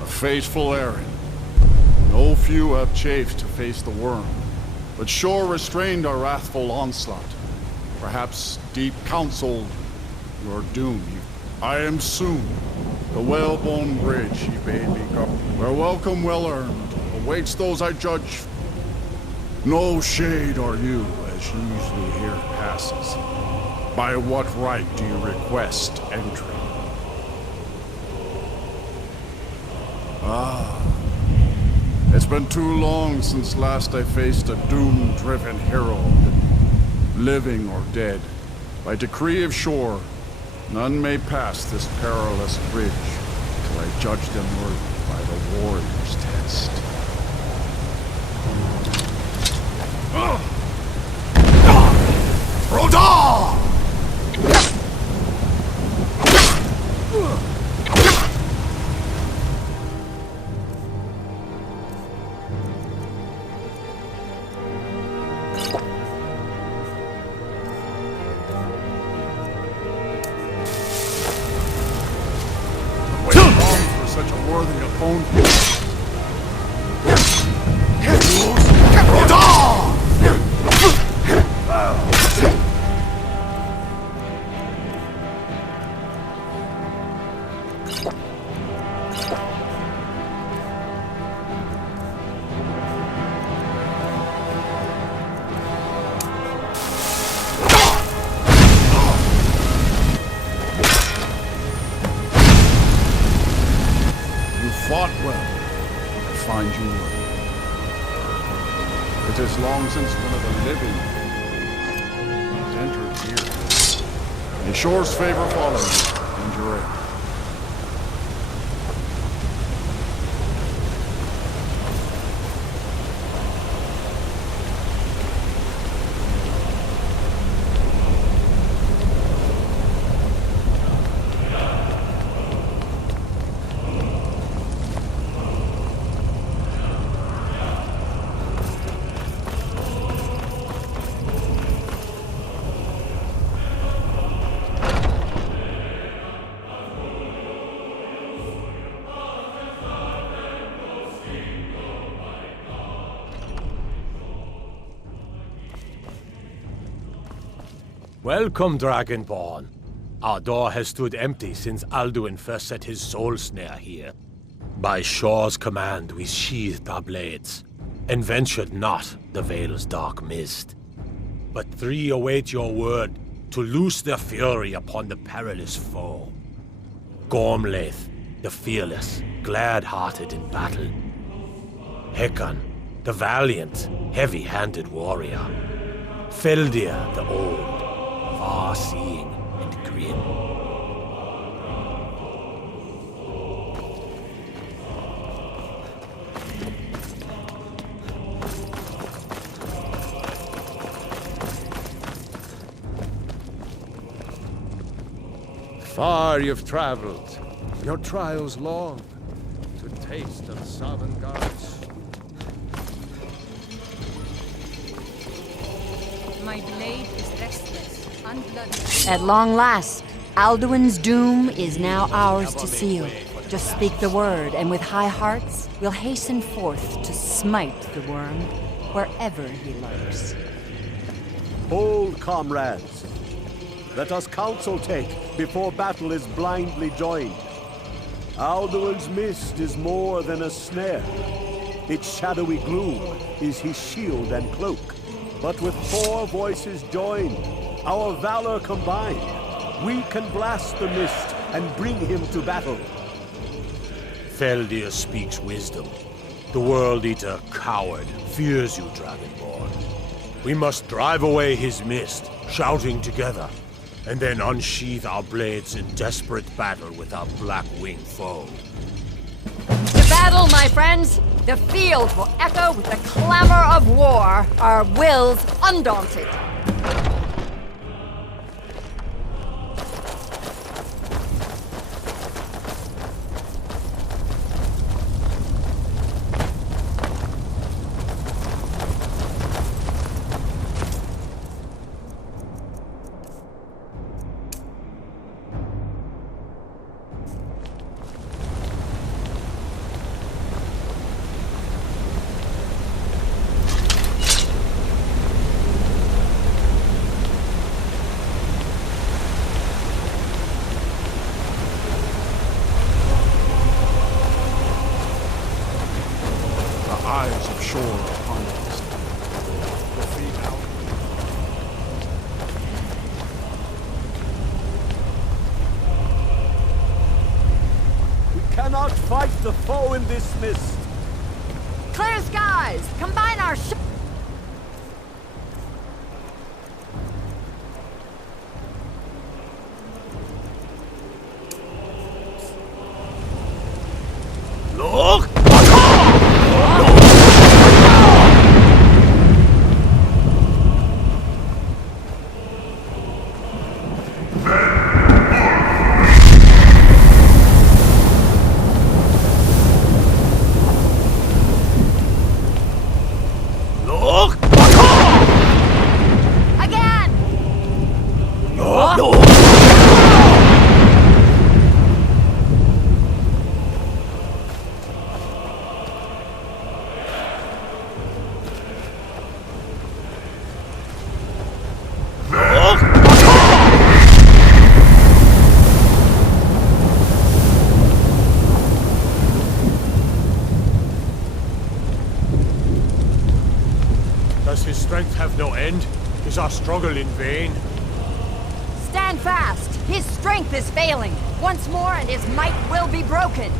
A fateful errand. No few have chafed to face the worm, but Shore restrained our wrathful onslaught. Perhaps deep counseled your doom. I am soon. The whalebone bridge he bade me go, where welcome well earned awaits those I judge. No shade are you, as usually here passes. By what right do you request entry? It's been too long since last I faced a doom-driven hero, living or dead. By decree of Shore, none may pass this perilous bridge till I judge them worthy by the warrior's test. Rodar! For such a worthy opponent. long since one of the living has entered here. May Shore's favor follow you, and your end. Welcome, Dragonborn. Our door has stood empty since Alduin first set his soul snare here. By Shore's command, we sheathed our blades, and ventured not the Vale's dark mist. But three await your word to loose their fury upon the perilous foe. Gormlaith, the fearless, glad-hearted in battle. Hekon, the valiant, heavy-handed warrior. Feldir, the old, far-seeing and grim. Far you've traveled, your trials long, to taste of Sovngarde's. My blade is restless, unblooded. At long last, Alduin's doom is now ours to seal. Just speak the word, and with high hearts, we'll hasten forth to smite the worm wherever he lurks. Hold, comrades. Let us counsel take before battle is blindly joined. Alduin's mist is more than a snare. Its shadowy gloom is his shield and cloak. But with 4 voices joined, our valor combined, we can blast the mist and bring him to battle. Feldir speaks wisdom. The World Eater, coward, fears you, Dragonborn. We must drive away his mist, shouting together, and then unsheath our blades in desperate battle with our black-winged foe. To battle, my friends! The field will echo with the clamor of war, our wills undaunted. Eyes of Shore upon us. The feet out. We cannot fight the foe in this mist. Clear skies! Combine our Look! again! Does his strength have no end? Is our struggle in vain? Stand fast! His strength is failing. Once more and his might will be broken.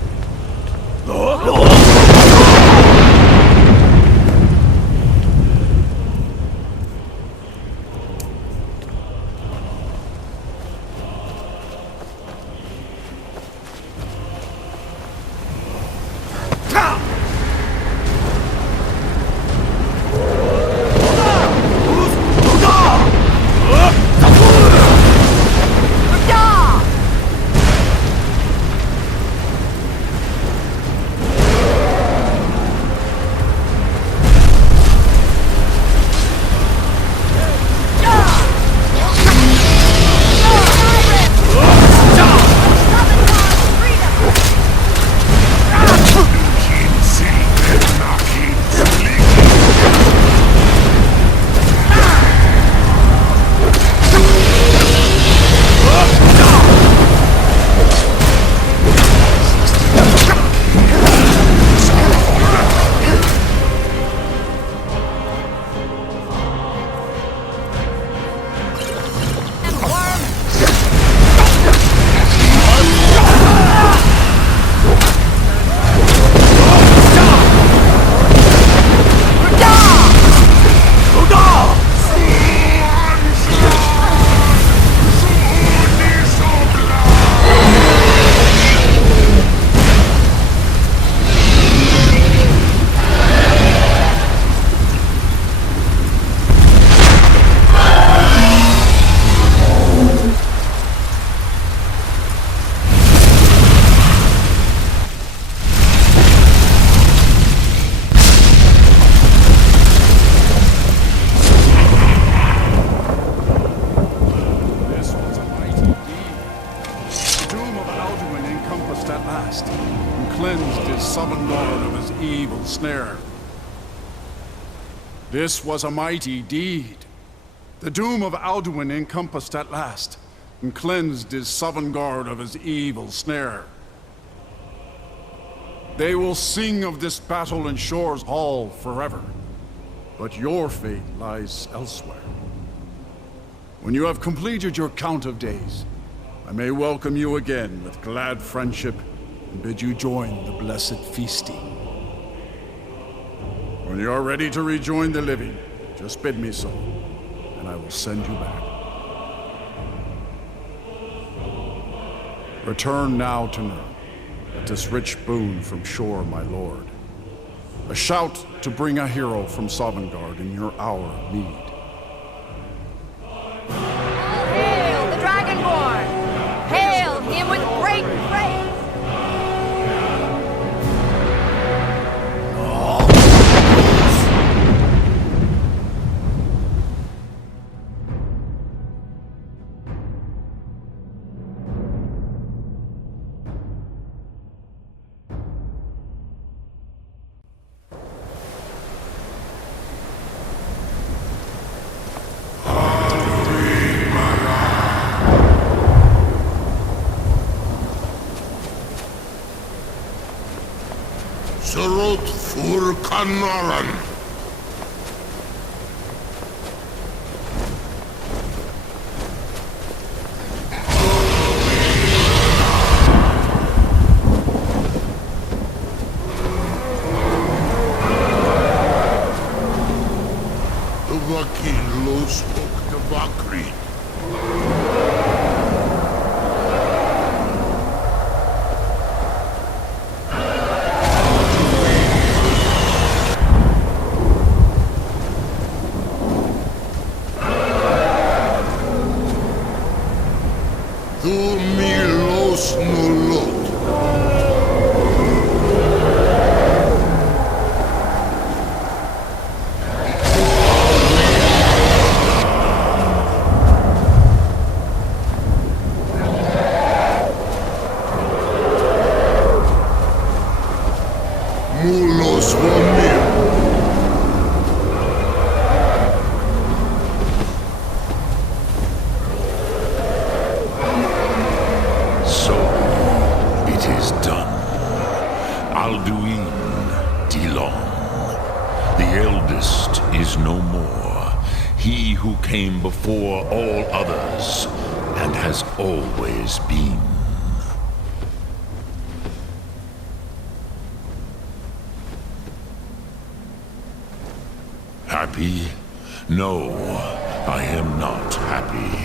snare. This was a mighty deed. The doom of Alduin encompassed at last, and cleansed his Sovngarde of his evil snare. They will sing of this battle in Shore's Hall forever, but your fate lies elsewhere. When you have completed your count of days, I may welcome you again with glad friendship and bid you join the blessed feasting. When you are ready to rejoin the living, just bid me so, and I will send you back. Return now to Nurn, with this rich boon from Shore, my lord. A shout to bring a hero from Sovngarde in your hour of need. Hail the Dragonborn! Hail him with great praise! Surut fur Kanaran. Vakin los ok de Vakri. Came before all others, and has always been. Happy? No, I am not happy.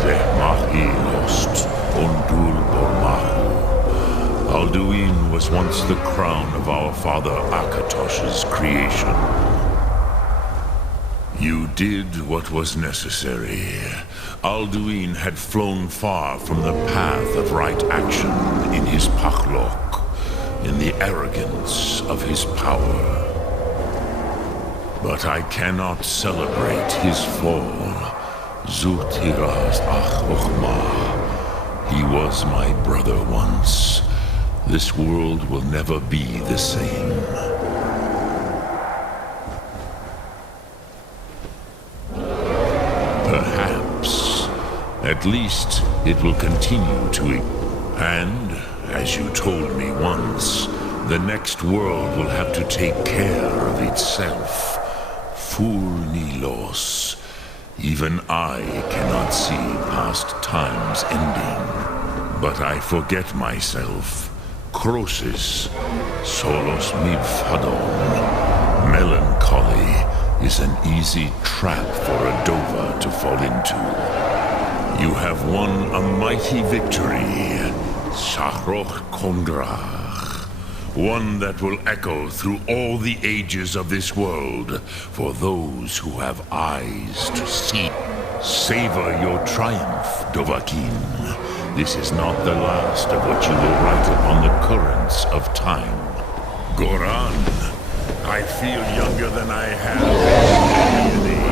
Zehmahi lost, Ondul Bormahu. Alduin was once the crown of our father Akatosh's creation. You did what was necessary. Alduin had flown far from the path of right action in his Pachlok, in the arrogance of his power. But I cannot celebrate his fall. Zutiraz Ach. He was my brother once. This world will never be the same. At least, it will continue to... And, as you told me once, the next world will have to take care of itself. Furnilos. Even I cannot see past time's ending. But I forget myself. Crosis. Solos mifadon. Melancholy is an easy trap for a Dova to fall into. You have won a mighty victory, Shahroch Kondrach. One that will echo through all the ages of this world for those who have eyes to see. Savor your triumph, Dovahkiin. This is not the last of what you will write upon the currents of time. Goran, I feel younger than I have in age.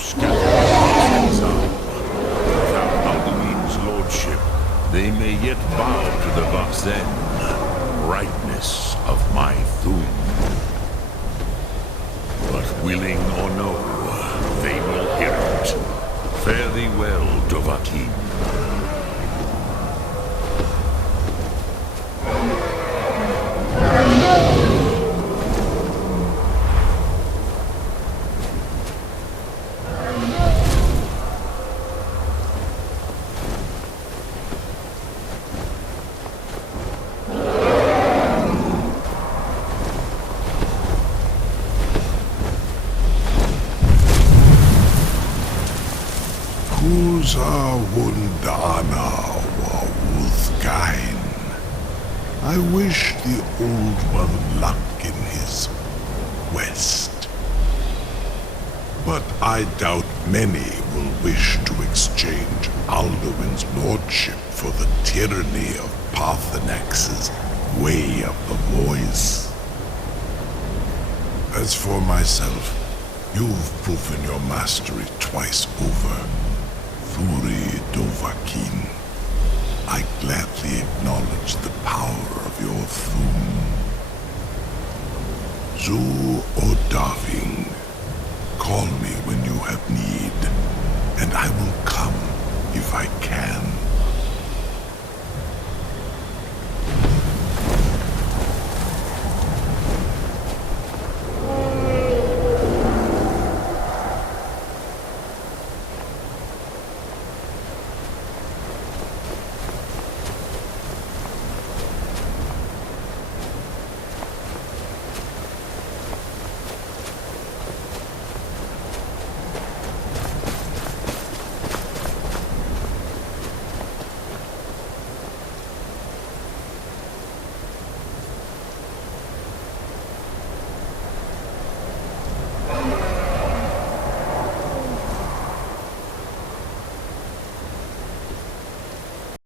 Scattered without Alduin's lordship, they may yet bow to the Willing or no, they will hear it. Fare thee well, Dovahkiin. Wundana wa Uthgain. I wish the Old One luck in his quest. But I doubt many will wish to exchange Alduin's lordship for the tyranny of Paarthurnax's way of the voice. As for myself, you've proven your mastery twice over. Thuri Dovahkiin, I gladly acknowledge the power of your Thum. Zu Odaving, call me when you have need, and I will come if I can.